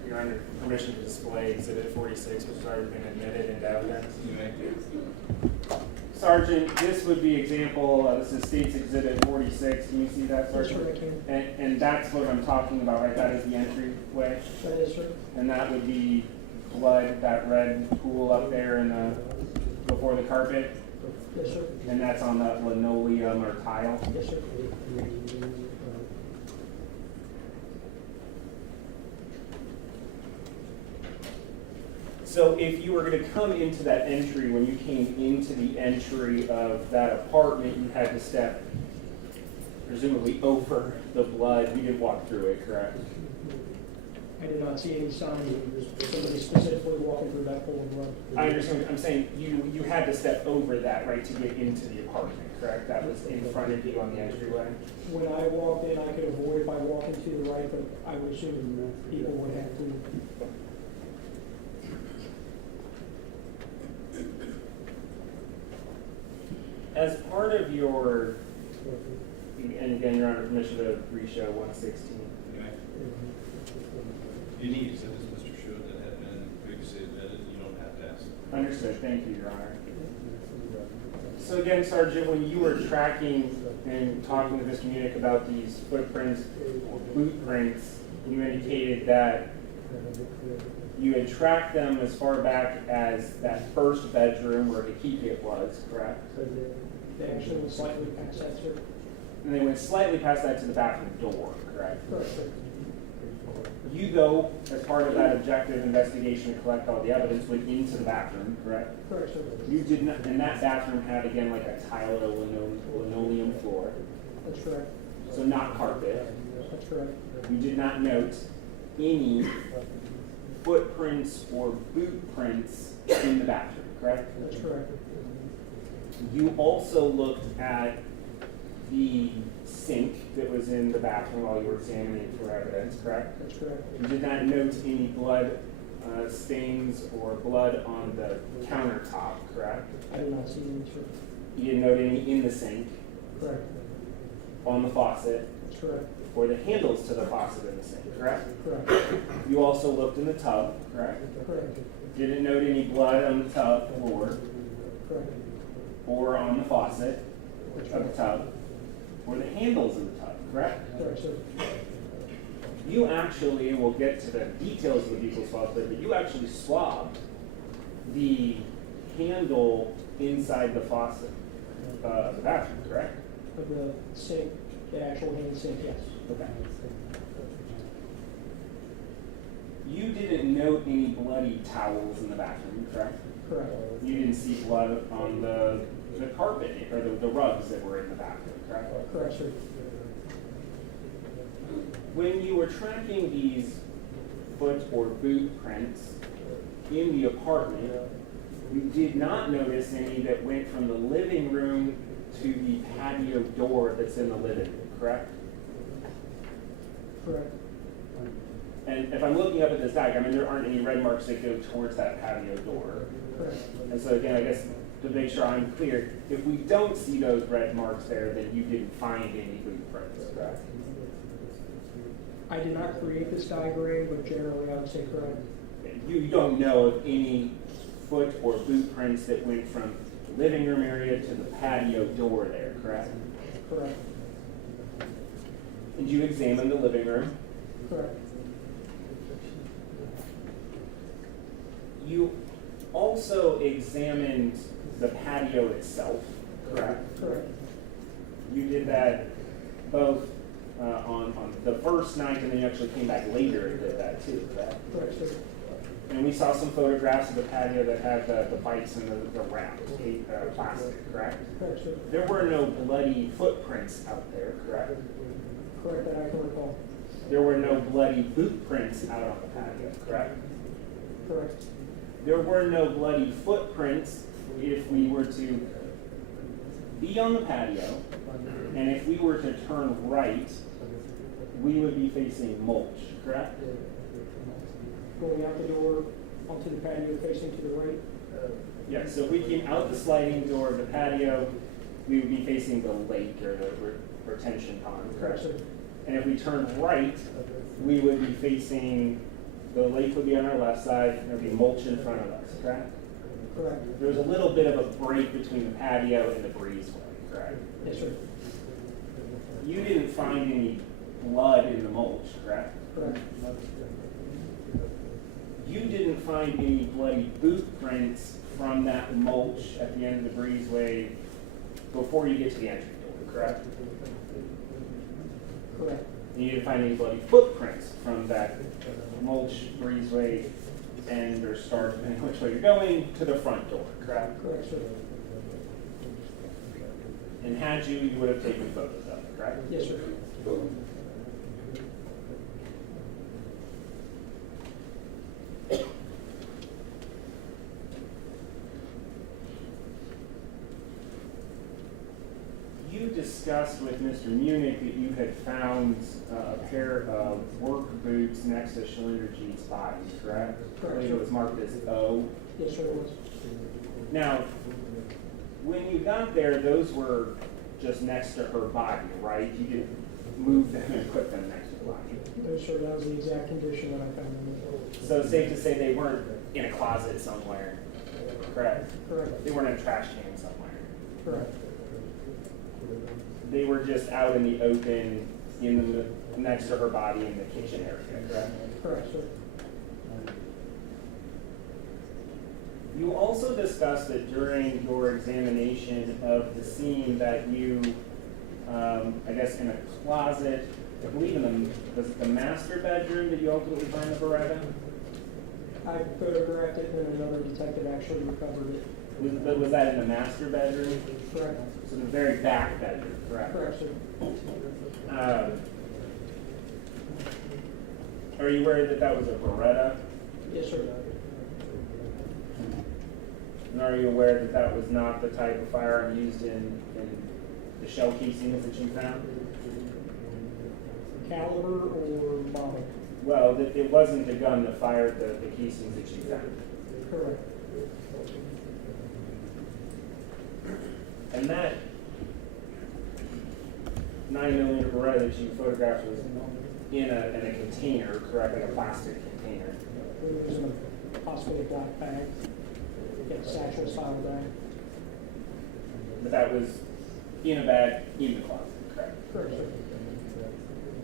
You're under permission to display Exhibit 46, which has already been admitted into evidence. Sergeant, this would be example, this is State's Exhibit 46. Can you see that, Sergeant? Yes, sir, I can. And that's what I'm talking about, right? That is the entryway. That is, sir. And that would be blood, that red pool up there in the, before the carpet. Yes, sir. And that's on that linoleum or tile. Yes, sir. So if you were going to come into that entry, when you came into the entry of that apartment, you had to step presumably over the blood. You didn't walk through it, correct? I did not see any sign of somebody specifically walking through that pool of blood. I understand. I'm saying you had to step over that, right, to get into the apartment, correct? That was in front of you on the entryway. When I walked in, I could avoid by walking to the right, but I would assume people would have to. As part of your And again, Your Honor, permission to re-show 116. Okay. You need, so this Mr. Shu that had been previously admitted, you don't have to ask. Understood. Thank you, Your Honor. So again, Sergeant, when you were tracking and talking to Mr. Munich about these footprints or boot prints, you indicated that you had tracked them as far back as that first bedroom where Hakikat was, correct? They actually went slightly past that, sir. And they went slightly past that to the bathroom door, correct? Correct, sir. You, though, as part of that objective investigation to collect all the evidence, went into the bathroom, correct? Correct, sir. You did not, and that bathroom had, again, like a tiled or linoleum floor, That's correct. so not carpet. That's correct. You did not note any footprints or boot prints in the bathroom, correct? That's correct. You also looked at the sink that was in the bathroom while you were examining for evidence, correct? That's correct. You did not note any blood stains or blood on the countertop, correct? I did not see any, sir. You didn't note any in the sink, Correct. on the faucet, That's correct. or the handles to the faucet in the sink, correct? Correct. You also looked in the tub, correct? Correct. Didn't note any blood on the tub floor Correct. or on the faucet That's of the correct. tub or the handles of the tub, correct? Correct, sir. You actually, and we'll get to the details of the vehicle's fault, but you actually swabbed the handle inside the faucet of the bathroom, correct? Of the sink, the actual hand sink, yes. Okay. You didn't note any bloody towels in the bathroom, correct? Correct. You didn't see blood on the carpet or the rugs that were in the bathroom, correct? Correct, sir. When you were tracking these foot or boot prints in the apartment, you did not notice any that went from the living room to the patio door that's in the living room, correct? Correct. And if I'm looking up at this diagram, I mean, there aren't any red marks that go towards that patio door. Correct. And so again, I guess to make sure I'm clear, if we don't see those red marks there, then you didn't find any boot prints, correct? I did not create this diagram, but generally I would say correct. You don't know of any foot or boot prints that went from the living room area to the patio door there, correct? Correct. And you examined the living room. Correct. You also examined the patio itself, correct? Correct. You did that both on the first night, and then you actually came back later and did that too, correct? Correct, sir. And we saw some photographs of the patio that had the bikes and the wrap, plastic, correct? Correct, sir. There were no bloody footprints out there, correct? Correct, that I can recall. There were no bloody boot prints out on the patio, correct? Correct. There were no bloody footprints if we were to be on the patio, and if we were to turn right, we would be facing mulch, correct? Going out the door onto the patio facing to the right. Yeah, so if we came out the sliding door of the patio, we would be facing the lake or the retention pond, Correct, correct? sir. And if we turned right, we would be facing, the lake would be on our left side, and there'd be mulch in front of us, correct? Correct. There was a little bit of a break between the patio and the breezeway, correct? Yes, sir. You didn't find any blood in the mulch, correct? Correct. You didn't find any bloody boot prints from that mulch at the end of the breezeway before you get to the entry door, correct? Correct. And you didn't find any bloody footprints from that mulch breezeway end or start, depending which way you're going, to the front door, correct? Correct, sir. And had you would have taken photos of it, correct? Yes, sir. You discussed with Mr. Munich that you had found a pair of work boots next to Shalinderjit's body, correct? Correct. I believe it was marked as O. Yes, sir, it was. Now, when you got there, those were just next to her body, right? You didn't move them and put them next to the body. No, sir, that was the exact condition that I found them So it's safe to say they weren't in a closet somewhere, correct? in. Correct, They weren't in a trash can somewhere. correct. They were just out in the open, in the, next to her body in the kitchen area, correct? Correct, sir. You also discussed that during your examination of the scene that you, I guess in a closet, I believe was it the master bedroom that you ultimately find the Beretta? I photographed it and another detective actually recovered it. Was that in the master bedroom? Correct. So the very back bedroom, correct? Correct, sir. Are you aware that that was a Beretta? Yes, sir. And are you aware that that was not the type of firearm used in the shell casings that you found? Caliber or model? Well, it wasn't the gun that fired the casings that you found. Correct. And that 9mm Beretta that you photographed was in a container, correct, in a plastic container. It was in a possibly a black bag, like a satchel style bag. But that was in a bag in the closet, correct? Correct, sir.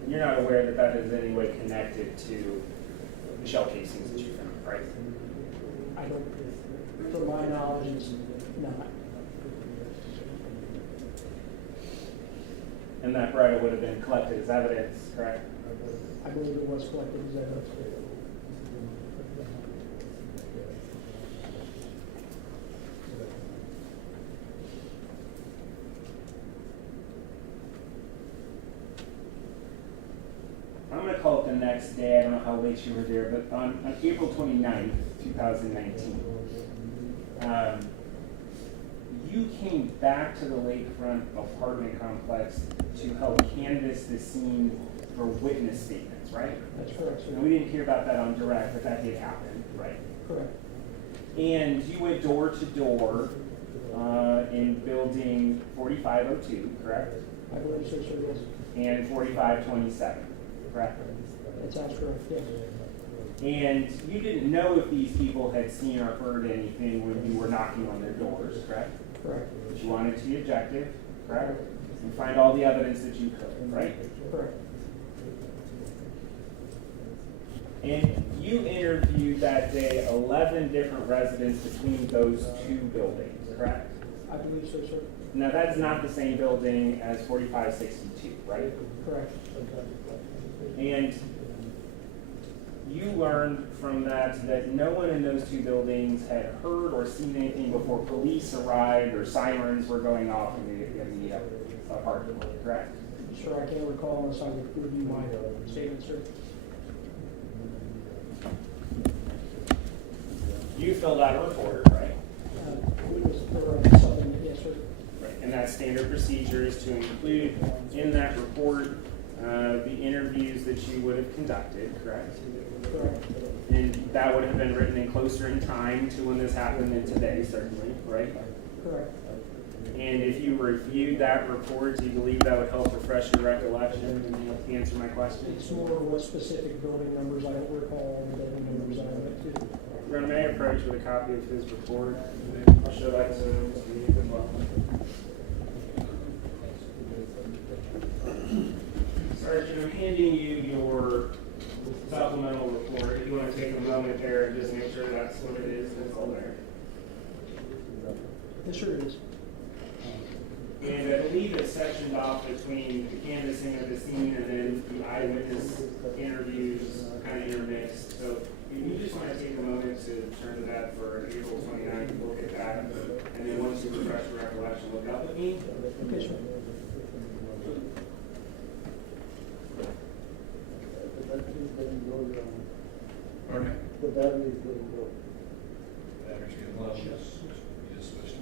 You're not aware that that is in any way connected to the shell casings that you found, right? I don't, from my knowledge, it's not. And that Beretta would have been collected as evidence, correct? I believe it was collected as evidence. I'm going to call it the next day. I don't know how late you were there, but on April 29th, 2019, you came back to the lakefront apartment complex to help canvass the scene for witness statements, right? That's correct, sir. And we didn't hear about that on direct, but that did happen, right? Correct. And you went door to door in building 4502, correct? I believe so, sir, yes. And 4527, correct? That sounds correct, yes. And you didn't know if these people had seen or heard anything when you were knocking on their doors, correct? Correct. But you wanted to be objective, correct? And find all the evidence that you could, right? Correct. And you interviewed that day 11 different residents between those two buildings, correct? I believe so, sir. Now, that's not the same building as 4562, right? Correct. And you learned from that no one in those two buildings had heard or seen anything before police arrived or sirens were going off in the apartment, correct? Sure, I can't recall unless I would review my statement, sir. You filled out a report, right? It was for something, yes, sir. Right. And that standard procedure is to include in that report the interviews that you would have conducted, correct? Correct. And that would have been written in closer in time to when this happened than today, certainly, right? Correct. And if you reviewed that report, do you believe that would help refresh your recollection and answer my question? It's more what specific building numbers, I don't recall the building numbers I went to. Ron, may I approach with a copy of his report? I'll show that to you as well. Sergeant, I'm handing you your supplemental report. If you want to take a moment there and just make sure that's what it is that's all there. Yes, sir, it is. And I believe it's sectioned off between the canvassing of the scene and then the eyewitness interviews kind of intermixed. So you just want to take a moment to turn to that for April 29th, look at that. And then once you refresh your recollection, look up at me. Okay, sir. Okay. The battery is getting low. Battery's getting low. You just switched.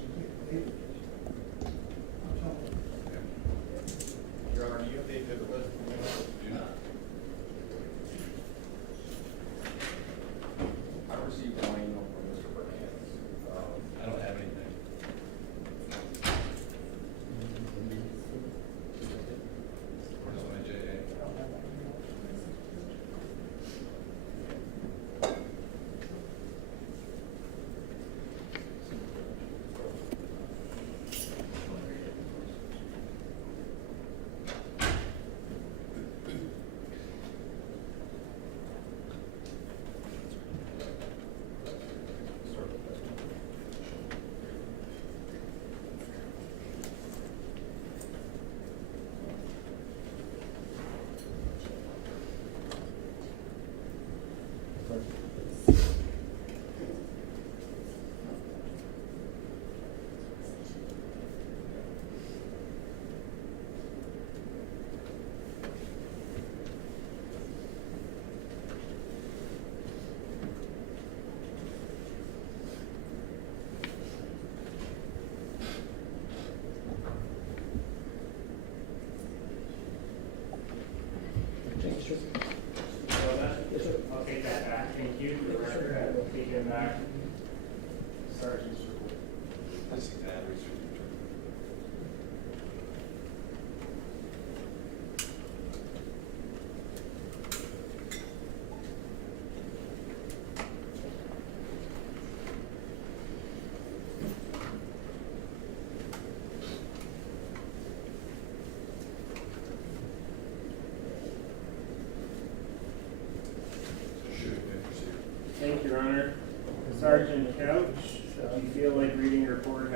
Your Honor, do you have the exhibit list? Do not. I received one email from Mr. Burnett. I don't have anything.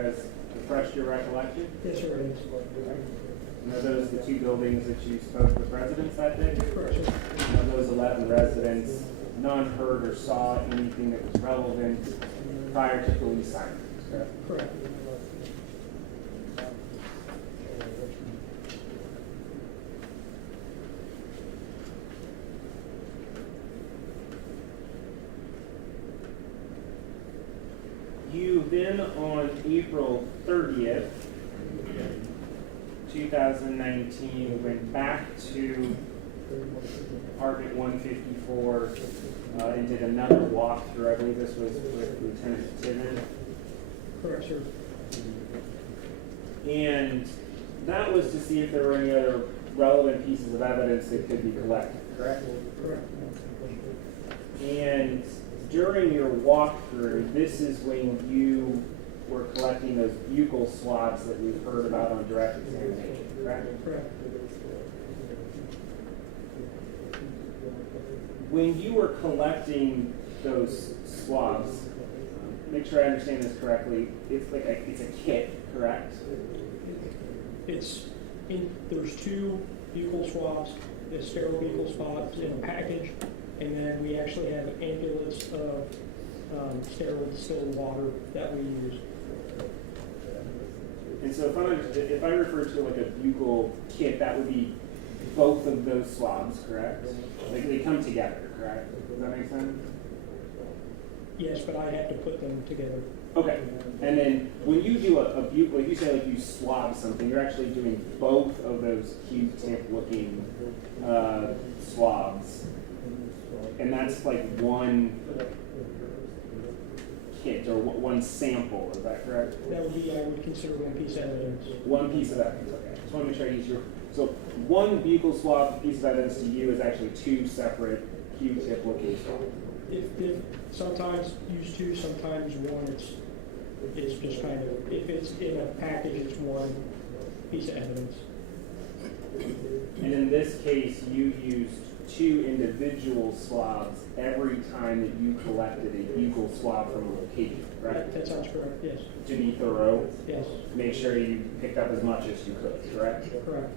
has refreshed your recollection? Yes, sir, it is. And are those the two buildings that you spoke with residents that day? Correct, sir. And of those 11 residents, none heard or saw anything that was relevant prior to police sirens, correct? Correct. You then on April 30th, 2019, went back to apartment 154 and did another walkthrough. I believe this was with Lieutenant Timmon. Correct, sir. And that was to see if there were any other relevant pieces of evidence that could be collected, correct? Correct. And during your walkthrough, this is when you were collecting those buccal swabs that we've heard about on direct examination, correct? Correct. When you were collecting those swabs, make sure I understand this correctly, it's like it's a kit, correct? There's two buccal swabs, the sterile buccal swabs in a package, and then we actually have ampullates of sterile distilled water that we use. And so if I refer to like a buccal kit, that would be both of those swabs, correct? Like they come together, correct? Does that make sense? Yes, but I have to put them together. Okay. And then when you do a buccal, like you say, like you swab something, you're actually doing both of those Q-tip looking swabs. And that's like one kit or one sample, is that correct? That would be, I would consider one piece of evidence. One piece of evidence, okay. Just want to make sure I use your, so one buccal swab piece of evidence to you is actually two separate Q-tip looking swabs. If sometimes use two, sometimes one, it's just kind of, if it's in a package, it's one piece of evidence. And in this case, you used two individual swabs every time that you collected a buccal swab from a location, right? That sounds correct, yes. To be thorough, Yes, make sure you picked up as much as you could, correct? correct.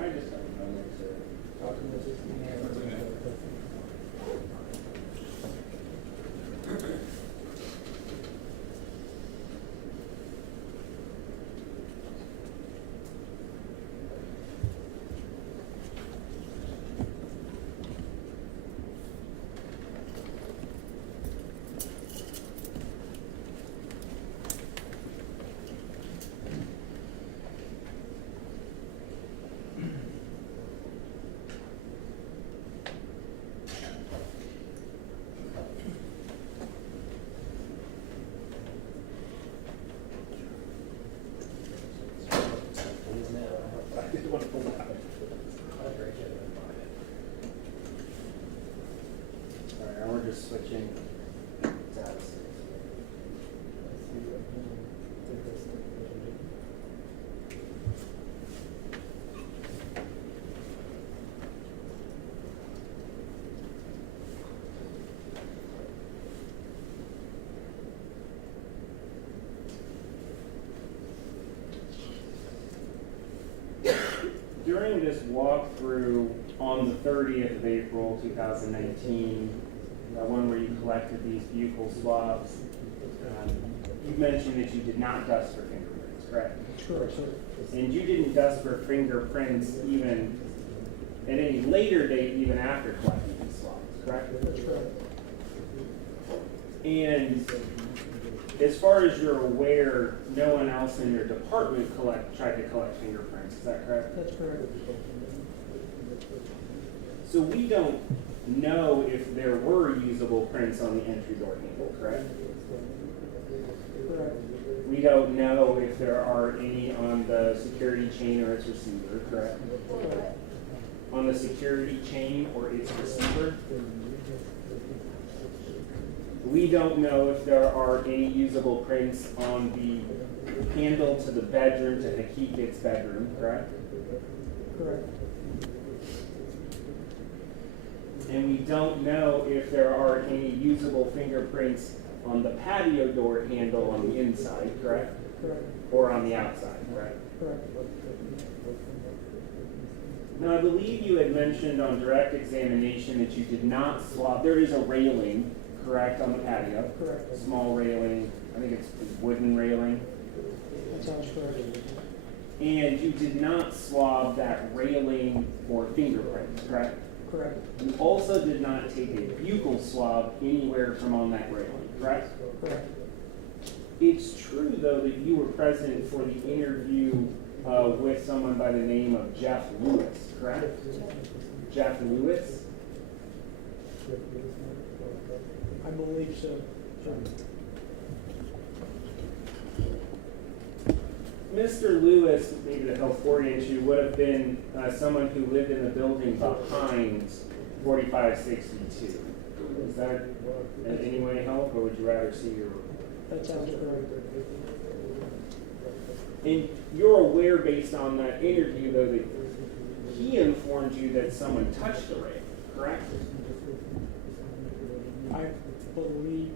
I just have a moment to talk about this. Just switching tabs. During this walkthrough on the 30th of April 2019, one where you collected these buccal swabs, you mentioned that you did not dust for fingerprints, correct? Correct, sir. And you didn't dust for fingerprints even at any later date, even after collecting these swabs, correct? That's correct. And as far as you're aware, no one else in your department tried to collect fingerprints, is that correct? That's correct. So we don't know if there were usable prints on the entry door handle, correct? Correct. We don't know if there are any on the security chain or its receiver, correct? On the security chain or its receiver. We don't know if there are any usable prints on the handle to the bedroom, to Hakikat's bedroom, correct? Correct. And we don't know if there are any usable fingerprints on the patio door handle on the inside, correct? Correct. Or on the outside, correct? Correct. Now, I believe you had mentioned on direct examination that you did not swab. There is a railing, correct, on the patio? Correct. A small railing. I think it's wooden railing. That sounds correct. And you did not swab that railing for fingerprints, correct? Correct. You also did not take a buccal swab anywhere from on that railing, correct? Correct. It's true, though, that you were present for the interview with someone by the name of Jeff Lewis, correct? Jeff Lewis? I believe so. Mr. Lewis, maybe to help orient you, would have been someone who lived in the building behind 4562. Is that in any way help, or would you rather see your... That sounds correct. And you're aware, based on that interview, though, that he informed you that someone touched the rail, correct? I believe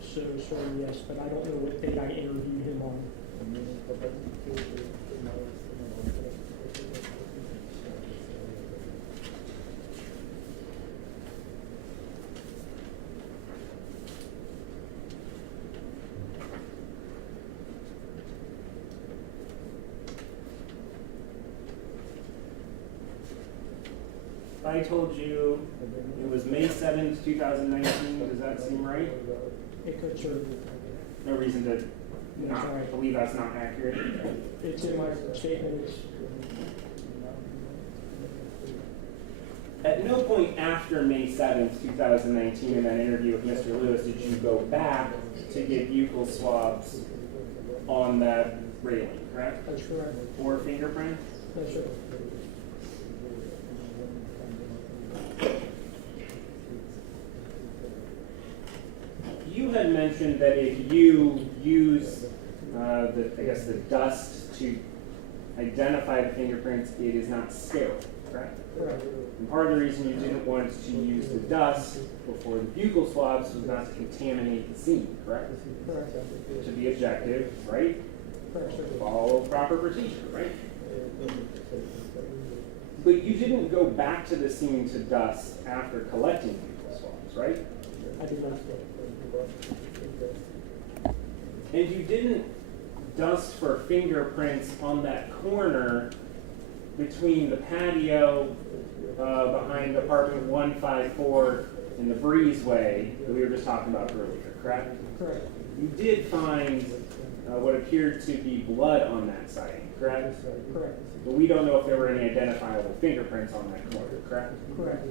so, sir, yes, but I don't know what date I interviewed him on. I told you it was May 7th, 2019. Does that seem right? It could, sir. No reason to That's not right. believe that's not accurate. It's in my statement. It's, At no point after May 7th, 2019, in that interview with Mr. Lewis, did you go back to get buccal swabs on that railing, correct? that's correct. Or fingerprints? That's right. You had mentioned that if you use the dust to identify the fingerprints, it is not sterile, correct? Correct. And part of the reason you didn't want to use the dust before the buccal swabs was not to contaminate the scene, correct? Correct. To be objective, right? Correct, sir. Follow proper procedure, right? But you didn't go back to the scene to dust after collecting buccal swabs, right? I did not. And you didn't dust for fingerprints on that corner between the patio behind apartment 154 and the breezeway that we were just talking about earlier, correct? Correct. You did find what appeared to be blood on that site, correct? Correct. But we don't know if there were any identifiable fingerprints on that corner, correct? Correct.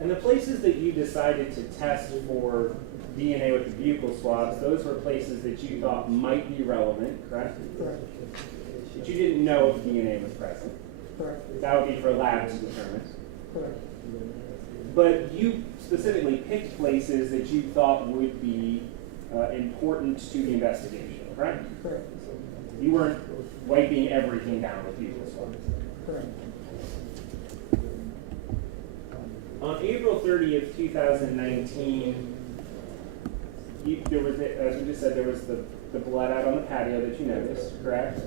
And the places that you decided to test for DNA with the buccal swabs, those were places that you thought might be relevant, correct? Correct. But you didn't know if DNA was present. Correct. That would be for labs to determine. Correct. But you specifically picked places that you thought would be important to the investigation, correct? Correct. You weren't wiping everything down with buccal swabs. Correct. On April 30th, 2019, there was, as we just said, there was the blood out on the patio that you noticed, correct?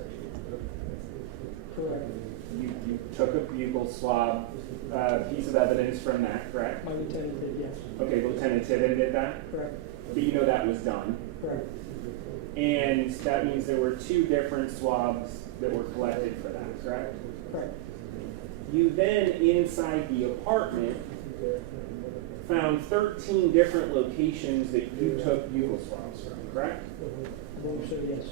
Correct. You took a buccal swab piece of evidence from that, correct? My lieutenant did, yes. Okay, Lieutenant Tibbin did that, Correct. but you know that was done. Correct. And that means there were 2 different swabs that were collected for that, correct? Correct. You then, inside the apartment, found 13 different locations that you took buccal swabs from, correct? I believe so, yes.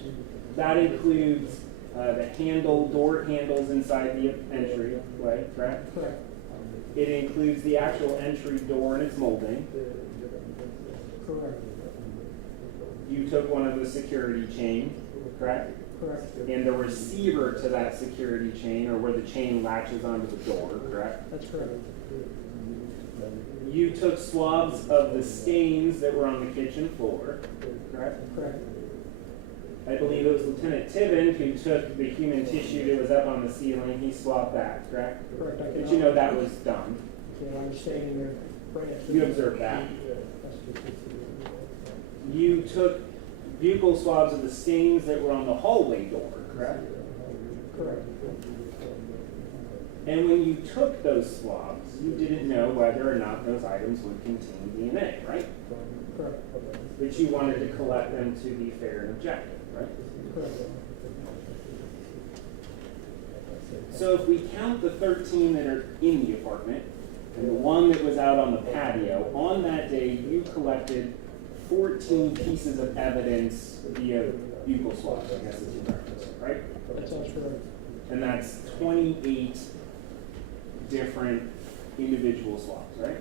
That includes the door handles inside the entryway, correct? Correct. It includes the actual entry door and its molding. Correct. You took one of the security chain, correct? Correct. And the receiver to that security chain, or where the chain latches onto the door, correct? That's correct. You took swabs of the stains that were on the kitchen floor, correct? Correct. I believe it was Lieutenant Tibbin who took the human tissue that was up on the ceiling, he swabbed that, correct? Correct. I Did you know that was done? Yeah, I'm standing there right next to You observed that. You took buccal swabs of the stains that were on the hallway door, correct? Correct. And when you took those swabs, you didn't know whether or not those items would contain DNA, right? Correct. But you wanted to collect them to be fair and objective, right? Correct. So if we count the 13 that are in the apartment and the one that was out on the patio, on that day you collected 14 pieces of evidence via buccal swabs, I guess is your reference, right? That sounds correct. And that's 28 different individual swabs, right?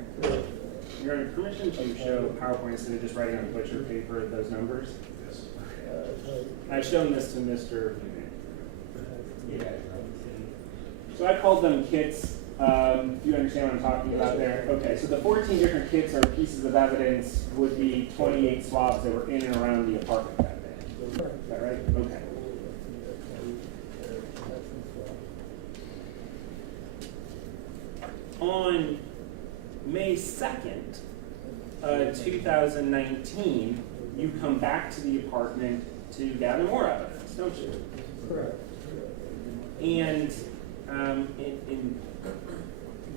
You're under permission to show PowerPoint instead of just writing on butcher paper those numbers? Yes. I've shown this to Mr. Yeah. So I called them kits. Do you understand what I'm talking about there? Okay, so the 14 different kits or pieces of evidence would be 28 swabs that were in and around the apartment that day. Is that right? Okay. On May 2nd, 2019, you come back to the apartment to gather more evidence, don't you? Correct. And in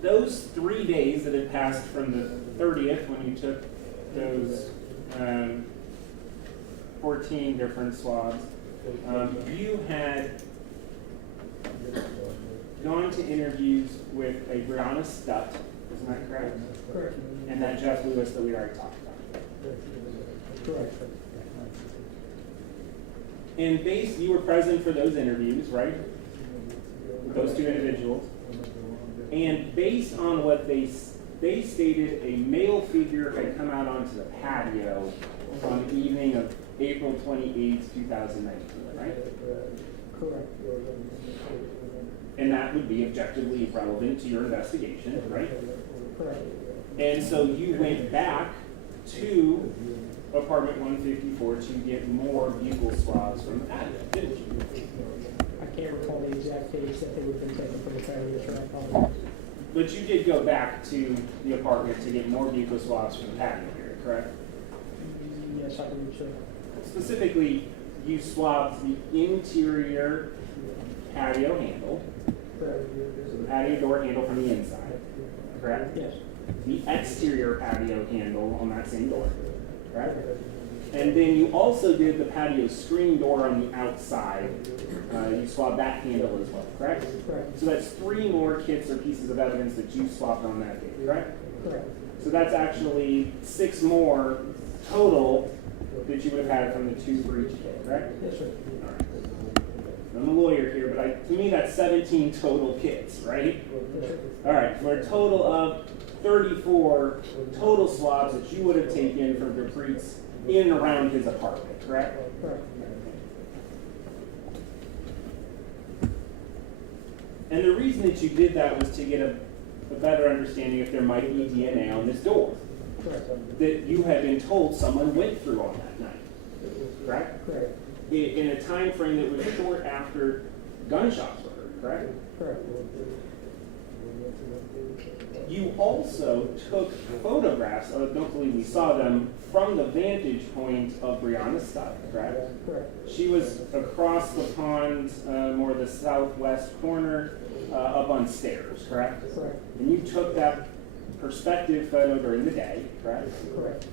those 3 days that had passed from the 30th, when you took those 14 different swabs, you had gone to interviews with a Brianna Stutt, isn't that correct? Correct. And that Jeff Lewis that we already talked about. Correct. And you were present for those interviews, right? With those two individuals. And based on what they stated, a male figure had come out onto the patio on the evening of April 28th, 2019, right? Correct. And that would be objectively relevant to your investigation, right? Correct. And so you went back to apartment 154 to get more buccal swabs from the patio, didn't you? I can't recall the exact dates that they would have been taken from the patio, so I apologize. But you did go back to the apartment to get more buccal swabs from the patio area, correct? Yes, I believe so. Specifically, you swabbed the interior patio handle, Correct. so the patio door handle from the inside, correct? Yes. The exterior patio handle on that same door, correct? And then you also did the patio screen door on the outside. You swabbed that handle as well, correct? Correct. So that's 3 more kits or pieces of evidence that you swabbed on that day, correct? Correct. So that's actually 6 more total that you would have had from the 2 for each kit, correct? Yes, sir. All right. I'm a lawyer here, but to me that's 17 total kits, right? Yes, sir. All right, for a total of 34 total swabs that you would have taken from Gurpreet's in and around his apartment, correct? Correct. And the reason that you did that was to get a better understanding if there might be DNA on this door Correct. that you had been told someone went through on that night, correct? Correct. In a time frame that was short after gunshots were heard, correct? Correct. You also took photographs, I don't believe we saw them, from the vantage point of Brianna's stuff, correct? Correct. She was across the pond, more the southwest corner, up on stairs, correct? Correct. And you took that perspective photo during the day, correct? Correct.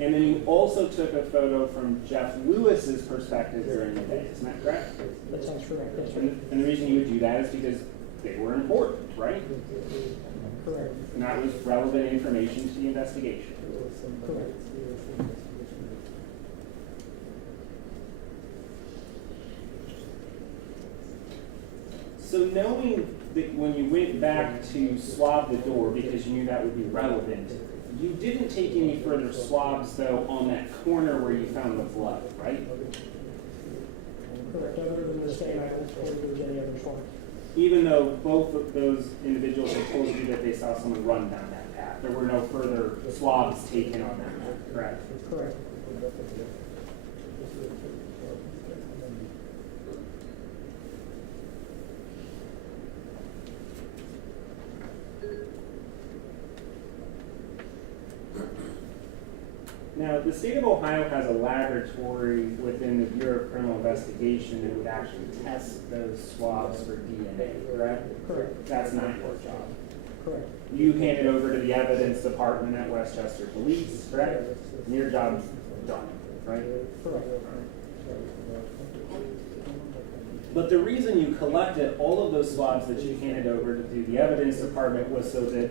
And then you also took a photo from Jeff Lewis's perspective during the day, isn't that correct? That sounds correct. Yes, sir. And the reason you would do that is because they were important, right? Correct. And that was relevant information to the investigation. Correct. So knowing that when you went back to swab the door because you knew that would be relevant, you didn't take any further swabs though on that corner where you found the blood, right? Correct. Other than the stain, I don't believe there was any other swab. Even though both of those individuals had told you that they saw someone run down that path, there were no further swabs taken on that path, correct? Correct. Now, the state of Ohio has a laboratory within the Bureau of Criminal Investigation that would actually test those swabs for DNA, correct? Correct. That's not your job. Correct. You hand it over to the evidence department at Westchester Police, correct? And your job's done, right? Correct. But the reason you collected all of those swabs that you handed over to the evidence department was so that,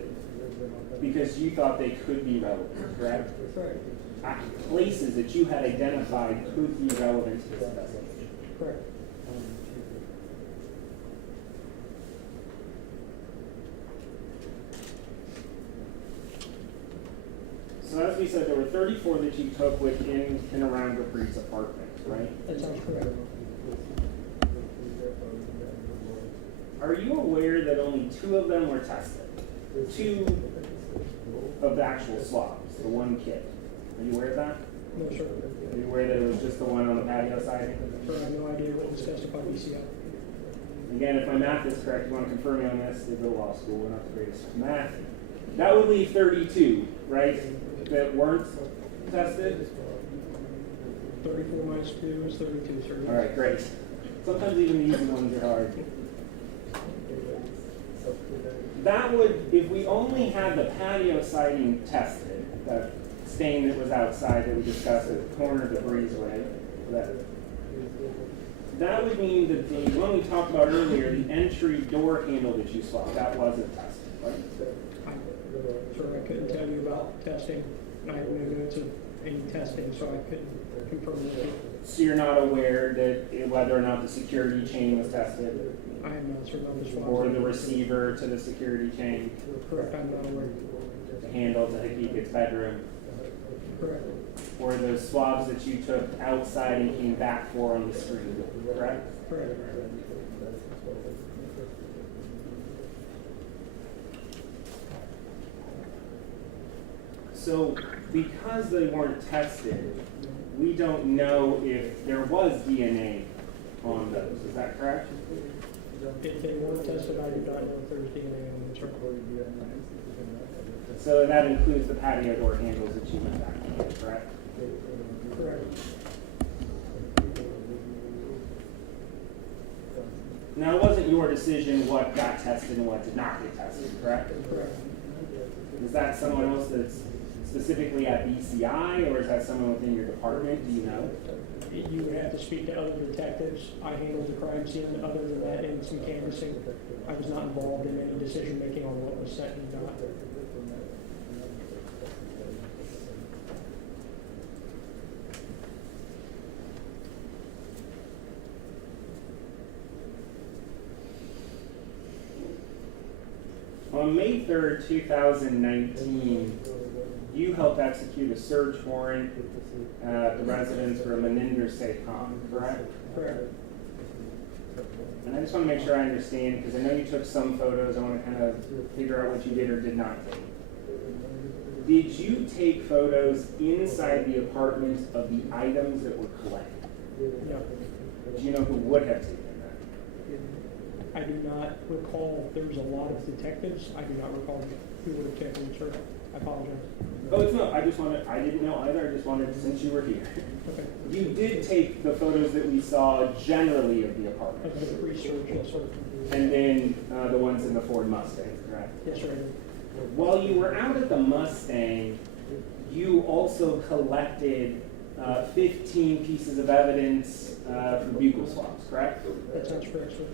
because you thought they could be relevant, correct? Correct. Places that you had identified could be relevant to this investigation. Correct. So as we said, there were 34 that you took within and around Dupree's apartment, right? That sounds correct. Are you aware that only 2 of them were tested? 2 of the actual swabs, the one kit. Are you aware of that? No, sir. Are you aware that it was just the one on the patio side? Sir, I have no idea what was testified BCI. Again, if my math is correct, you want to confirm me on this, they go to law school, we're not the greatest at math. That would leave 32, right, that weren't tested? 34 minus 2 is 32, sir. All right, great. Sometimes even the easy ones are hard. That would, if we only had the patio siding tested, that stain that was outside that we discussed at the corner of the breezeway, that would mean that the one we talked about earlier, the entry door handle that you swapped, that wasn't tested, right? Sir, I couldn't tell you about testing. I have no notes of any testing, so I couldn't confirm that. So you're not aware that whether or not the security chain was tested? I am not, sir, on this one. Or the receiver to the security chain? Correct, I'm not aware. The handle to Hakikat's bedroom? Correct. Or those swabs that you took outside and came back for on the screen, correct? Correct. So because they weren't tested, we don't know if there was DNA on those, is that correct? If they weren't tested, I do not know if there's DNA on them, sir. So that includes the patio door handles that you went back on, correct? Correct. Now, it wasn't your decision what got tested and what did not get tested, correct? Correct. Is that someone else that's specifically at BCI, or is that someone within your department? Do you know? You would have to speak to other detectives. I handled the crime scene. Other than that, and some canvassing, I was not involved in any decision making on what was sent and not. On May 3rd, 2019, you helped execute a search warrant at the residence for Maninder Khan, correct? Correct. And I just want to make sure I understand, because I know you took some photos. I want to kind of figure out what you did or did not take. Did you take photos inside the apartment of the items that were collected? No. Do you know who would have taken that? I do not recall. There was a lot of detectives. I do not recall who would have taken the search. I apologize. Oh, it's no. I didn't know either. I just wanted, since you were here. Okay. You did take the photos that we saw generally of the apartment. Okay, the research, yes, sir. And then the ones in the Ford Mustang, correct? Yes, sir. While you were out at the Mustang, you also collected 15 pieces of evidence for bugle swabs, correct? That sounds correct, sir.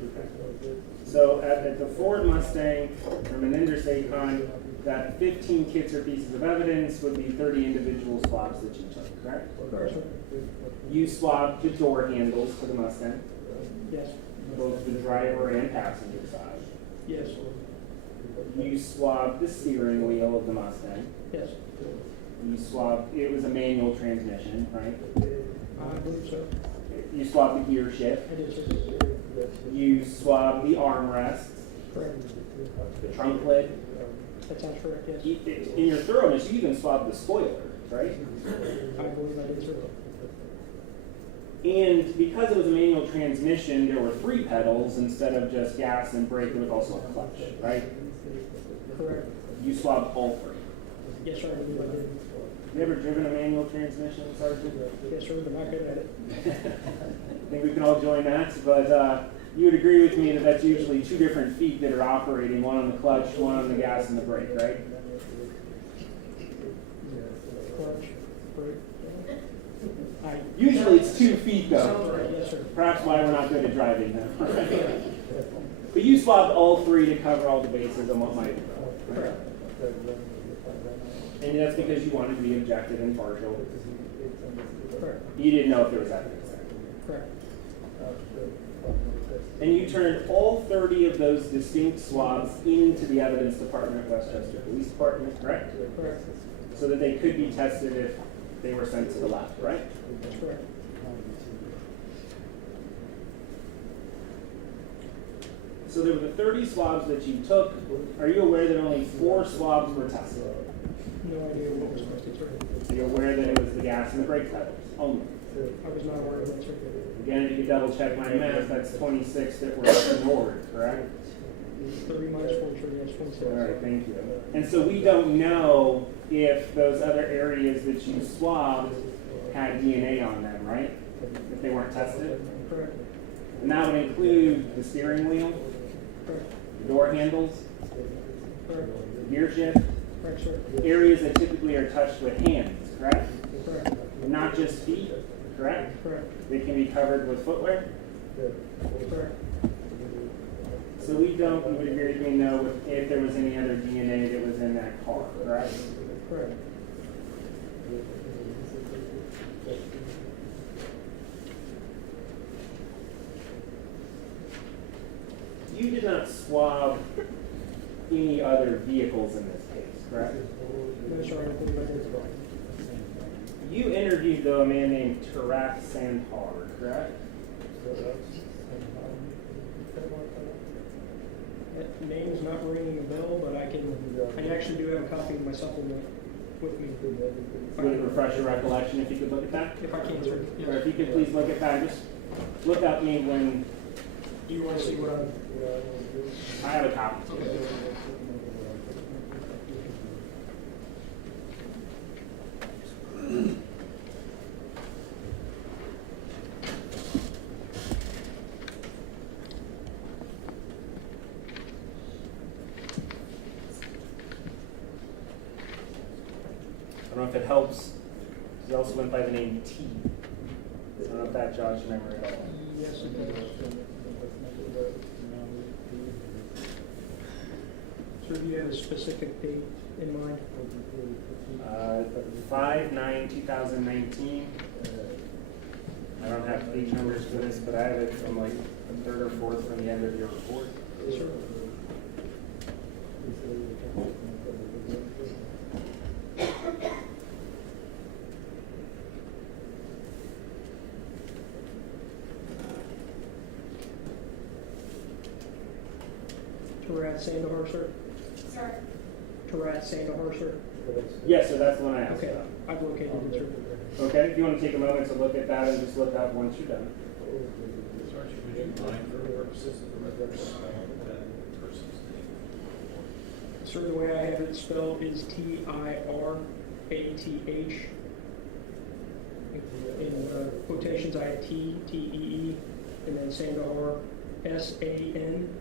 So at the Ford Mustang from Maninder Khan, that 15 kits or pieces of evidence would be 30 individual swabs that you took, correct? Correct, sir. You swabbed the door handles for the Mustang, Yes. both the driver and passenger side. Yes. You swabbed the steering wheel of the Mustang. Yes. You swabbed, it was a manual transmission, right? I believe so. You swabbed the gear shift. I did, sir. You swabbed the armrests, Correct. the trunk lid. That sounds correct, yes. In your thoroughness, you even swabbed the spoiler, right? I believe I did, sir. And because it was a manual transmission, there were 3 pedals instead of just gas and brake. There was also a clutch, right? Correct. You swabbed all 3. Yes, sir, I did. You ever driven a manual transmission, Sergeant? Yes, sir, but not good at it. I think we can all join that, but you would agree with me that that's usually two different feet that are operating, one on the clutch, one on the gas and the brake, right? Clutch, brake. Usually it's 2 feet Sounds though. right, yes, sir. Perhaps why we're not good at driving then. But you swapped all three to cover all the bases on what might be. Correct. And that's because you wanted to be objective and partial. Correct. You didn't know if there was evidence there. Correct. And you turned all 30 of those distinct swabs into the evidence department at Westchester Police Department, correct? Correct. So that they could be tested if they were sent to the lab, right? That's correct. So there were the 30 swabs that you took. Are you aware that only 4 swabs were tested? No idea what was tested, sir. So you're aware that it was the gas and the brake pedals only? I was not aware of that, sir. Again, if you could double check my math, that's 26 that were ignored, correct? 30 minus 4, sir, yes, 26. All right, thank you. And so we don't know if those other areas that you swabbed had DNA on them, right? If they weren't tested? Correct. And that would include the steering wheel, Correct. the door handles, Correct. the gear shift, Correct, sir. areas that typically are touched with hands, correct? Correct. Not just feet, correct? Correct. They can be covered with footwear. Correct. So we don't, you would agree with me, know if there was any other DNA that was in that car, correct? Correct. You did not swab any other vehicles in this case, correct? No, sir, I don't believe I did. You interviewed, though, a man named Tarak Sandhar, correct? That name is not ringing a bell, but I actually do have a copy of my supplement with me. Would it refresh your recollection if you could look at that? If I can, sir. Yes. Or if you could please look at that, just look at me when Do you want to see what I'm... I have a copy. Okay. I don't know if it helps. He also went by the name T. I don't know if that jogs your memory at all. Yes, it does. Sir, do you have a specific date in mind? 5/9/2019. I don't have page numbers for this, but I have it from like the 3rd or 4th from the end of your report. Yes, sir. Tarat Sandhar, sir? Sir. Tarat Sandhar, sir? Yes, so that's the one I asked Okay, about. I've located it, sir. Okay, if you want to take a moment to look at that and just look up once you're done. Sergeant, would you mind for purposes of the record spelling that person's name? Sir, the way I have it spelled is Tirath. In quotations, I have T, T-E-E, and then Sandhar, S-A-N-D-H-A-R.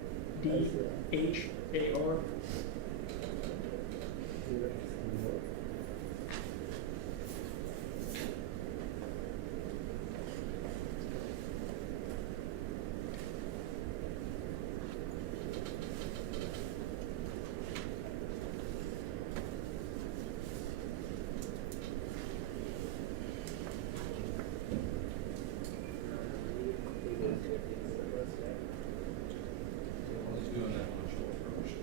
While he's doing that, I'm sure first.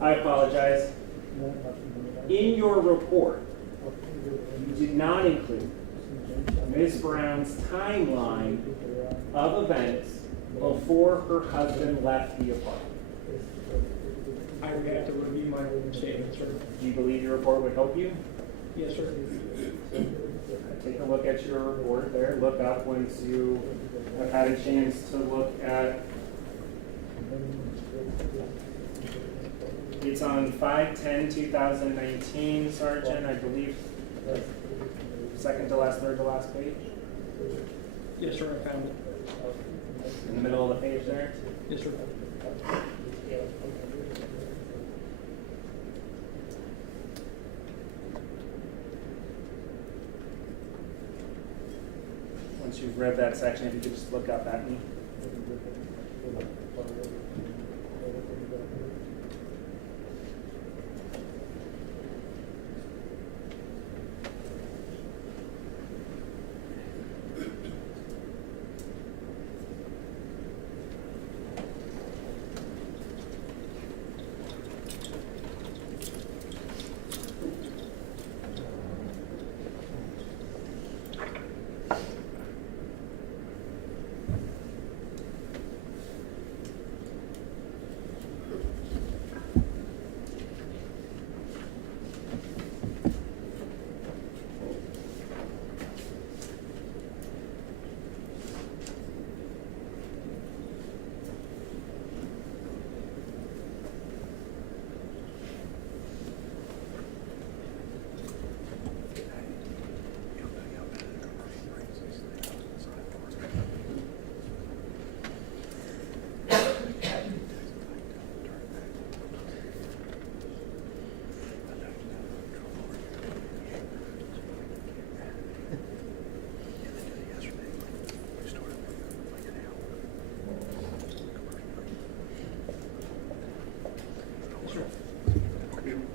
I apologize. In your report, you did not include Ms. Brown's timeline of events before her husband left the apartment. I would have to review my statement, sir. Do you believe your report would help you? Yes, sir. Take a look at your report there. Look up once you have had a chance to look at. It's on 5/10/2019, Sergeant, I believe. Second to last, third to last page. Yes, sir, I found it. In the middle of the page there. Yes, sir. Once you've read that section, if you could just look up at me.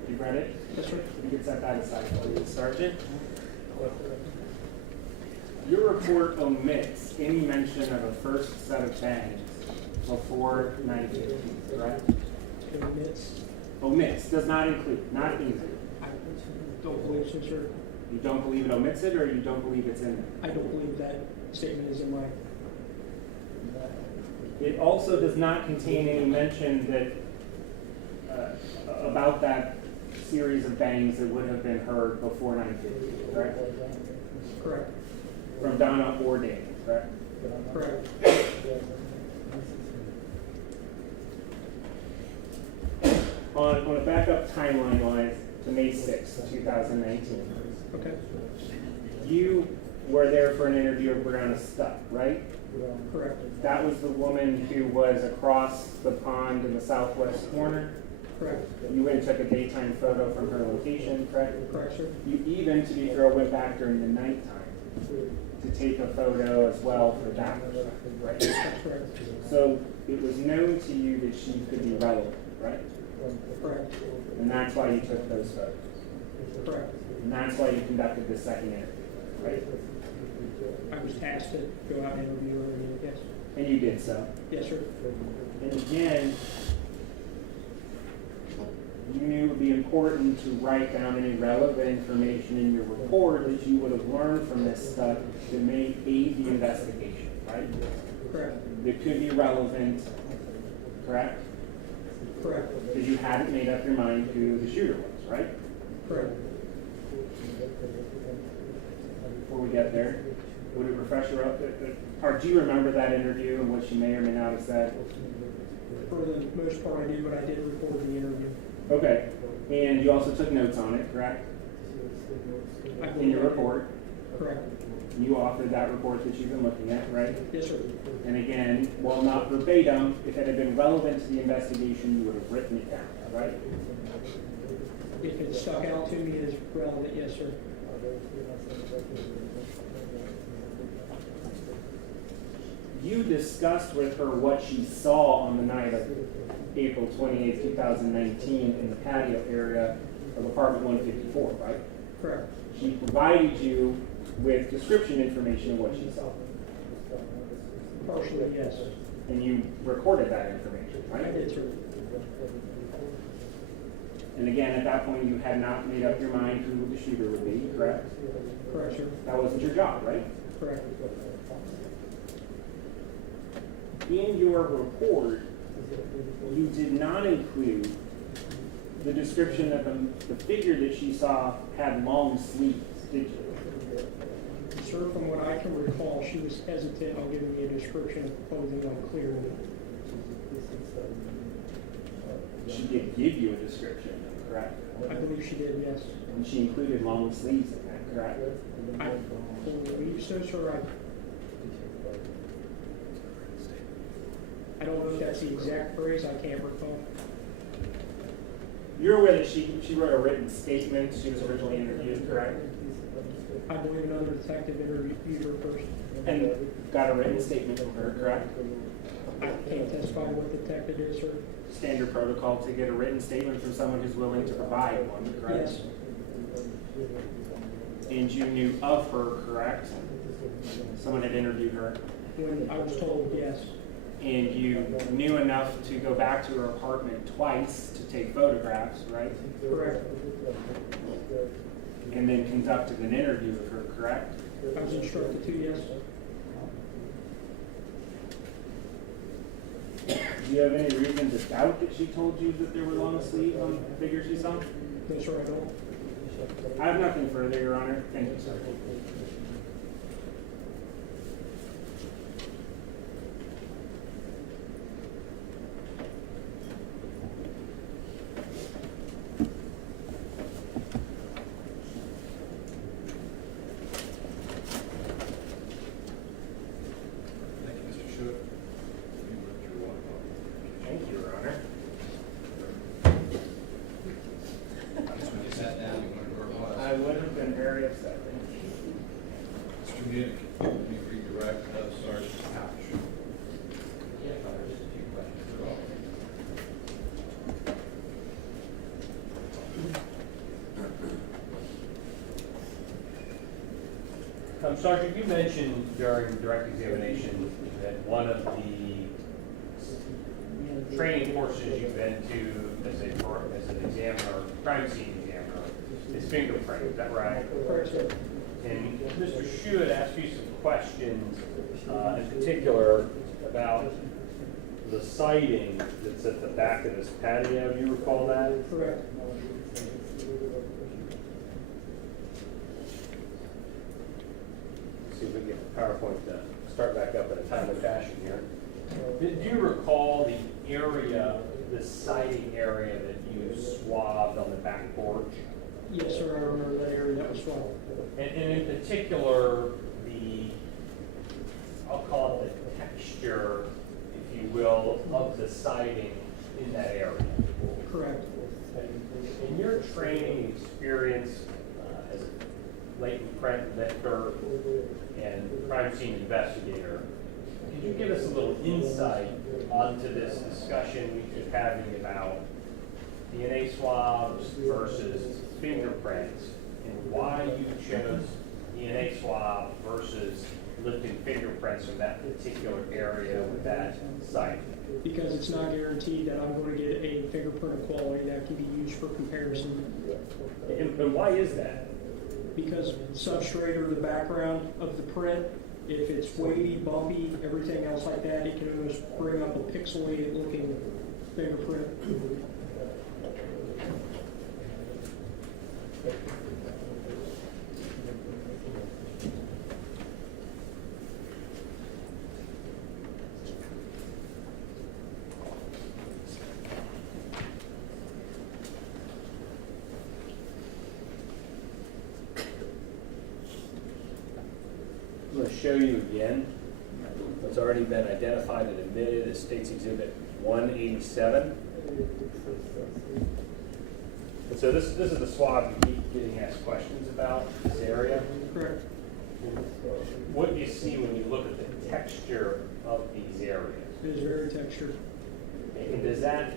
You read it? Yes, sir. You can set that aside, please, Sergeant. Your report omits any mention of a first set of bangs before 9/15, correct? It omits. Omits, does not include, not include. I don't believe so, sir. You don't believe it omits it, or you don't believe it's in there? I don't believe that statement is in my. It also does not contain any mention that about that series of bangs that would have been heard before 9/15, correct? Correct. From Donna or Daniel, correct? Correct. On a backup timeline wise to May 6, 2019, Okay. you were there for an interview of Brianna Stuck, right? Correct. That was the woman who was across the pond in the southwest corner. Correct. You went and took a daytime photo from her location, correct? Correct, sir. You even, to be fair, went back during the nighttime to take a photo as well for that perspective, right? That's correct. So it was known to you that she could be relevant, right? Correct. And that's why you took those photos. Correct. And that's why you conducted the second interview, right? I was tasked to go out and interview her, and yes. And you did so. Yes, sir. And again, you knew it would be important to write down any relevant information in your report that you would have learned from this stuff that may aid the investigation, right? Correct. That could be relevant, correct? Correct. Because you hadn't made up your mind who the shooter was, right? Correct. Before we get there, would it refresh her up? Or do you remember that interview and what she may or may not have said? For the most part, I do, but I did record the interview. Okay. And you also took notes on it, correct? In your report. Correct. You authored that report that you've been looking at, right? Yes, sir. And again, while not verbatim, if it had been relevant to the investigation, you would have written it down, right? If it stuck out to me as relevant, yes, sir. You discussed with her what she saw on the night of April 28, 2019 in the patio area of apartment 154, right? Correct. She provided you with description information of what she saw. Partially, yes. And you recorded that information, I right? did, sir. And again, at that point, you had not made up your mind who the shooter would be, correct? Correct, sir. That wasn't your job, right? Correct. In your report, you did not include the description that the figure that she saw had long sleeves, did you? Sir, from what I can recall, she was hesitant on giving me a description of clothing unclear. She did give you a description, correct? I believe she did, yes. And she included long sleeves in that, correct? I believe so, sir. I don't know if that's the exact phrase, I can't recall. You're aware that she wrote a written statement. She was originally interviewed, correct? I believe another detective interviewed her first. And got a written statement from her, correct? I can't testify to what the detective did, sir. Standard protocol to get a written statement from someone who's willing to provide one, correct? Yes. And you knew of her, correct? Someone had interviewed her. When I was told yes. And you knew enough to go back to her apartment twice to take photographs, right? Correct. And then conducted an interview with her, correct? I was instructed to, yes. Do you have any reason to doubt that she told you that there were long sleeves on the figure she saw? No, sir, I don't. I have nothing further, Your Honor. Thank you, sir. Thank you, Mr. Schuett. You were your water bottle. Thank you, Your Honor. Just when you sat down, you wanted to work on I would have been very upset. Mr. Munich, let me redirect Sergeant Couch. Yeah, there's a few questions at all. Sergeant, you mentioned during direct examination that one of the training courses you've been to as an examiner, crime scene examiner, is fingerprint. Is that right? Correct, sir. And Mr. Schuett asked you some questions, in particular about the siding that's at the back of this patio. Do you recall that? Correct. See if we can get the PowerPoint to start back up in a timely fashion here. Do you recall the area, the siding area that you swabbed on the back porch? Yes, sir, I remember that area that was swallowed. And in particular, I'll call it the texture, if you will, of the siding in that area. Correct. In your training experience as a latent print lifter and crime scene investigator, could you give us a little insight onto this discussion we keep having about DNA swabs versus fingerprints, and why you chose DNA swab versus lifting fingerprints from that particular area with that site? Because it's not guaranteed that I'm going to get a fingerprint of quality that can be used for comparison. And why is that? Because substrate or the background of the print, if it's wavy, bumpy, everything else like that, it can almost bring up a pixelated looking fingerprint. I'm going to show you again what's already been identified and admitted as State's Exhibit 187. And so this is the swab you keep getting asked questions about, this area. Correct. What do you see when you look at the texture of these areas? It is very textured. And does that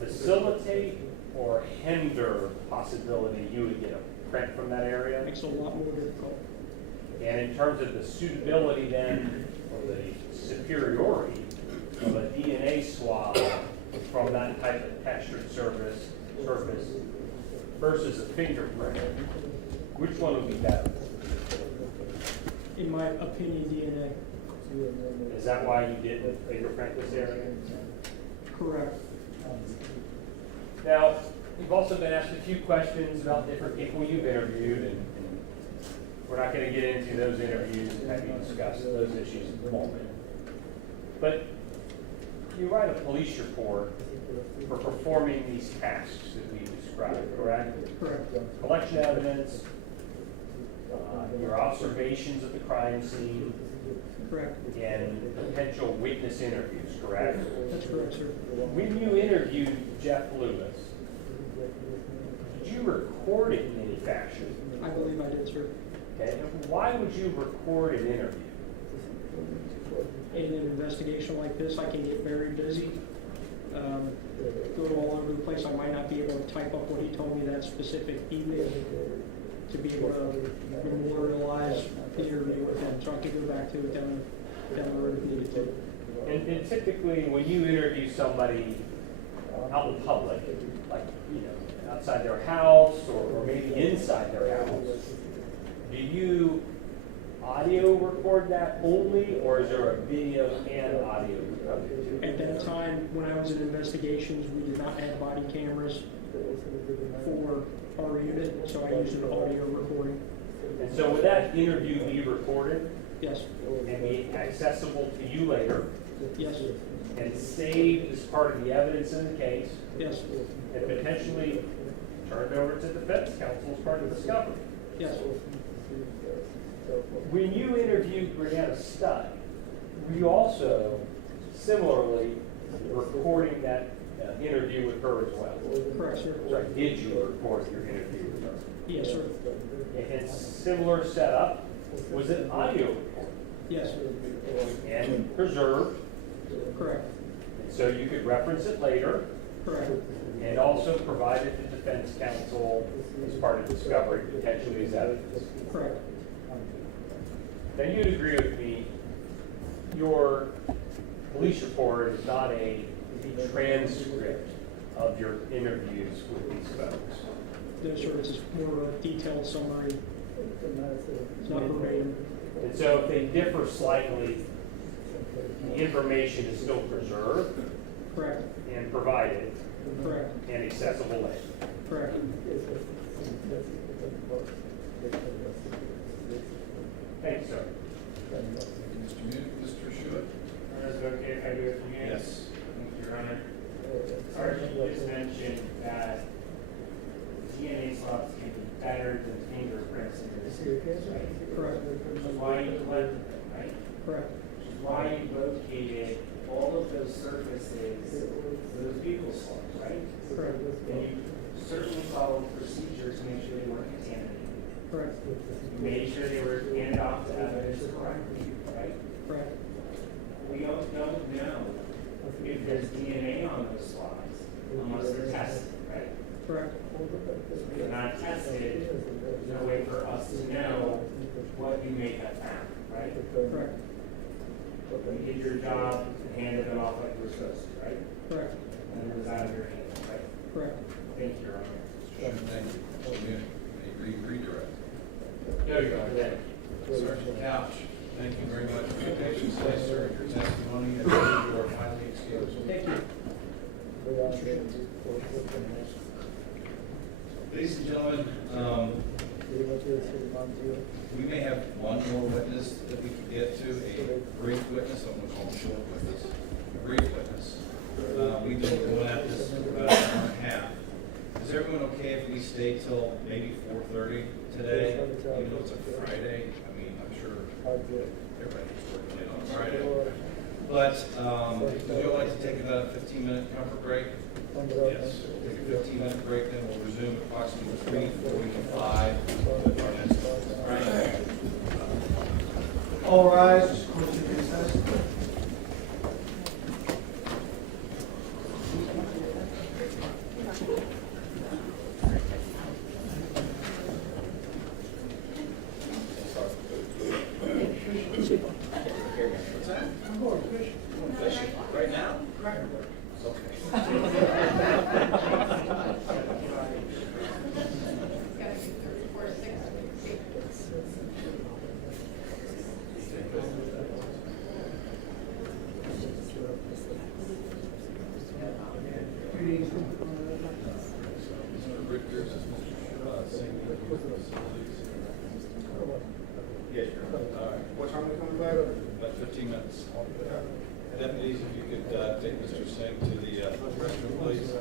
facilitate or hinder the possibility you would get a print from that area? Makes it a lot more difficult. And in terms of the suitability then, or the superiority of a DNA swab from that type of textured surface versus a fingerprint, which one would be better? In my opinion, DNA. Is that why you didn't fingerprint this area? Correct. Now, you've also been asked a few questions about different people you've interviewed, and we're not going to get into those interviews and have you discuss those issues at the moment. But you write a police report for performing these tasks that we described, correct? Correct. Collection evidence, your observations of the crime scene, Correct. and potential witness interviews, correct? That's correct, sir. When you interviewed Jeff Lewis, did you record it in any fashion? I believe I did, sir. Okay, and why would you record an interview? In an investigation like this, I can get very busy, go all over the place. I might not be able to type up what he told me that specific evening to be able to memorialize the interview with him. So I could go back to it down the road if needed to. And typically, when you interview somebody out in public, like, outside their house or maybe inside their house, do you audio record that only, or is there a video and audio recording? At that time, when I was in investigations, we did not have body cameras for our unit, so I used an audio recording. And so would that interview be recorded Yes. and be accessible to you later Yes. and saved as part of the evidence in the case Yes. and potentially turned over to defense counsel as part of discovery? Yes. When you interviewed Brianna Studd, were you also similarly recording that interview with her as well? Correct, sir. Sorry, did you record your interview with her? Yes, sir. And similar setup, was it audio recorded Yes. and preserved, Correct. so you could reference it later, Correct. and also provide it to defense counsel as part of discovery, potentially as evidence? Correct. Then you'd agree with me, your police report is not a transcript of your interviews with these folks. No, sir, it's just more of a detailed summary. It's not verbatim. And so if they differ slightly, the information is still preserved Correct. and provided Correct. and accessible later. Correct. Thank you, sir. Mr. Schuett? Is it okay if I do it from here? Yes. Thank you, Your Honor. Sergeant just mentioned that DNA swabs can be better than fingerprints in this case, right? Correct. Which is why you collected them, right? Correct. Which is why you located all of those surfaces, those vehicle swabs, right? Correct. And you certainly followed procedures to make sure they weren't contaminated. Correct. You made sure they were handed off to evidence correctly, right? Correct. We don't know if there's DNA on those swabs unless they're tested, right? Correct. If they're not tested, there's no way for us to know what you may have found, right? Correct. You did your job and handed them off like you were supposed to, right? Correct. And it was out of your hands, right? Correct. Thank you, Your Honor. Thank you. Redirect. No, Your Honor, thank you. Sergeant Couch, thank you very much for your patience today, sir, your testimony, and you are highly excused. Thank you. Ladies and gentlemen, we may have one more witness that we can get to, a brief witness, I'm going to call him short witness, a brief witness. We've been going at this for about an hour and a half. Is everyone okay if we stay till maybe 4:30 today, even though it's a Friday? I mean, I'm sure everybody's working late on Friday. But would you like to take about a 15-minute comfort break? Yes. Take a 15-minute break, then we'll resume at approximately 3:45 with our next one. All right. All rise. Court is in recess. What's that? I'm going fishing. Fishing? Right now? Right. Okay. Singh to the rescue police.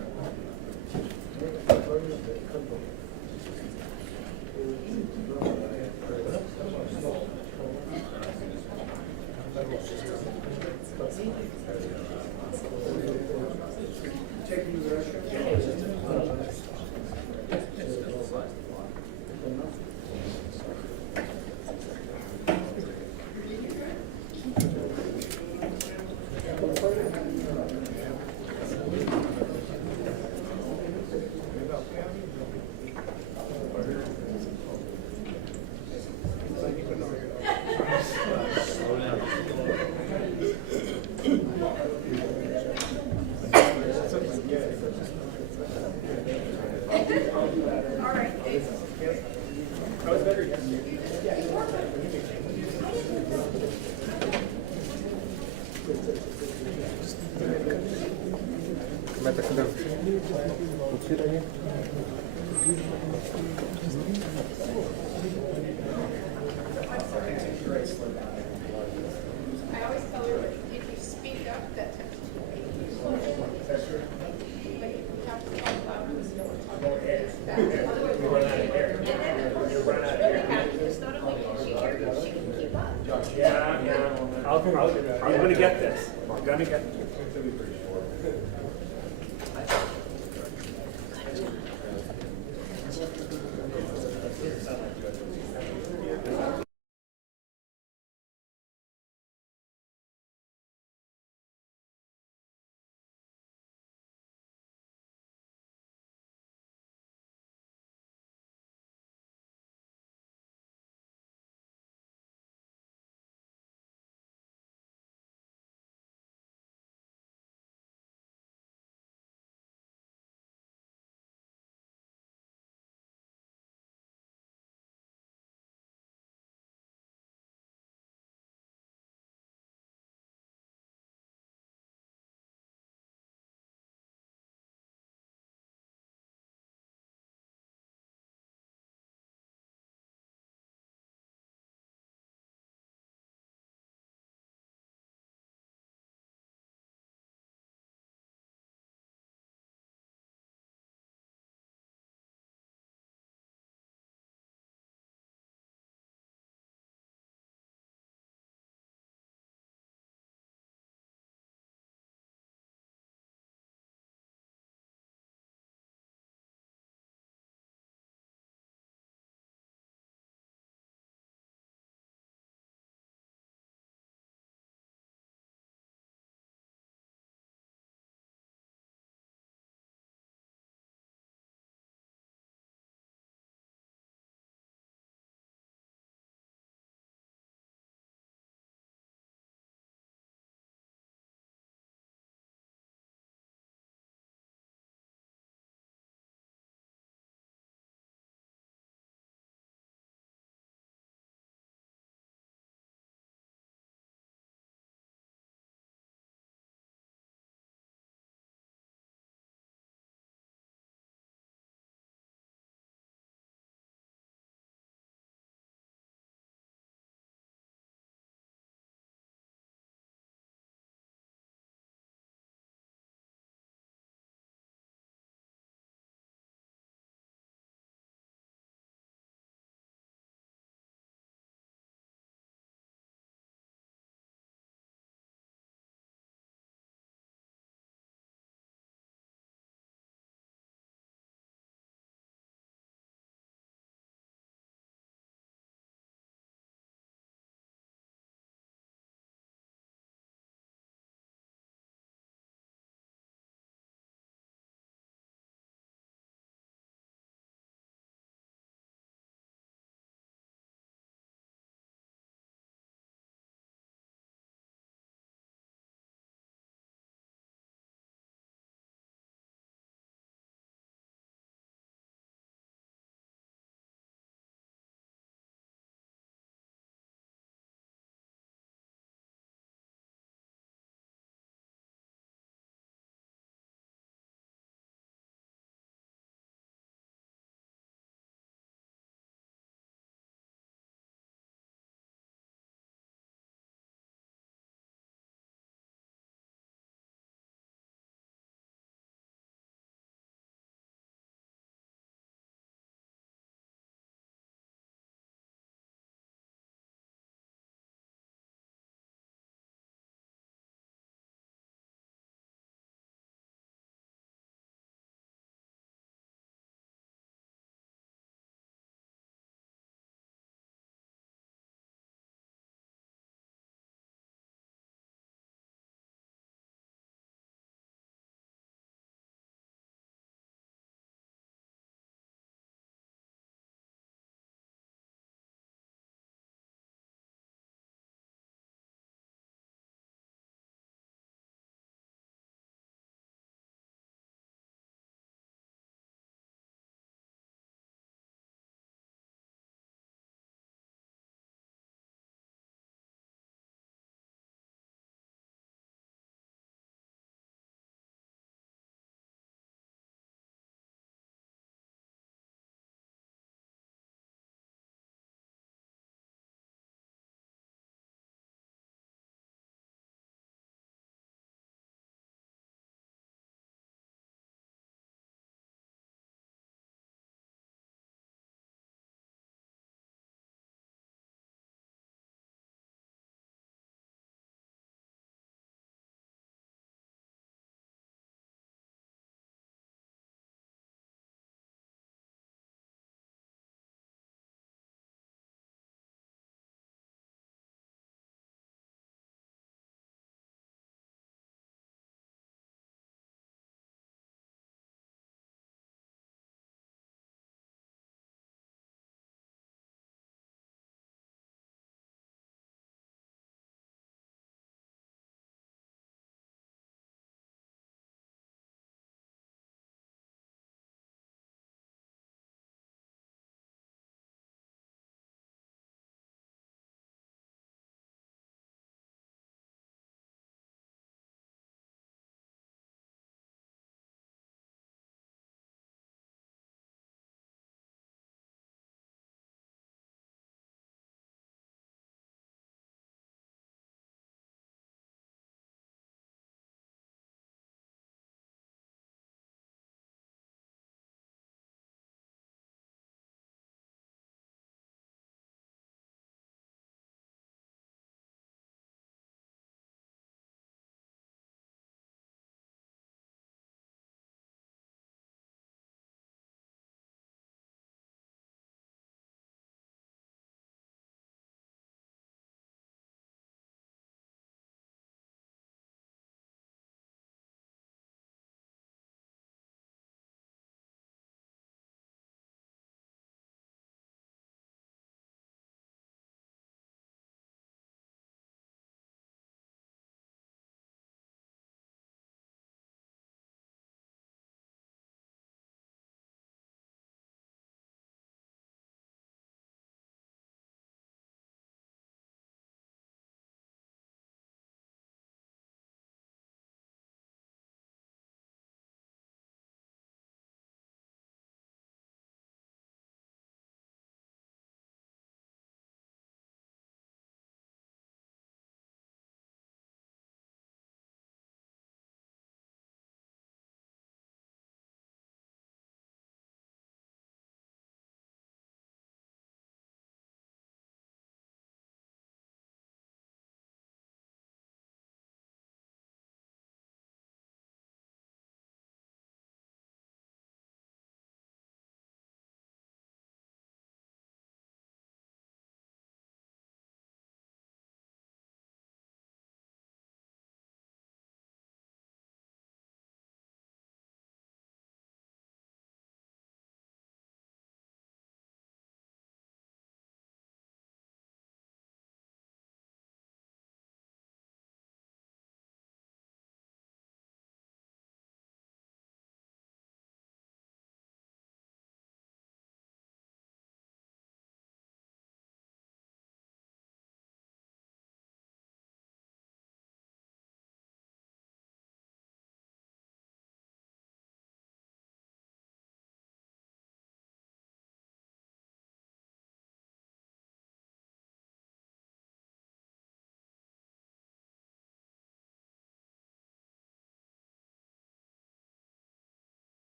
Taking the restroom. I always tell her, if you speak up, that tempts you. But you have to talk loud because no one talks. Otherwise, You run out of air. and then, of course, You run out of really air. happy, because not only can she hear you, she can keep up. Yeah. I'm gonna get this. I'm gonna get this.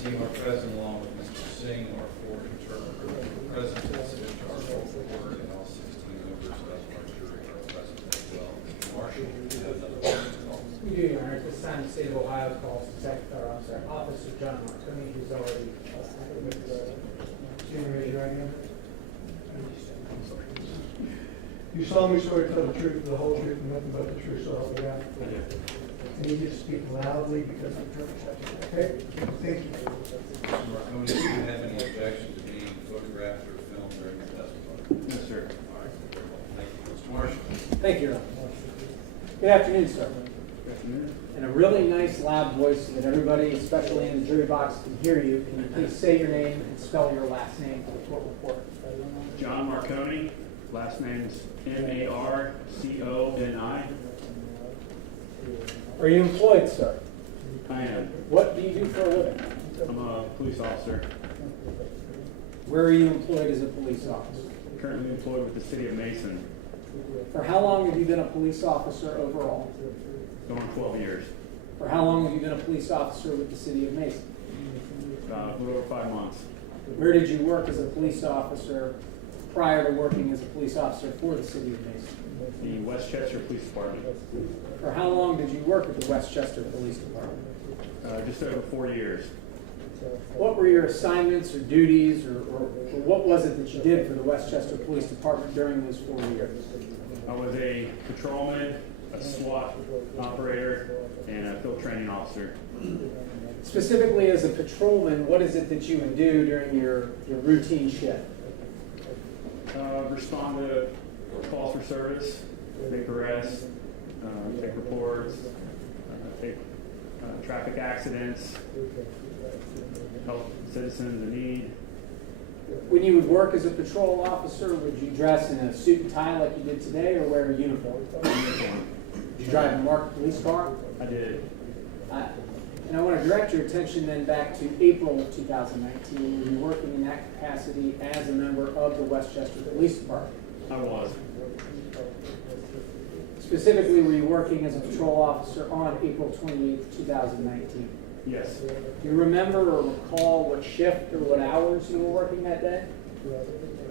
Team are present along with Mr. Singh, our court interpreter, present at our court, and all 16 members of our jury are present as well. Marshall, you have another call. We do, Your Honor. At this time, the state of Ohio calls Officer John Marconi, who's already with the raise your right hand. You solemnly swear to tell the truth, the whole truth, and nothing but the truth, so help you God. And you just speak loudly because I'm okay? Thank you. Mr. Marconi, do you have any objection to being photographed or filmed during your testimony? Yes, sir. All right, very well. Thank you. Mr. Marshall. Thank you, Your Honor. Good afternoon, sir. Good afternoon. In a really nice, loud voice so that everybody, especially in the jury box, can hear you, can you please say your name and spell your last name for the court report? John Marconi, last name's Marconi. Are you employed, sir? I am. What do you do for a living? I'm a police officer, Where are you employed as a police officer? currently employed with the city of Mason, For how long have you been a police officer overall? going 12 years, For how long have you been a police officer with the city of Mason? a little over 5 months. Where did you work as a police officer prior to working as a police officer for the city of Mason? The Westchester Police Department, For how long did you work at the Westchester Police Department? just over 4 years. What were your assignments or duties, or what was it that you did for the Westchester Police Department during those 4 years? I was a patrolman, a SWAT operator, and a field training officer. Specifically as a patrolman, what is it that you would do during your routine shift? Respond to calls for service, make arrests, take reports, take traffic accidents, help citizens in need. When you would work as a patrol officer, would you dress in a suit and tie like you did today, or wear a uniform? Did you drive a marked police car? I did. And I want to direct your attention then back to April of 2019. Were you working in that capacity as a member of the Westchester Police Department? I was. Specifically, were you working as a patrol officer on April 28th, 2019? Yes. Do you remember or recall what shift or what hours you were working that day?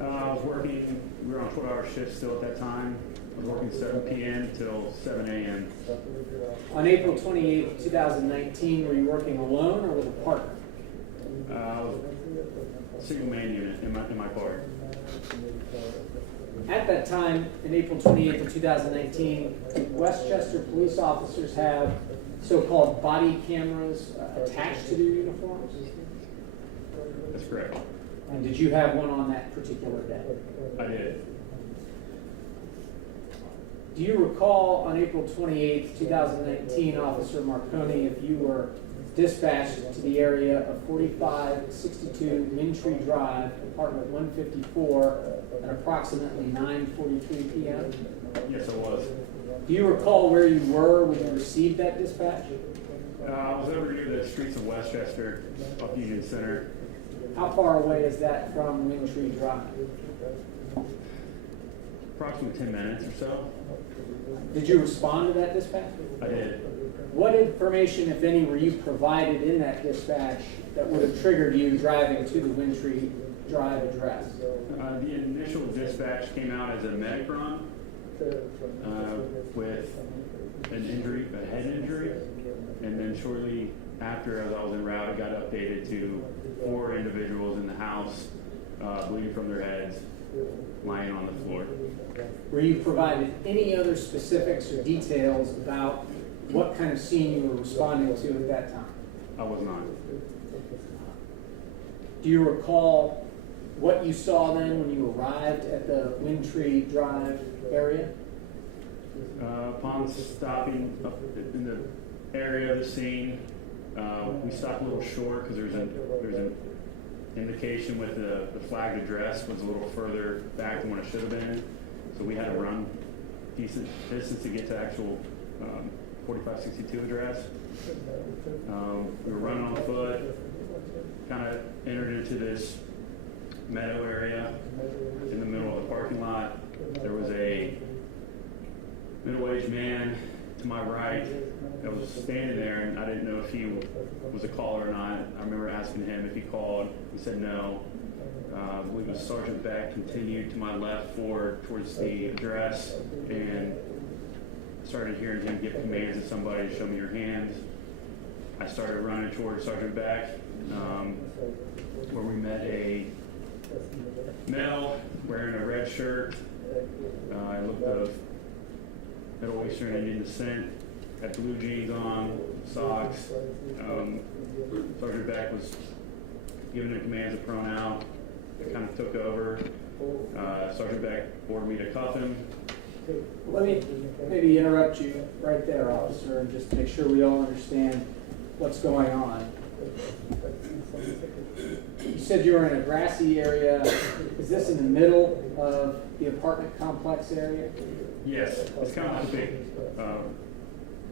I was working, we were on 12-hour shifts still at that time. I was working 7 p.m. till 7 a.m. On April 28th, 2019, were you working alone or with a partner? I was a single man unit in my car. At that time, in April 28th of 2019, Westchester police officers have so-called body cameras attached to their uniforms. That's correct. And did you have one on that particular day? I did. Do you recall on April 28th, 2019, Officer Marconi, if you were dispatched to the area of 4562 Wyndtree Drive, apartment 154, at approximately 9:43 p.m.? Yes, I was. Do you recall where you were when you received that dispatch? I was over near the streets of Westchester, up Union Center. How far away is that from Wyndtree Drive? Approximately 10 minutes or so. Did you respond to that dispatch? I did. What information, if any, were you provided in that dispatch that would have triggered you driving to the Wyndtree Drive address? The initial dispatch came out as a medic run with an injury, a head injury, and then shortly after, as I was en route, it got updated to 4 individuals in the house bleeding from their heads, lying on the floor. Were you provided any other specifics or details about what kind of scene you were responding to at that time? I was not. Do you recall what you saw then when you arrived at the Wyndtree Drive area? Upon stopping up in the area of the scene, we stopped a little short because there's an indication with the flagged address was a little further back than what it should have been. So we had to run decent distance to get to actual 4562 address. We were running on foot, kind of entered into this meadow area in the middle of the parking lot. There was a middle-aged man to my right that was standing there, and I didn't know if he was a caller or not. I remember asking him if he called. He said no. I believe it was Sergeant Beck continued to my left towards the address, and started hearing him give commands to somebody to show me your hands. I started running towards Sergeant Beck, where we met a male wearing a red shirt. I looked of Middle Eastern Indian descent, had blue jeans on, socks. Sergeant Beck was giving the commands to prone out. I kind of took over. Sergeant Beck ordered me to cuff him. Let me maybe interrupt you right there, officer, and just make sure we all understand what's going on. You said you were in a grassy area. Is this in the middle of the apartment complex area? Yes, it's kind of like a big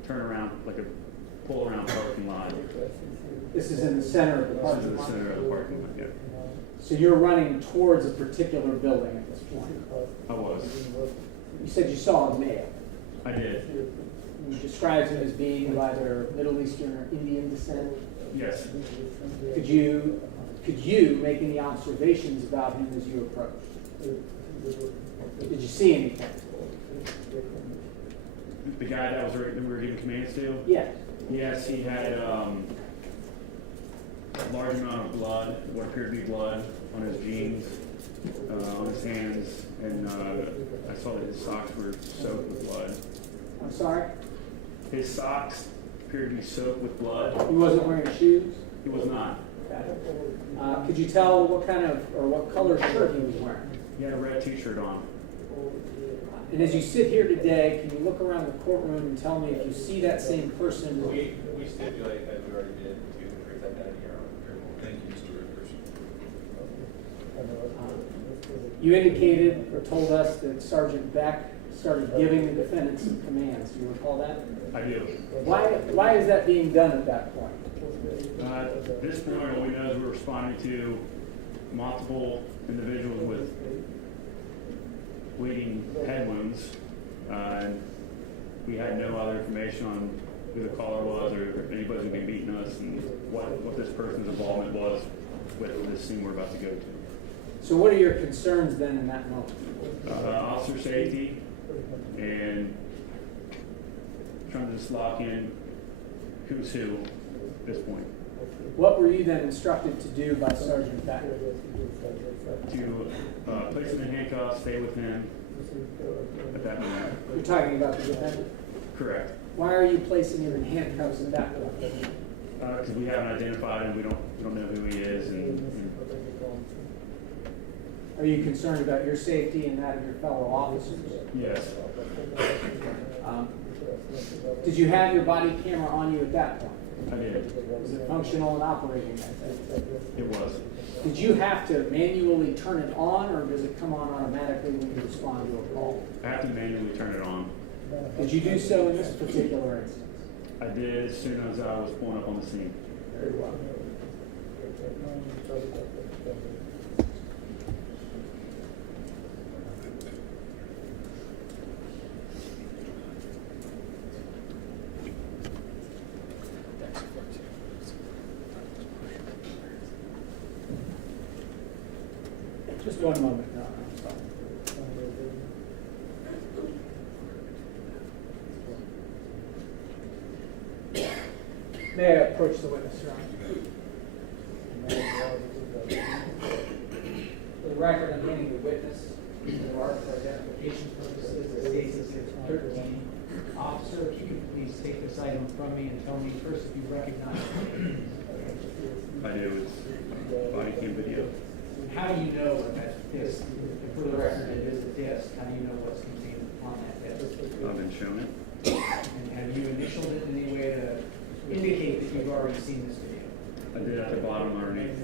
turnaround, like a pull-around parking lot. This is in the center of the This parking is the lot? center of the parking lot, yeah. So you're running towards a particular building at this point? I was. You said you saw a male. I did. You described him as being of either Middle Eastern or Indian descent. Yes. Could you make any observations about him as you approached? Did you see anything? The guy that we were giving commands to? Yes. Yes, he had a large amount of blood, what appeared to be blood, on his jeans, on his hands, and I saw that his socks were soaked with blood. I'm sorry? His socks appeared to be soaked with blood. He wasn't wearing shoes? He was not. Could you tell what kind of, or what color shirt he was wearing? He had a red t-shirt on. And as you sit here today, can you look around the courtroom and tell me if you see that same person? We stipulate that we already did to trace identity here. Thank you, Mr. Rivers. You indicated or told us that Sergeant Beck started giving the defendant some commands. Do you recall that? I do. Why is that being done at that point? At this point, all we know is we're responding to multiple individuals with bleeding head wounds. And we had no other information on who the caller was or if anybody's going to be beating us and what this person's involvement was with this scene we're about to go to. So what are your concerns then in that moment? Officer safety and trying to just lock in who's who at this point. What were you then instructed to do by Sergeant Beck? To place him in handcuffs, stay with him at that moment. You're talking about the defendant? Correct. Why are you placing him in handcuffs at that point? Because we haven't identified him, we don't know who he is. And Are you concerned about your safety and that of your fellow officers? yes. Did you have your body camera on you at that point? I did. Was it functional and operating that day? It was. Did you have to manually turn it on, or does it come on automatically when you respond to a call? I have to manually turn it on. Did you do so in this particular instance? I did as soon as I was pulling up on the scene. Very well. Just one moment. No, I'm sorry. May I approach the witness, Your Honor? For the record, I'm handing the witness the warrant for identification purposes as Stacy 613. Officer, if you could please take this item from me and tell me first if you recognize it. I do. It's body cam video. How do you know that disc, and for the record, it is a disc, how do you know what's contained on that disc? I've been shown it. And have you initialed it in any way to indicate that you've already seen this video? I did at the bottom underneath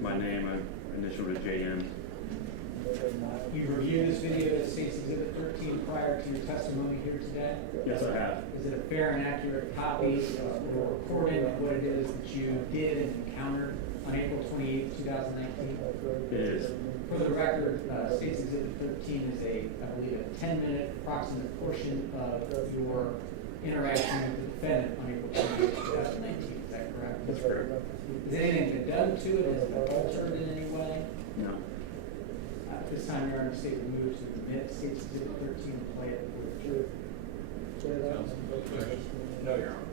my name. I initialed it JM. You reviewed this video that states Exhibit 13 prior to your testimony here today? Yes, I have. Is it a fair and accurate copy or recording of what it is that you did and encountered on April 28, 2019? It is. For the record, State's Exhibit 13 is I believe, a 10-minute approximate portion of your interaction with the defendant on April 28, 2019. Is that correct? That's correct. Has anything been done to it? Has it been altered in any way? No. At this time, Your Honor, State would move to admit State's Exhibit 13 and play it before the jury. No, Your Honor.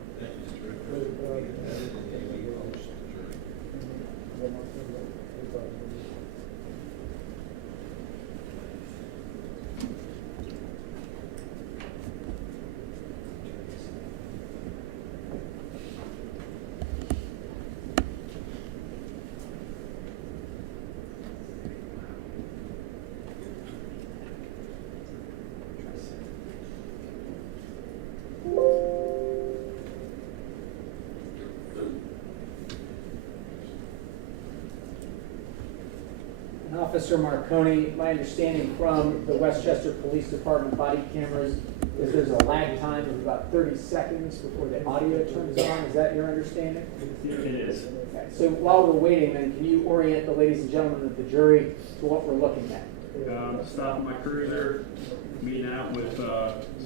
Officer Marconi, my understanding from the Westchester Police Department body cameras is there's a lag time of about 30 seconds before the audio turns on. Is that your understanding? It is. Okay. So while we're waiting, then, can you orient the ladies and gentlemen of the jury to what we're looking at? Stopping my cruiser, meeting out with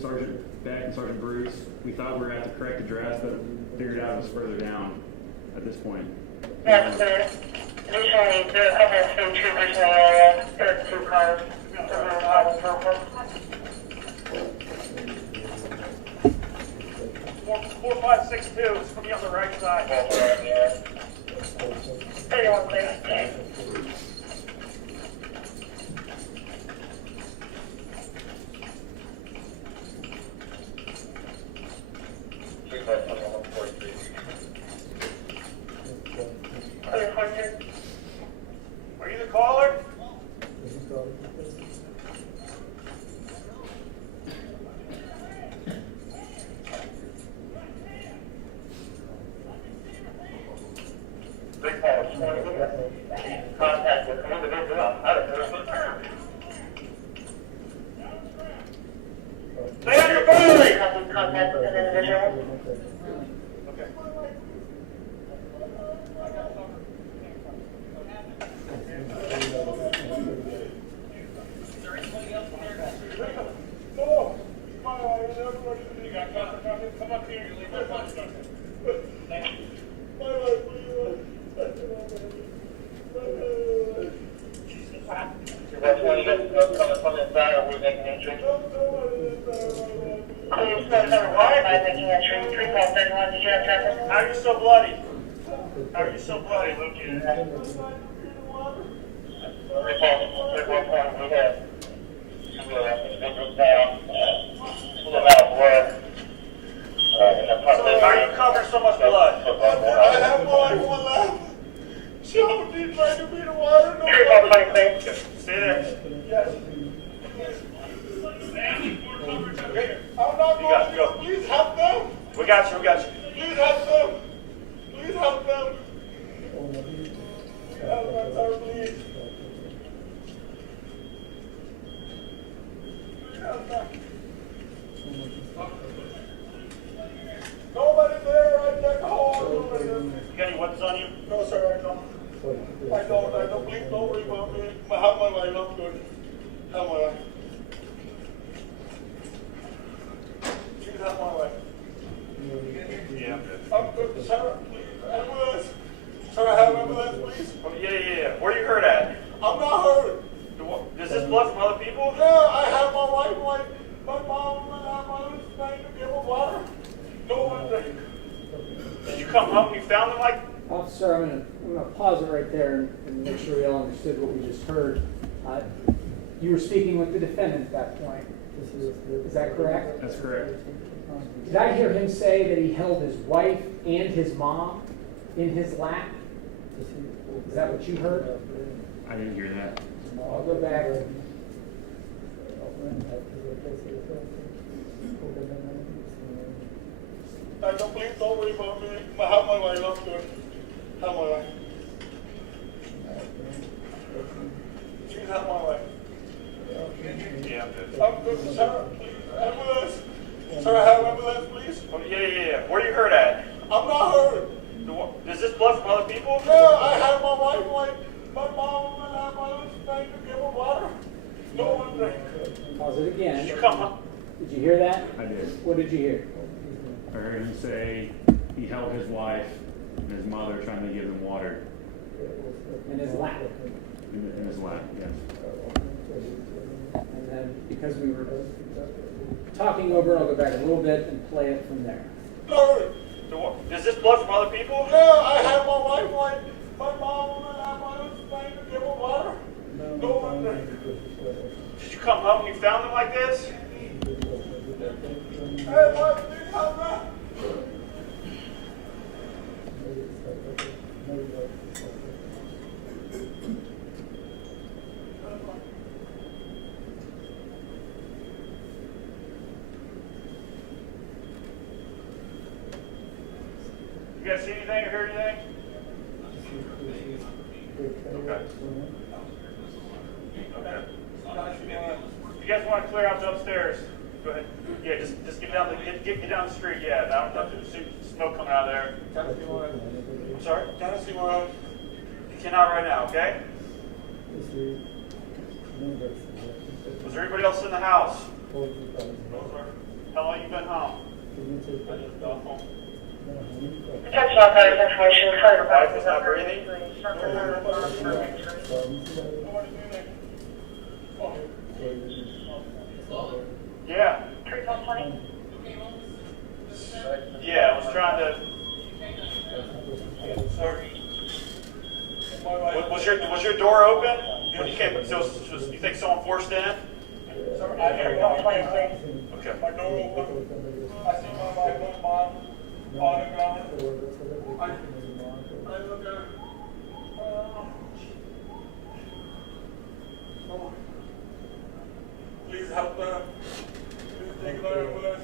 Sergeant Beck and Sergeant Bruce. We thought we were at the correct address, but figured out it was further down at this point. Yes, sir. Additionally, there are a couple of state troopers in the area. There are 2 cars. Four, 5, 6, 2. It's from the other right side. 31, please. Are you the caller? Contact with an individual out of person. Stay on your phone! Contact with an individual. Okay. Come up here. That's when you guys coming from inside or we're making entry? Please number 1, am I making entry? 3 call 31, did you have traffic? How are you so bloody? How are you so bloody, Luke? 3 call, 3 1, we have 2 individuals down, 2 out of work. How are you covering so much blood? I have my life one left. Somebody tried to beat the water. 3 call 26. Stay there. Yes. I'm not going to. Please help them. We got you, we got you. Please help them. Please help them. Help them, sir, please. Help them. Nobody there. I checked the hole. Nobody there. You got any weapons on you? No, sir, I don't. I don't. Please don't worry about me. How am I life? I'm good. How am I life? You can have my life. Yeah, I'm good. I'm good. Sir, please. Ambulance. Sir, I have ambulance, please. Oh, yeah. Where are you hurt at? I'm not hurt. Is this blood from other people? Yeah, I have my wife, my mom, and my mother's trying to give her water. No one there. Did you come home and you found them like? Officer, I'm going to pause it right there and make sure we all understood what we just heard. You were speaking with the defendant at that point. Is that correct? That's correct. Did I hear him say that he held his wife and his mom in his lap? Is that what you heard? I didn't hear that. I'll go back. Please don't worry about me. How am I life? I'm good. How am I life? Please have my life. Yeah, I'm good. I'm good. Sir, please. Ambulance. Sir, I have ambulance, please. Oh, yeah. Where are you hurt at? I'm not hurt. Is this blood from other people? Yeah, I have my Did you hear that? I did. What did you hear? I heard him say he held his wife and his mother trying to give him water In his lap. in his lap, yes. And then, because we were talking over, I'll go back a little bit and play it from there. Is this blood from other people? No, I have my wife, my mom, and my mother trying to give her water. No one. Did you come home and you found them like this? Hey, what? Did you help me? You guys see anything or hear anything? Okay. Okay. You guys want to clear out the upstairs? Go ahead. Yeah, just get down the get down the street. Yeah, now see smoke coming out of there. I'm sorry. You cannot right now. Okay. Was there anybody else in the house? How long you been home? I just got home. Attention all parties, information, fire Wife was not breathing? Yeah. 3120. Yeah, I was trying to. Was your door open when you came? So you think someone forced in? Okay. My door open. I see my wife and mom on the ground. I look at her. Please help her. Please take her ambulance.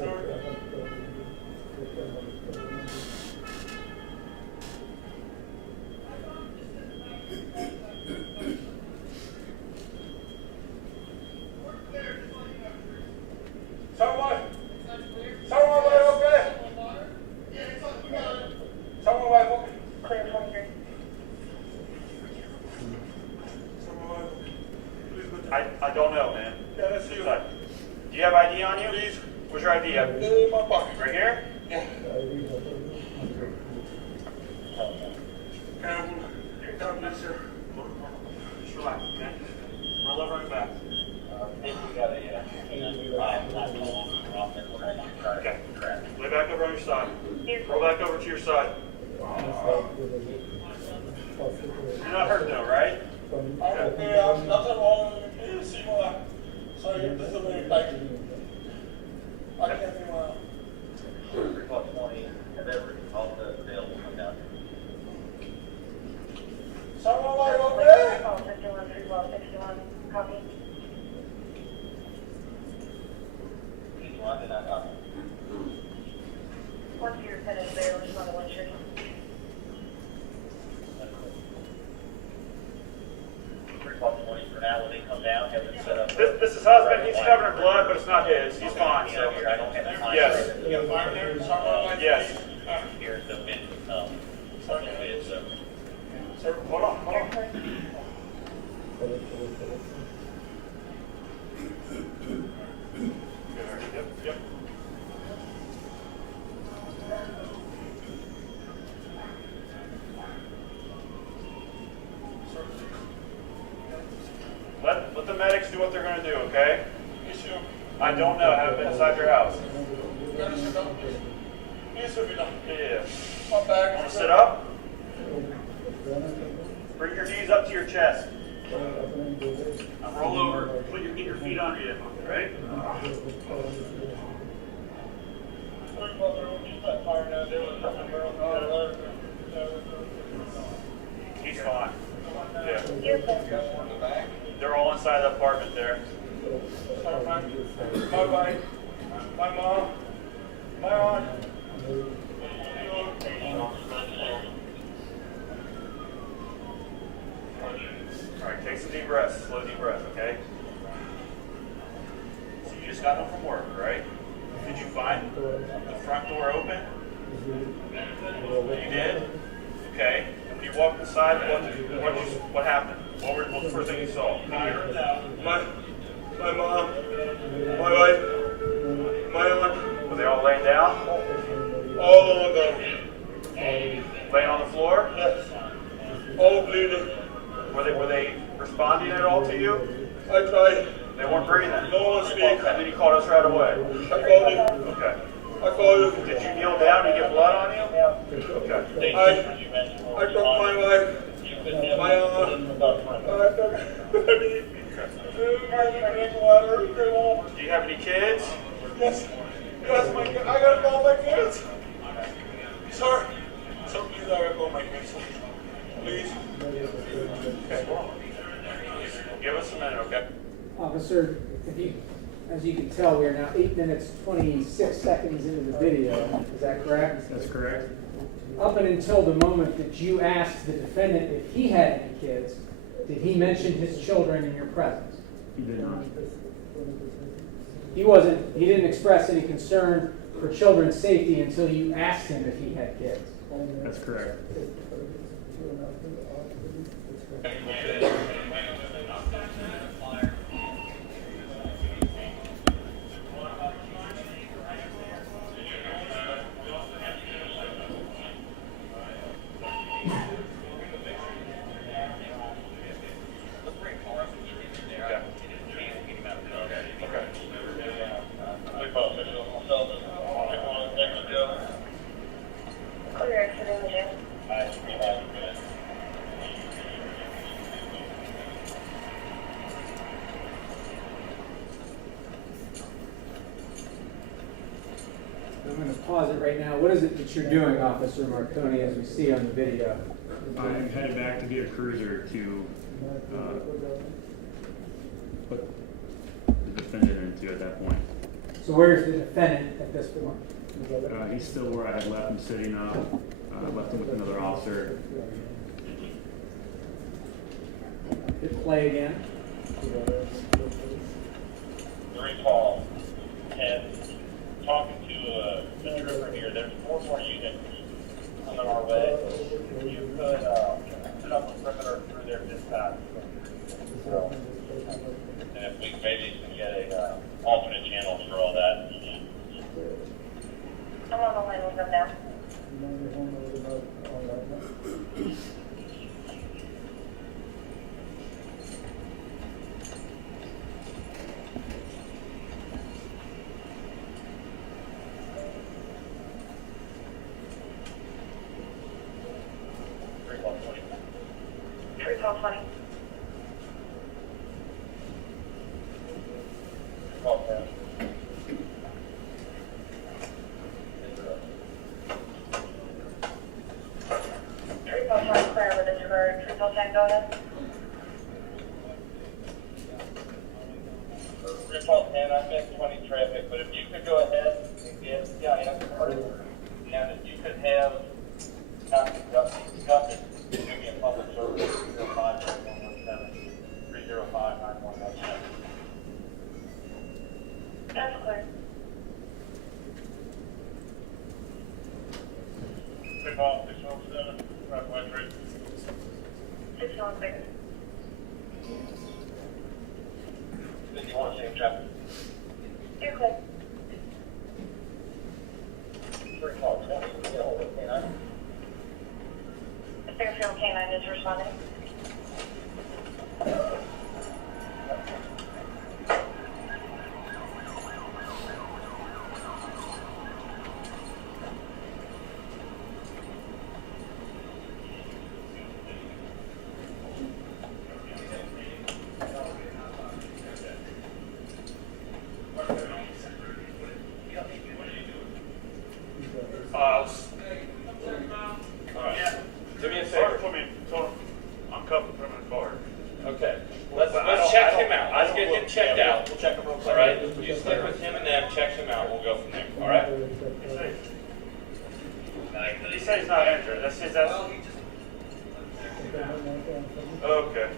Someone wife okay? Someone wife okay? Clear 23. I don't know, man. Yeah, that's you. Do you have ID on you? Please. Where's your ID? In my pocket. Right here? Yeah. God bless you. Just relax, okay? Roll over on your back. Okay. Lay back over on your side. Roll back over to your side. You're not hurt though, right? Okay, I'm nothing wrong with me. You see my sorry, this is a very tight. I can't see my 320 and then all the available come down. someone wife okay? 51 copy. Once your pen is there, we'll just want to one tree. For now, when they come down, have it set up. This is husband. He's covered in blood, but it's not his. He's fine. So. Yes. Yes. Here's the bid. So hold on. Yep. Let the medics do what they're going to do, okay? I don't know. I haven't been inside your house. Yeah. My bag. Want to sit up? Bring your knees up to your chest. Now roll over. Get your feet under you, right? He's fine. Yeah. They're all inside the apartment there. My wife, my mom, my aunt. All right, take some deep breaths, slow deep breath, okay? So you just got home from work, right? Did you find the front door open? You did? Okay. And when you walked inside, what happened? What was the first thing you saw? My mom, my wife, All on the ground. Laying on the floor? Yes. All bleeding. Were they responding at all to you? I tried. They weren't breathing. No one speak. And then you called us right away. I called you. Okay. I called you. Did you kneel down and get blood on you? Okay. I took my wife, my aunt, I took Do you have any kids? Yes. Yes, my kid. I gotta call my kids. Sir. Sir, please, I gotta call my kids. Please. Okay. Give us a minute, okay? Officer, as you can tell, we are now 8 minutes, 26 seconds into the video. Is that correct? That's correct. Up and until the moment that you asked the defendant if he had any kids, did he mention his children in your presence? He did not. He didn't express any concern for children's safety until you asked him if he had kids. That's correct. I'm going to pause it right now. What is it that you're doing, Officer Marconi, as we see on the video? I'm headed back to get a cruiser to put the defendant into at that point. So where's the defendant at this point? He's still where I had left him sitting up. I left him with another officer. Hit play again. Recall. And talking to the trooper here, there's 4 more units coming our way. You could set up a perimeter through their dispatch. So, and if we maybe can get a alternate channels for all that. I'm on the line with them now. Recall 20. Recall 10, I'm in 20 traffic, but if you could go ahead and get, answer first, and if you could have Captain Guthrie, give me a public service, 305-917, 305-9117. That's clear. Recall 607, West Wyndtree. 616. If you want to see traffic. You're clear. Recall 20, get hold of K9. Fairfield K9 is responding. Do me a favor. I'm coming from the car. Okay. Let's check him out. Let's get him checked out. We'll check him real quick. All right. You stick with him and them. Check him out. We'll go from there. All right. He says he's not injured. That's his. Okay.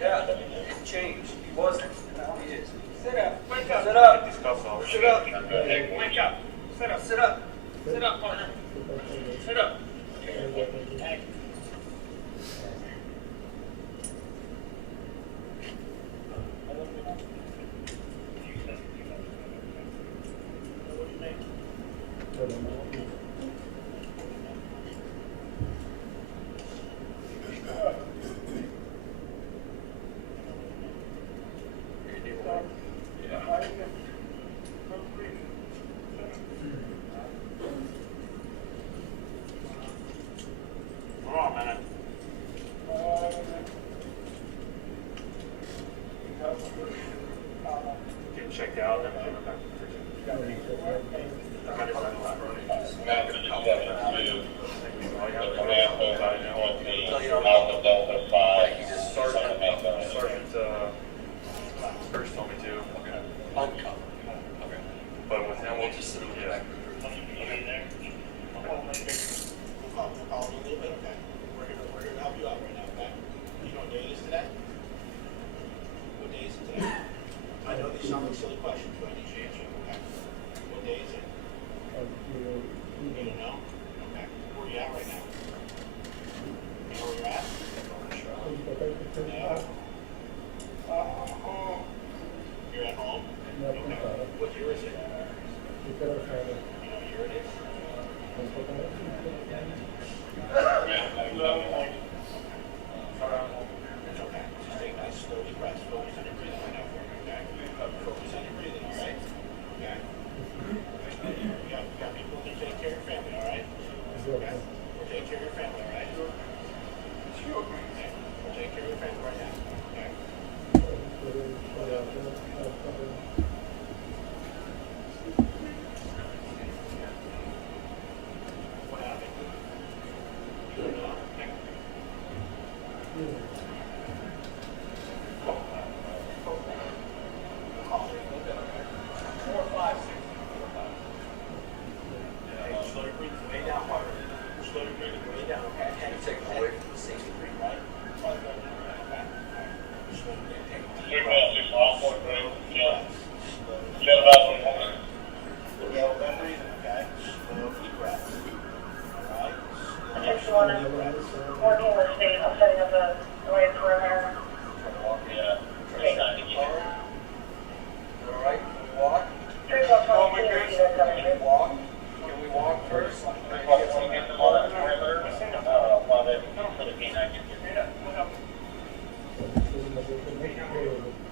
Yeah, he changed. He wasn't. Now he is. Sit up. Wake up. Sit up. Get these cuffs off. Sit up. Wake up. Sit up. Sit up. Sit up, partner. Sit up. Working with state on setting up a right perimeter.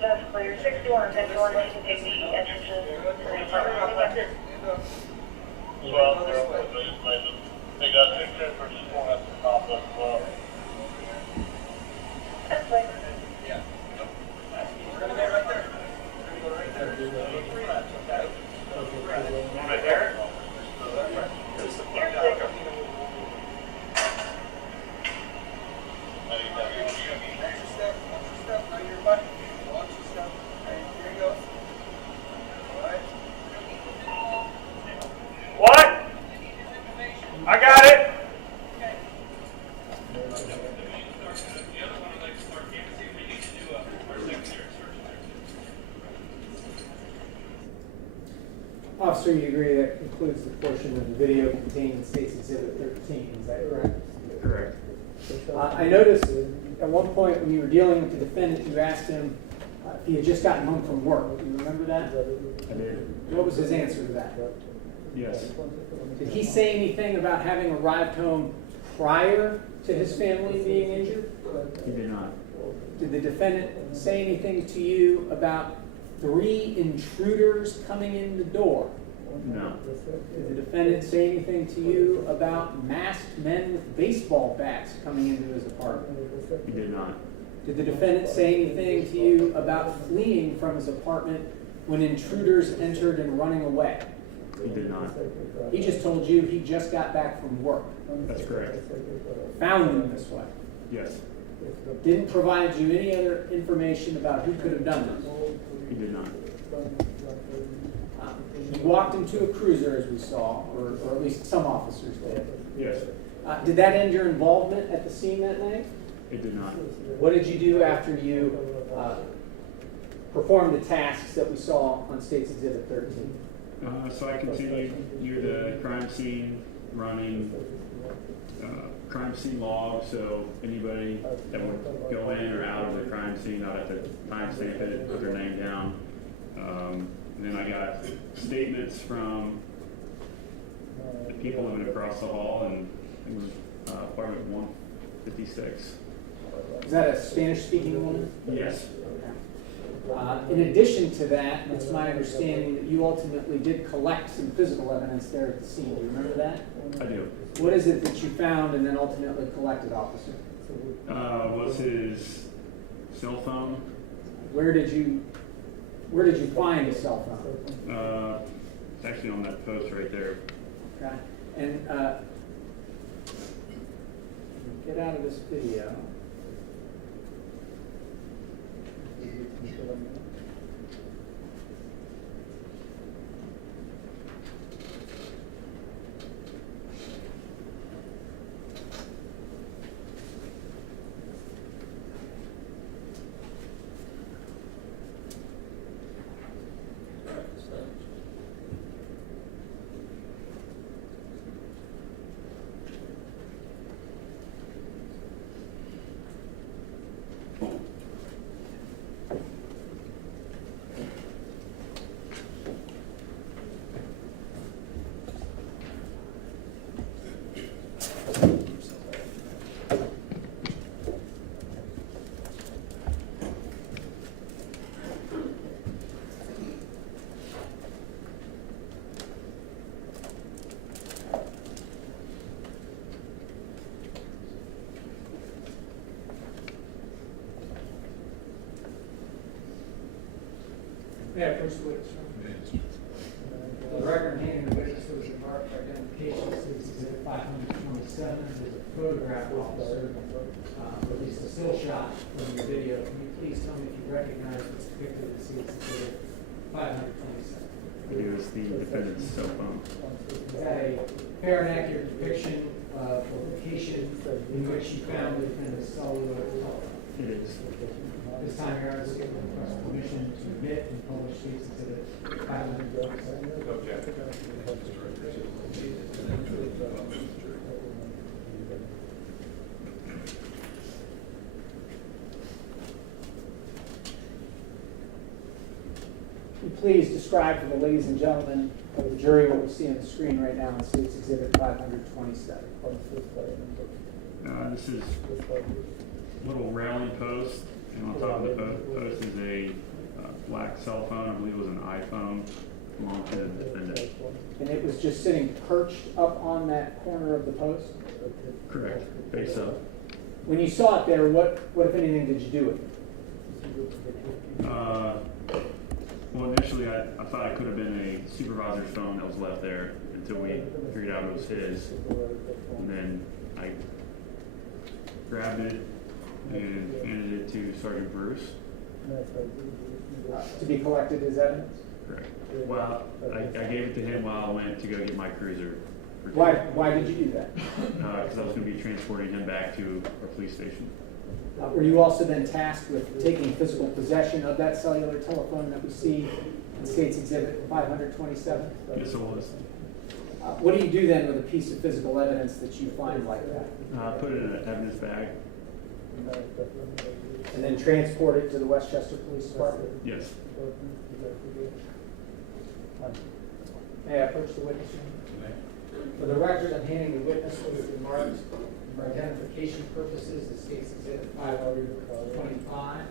That's clear. 61 and 51, you can take the entrances to the apartment. Well, they got 6 versus 4 at the top as well. That's clear. Yeah. We're gonna get right there. We're gonna go right there. 3 laps, okay? Right there? You're clear. What? I got it. Officer, you agree that concludes the portion of the video contained in State's Exhibit 13, is that correct? Correct. I noticed at one point when you were dealing with the defendant, you asked him if he had just gotten home from work. Do you remember that? I did. What was his answer to that? Yes. Did he say anything about having arrived home prior to his family being injured? He did not. Did the defendant say anything to you about 3 intruders coming in the door? No. Did the defendant say anything to you about masked men with baseball bats coming into his apartment? He did not. Did the defendant say anything to you about fleeing from his apartment when intruders entered and running away? He did not. He just told you he just got back from work. That's correct. Found him this way. Yes. Didn't provide you any other information about who could have done this. He did not. You walked into a cruiser, as we saw, or at least some officers did. Yes. Did that end your involvement at the scene that night? It did not. What did you do after you performed the tasks that we saw on State's Exhibit 13? So I continued near the crime scene, running crime scene log, so anybody that would go in or out of the crime scene, I'd have to timestamp it, put their name down. And then I got statements from the people living across the hall, and it was apartment 156. Is that a Spanish-speaking woman? Yes. In addition to that, it's my understanding that you ultimately did collect some physical evidence there at the scene. Do you remember that? I do. What is it that you found and then ultimately collected, officer? Was his cell phone. Where did you find his cell phone? It's actually on that post right there. Okay. And get out of this video. May I approach the witness? For the record, handing the witness was the marked identification states exhibit 527. There's a photograph, officer, or at least a still shot from the video. Can you please tell me if you recognize what's depicted in states exhibit 527? It was the defendant's cell phone. Is that a fair and accurate depiction of the location in which you found the defendant's cellular telephone? It is. This time, Your Honor, is given request permission to admit and publish states exhibit 527. Please describe to the ladies and gentlemen of the jury what we see on the screen right now in States Exhibit 527. This is a little railing post, and on top of the post is a black cell phone. I believe it was an iPhone belonging to the defendant. And it was just sitting perched up on that corner of the post? Correct, face up. When you saw it there, what if anything, did you do with it? Well, initially I thought it could have been a supervisor's phone that was left there until we figured out it was his. And then I grabbed it and handed it to Sergeant Bruce. To be collected as evidence? Correct. Well, I gave it to him while I went to go get my cruiser. Why did you do that? Because I was going to be transporting him back to our police station. Were you also then tasked with taking physical possession of that cellular telephone that we see in States Exhibit 527? Yes, it was. What do you do then with a piece of physical evidence that you find like that? Put it in an evidence bag. And then transport it to the Westchester Police Department? Yes. May I approach the witness? For the record, I'm handing the witness what has been marked for identification purposes, the State's Exhibit 525.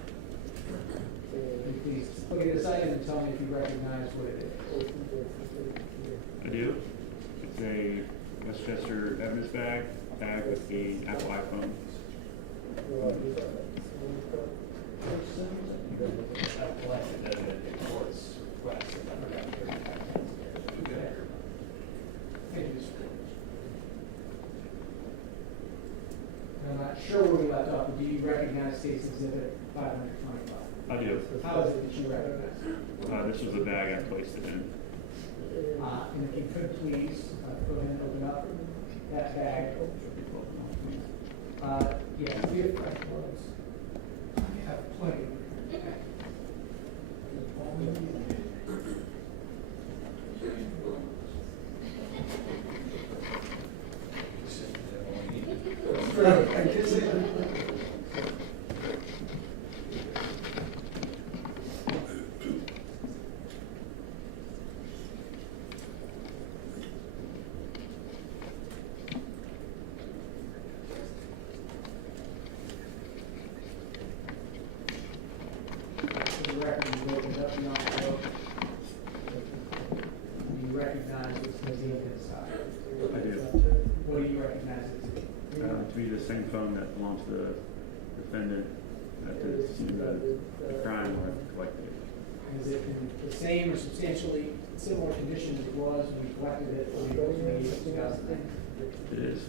Please look at this item and tell me if you recognize what it is. I do. It's a Westchester evidence bag with the Apple iPhone. I've collected evidence in court's request. I'm not sure where we left off, but do you recognize State's Exhibit 525? I do. How is it that you recognize? This was the bag I placed it in. And if you could please go ahead and open up that bag. Yeah, we have questions. I have plenty. To be the same phone that belongs to the defendant at the scene of the crime where I collected it. Is it in the same or substantially similar condition as it was when we collected it on April 28, 2010? It is.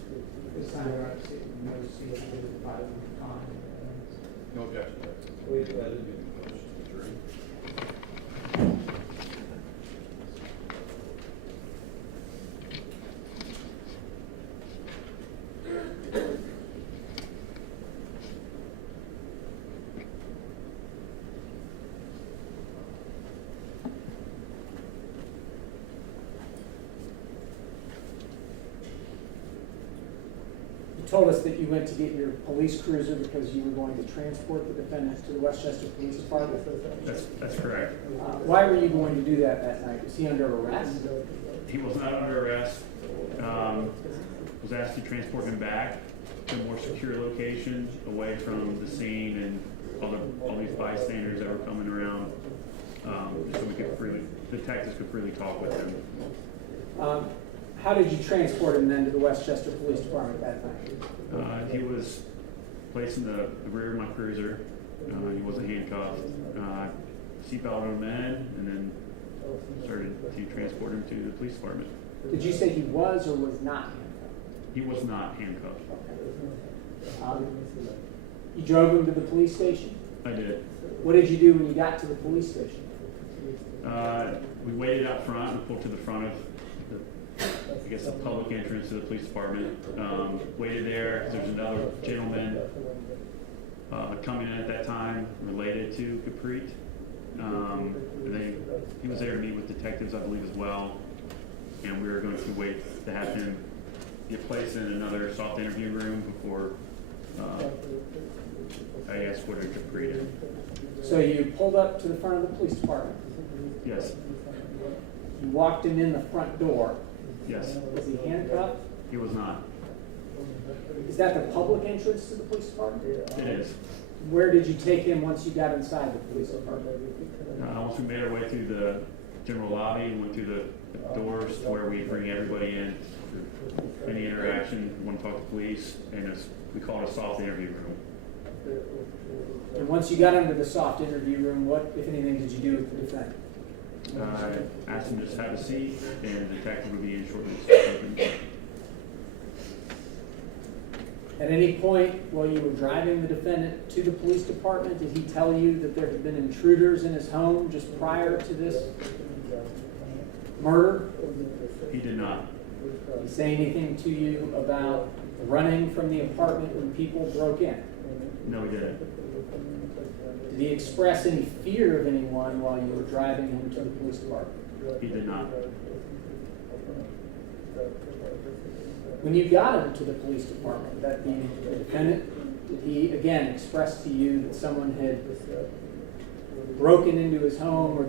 This time around, no state of the body on. No objection. You told us that you went to get your police cruiser because you were going to transport the defendant to the Westchester Police Department. That's correct. Why were you going to do that night? Was he under arrest? He was not under arrest. Was asked to transport him back to a more secure location, away from the scene and all these bystanders that were coming around, so we could detectives could freely talk with him. How did you transport him then to the Westchester Police Department that night? He was placed in the rear of my cruiser. He wasn't handcuffed. seatbelt him in, and then started to transport him to the police department. Did you say he was or was not handcuffed? He was not handcuffed. You drove him to the police station? I did. What did you do when you got to the police station? We waited out front and pulled to the front of the public entrance to the police department. Waited there. There's another gentleman coming in at that time related to Caprit. He was there to meet with detectives, I believe, as well. And we were going to wait to have him get placed in another soft interview room before I escorted Caprit in. So you pulled up to the front of the police department? Yes. You walked him in the front door? Yes. Was he handcuffed? He was not. Is that the public entrance to the police department? It is. Where did you take him once you got inside the police department? Once we made our way through the general lobby and went through the doors where we bring everybody in, any interaction, want to talk to police, and we call it a soft interview room. And once you got into the soft interview room, what, if anything, did you do with the defendant? I asked him to just have a seat, and the detective would be in shortly. At any point while you were driving the defendant to the police department, did he tell you that there had been intruders in his home just prior to this murder? He did not. Did he say anything to you about running from the apartment when people broke in? No, he didn't. Did he express any fear of anyone while you were driving him to the police department? He did not. When you got him to the police department, that being the defendant, did he again express to you that someone had broken into his home, or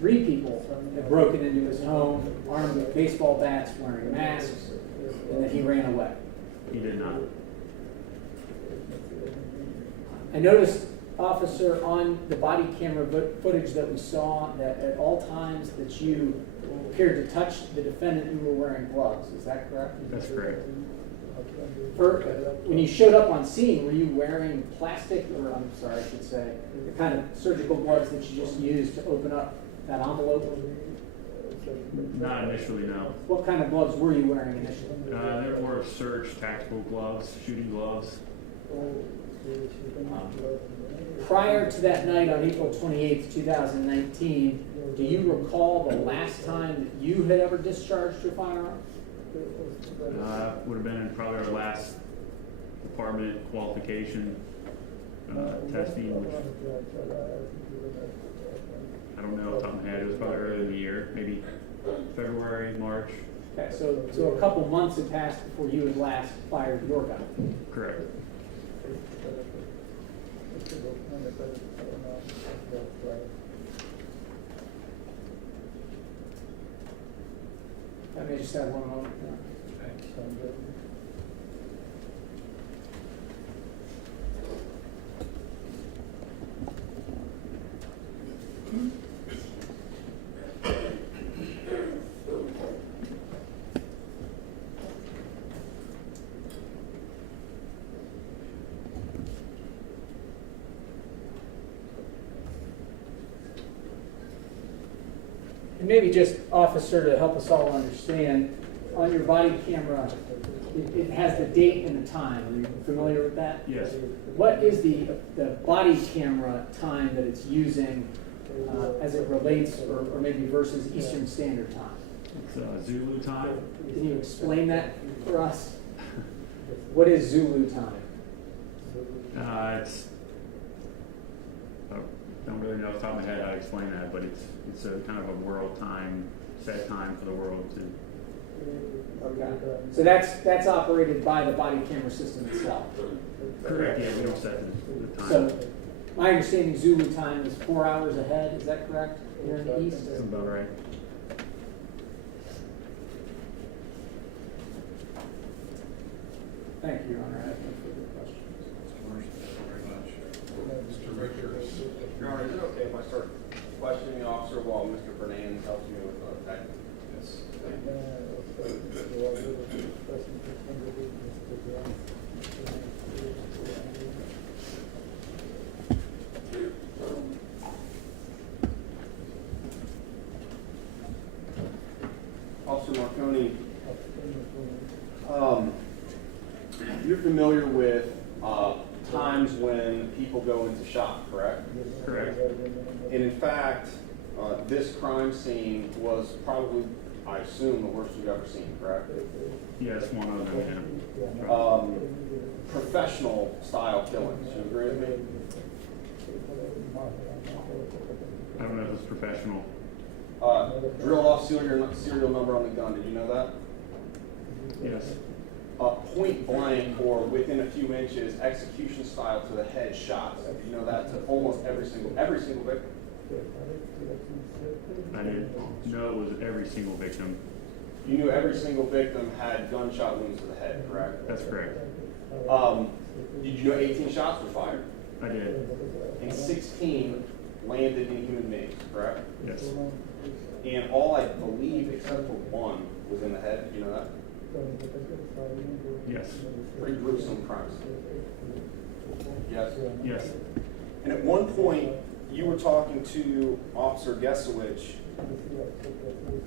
three people had broken into his home, armed with baseball bats, wearing masks, and that he ran away? He did not. I noticed, officer, on the body camera footage that we saw, that at all times that you appeared to touch the defendant, you were wearing gloves. Is that correct? That's correct. When you showed up on scene, were you wearing plastic, or I should say, the kind of surgical gloves that you just used to open up that envelope? Not initially, no. What kind of gloves were you wearing initially? They were search tactical gloves, shooting gloves. Prior to that night on April 28th, 2019, do you recall the last time that you had ever discharged your firearm? Would have been probably our last department qualification testing, which I don't know off the top of my head. It was probably early in the year, maybe February, March. Okay, so a couple months had passed before you had last fired your gun. Correct. Let me just have one moment. And maybe just, officer, to help us all understand, on your body camera, it has the date and the time. Are you familiar with that? Yes. What is the body camera time that it's using as it relates, or maybe versus Eastern Standard Time? It's Zulu time. Can you explain that for us? What is Zulu time? I don't really know off the top of my head how to explain that, but it's a kind of a world time, set time for the world to. Okay. So that's operated by the body camera system itself. Correct. Yeah, we don't set the time. So my understanding, Zulu time is 4 hours ahead. Is that correct? Here in the east. That's about right. Thank you, Your Honor. I have no further questions. Mr. Rickers. Your Honor, is it okay if I start questioning the officer while Mr. Fernandez helps me with the technical? Yes. You're familiar with times when people go into shock, correct? Correct. And in fact, this crime scene was probably, I assume, the worst you've ever seen, correct? Yes, one of them, Professional style killings. You agree with me? I don't know if it's professional. Drilled off serial number on the gun. Did you know that? Yes. Point blank or within a few inches, execution style to the head shots. Did you know that to almost every single victim? I didn't know it was every single victim. You knew every single victim had gunshot wounds to the head, correct? That's correct. Did you know 18 shots were fired? I did. And 16 landed in human beings, correct? Yes. And all, I believe, except for one, was in the head. Did you know that? Yes. Pretty gruesome crimes. Yes? Yes. And at one point, you were talking to Officer Gesowich.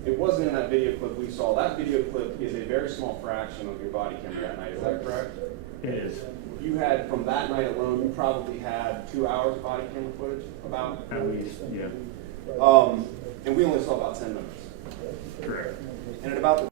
It wasn't in that video clip we saw. That video clip is a very small fraction of your body camera that night. Is that correct? It is. You had, from that night alone, you probably had 2 hours of body camera footage, about? At least, yeah. And we only saw about 10 minutes. Correct. And at about the